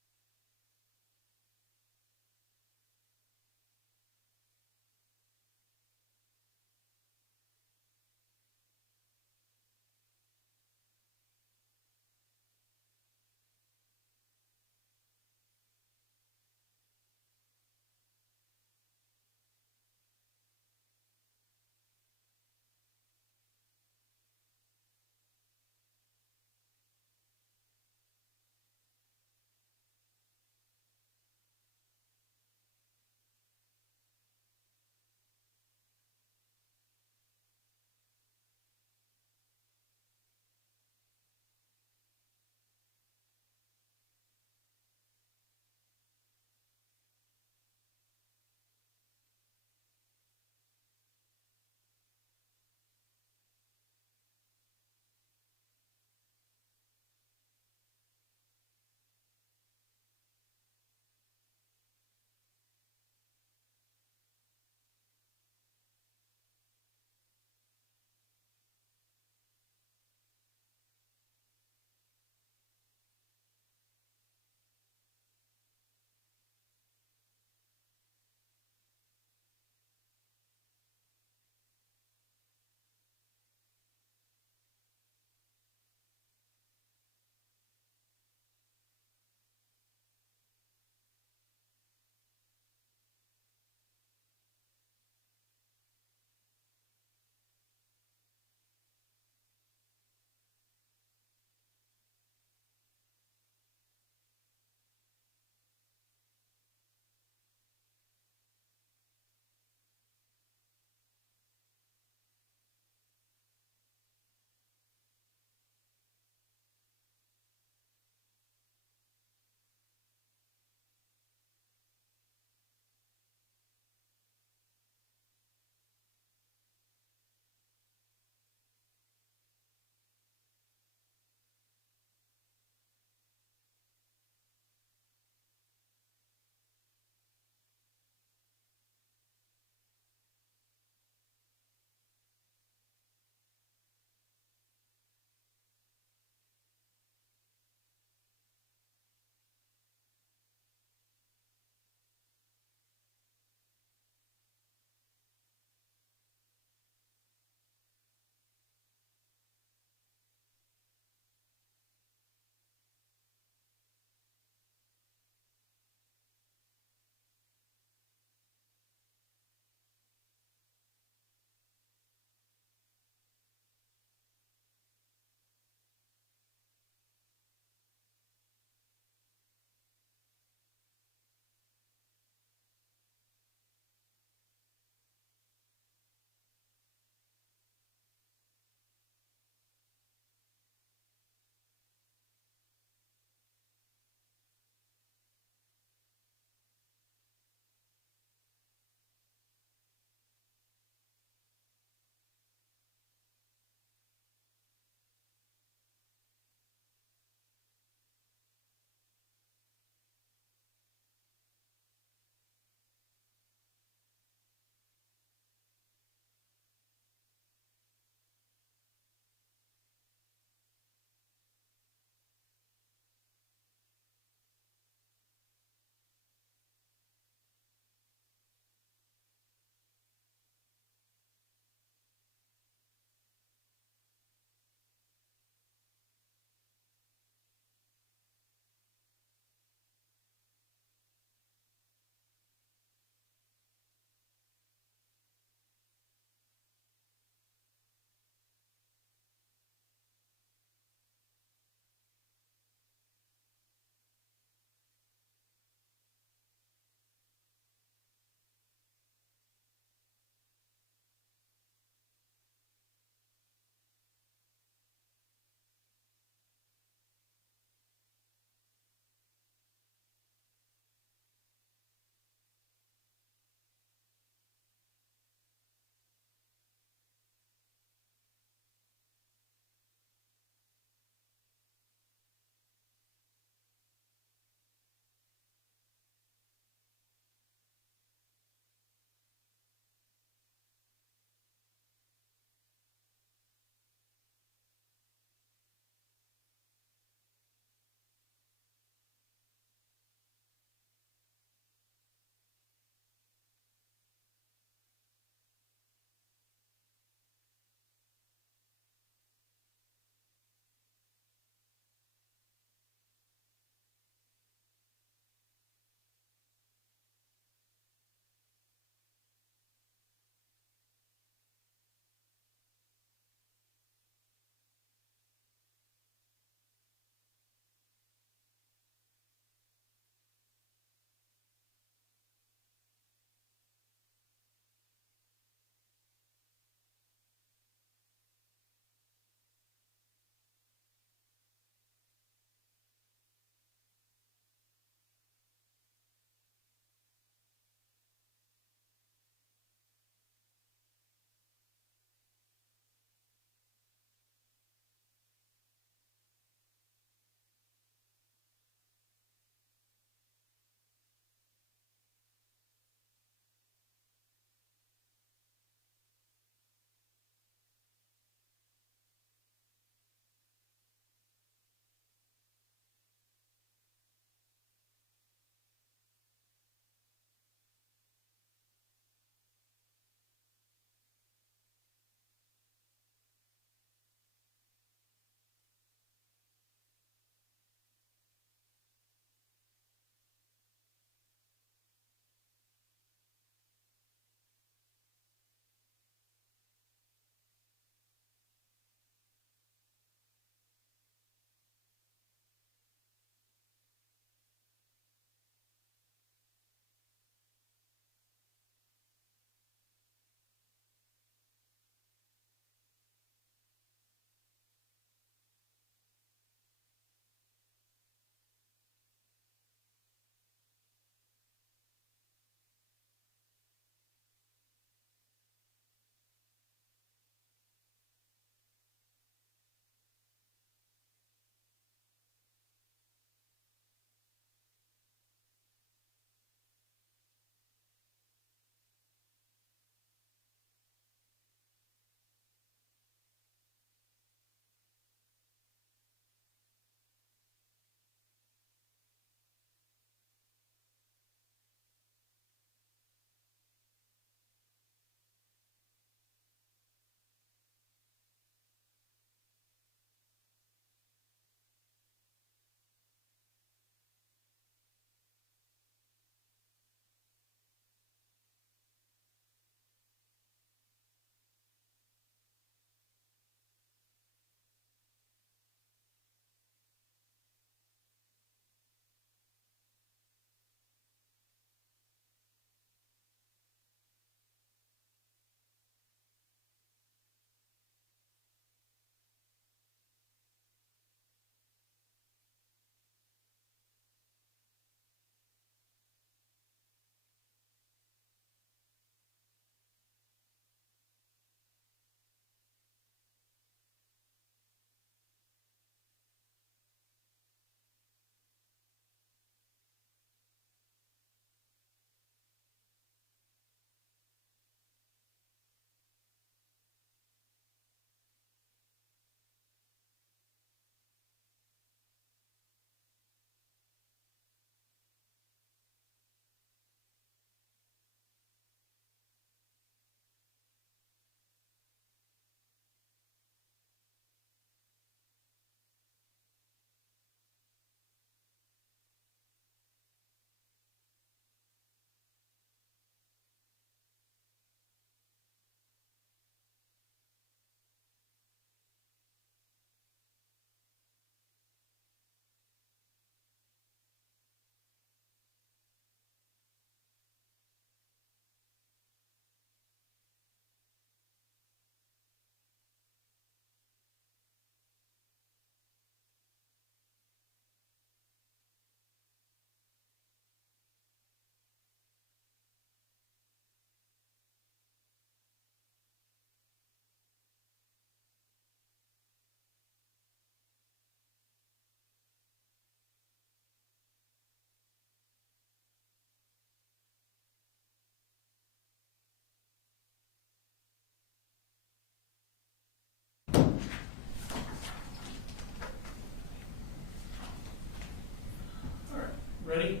Ready?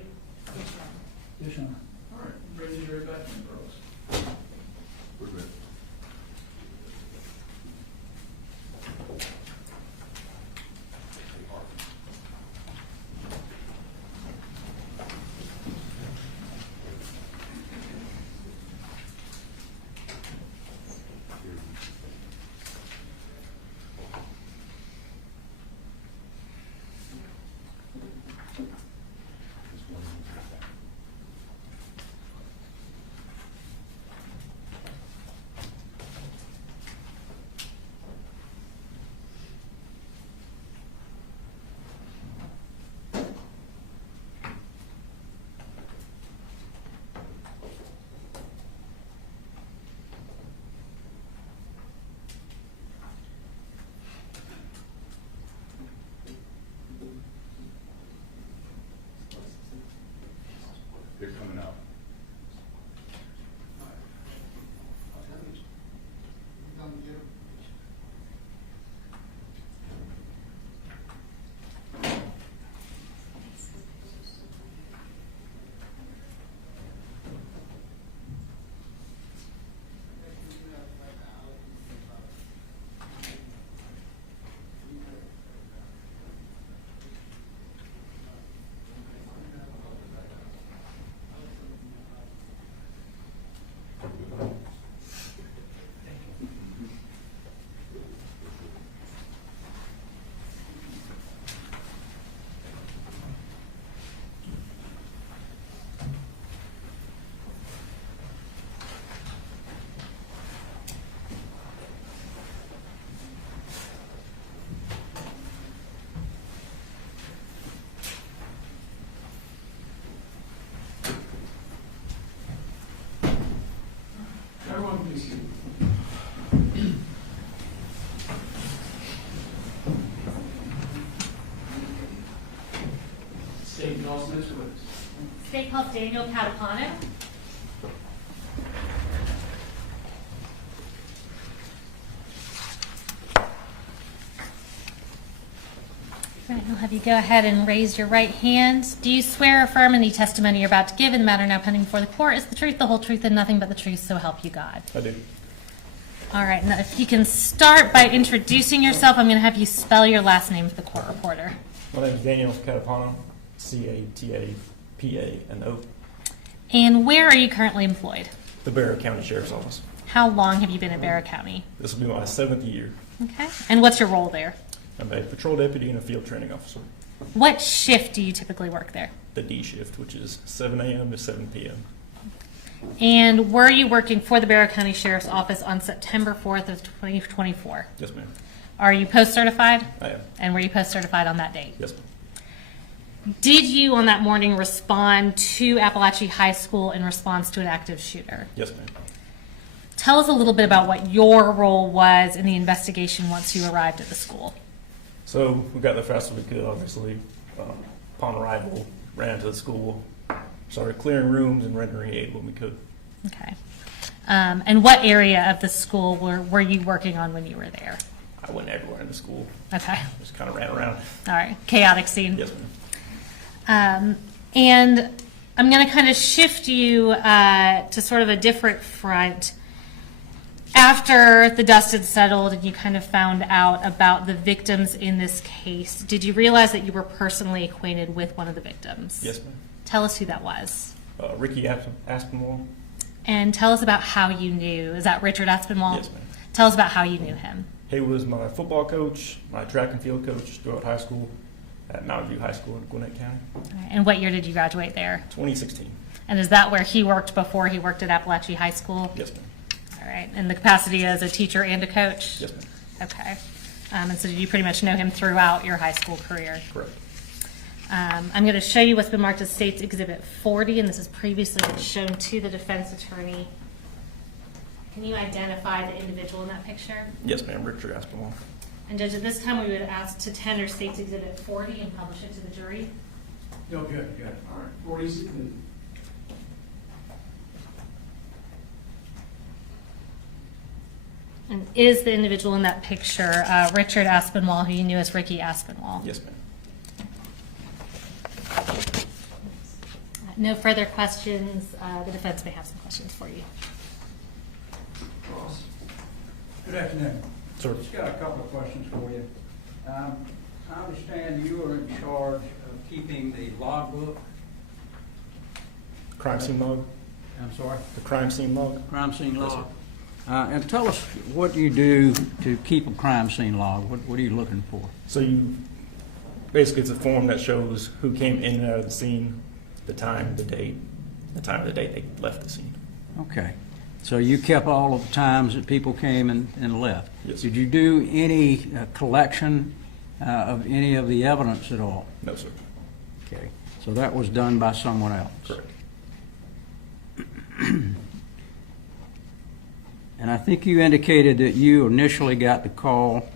Yes, Your Honor. All right, raise your right back and girls. We're good. They're coming out. Everyone, please sit. State and all Smith's witness. State called Daniel Catapano. Right, I'll have you go ahead and raise your right hand. Do you swear or affirm any testimony you're about to give in the matter now pending before the court is the truth, the whole truth, and nothing but the truth, so help you God? I do. All right, now if you can start by introducing yourself, I'm going to have you spell your last name for the court reporter. My name is Daniel Catapano, C-A-T-A-P-A-N-O, And where are you currently employed? the Barrow County Sheriff's Office. How long have you been at Barrow County? This will be my 7th year. Okay. And what's your role there? I'm a patrol deputy and a field training officer. What shift do you typically work there? The D shift, which is 7 a.m. to 7 p.m. And were you working for the Barrow County Sheriff's Office on September 4th of 2024? Yes, ma'am. Are you post-certified? I am. And were you post-certified on that date? Yes, ma'am. Did you on that morning respond to Apalachee High School in response to an active shooter? Yes, ma'am. Tell us a little bit about what your role was in the investigation once you arrived at the school. So we got there fast as we could, obviously. Upon arrival, ran to the school, started clearing rooms and rendering aid when we could. Okay. And what area of the school were you working on when you were there? I went everywhere in the school. Okay. Just kind of ran around. All right. Chaotic scene. Yes, ma'am. And I'm going to kind of shift you to sort of a different front. After the dust had settled and you kind of found out about the victims in this case, did you realize that you were personally acquainted with one of the victims? Yes, ma'am. Tell us who that was. Ricky Aspinwall. And tell us about how you knew. Is that Richard Aspinwall? Yes, ma'am. Tell us about how you knew him. He was my football coach, my track and field coach throughout high school at Mountain View High School in Gwinnett County. All right. And what year did you graduate there? 2016. And is that where he worked before he worked at Apalachee High School? Yes, ma'am. All right. In the capacity as a teacher and a coach? Yes, ma'am. Okay. And so did you pretty much know him throughout your high school career? Correct. I'm going to show you what's been marked as State's Exhibit 40, and this has previously been shown to the defense attorney. Can you identify the individual in that picture? Yes, ma'am. Richard Aspinwall. And Judge, at this time we would ask to tender State's Exhibit 40 and publish it to the jury. Oh, good. All right, 40. And is the individual in that picture Richard Aspinwall, who you knew as Ricky Aspinwall? Yes, ma'am. no further questions, the defense may have some questions for you. Good afternoon. Sir. Just got a couple of questions for you. I understand you are in charge of keeping the logbook. Crime scene log? I'm sorry? The crime scene log? Crime scene Yes, log. And tell us what you do to keep a crime scene log. What are you looking for? So you, basically it's a form that shows who came in and out of the scene, the time, the date, the time of the date they left the scene. Okay. So you kept all of the times that people came and left. Yes. Did you do any collection of any of the evidence at all? No, sir. Okay. So that was done by someone else? Correct. And I think you indicated that you initially got the call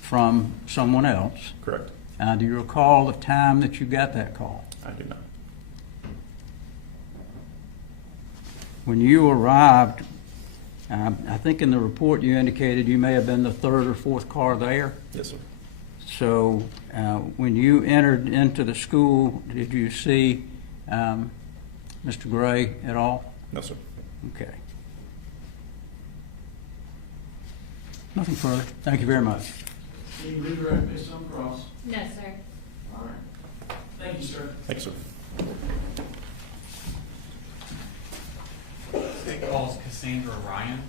from someone else. Correct. Do you recall the time that you got that call? I do not. When you arrived, I think in the report you indicated you may have been the third or fourth car there. Yes, sir. So when you entered into the school, did you see Mr. Gray at all? No, sir. Okay. Nothing further. Thank you very much. Can you redirect based on cross? No, sir. All right. Thank you, sir. Thank you, sir. State calls Cassandra Ryan.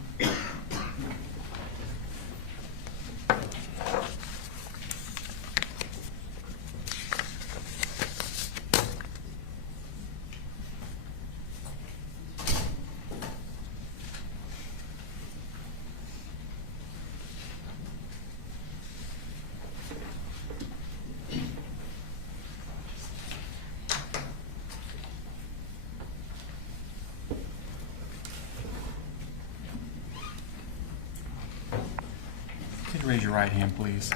Please raise your right hand, please.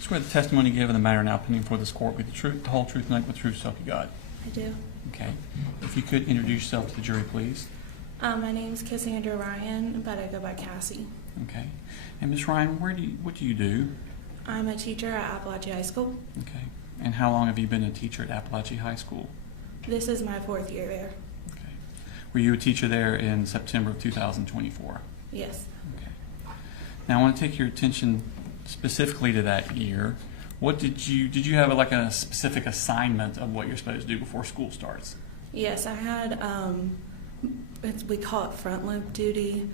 Swear the testimony given in the matter now pending before this court be the truth, the whole truth, and nothing but the truth, so help you God. I do. Okay. If you could introduce yourself to the jury, please. My name's Cassandra Ryan, but I go by Cassie. Okay. And Ms. Ryan, what do you do? I'm a teacher at Apalachee High School. Okay. And how long have you been a teacher at Apalachee High School? This is my 4th year there. Okay. Were you a teacher there in September of 2024? Yes. Okay. Now I want to take your attention specifically to that year. What did you have like a specific assignment of what you're supposed to do before school starts? Yes, I had, we call it front loop duty,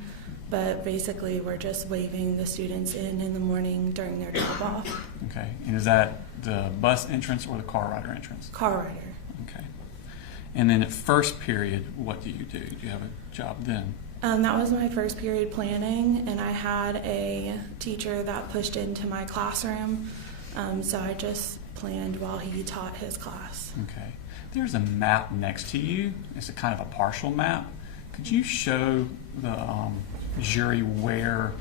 but basically we're just waving the students in the morning during their drop off. Okay. And is that the bus entrance or the car rider entrance? Car rider. Okay. And then at first period, what do you do? Do you have a job then? That was my first period planning, and I had a teacher that pushed into my classroom, so I just planned while he taught his class. Okay. There's a map next to you. It's a kind of a partial map. Could you show the jury where,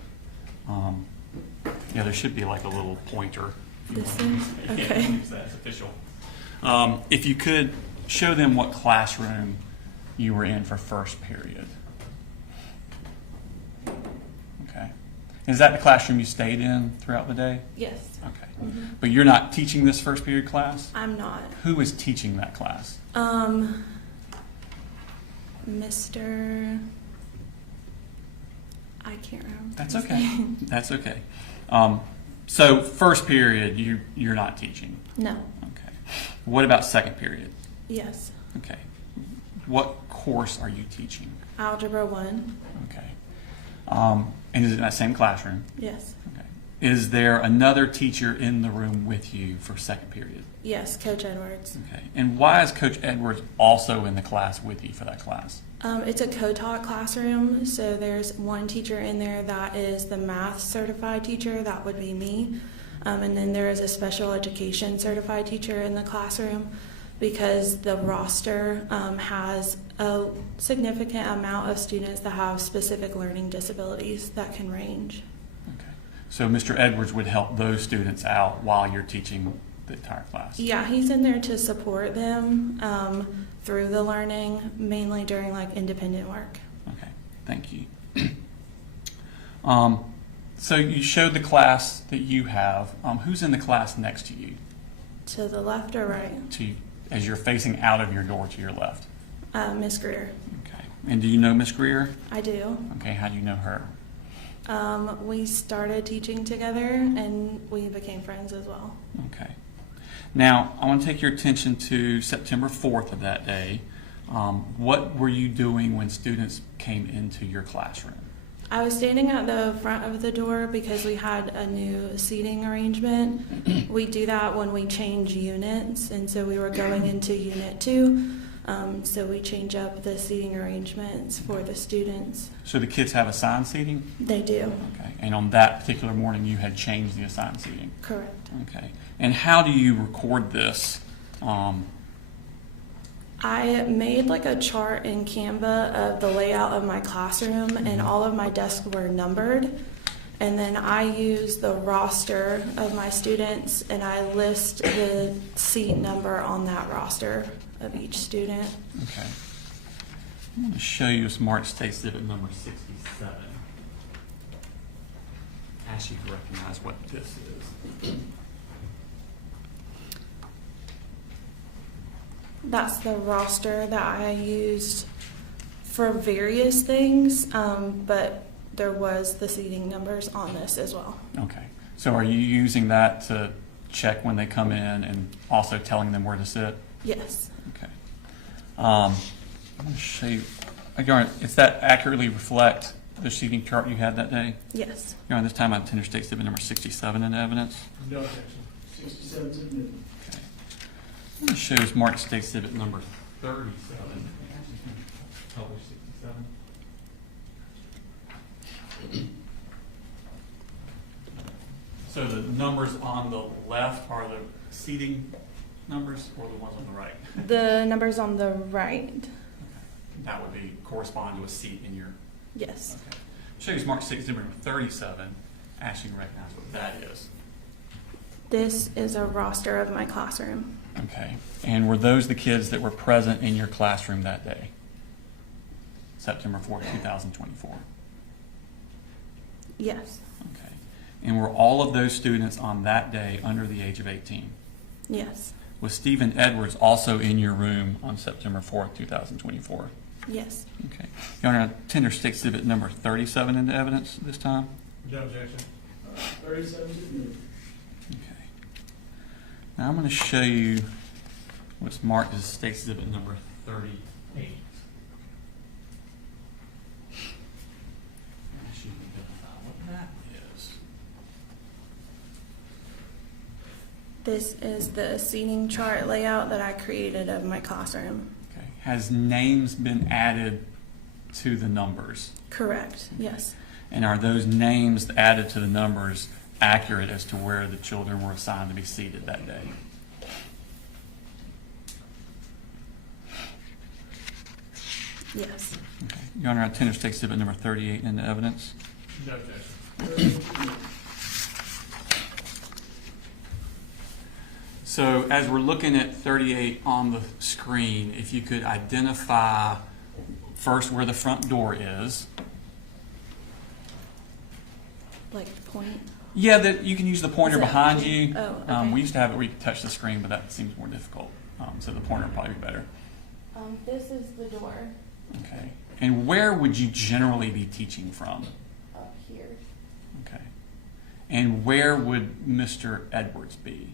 there should be like a little pointer. This is? Okay. Yeah, use that, it's official. If you could show them what classroom you were in for first period. Okay. Is that the classroom you stayed in throughout the day? Yes. Okay. But you're not teaching this first period class? I'm not. Who is teaching that class? Mr. I can't remember. That's his okay. name. That's okay. So first period, you're not teaching? No. Okay. What about second period? Yes. Okay. What course are you teaching? Algebra 1. Okay. And is it in that same classroom? Yes. Okay. Is there another teacher in the room with you for second period? Yes, Coach Edwards. Okay. And why is Coach Edwards also in the class with you for that class? It's a co-taught classroom, so there's one teacher in there that is the math certified teacher, that would be me, and then there is a special education certified teacher in the classroom because the roster has a significant amount of students that have specific learning disabilities that can range. Okay. So Mr. Edwards would help those students out while you're teaching the entire class? Yeah, he's in there to support them through the learning, mainly during like independent work. Okay, thank you. So you showed the class that you have. Who's in the class next to you? To the left or right? As you're facing out of your door to your left. Miss Greer. Okay. And do you know Miss Greer? I do. Okay, how do you know her? We started teaching together, and we became friends as well. Okay. Now, I want to take your attention to September 4th of that day. What were you doing when students came into your classroom? I was standing at the front of the door because we had a new seating arrangement. We do that when we change units, and so we were going into Unit 2. So we change up the seating arrangements for the students. So the kids have assigned seating? They do. Okay. And on that particular morning, you had changed the assigned seating? Correct. Okay. And how do you record this? I made like a chart in Canva of the layout of my classroom, and all of my desks were numbered. And then I use the roster of my students, and I list the seat number on that roster of each student. Okay. I'm going to show you a Smart State Exhibit number 67. Ask you to recognize what this is. That's the roster that I used for various things, but there was the seating numbers on this as well. Okay. So are you using that to check when they come in and also telling them where to sit? Yes. Okay. I'm going to show you. Your Honor, does that accurately reflect the seating chart you had that day? Yes. Your Honor, this time I tender State Exhibit number 67 in evidence. No objection. 67 is admitted. Okay. I'm going to show you Smart State Exhibit number 37. Publish 67. So the numbers on the left are the seating numbers, or the ones on the right? The numbers on the right. Okay. That would be correspond to a seat in your. Yes. Okay. I'll show you Smart State Exhibit number 37. Ask you to recognize what that is. This is a roster of my classroom. Okay. And were those the kids that were present in your classroom that day? September 4th, 2024. Yes. Okay. And were all of those students on that day under the age of 18? Yes. Was Stephen Edwards also in your room on September 4th, 2024? Yes. Okay. Your Honor, I tender State Exhibit number 37 into evidence this time. No objection. 37 is admitted. Okay. Now I'm going to show you what's marked as State Exhibit number 38. Ask you to identify what that is. This is the seating chart layout that I created of my classroom. Okay. Has names been added to the numbers? Correct. Yes. And are those names added to the numbers accurate as to where the children were assigned to be seated that day? Yes. Okay. Your Honor, I tender State Exhibit number 38 into evidence. No objection. So as we're looking at 38 on the screen, if you could identify first where the front door is. Like the point. Yeah, that you can use the pointer Is that behind okay? you. Oh, okay. We used to have it where you could touch the screen, but that seems more difficult. So the pointer would probably be better. This is the door Okay. And where would you generally be teaching from? up here. Okay. And where would Mr. Edwards be?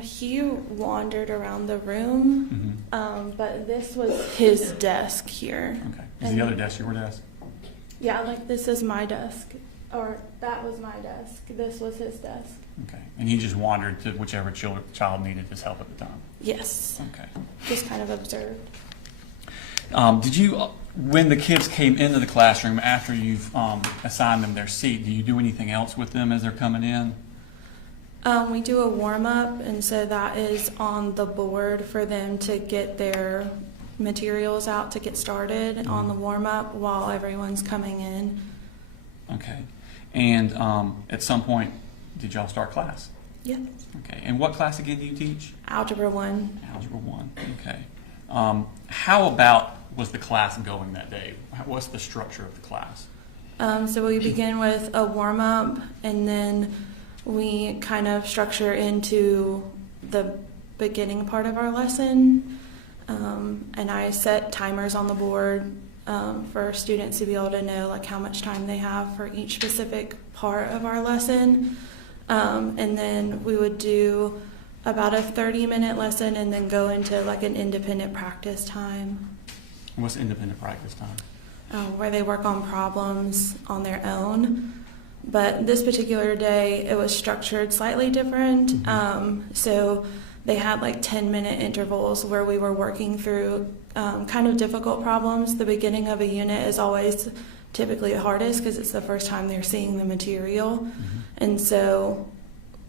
He wandered around the room, Mm-hmm. but this was his desk here. Okay. Is the other desk your desk? Yeah, like this is my desk, or that was my desk. This was his desk. Okay. And he just wandered to whichever child needed his help at the time? Yes. Okay. Just kind of observed. Did you, when the kids came into the classroom after you've assigned them their seat, do you do anything else with them as they're coming in? We do a warm-up, and so that is on the board for them to get their materials out to get started on the warm-up while everyone's coming in. Okay. And at some point, did y'all start class? Yeah. Okay. And what class again do you teach? Algebra 1. Algebra 1. Okay. How about was the class going that day? What's the structure of the class? So we begin with a warm-up, and then we kind of structure into the beginning part of our lesson. And I set timers on the board for students to be able to know like how much time they have for each specific part of our lesson. And then we would do about a 30-minute lesson and then go into like an independent practice time. What's independent practice time? Where they work on problems on their own. But this particular day, it was structured slightly different. So they had like 10-minute intervals where we were working through kind of difficult problems. The beginning of a unit is always typically the hardest because it's the first time they're seeing the material. And so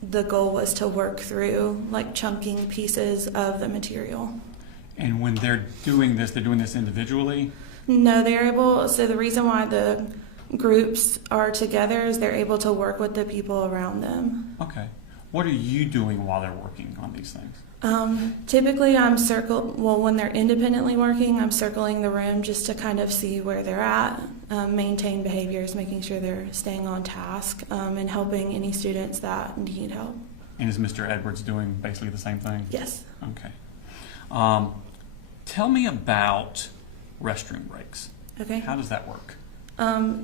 the goal was to work through like chunking pieces of the material. And when they're doing this individually? No, they're able, so the reason why the groups are together is they're able to work with the people around them. Okay. What are you doing while they're working on these things? Typically when they're independently working, I'm circling the room just to kind of see where they're at, maintain behaviors, making sure they're staying on task, and helping any students that need help. And is Mr. Edwards doing basically the same thing? Yes. Okay. Tell me about restroom breaks. Okay. How does that work?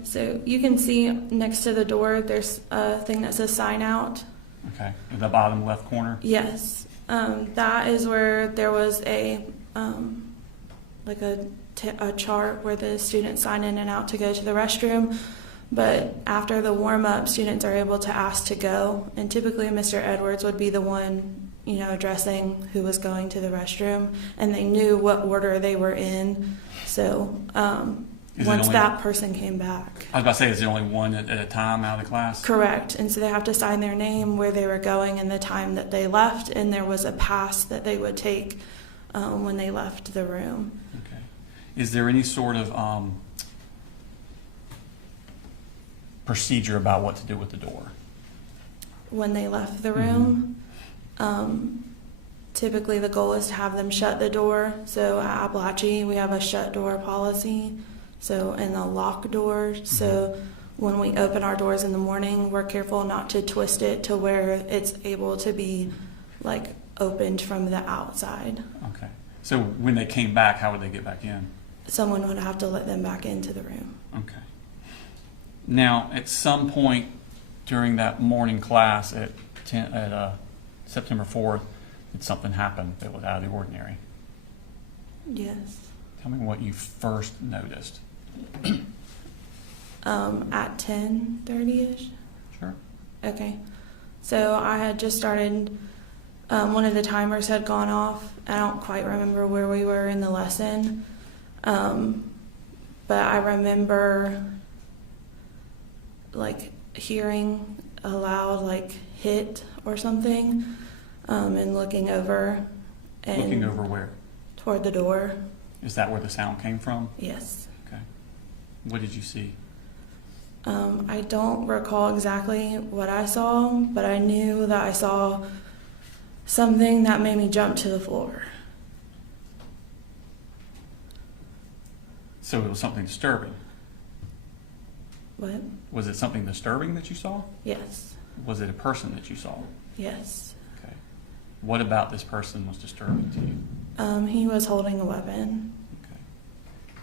So you can see next to the door, there's a thing that says sign out. Okay. In the bottom left corner? Yes. That is where there was a chart where the students sign in and out to go to the restroom. But after the warm-up, students are able to ask to go. And typically Mr. Edwards would be the one, addressing who was going to the restroom. And they knew what order they were in. So once that person came back. I was about to say, is there only one at a time out of the class? Correct. And so they have to sign their name, where they were going, and the time that they left. And there was a pass that they would take when they left the room. Okay. Is there any sort of procedure about what to do with the door? When they left the room, typically the goal is to have them shut the door. So at Apalachee, we have a shut door policy. So, and a lock door. So when we open our doors in the morning, we're careful not to twist it to where it's able to be like opened from the outside. Okay. So when they came back, how would they get back in? Someone would have to let them back into the room. Okay. Now, at some point during that morning class at September 4th, did something happen that was out of the ordinary? Yes. Tell me what you first noticed. At 10:30ish. Sure. Okay. So I had just started, one of the timers had gone off. I don't quite remember where we were in the lesson. But I remember like hearing a loud like hit or something, and looking over. And looking over where? Toward the door. Is that where the sound came from? Yes. Okay. What did you see? I don't recall exactly what I saw, but I knew that I saw something that made me jump to the floor. So it was something disturbing. What? Was it something disturbing that you saw? Yes. Was it a person that you saw? Yes. Okay. What about this person was disturbing to you? He was holding a weapon. Okay.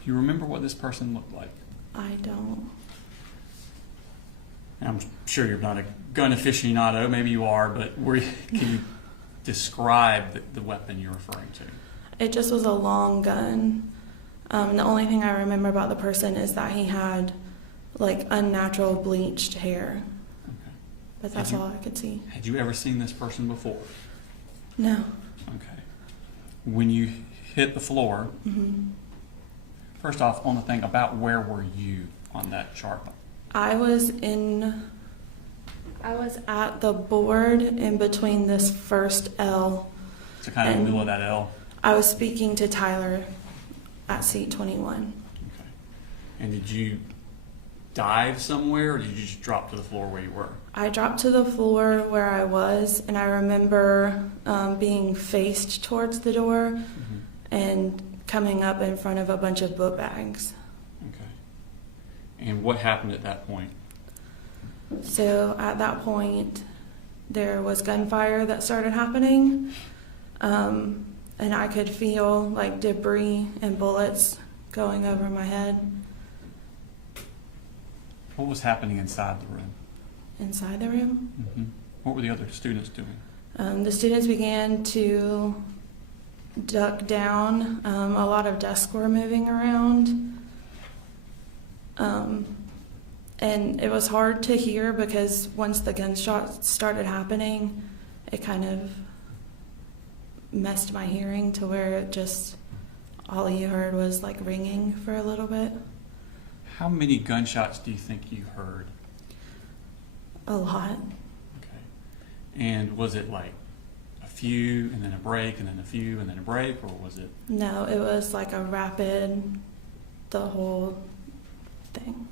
Do you remember what this person looked like? I don't. I'm sure you're not a gun aficionado. Maybe you are, but can you describe the weapon you're referring to? It just was a long gun. The only thing I remember about the person is that he had like unnatural bleached hair. Okay. But that's all I could see. Had you ever seen this person before? No. Okay. When you hit the floor, first off, on the thing about where were you on that chart? I was at the board in between this first L. So kind of in the middle of that L? I was speaking to Tyler at seat 21. Okay. And did you dive somewhere, or did you just drop to the floor where you were? I dropped to the floor where I was, and I remember being faced towards the door and coming up in front of a bunch of book bags. Okay. And what happened at that point? So at that point, there was gunfire that started happening. and I could feel like debris and bullets going over my head. What was happening inside the room? Inside the room, What were the other students doing? the students began to duck down. A lot of desks were moving around. And it was hard to hear because once the gunshots started happening, it kind of messed my hearing to where it just, all you heard was like ringing for a little bit. How many gunshots do you think you heard? A lot. Okay. And was it like a few and then a break and then a few and then a break, or was it? No, it was like a rapid, the whole thing.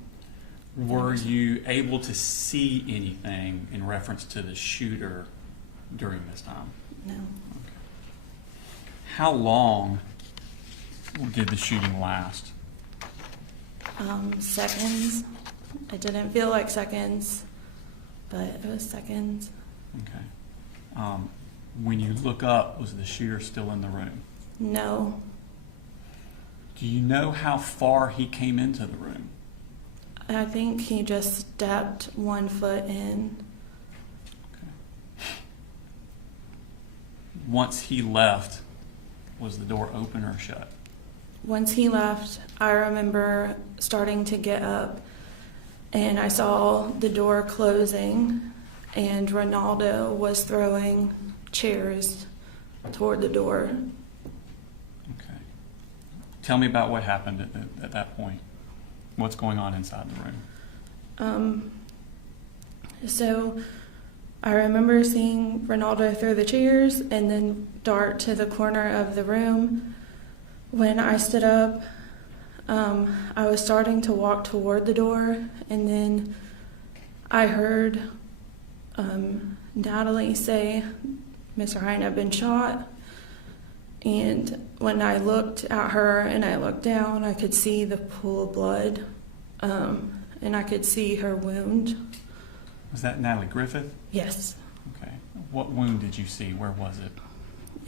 Were you able to see anything in reference to the shooter during this time? No. Okay. How long did the shooting last? Seconds. It didn't feel like seconds, but it was seconds. Okay. When you look up, was the shooter still in the room? No. Do you know how far he came into the room? I think he just stepped 1 foot in. Okay. Once he left, was the door open or shut? Once he left, I remember starting to get up, and I saw the door closing, and Ronaldo was throwing chairs toward the door. Okay. Tell me about what happened at that point. What's going on inside the room? So I remember seeing Ronaldo throw the chairs and then dart to the corner of the room. When I stood up, I was starting to walk toward the door, and then I heard Natalie say, "Mr. Hine, I've been shot." And when I looked at her and I looked down, I could see the pool of blood, and I could see her wound. Was that Natalie Griffith? Yes. Okay. What wound did you see? Where was it?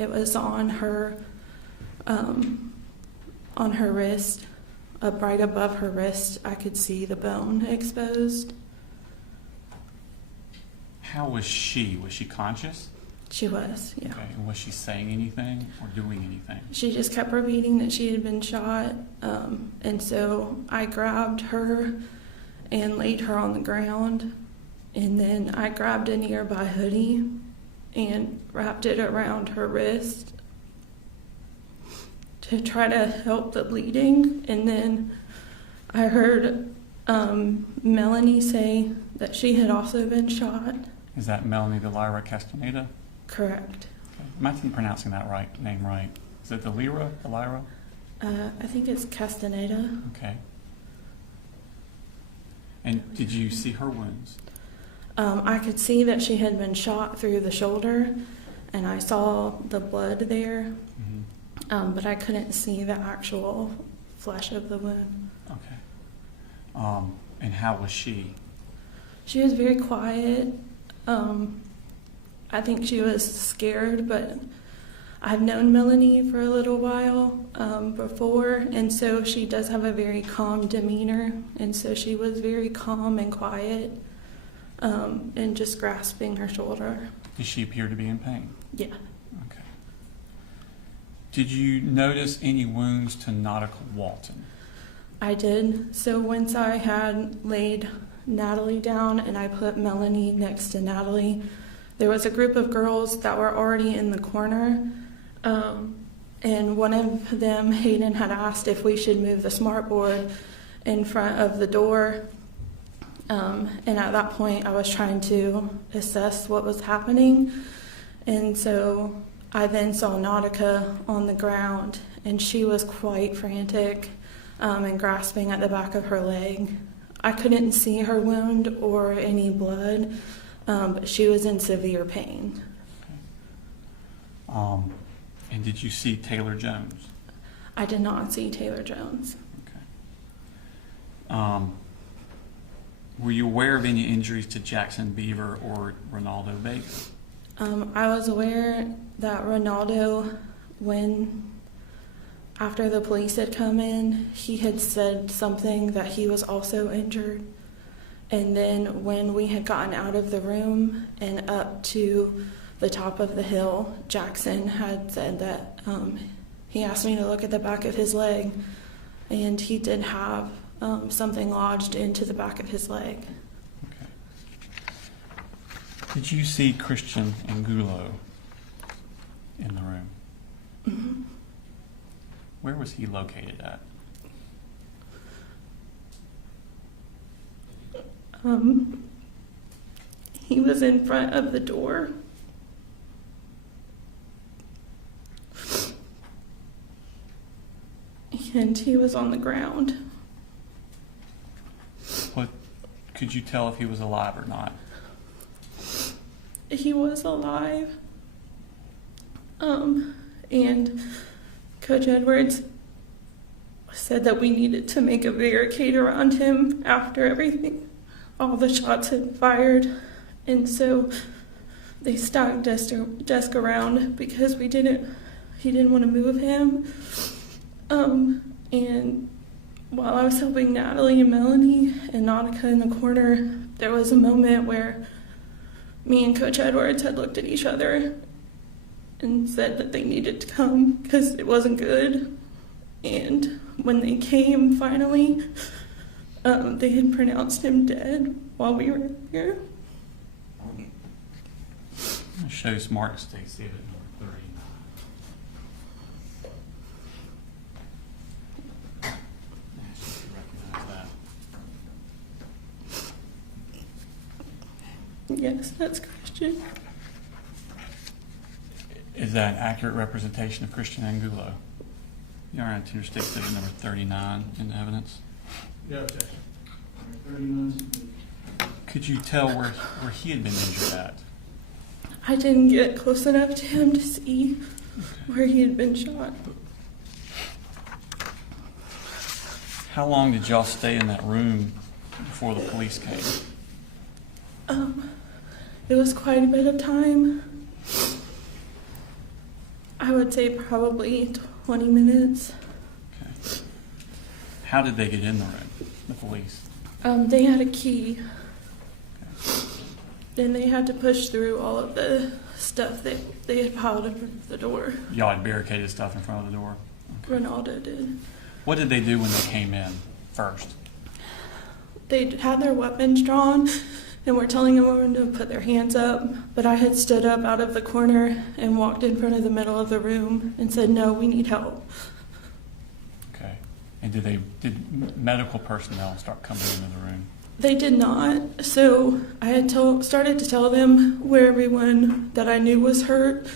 It was on her wrist, up right above her wrist. I could see the bone exposed. How was she? Was she conscious? She was, yeah. Okay. And was she saying anything or doing anything? She just kept repeating that she had been shot, and so I grabbed her and laid her on the ground, and then I grabbed a nearby hoodie and wrapped it around her wrist to try to help the bleeding. And then I heard Melanie say that she had also been shot. Is that Melanie Delira Castaneda? Correct. Okay. Am I pronouncing that name right? Is it Delira? I think it's Castaneda. Okay. And did you see her wounds? I could see that she had been shot through the shoulder, and I saw the blood there, but I couldn't see the actual flesh of the wound. Okay. And how was she? She was very quiet. I think she was scared, but I've known Melanie for a little while before, and so she does have a very calm demeanor, and so she was very calm and quiet, and just grasping her shoulder. Did she appear to be in pain? Yeah. Okay. Did you notice any wounds to Nautica Walton? I did. So once I had laid Natalie down and I put Melanie next to Natalie, there was a group of girls that were already in the corner, and one of them, Hayden, had asked if we should move the smartboard in front of the door, and at that point I was trying to assess what was happening, and so I then saw Nautica on the ground, and she was quite frantic and grasping at the back of her leg. I couldn't see her wound or any blood, but she was in severe pain. Okay. And did you see Taylor Jones? I did not see Taylor Jones. Okay. Were you aware of any injuries to Jackson Beaver or Ronaldo Vega? I was aware that Ronaldo when, after the police had come in, he had said something that he was also injured. And then when we had gotten out of the room and up to the top of the hill, Jackson had said that he asked me to look at the back of his leg, and he did have something lodged into the back of his leg. Okay. Did you see Christian Angulo in the room? Mm-hmm. Where was he located at? He was in front of the door. And he was on the ground. What could you tell if he was alive or not? He was alive. And Coach Edwards said that we needed to make a barricade around him after everything, all the shots had fired. And so they stacked desk around because he didn't want to move him. And while I was helping Natalie and Melanie and Nautica in the corner, there was a moment where me and Coach Edwards had looked at each other and said that they needed to come because it wasn't good. And when they came finally, they had pronounced him dead while we were here. It shows Mark Stacy at number 39. Recognize that. Yes, that's Christian. Is that an accurate representation of Christian Angulo? You are on Interstate Exhibit number 39 in the evidence. Yeah, okay. 39. Could you tell where he had been injured at? I didn't get close enough to him to see where he had been shot. How long did y'all stay in that room before the police came? It was quite a bit of time. I would say probably 20 minutes. Okay. How did they get in the room, the police? They had a key. Okay. Then they had to push through all of the stuff that they had piled in front of the door. Y'all had barricaded stuff in front of the door? Okay. Ronaldo did. What did they do when they came in first? They had their weapons drawn and were telling everyone to put their hands up, but I had stood up out of the corner and walked in front of the middle of the room and said, "No, we need help." Okay. And did medical personnel start coming into the room? They did not. So I had started to tell them where everyone that I knew was hurt.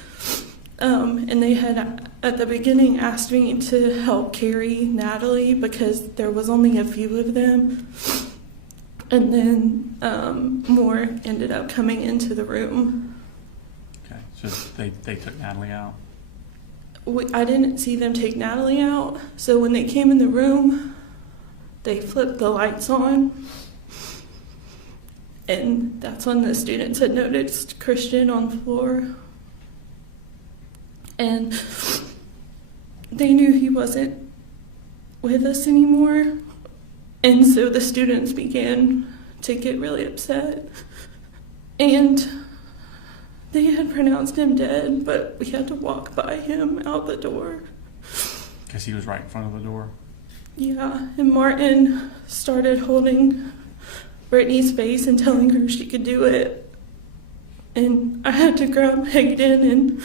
And they had, at the beginning, asked me to help carry Natalie because there was only a few of them. And then more ended up coming into the room. Okay. So they took Natalie out? I didn't see them take Natalie out. So when they came in the room, they flipped the lights on. And that's when the students had noticed Christian on the floor. And they knew he wasn't with us anymore. And so the students began to get really upset. And they had pronounced him dead, but we had to walk by him out the door. Because he was right in front of the door? Yeah, and Martin started holding Brittany's face and telling her she could do it. And I had to grab Hayden and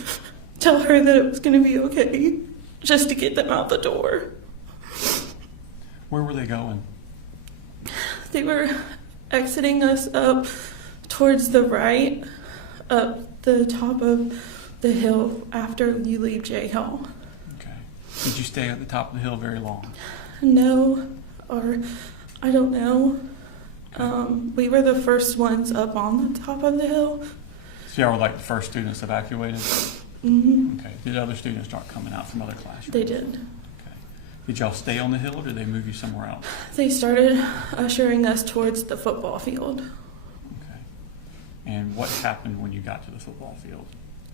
tell her that it was going to be okay, just to get them out the door. Where were they going? They were exiting us up towards the right, up the top of the hill after you leave J Hill. Okay. Did you stay at the top of the hill very long? No, or I don't know. We were the first ones up on the top of the hill. So y'all were like the first students evacuated? Mm-hmm. Okay. Did other students start coming out from other classrooms? They did. Okay. Did y'all stay on the hill or did they move you somewhere else? They started ushering us towards the football field. Okay. And what happened when you got to the football field?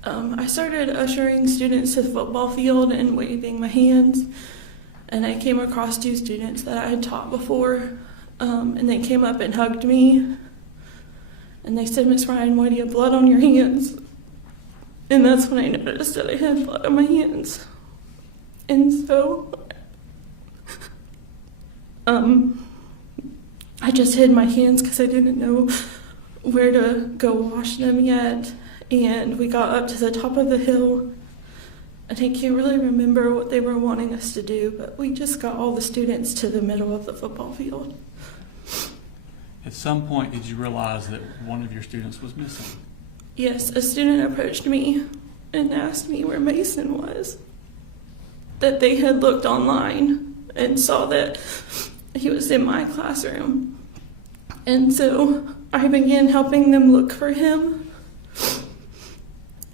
I started ushering students to the football field and waving my hands, and I came across 2 students that I had taught before, and they came up and hugged me, and they said, "Miss Ryan, why do you have blood on your hands?" And that's when I noticed that I had blood on my hands. And so, I just hid my hands because I didn't know where to go wash them yet. And we got up to the top of the hill, and I can't really remember what they were wanting us to do, but we just got all the students to the middle of the football field. At some point, did you realize that one of your students was missing? Yes, a student approached me and asked me where Mason was. That they had looked online and saw that he was in my classroom. And so I began helping them look for him.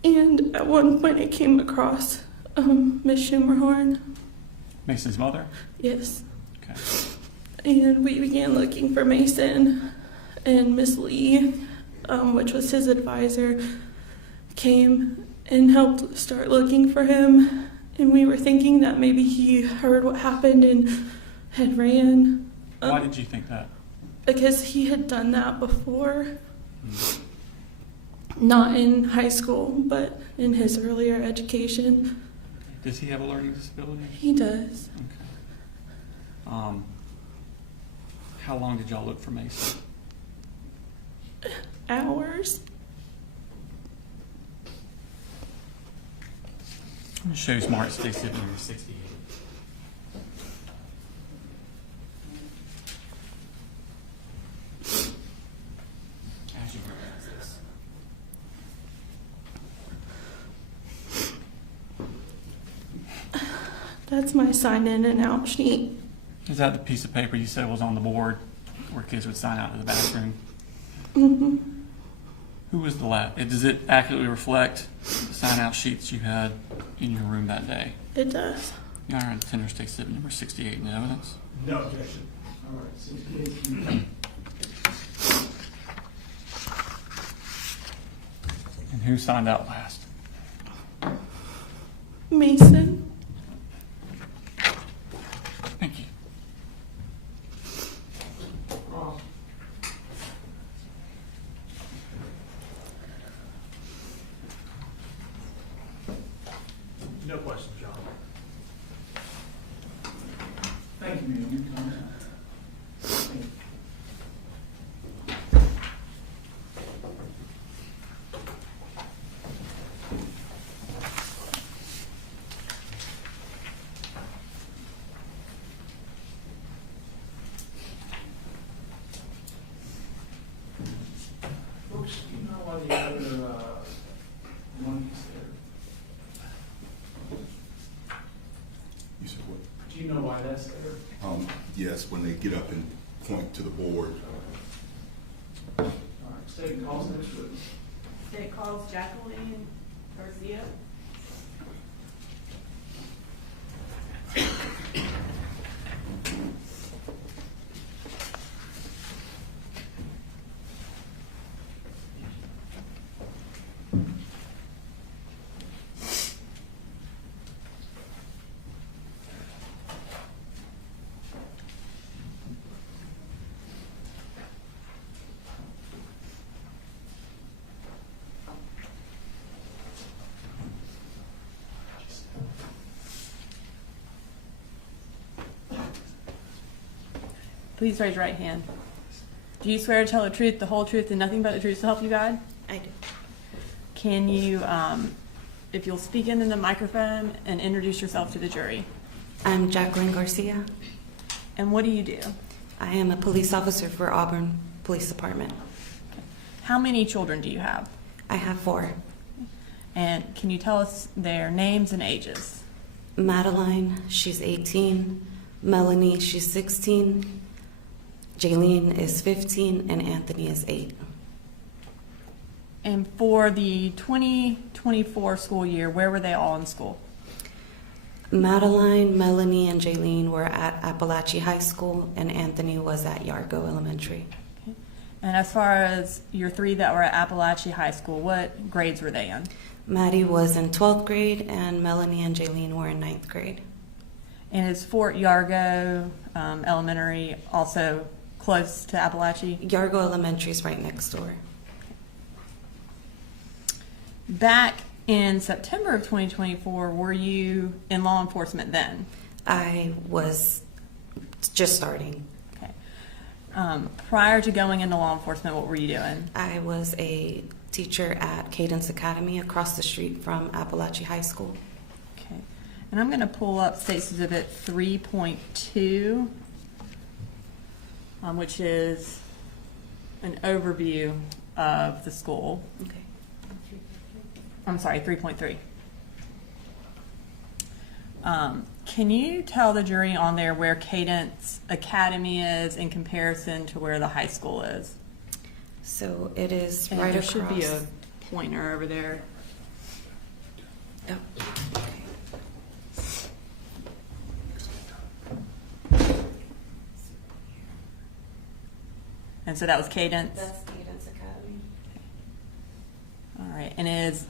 And at one point I came across Miss Schumerhorn. Mason's mother? Yes. Okay. And we began looking for Mason, and Miss Lee, which was his advisor, came and helped start looking for him. And we were thinking that maybe he heard what happened and had ran. Why did you think that? Because he had done that before. Not in high school, but in his earlier education. Does he have a learning disability? He does. Okay. How long did y'all look for Mason? Hours. I'm going to show you Smart Stay City number 68. As you realize this. That's my sign in and out sheet. Is that the piece of paper you said was on the board where kids would sign out to the bathroom? Mm-hmm. Who was the last? Does it accurately reflect the sign-out sheets you had in your room that day? It does. Your Honor, Tender State Exhibit number 68 in the evidence. No objection. All right, 68. And who signed out last? Mason. Thank you. No questions, John. Thank you, ma'am. Your comment. Thank you. Folks, do you know why the other money's there? You said what? Do you know why that's there? Yes, when they get up and point to the board. All right, state calls next witness. State calls Jacqueline Garcia. Please raise your right hand. Do you swear to tell the truth, the whole truth, and nothing but the truth to help you God? I do. Can you, if you'll speak into the microphone and introduce yourself to the jury? I'm Jacqueline Garcia. And what do you do? I am a police officer for Auburn Police Department. How many children do you have? I have 4. And can you tell us their names and ages? Madeline, she's 18. Melanie, she's 16. Jaylene is 15, and Anthony is 8. And for the 2024 school year, where were they all in school? Madeline, Melanie, and Jaylene were at Apalachee High School, and Anthony was at Yargo Elementary. Okay. And as far as your 3 that were at Apalachee High School, what grades were they in? Maddie was in 12th grade, and Melanie and Jaylene were in 9th grade. And is Fort Yargo Elementary also close to Apalachee? Yargo Elementary is right next door. Back in September of 2024, were you in law enforcement then? I was just starting. Okay. Prior to going into law enforcement, what were you doing? I was a teacher at Cadence Academy across the street from Apalachee High School. Okay. And I'm going to pull up State's Exhibit 3.2, which is an overview of the school. Okay. I'm sorry, 3.3. Can you tell the jury on there where Cadence Academy is in comparison to where the high school is? So it is And right there across. should be a pointer over there. Oh, And so that was Cadence? That's Cadence Academy. All right. And is,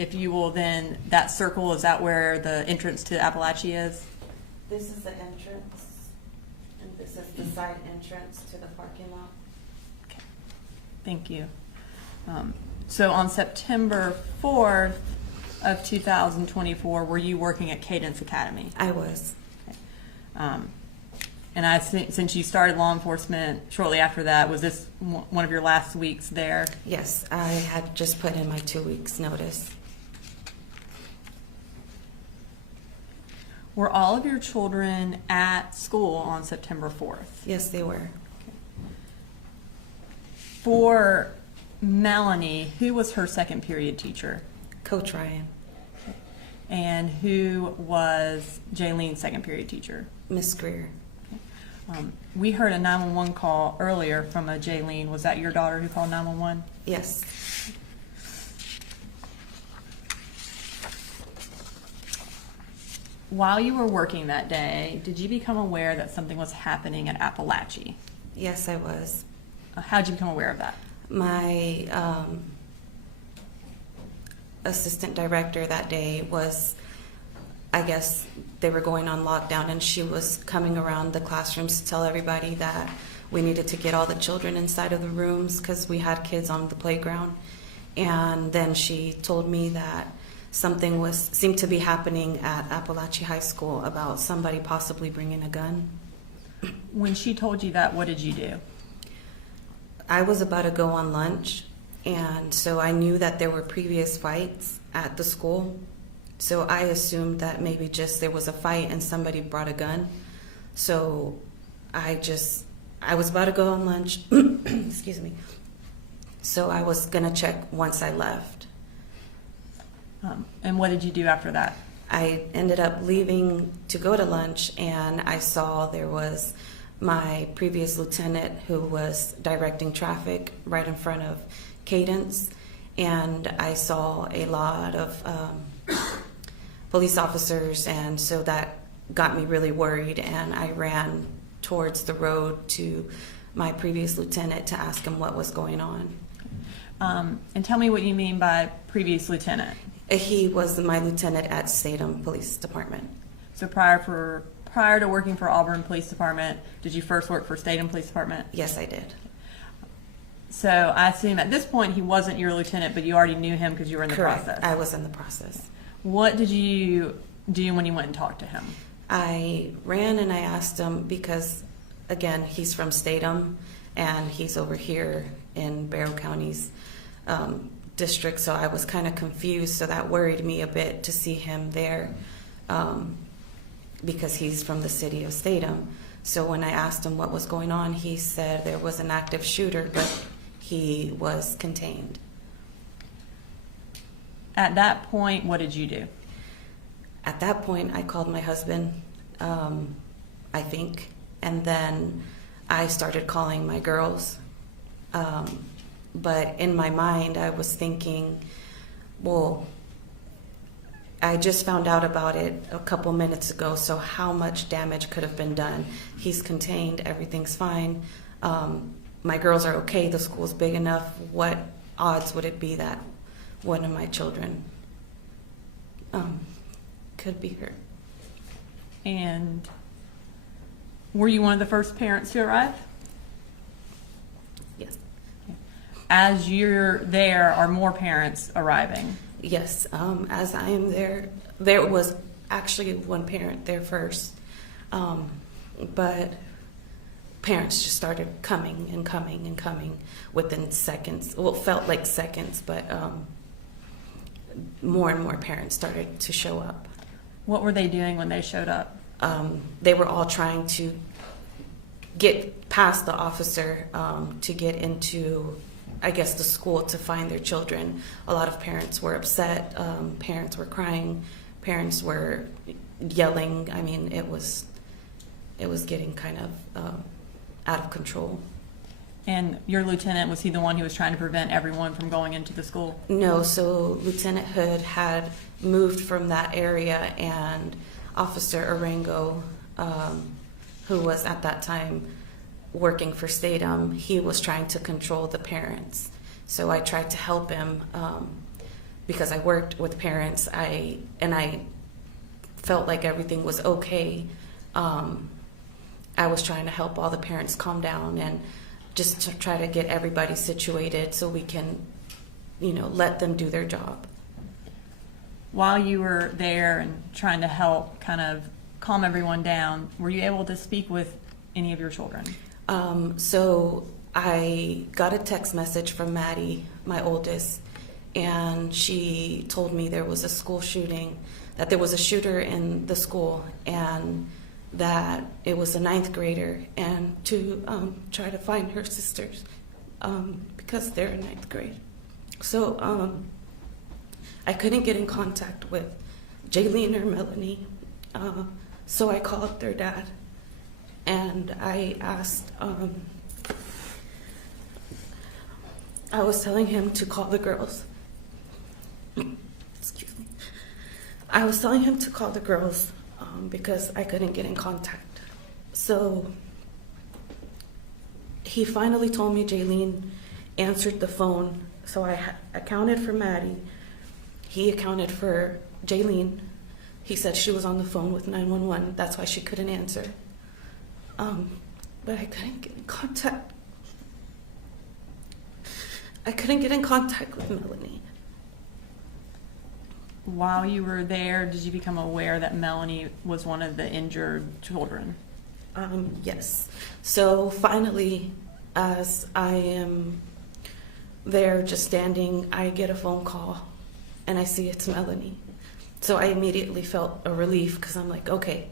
if you will then, that circle, is that where the entrance to Apalachee is? This is the entrance, and this is the side entrance to the parking lot. Okay. Thank you. So on September 4th of 2024, were you working at Cadence Academy? I was. Okay. And I think since you started law enforcement shortly after that, was this one of your last weeks there? Yes, I had just put in my 2 weeks notice. Were all of your children at school on September 4th? Yes, they were. For Melanie, who was her second period teacher? Coach Ryan. And who was Jaylene's second period teacher? Miss Greer. We heard a 911 call earlier from a Jaylene. Was that your daughter who called 911? Yes. While you were working that day, did you become aware that something was happening at Apalachee? Yes, I was. How did you become aware of that? My assistant director that day was, I guess they were going on lockdown, and she was coming around the classrooms to tell everybody that we needed to get all the children inside of the rooms because we had kids on the playground. And then she told me that something seemed to be happening at Apalachee High School about somebody possibly bringing a gun. When she told you that, what did you do? I was about to go on lunch, and so I knew that there were previous fights at the school. So I assumed that maybe just there was a fight and somebody brought a gun. So I was about to go on lunch, excuse me. So I was gonna check once I left. And what did you do after that? I ended up leaving to go to lunch, and I saw there was my previous lieutenant who was directing traffic right in front of Cadence, and I saw a lot of police officers, and so that got me really worried, and I ran towards the road to my previous lieutenant to ask him what was going on. And tell me what you mean by previous lieutenant. He was my lieutenant at Statham Police Department. So prior to working for Auburn Police Department, did you first work for Statham Police Department? Yes, I did. So I assume at this point he wasn't your lieutenant, but you already knew him because you were in the Correct. process. I was in the process. What did you do when you went and talked to him? I ran and I asked him because, again, he's from Statham and he's over here in Barrow County's district, so I was kind of confused, so that worried me a bit to see him there because he's from the city of Statham. So when I asked him what was going on, he said there was an active shooter, but he was contained. At that point, what did you do? At that point, I called my husband, I think, and then I started calling my girls. But in my mind, I was thinking, well, I just found out about it a couple minutes ago, so how much damage could have been done? He's contained, everything's fine. My girls are okay, the school's big enough. What odds would it be that one of my children could be her. And were you one of the first parents to arrive? Yes. As you're there, are more parents arriving? Yes, as I am there, there was actually one parent there first, but parents just started coming and coming and coming within seconds. Well, it felt like seconds, but more and more parents started to show up. What were they doing when they showed up? They were all trying to get past the officer to get into, I guess, the school to find their children. A lot of parents were upset. Parents were crying. Parents were yelling. I mean, it was getting kind of out of control. And your lieutenant, was he the one who was trying to prevent everyone from going into the school? No, so Lieutenant Hood had moved from that area, and Officer Arango, who was at that time working for Statham, he was trying to control the parents. So I tried to help him because I worked with parents. I felt like everything was okay. I was trying to help all the parents calm down and just to try to get everybody situated so we can, let them do their job. While you were there and trying to help kind of calm everyone down, were you able to speak with any of your children? So I got a text message from Maddie, my oldest, and she told me there was a school shooting, that there was a shooter in the school, and that it was a 9th grader, and to try to find her sisters because they're in 9th grade. So I couldn't get in contact with Jaylene or Melanie, so I called their dad, and I asked, I was telling him to call the girls. Excuse me. I was telling him to call the girls because I couldn't get in contact. So he finally told me Jaylene answered the phone. So I accounted for Maddie. He accounted for Jaylene. He said she was on the phone with 911. That's why she couldn't answer. But I couldn't get in contact. I couldn't get in contact with Melanie. While you were there, did you become aware that Melanie was one of the injured children? Yes. So finally, as I am there just standing, I get a phone call and I see it's Melanie. So I immediately felt a relief because I'm like, okay.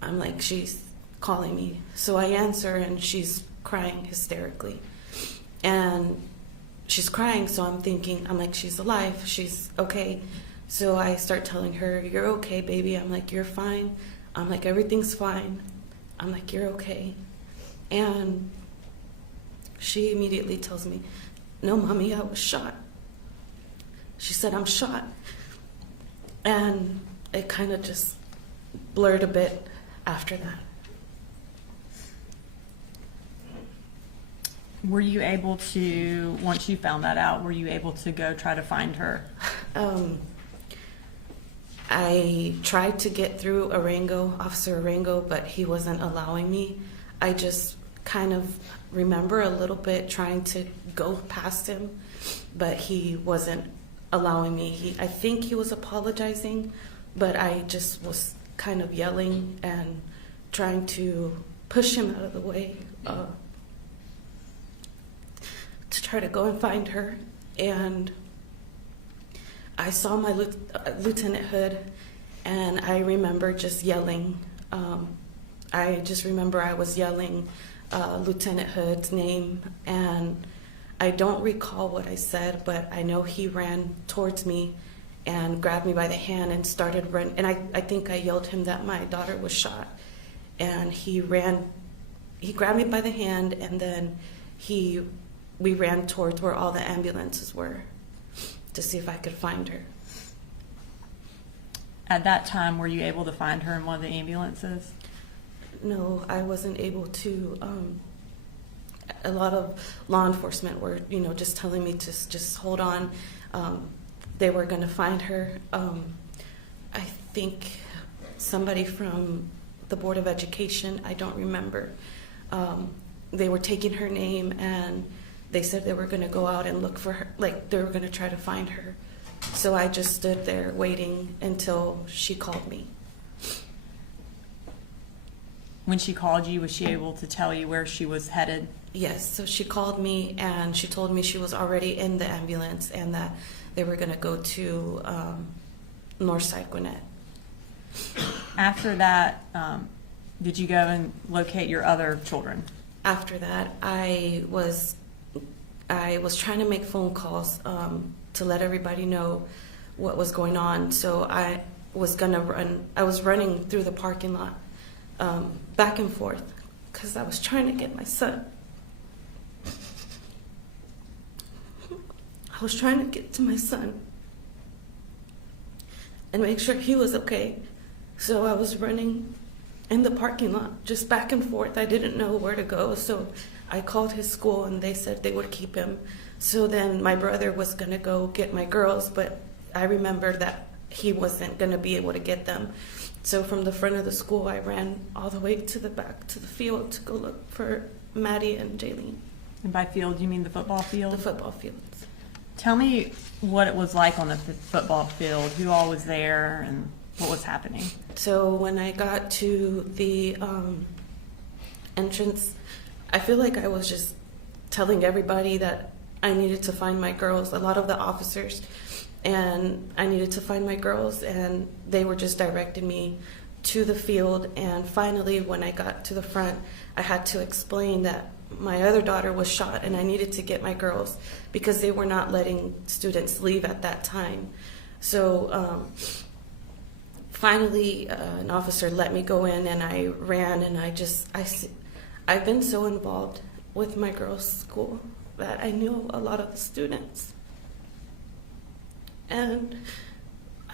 I'm like, she's calling me. So I answer and she's crying hysterically. And she's crying, so I'm thinking, I'm like, she's alive, she's okay. So I start telling her, you're okay, baby. I'm like, you're fine. I'm like, everything's fine. I'm like, you're okay. And she immediately tells me, no, Mommy, I was shot. She said, I'm shot. And it kind of just blurred a bit after that. Were you able to, once you found that out, were you able to go try to find her? I tried to get through Officer Arango, but he wasn't allowing me. I just kind of remember a little bit trying to go past him, but he wasn't allowing me. I think he was apologizing, but I just was kind of yelling and trying to push him out of the way to try to go and find her. And I saw my Lieutenant Hood, and I remember just yelling. I just remember I was yelling Lieutenant Hood's name, and I don't recall what I said, but I know he ran towards me and grabbed me by the hand and started running. And I think I yelled him that my daughter was shot. And he grabbed me by the hand, and then we ran towards where all the ambulances were to see if I could find her. At that time, were you able to find her in one of the ambulances? No, I wasn't able to. A lot of law enforcement were, just telling me to just hold on. They were going to find her. I think somebody from the Board of Education, I don't remember. They were taking her name, and they said they were going to go out and look for her, like they were going to try to find her. So I just stood there waiting until she called me. When she called you, was she able to tell you where she was headed? Yes, so she called me and she told me she was already in the ambulance and that they were going to go to Northside Gwinnett. After that, did you go and locate your other children? After that, I was trying to make phone calls to let everybody know what was going on. So I was running through the parking lot back and forth because I was trying to get my son. I was trying to get to my son and make sure he was okay. So I was running in the parking lot, just back and forth. I didn't know where to go, so I called his school and they said they would keep him. So then my brother was going to go get my girls, but I remembered that he wasn't going to be able to get them. So from the front of the school, I ran all the way to the back to the field to go look for Maddie and Jaylene. And by field, you mean the football field? The football fields. Tell me what it was like on the football field, who all was there, and what was happening. So when I got to the entrance, I feel like I was just telling everybody that I needed to find my girls, a lot of the officers, and I needed to find my girls, and they were just directing me to the field. And finally, when I got to the front, I had to explain that my other daughter was shot and I needed to get my girls because they were not letting students leave at that time. So finally, an officer let me go in, and I ran, and I've been so involved with my girls' school that I knew a lot of the students. And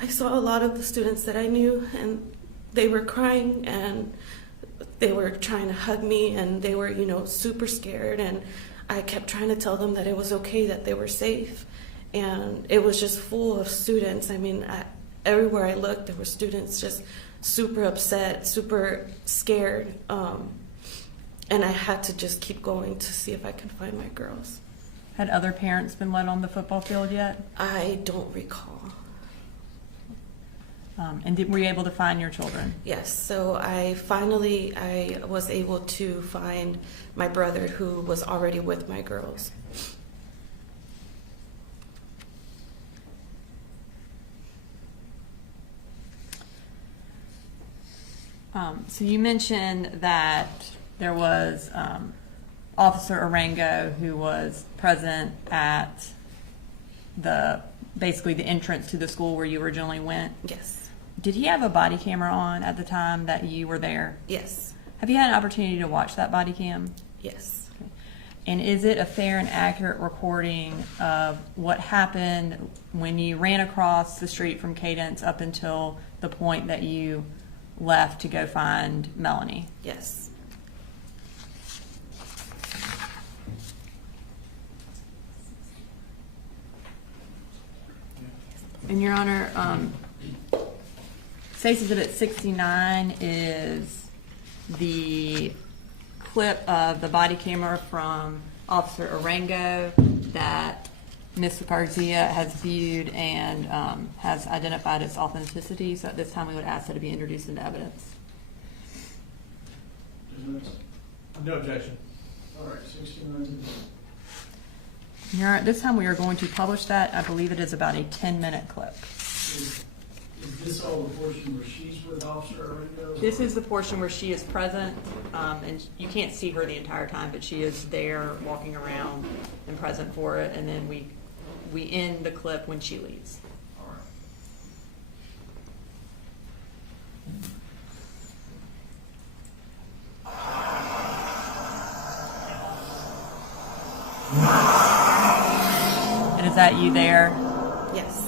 I saw a lot of the students that I knew, and they were crying, and they were trying to hug me, and they were, super scared. And I kept trying to tell them that it was okay, that they were safe. And it was just full of students. I mean, everywhere I looked, there were students just super upset, super scared. And I had to just keep going to see if I could find my girls. Had other parents been let on the football field yet? I don't recall. And were you able to find your children? Yes, so I was able to find my brother, who was already with my girls. So you mentioned that there was Officer Arango who was present at basically the entrance to the school where you originally went. Yes. Did he have a body camera on at the time that you were there? Yes. Have you had an opportunity to watch that body cam? Yes. Okay. And is it a fair and accurate recording of what happened when you ran across the street from Cadence up until the point that you left to go find Melanie? Yes. And Your Honor, State's Exhibit 69 is the clip of the body camera from Officer Arango that Ms. Garcia has viewed and has identified its authenticity. So at this time, we would ask that it be introduced into evidence. No objection. All right, 69. Your Honor, at this time, we are going to publish that. I believe it is about a 10-minute clip. Is this all the portion where she's with Officer Arango? This is the portion where she is present, and you can't see her the entire time, but she is there walking around and present for it, and then we end the clip when she leaves. All right. And is that you there? Yes.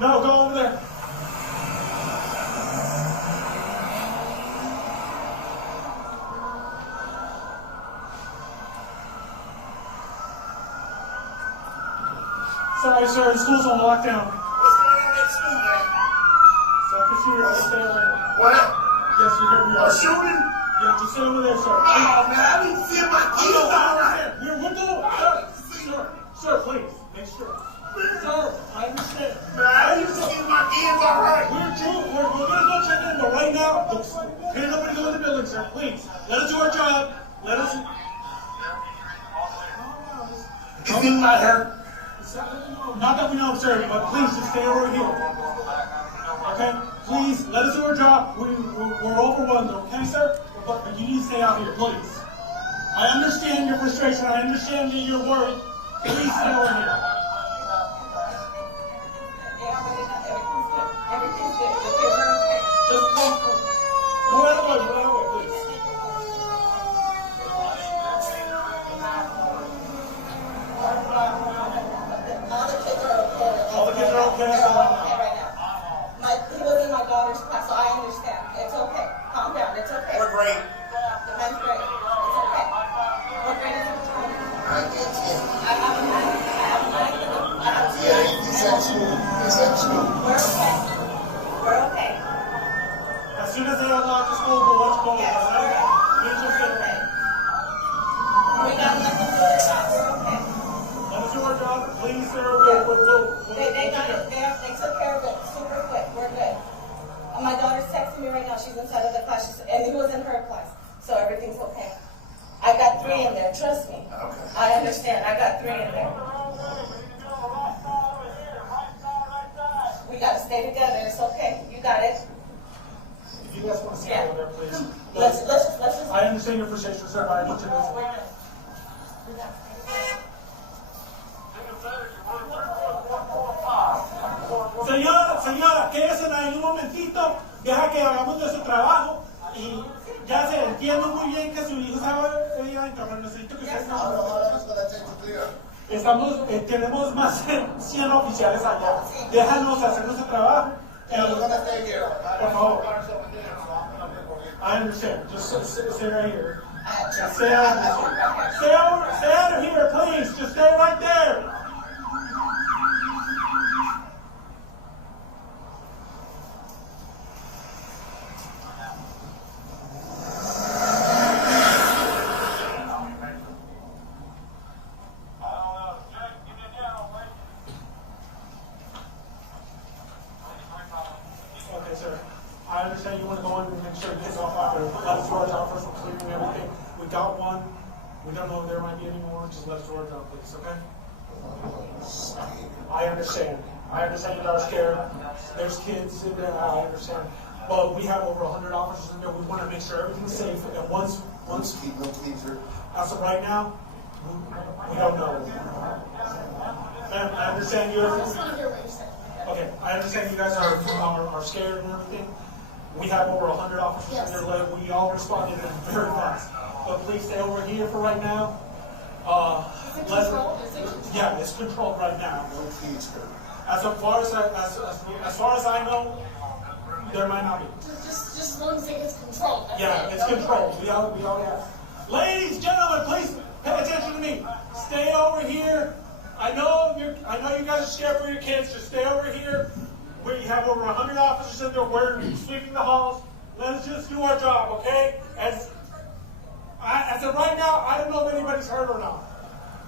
No, go over there. Sorry, sir, the school's on lockdown. What's going on at school, man? Circus here, just stay over there. What? Yes, you heard me A right. shooting? Yeah, just stay over there, sir. Oh, man, I need to see if my kids all right. We're going. Sir, please, make sure. Sir, I understand. Man, I need to see if my kids all right. We're gonna go check in, but right now, can't nobody go in the building, sir. Please, let us do our job. Let us. Is anybody hurt? Not that we know, sir, but please just stay over here. Okay? Please, let us do our job. We're overwhelmed, okay, sir? But you need to stay out here, please. I understand your frustration. I understand that you're worried. Please stay over here. Just go right away, please. All the kids are okay right now. He was in my daughter's class, so I understand. It's okay. Calm down. It's okay. What grade? The ninth grade. It's okay. What grade is it? I have He's at school. He's at school. We're okay. We're okay. As soon as they unlock the school, we'll let you go. Yes, we're okay. We're okay. We got nothing to do with that. We're okay. Let us do our job. Please, sir. They took care of it super quick. We're good. My daughter's texting me right now. She's inside of the class. And he was in her class. So everything's okay. I got 3 in there. Trust me. Okay. I understand. I got 3 in there. We got to stay together. It's okay. You got it. If you guys want to stay over there, please. Let's just. I understand your frustration, sir, but I need to know. Señora, quédese ahí un momentito, deja que hagamos nuestro trabajo y ya se entiende muy bien que su hijo sabe ir adentro, pero necesito que ustedes tenemos más de 100 oficiales allá. Déjanos hacer nuestro trabajo. Por favor. I understand. Just stay right here. Stay out of here, please. Just stay right there. Okay, sir. I understand you want to go in and make sure it gets off out there. Let us do our job first. We're clearing everything. We got one. We don't know if there might be any more. Just let us do our job, please, okay? I understand. I understand you guys are scared. There's kids in there. I understand. But we have over 100 officers in there. We want to make sure everything's safe. And once Keep no teaser. as of right now, we don't know. Ma'am, I understand you're. Okay, I understand you guys are scared and everything. We have over 100 officers in there. We all responded very fast. But please stay over here for right now. Yeah, it's controlled right now. No teaser. As far as I know, there might not be. Just as long as it gets controlled. Yeah, it's controlled. We all have. Ladies, gentlemen, please pay attention to me. Stay over here. I know you guys are scared for your kids. Just stay over here. We have over 100 officers in there. We're sweeping the halls. Let's just do our job, okay? As of right now, I don't know if anybody's hurt or not.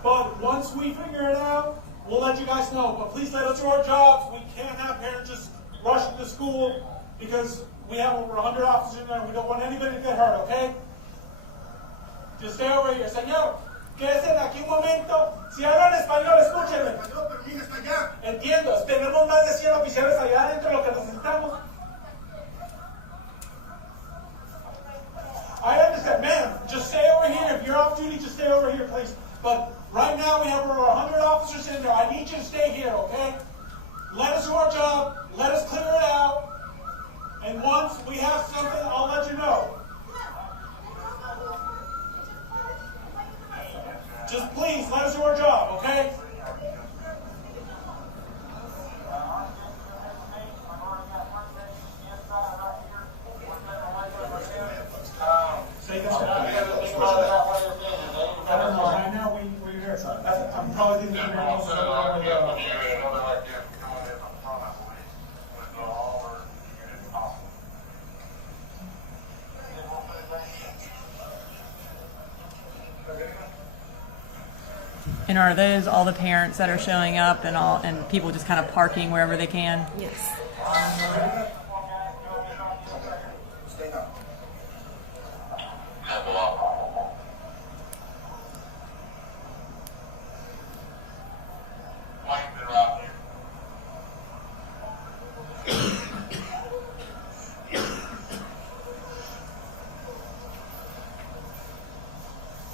But once we figure it out, we'll let you guys know. But please let us do our jobs. We can't have parents just rushing to school because we have over 100 officers in there. We don't want anybody to get hurt, okay? Just stay over here. Señor, quédese aquí un momento. Si hablan español, escúchenme. Entiendo, tenemos más de 100 oficiales allá adentro, lo que necesitamos. I understand, ma'am, just stay over here. If you're off duty, just stay over here, please. But right now we have over 100 officers in there. I need you to stay here, okay? Let us do our job. Let us clear it out. And once we have something, I'll let you know. Just please, let us do our job, okay? Say this right now, we're here. I'm probably going to And are those all the parents that are showing up and people just kind of parking wherever they can? Yes.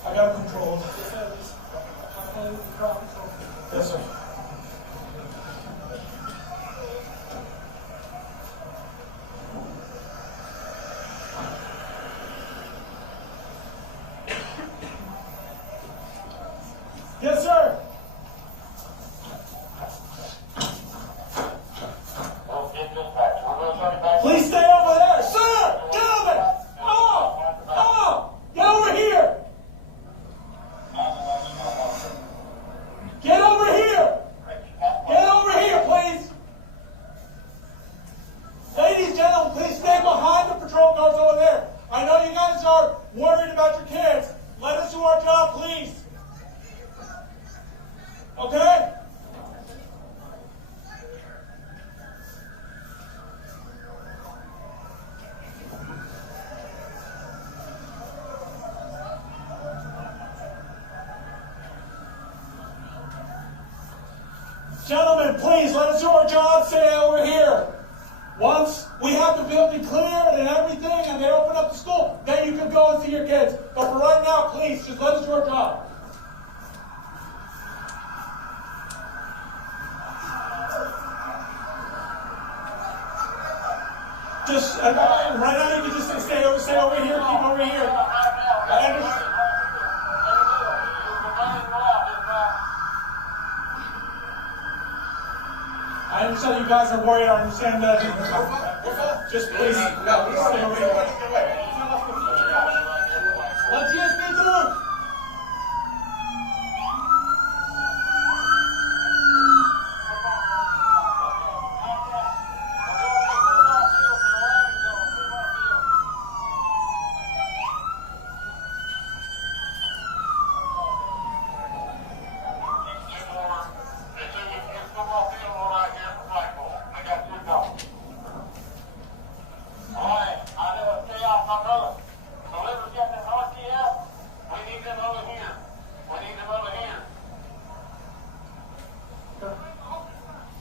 I got control. Yes, sir. Yes, sir. Please stay over there. Sir! Gentlemen! Oh! Get over here! Get over here! Get over here, please! Ladies, gentlemen, please stay behind the patrol cars over there. I know you guys are worried about your kids. Let us do our job, please. Okay? Gentlemen, please, let us do our job. Stay over here. Once we have the building cleared and everything and they open up the school, then you can go and see your kids. But for right now, please, just let us do our job. Just, right now you can just stay over here, keep over here. I understand. I understand you guys are worried. I understand that. Just please stay over here. Let's just get through.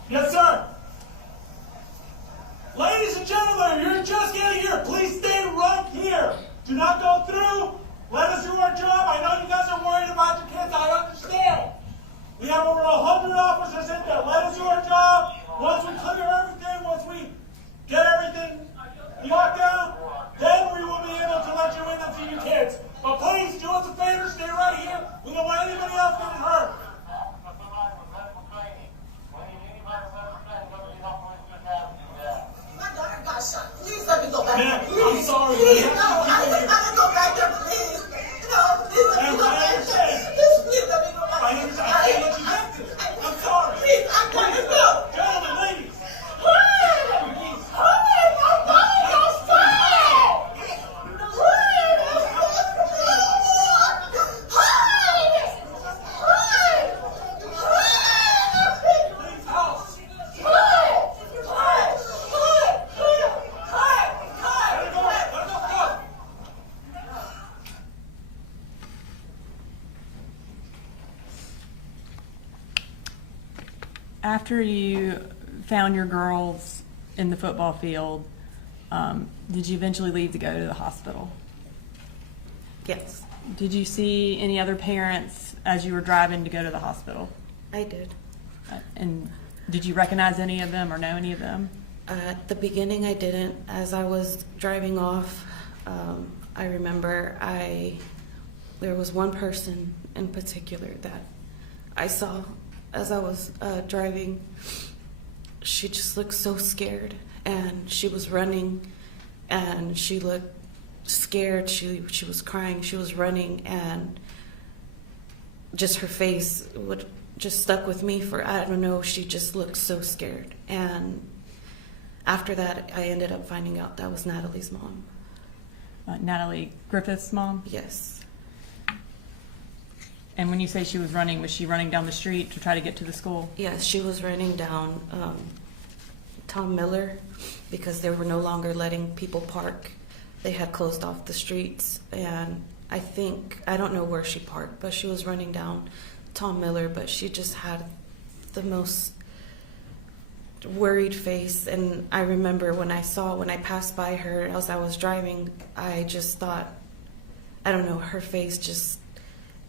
Yes, sir. Ladies and gentlemen, you're just getting here. Please stay right here. Do not go through. Let us do our job. I know you guys are worried about your kids. I understand. We have over 100 officers in there. Let us do our job. Once we clear everything, once we get everything locked down, then we will be able to let you in and see your kids. But please, do us a favor. Stay right here. We don't want anybody else getting hurt. Please let me go back there. I'm sorry. Please, no, I can go back there, please. No, please let me go back there. Please let me go back there. I understand. I can't let you get this. I'm sorry. Please, I gotta go. Gentlemen, ladies. After you found your girls in the football field, did you eventually leave to go to the hospital? Yes, Did you see any other parents as you were driving to go to the hospital? I did. And did you recognize any of them or know any of them? At the beginning, I didn't. As I was driving off, I remember there was one person in particular that I saw as I was driving. She just looked so scared, and she was running, and she looked scared. She was crying. She was running, and just her face just stuck with me for, I don't know, she just looked so scared. And after that, I ended up finding out that was Natalie's mom. Natalie Griffith's mom? Yes. And when you say she was she running down the street to try to get to the school? Yes, she was running down Tom Miller because they were no longer letting people park. They had closed off the streets, and I don't know where she parked, but she was running down Tom Miller, but she just had the most worried face. And I remember when I passed by her as I was driving, I just thought, I don't know, her face just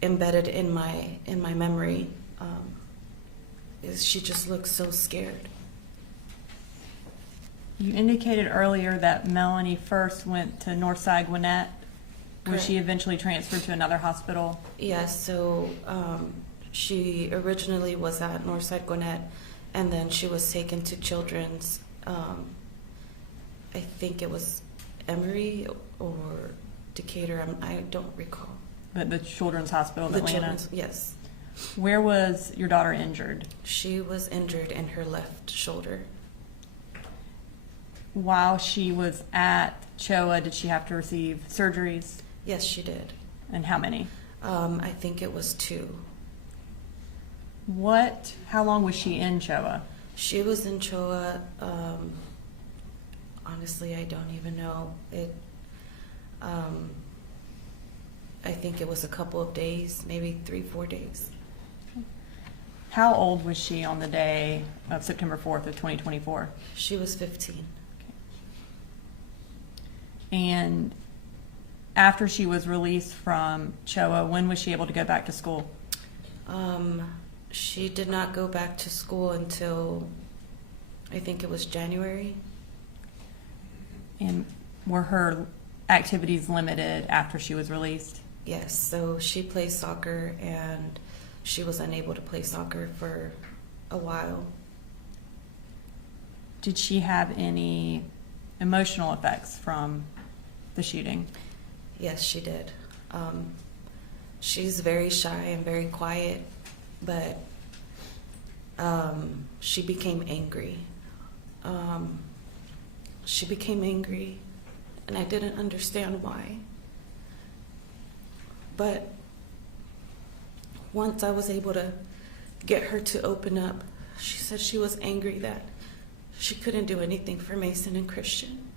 embedded in my memory. She just looked so scared. You indicated earlier that Melanie first went to Northside Gwinnett. Was she eventually transferred to another hospital? Yes, so she originally was at Northside Gwinnett, and then she was taken to Children's, I think it was Emory or Decatur, I don't recall. But the Children's Hospital in Atlanta? Yes. Where was your daughter injured? She was injured in her left shoulder. While she was at CHOA, did she have to receive surgeries? Yes, she did. And how many? I think it was 2. How long was she in CHOA? She was in CHOA, honestly, I don't even know. I think it was a couple of days, maybe 3-4 days. How old was she on the day of September 4th of 2024? She was 15. Okay. And after she was released from CHOA, when was she able to go back to school? She did not go back to school until, I think it was January. And were her activities limited after she was released? Yes, so she plays soccer, and she was unable to play soccer for a while. Did she have any emotional effects from the shooting? Yes, she did. She's very shy and very quiet, but she became angry. She became angry, and I didn't understand why. But once I was able to get her to open up, she said she was angry that she couldn't do anything for Mason and Christian.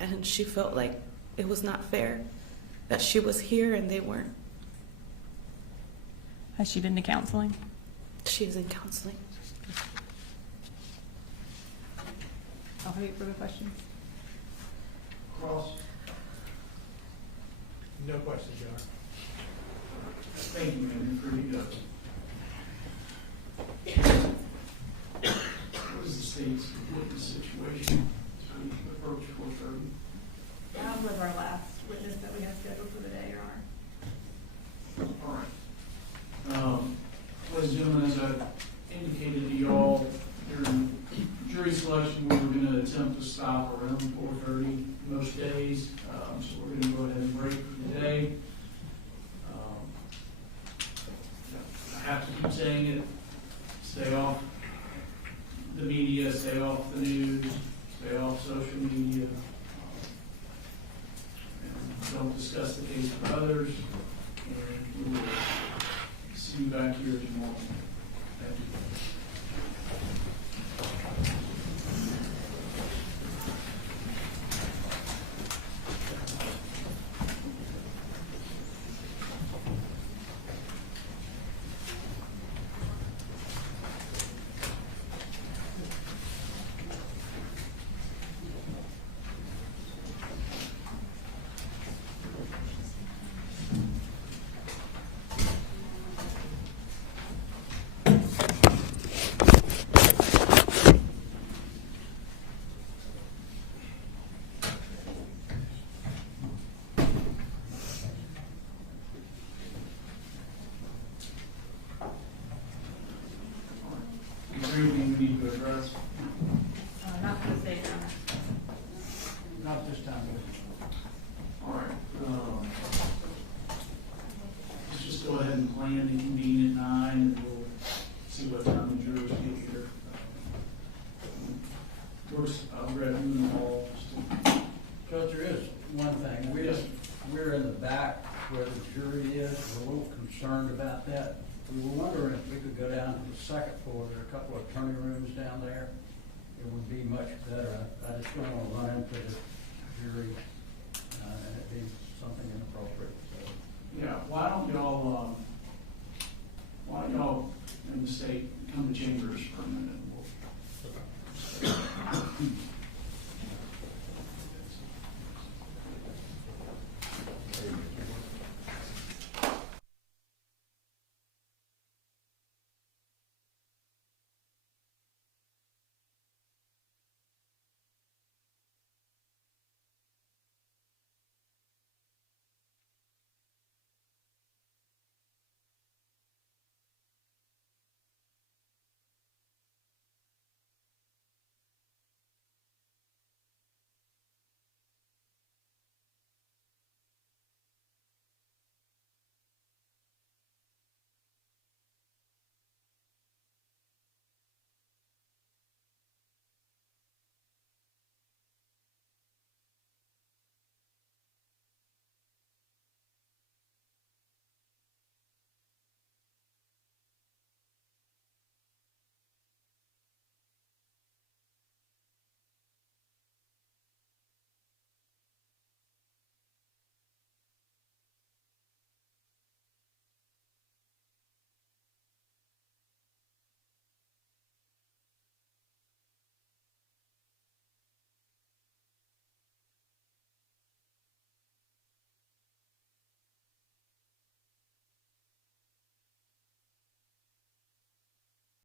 And she felt like it was not fair that she was here and they weren't. Has she been to counseling? She's in counseling. I'll have you further questions. Cross. No questions, Your Honor. Thank you, ma'am, for you. What is the state's witness situation as we approach 4:30? That was our last witness that we have scheduled for the day, Your Honor. All right. Ladies and gentlemen, as I indicated to y'all during jury selection, we were going to attempt to stop around 4:30 most days. So we're going to go ahead and break for the day. I have to keep saying it. Stay off the media, stay off the news, stay off social media. And don't discuss the case with others. And we will see you back here tomorrow. Thank you. Anything we need to address? Not for this day, Your Honor. Not this time. All right. Let's just go ahead and plan to convene at 9, and we'll see what time the jurors get here. Of course, I'll grab you in the hall. Judge, there is one thing. We're in the back where the jury is. We're a little concerned about that. We were wondering if we could go down to the second floor. There are a couple of attorney rooms down there. It would be much better. I just don't want to run into the jury and it be something inappropriate. So. Yeah, why don't y'all in the state come to chambers for a minute?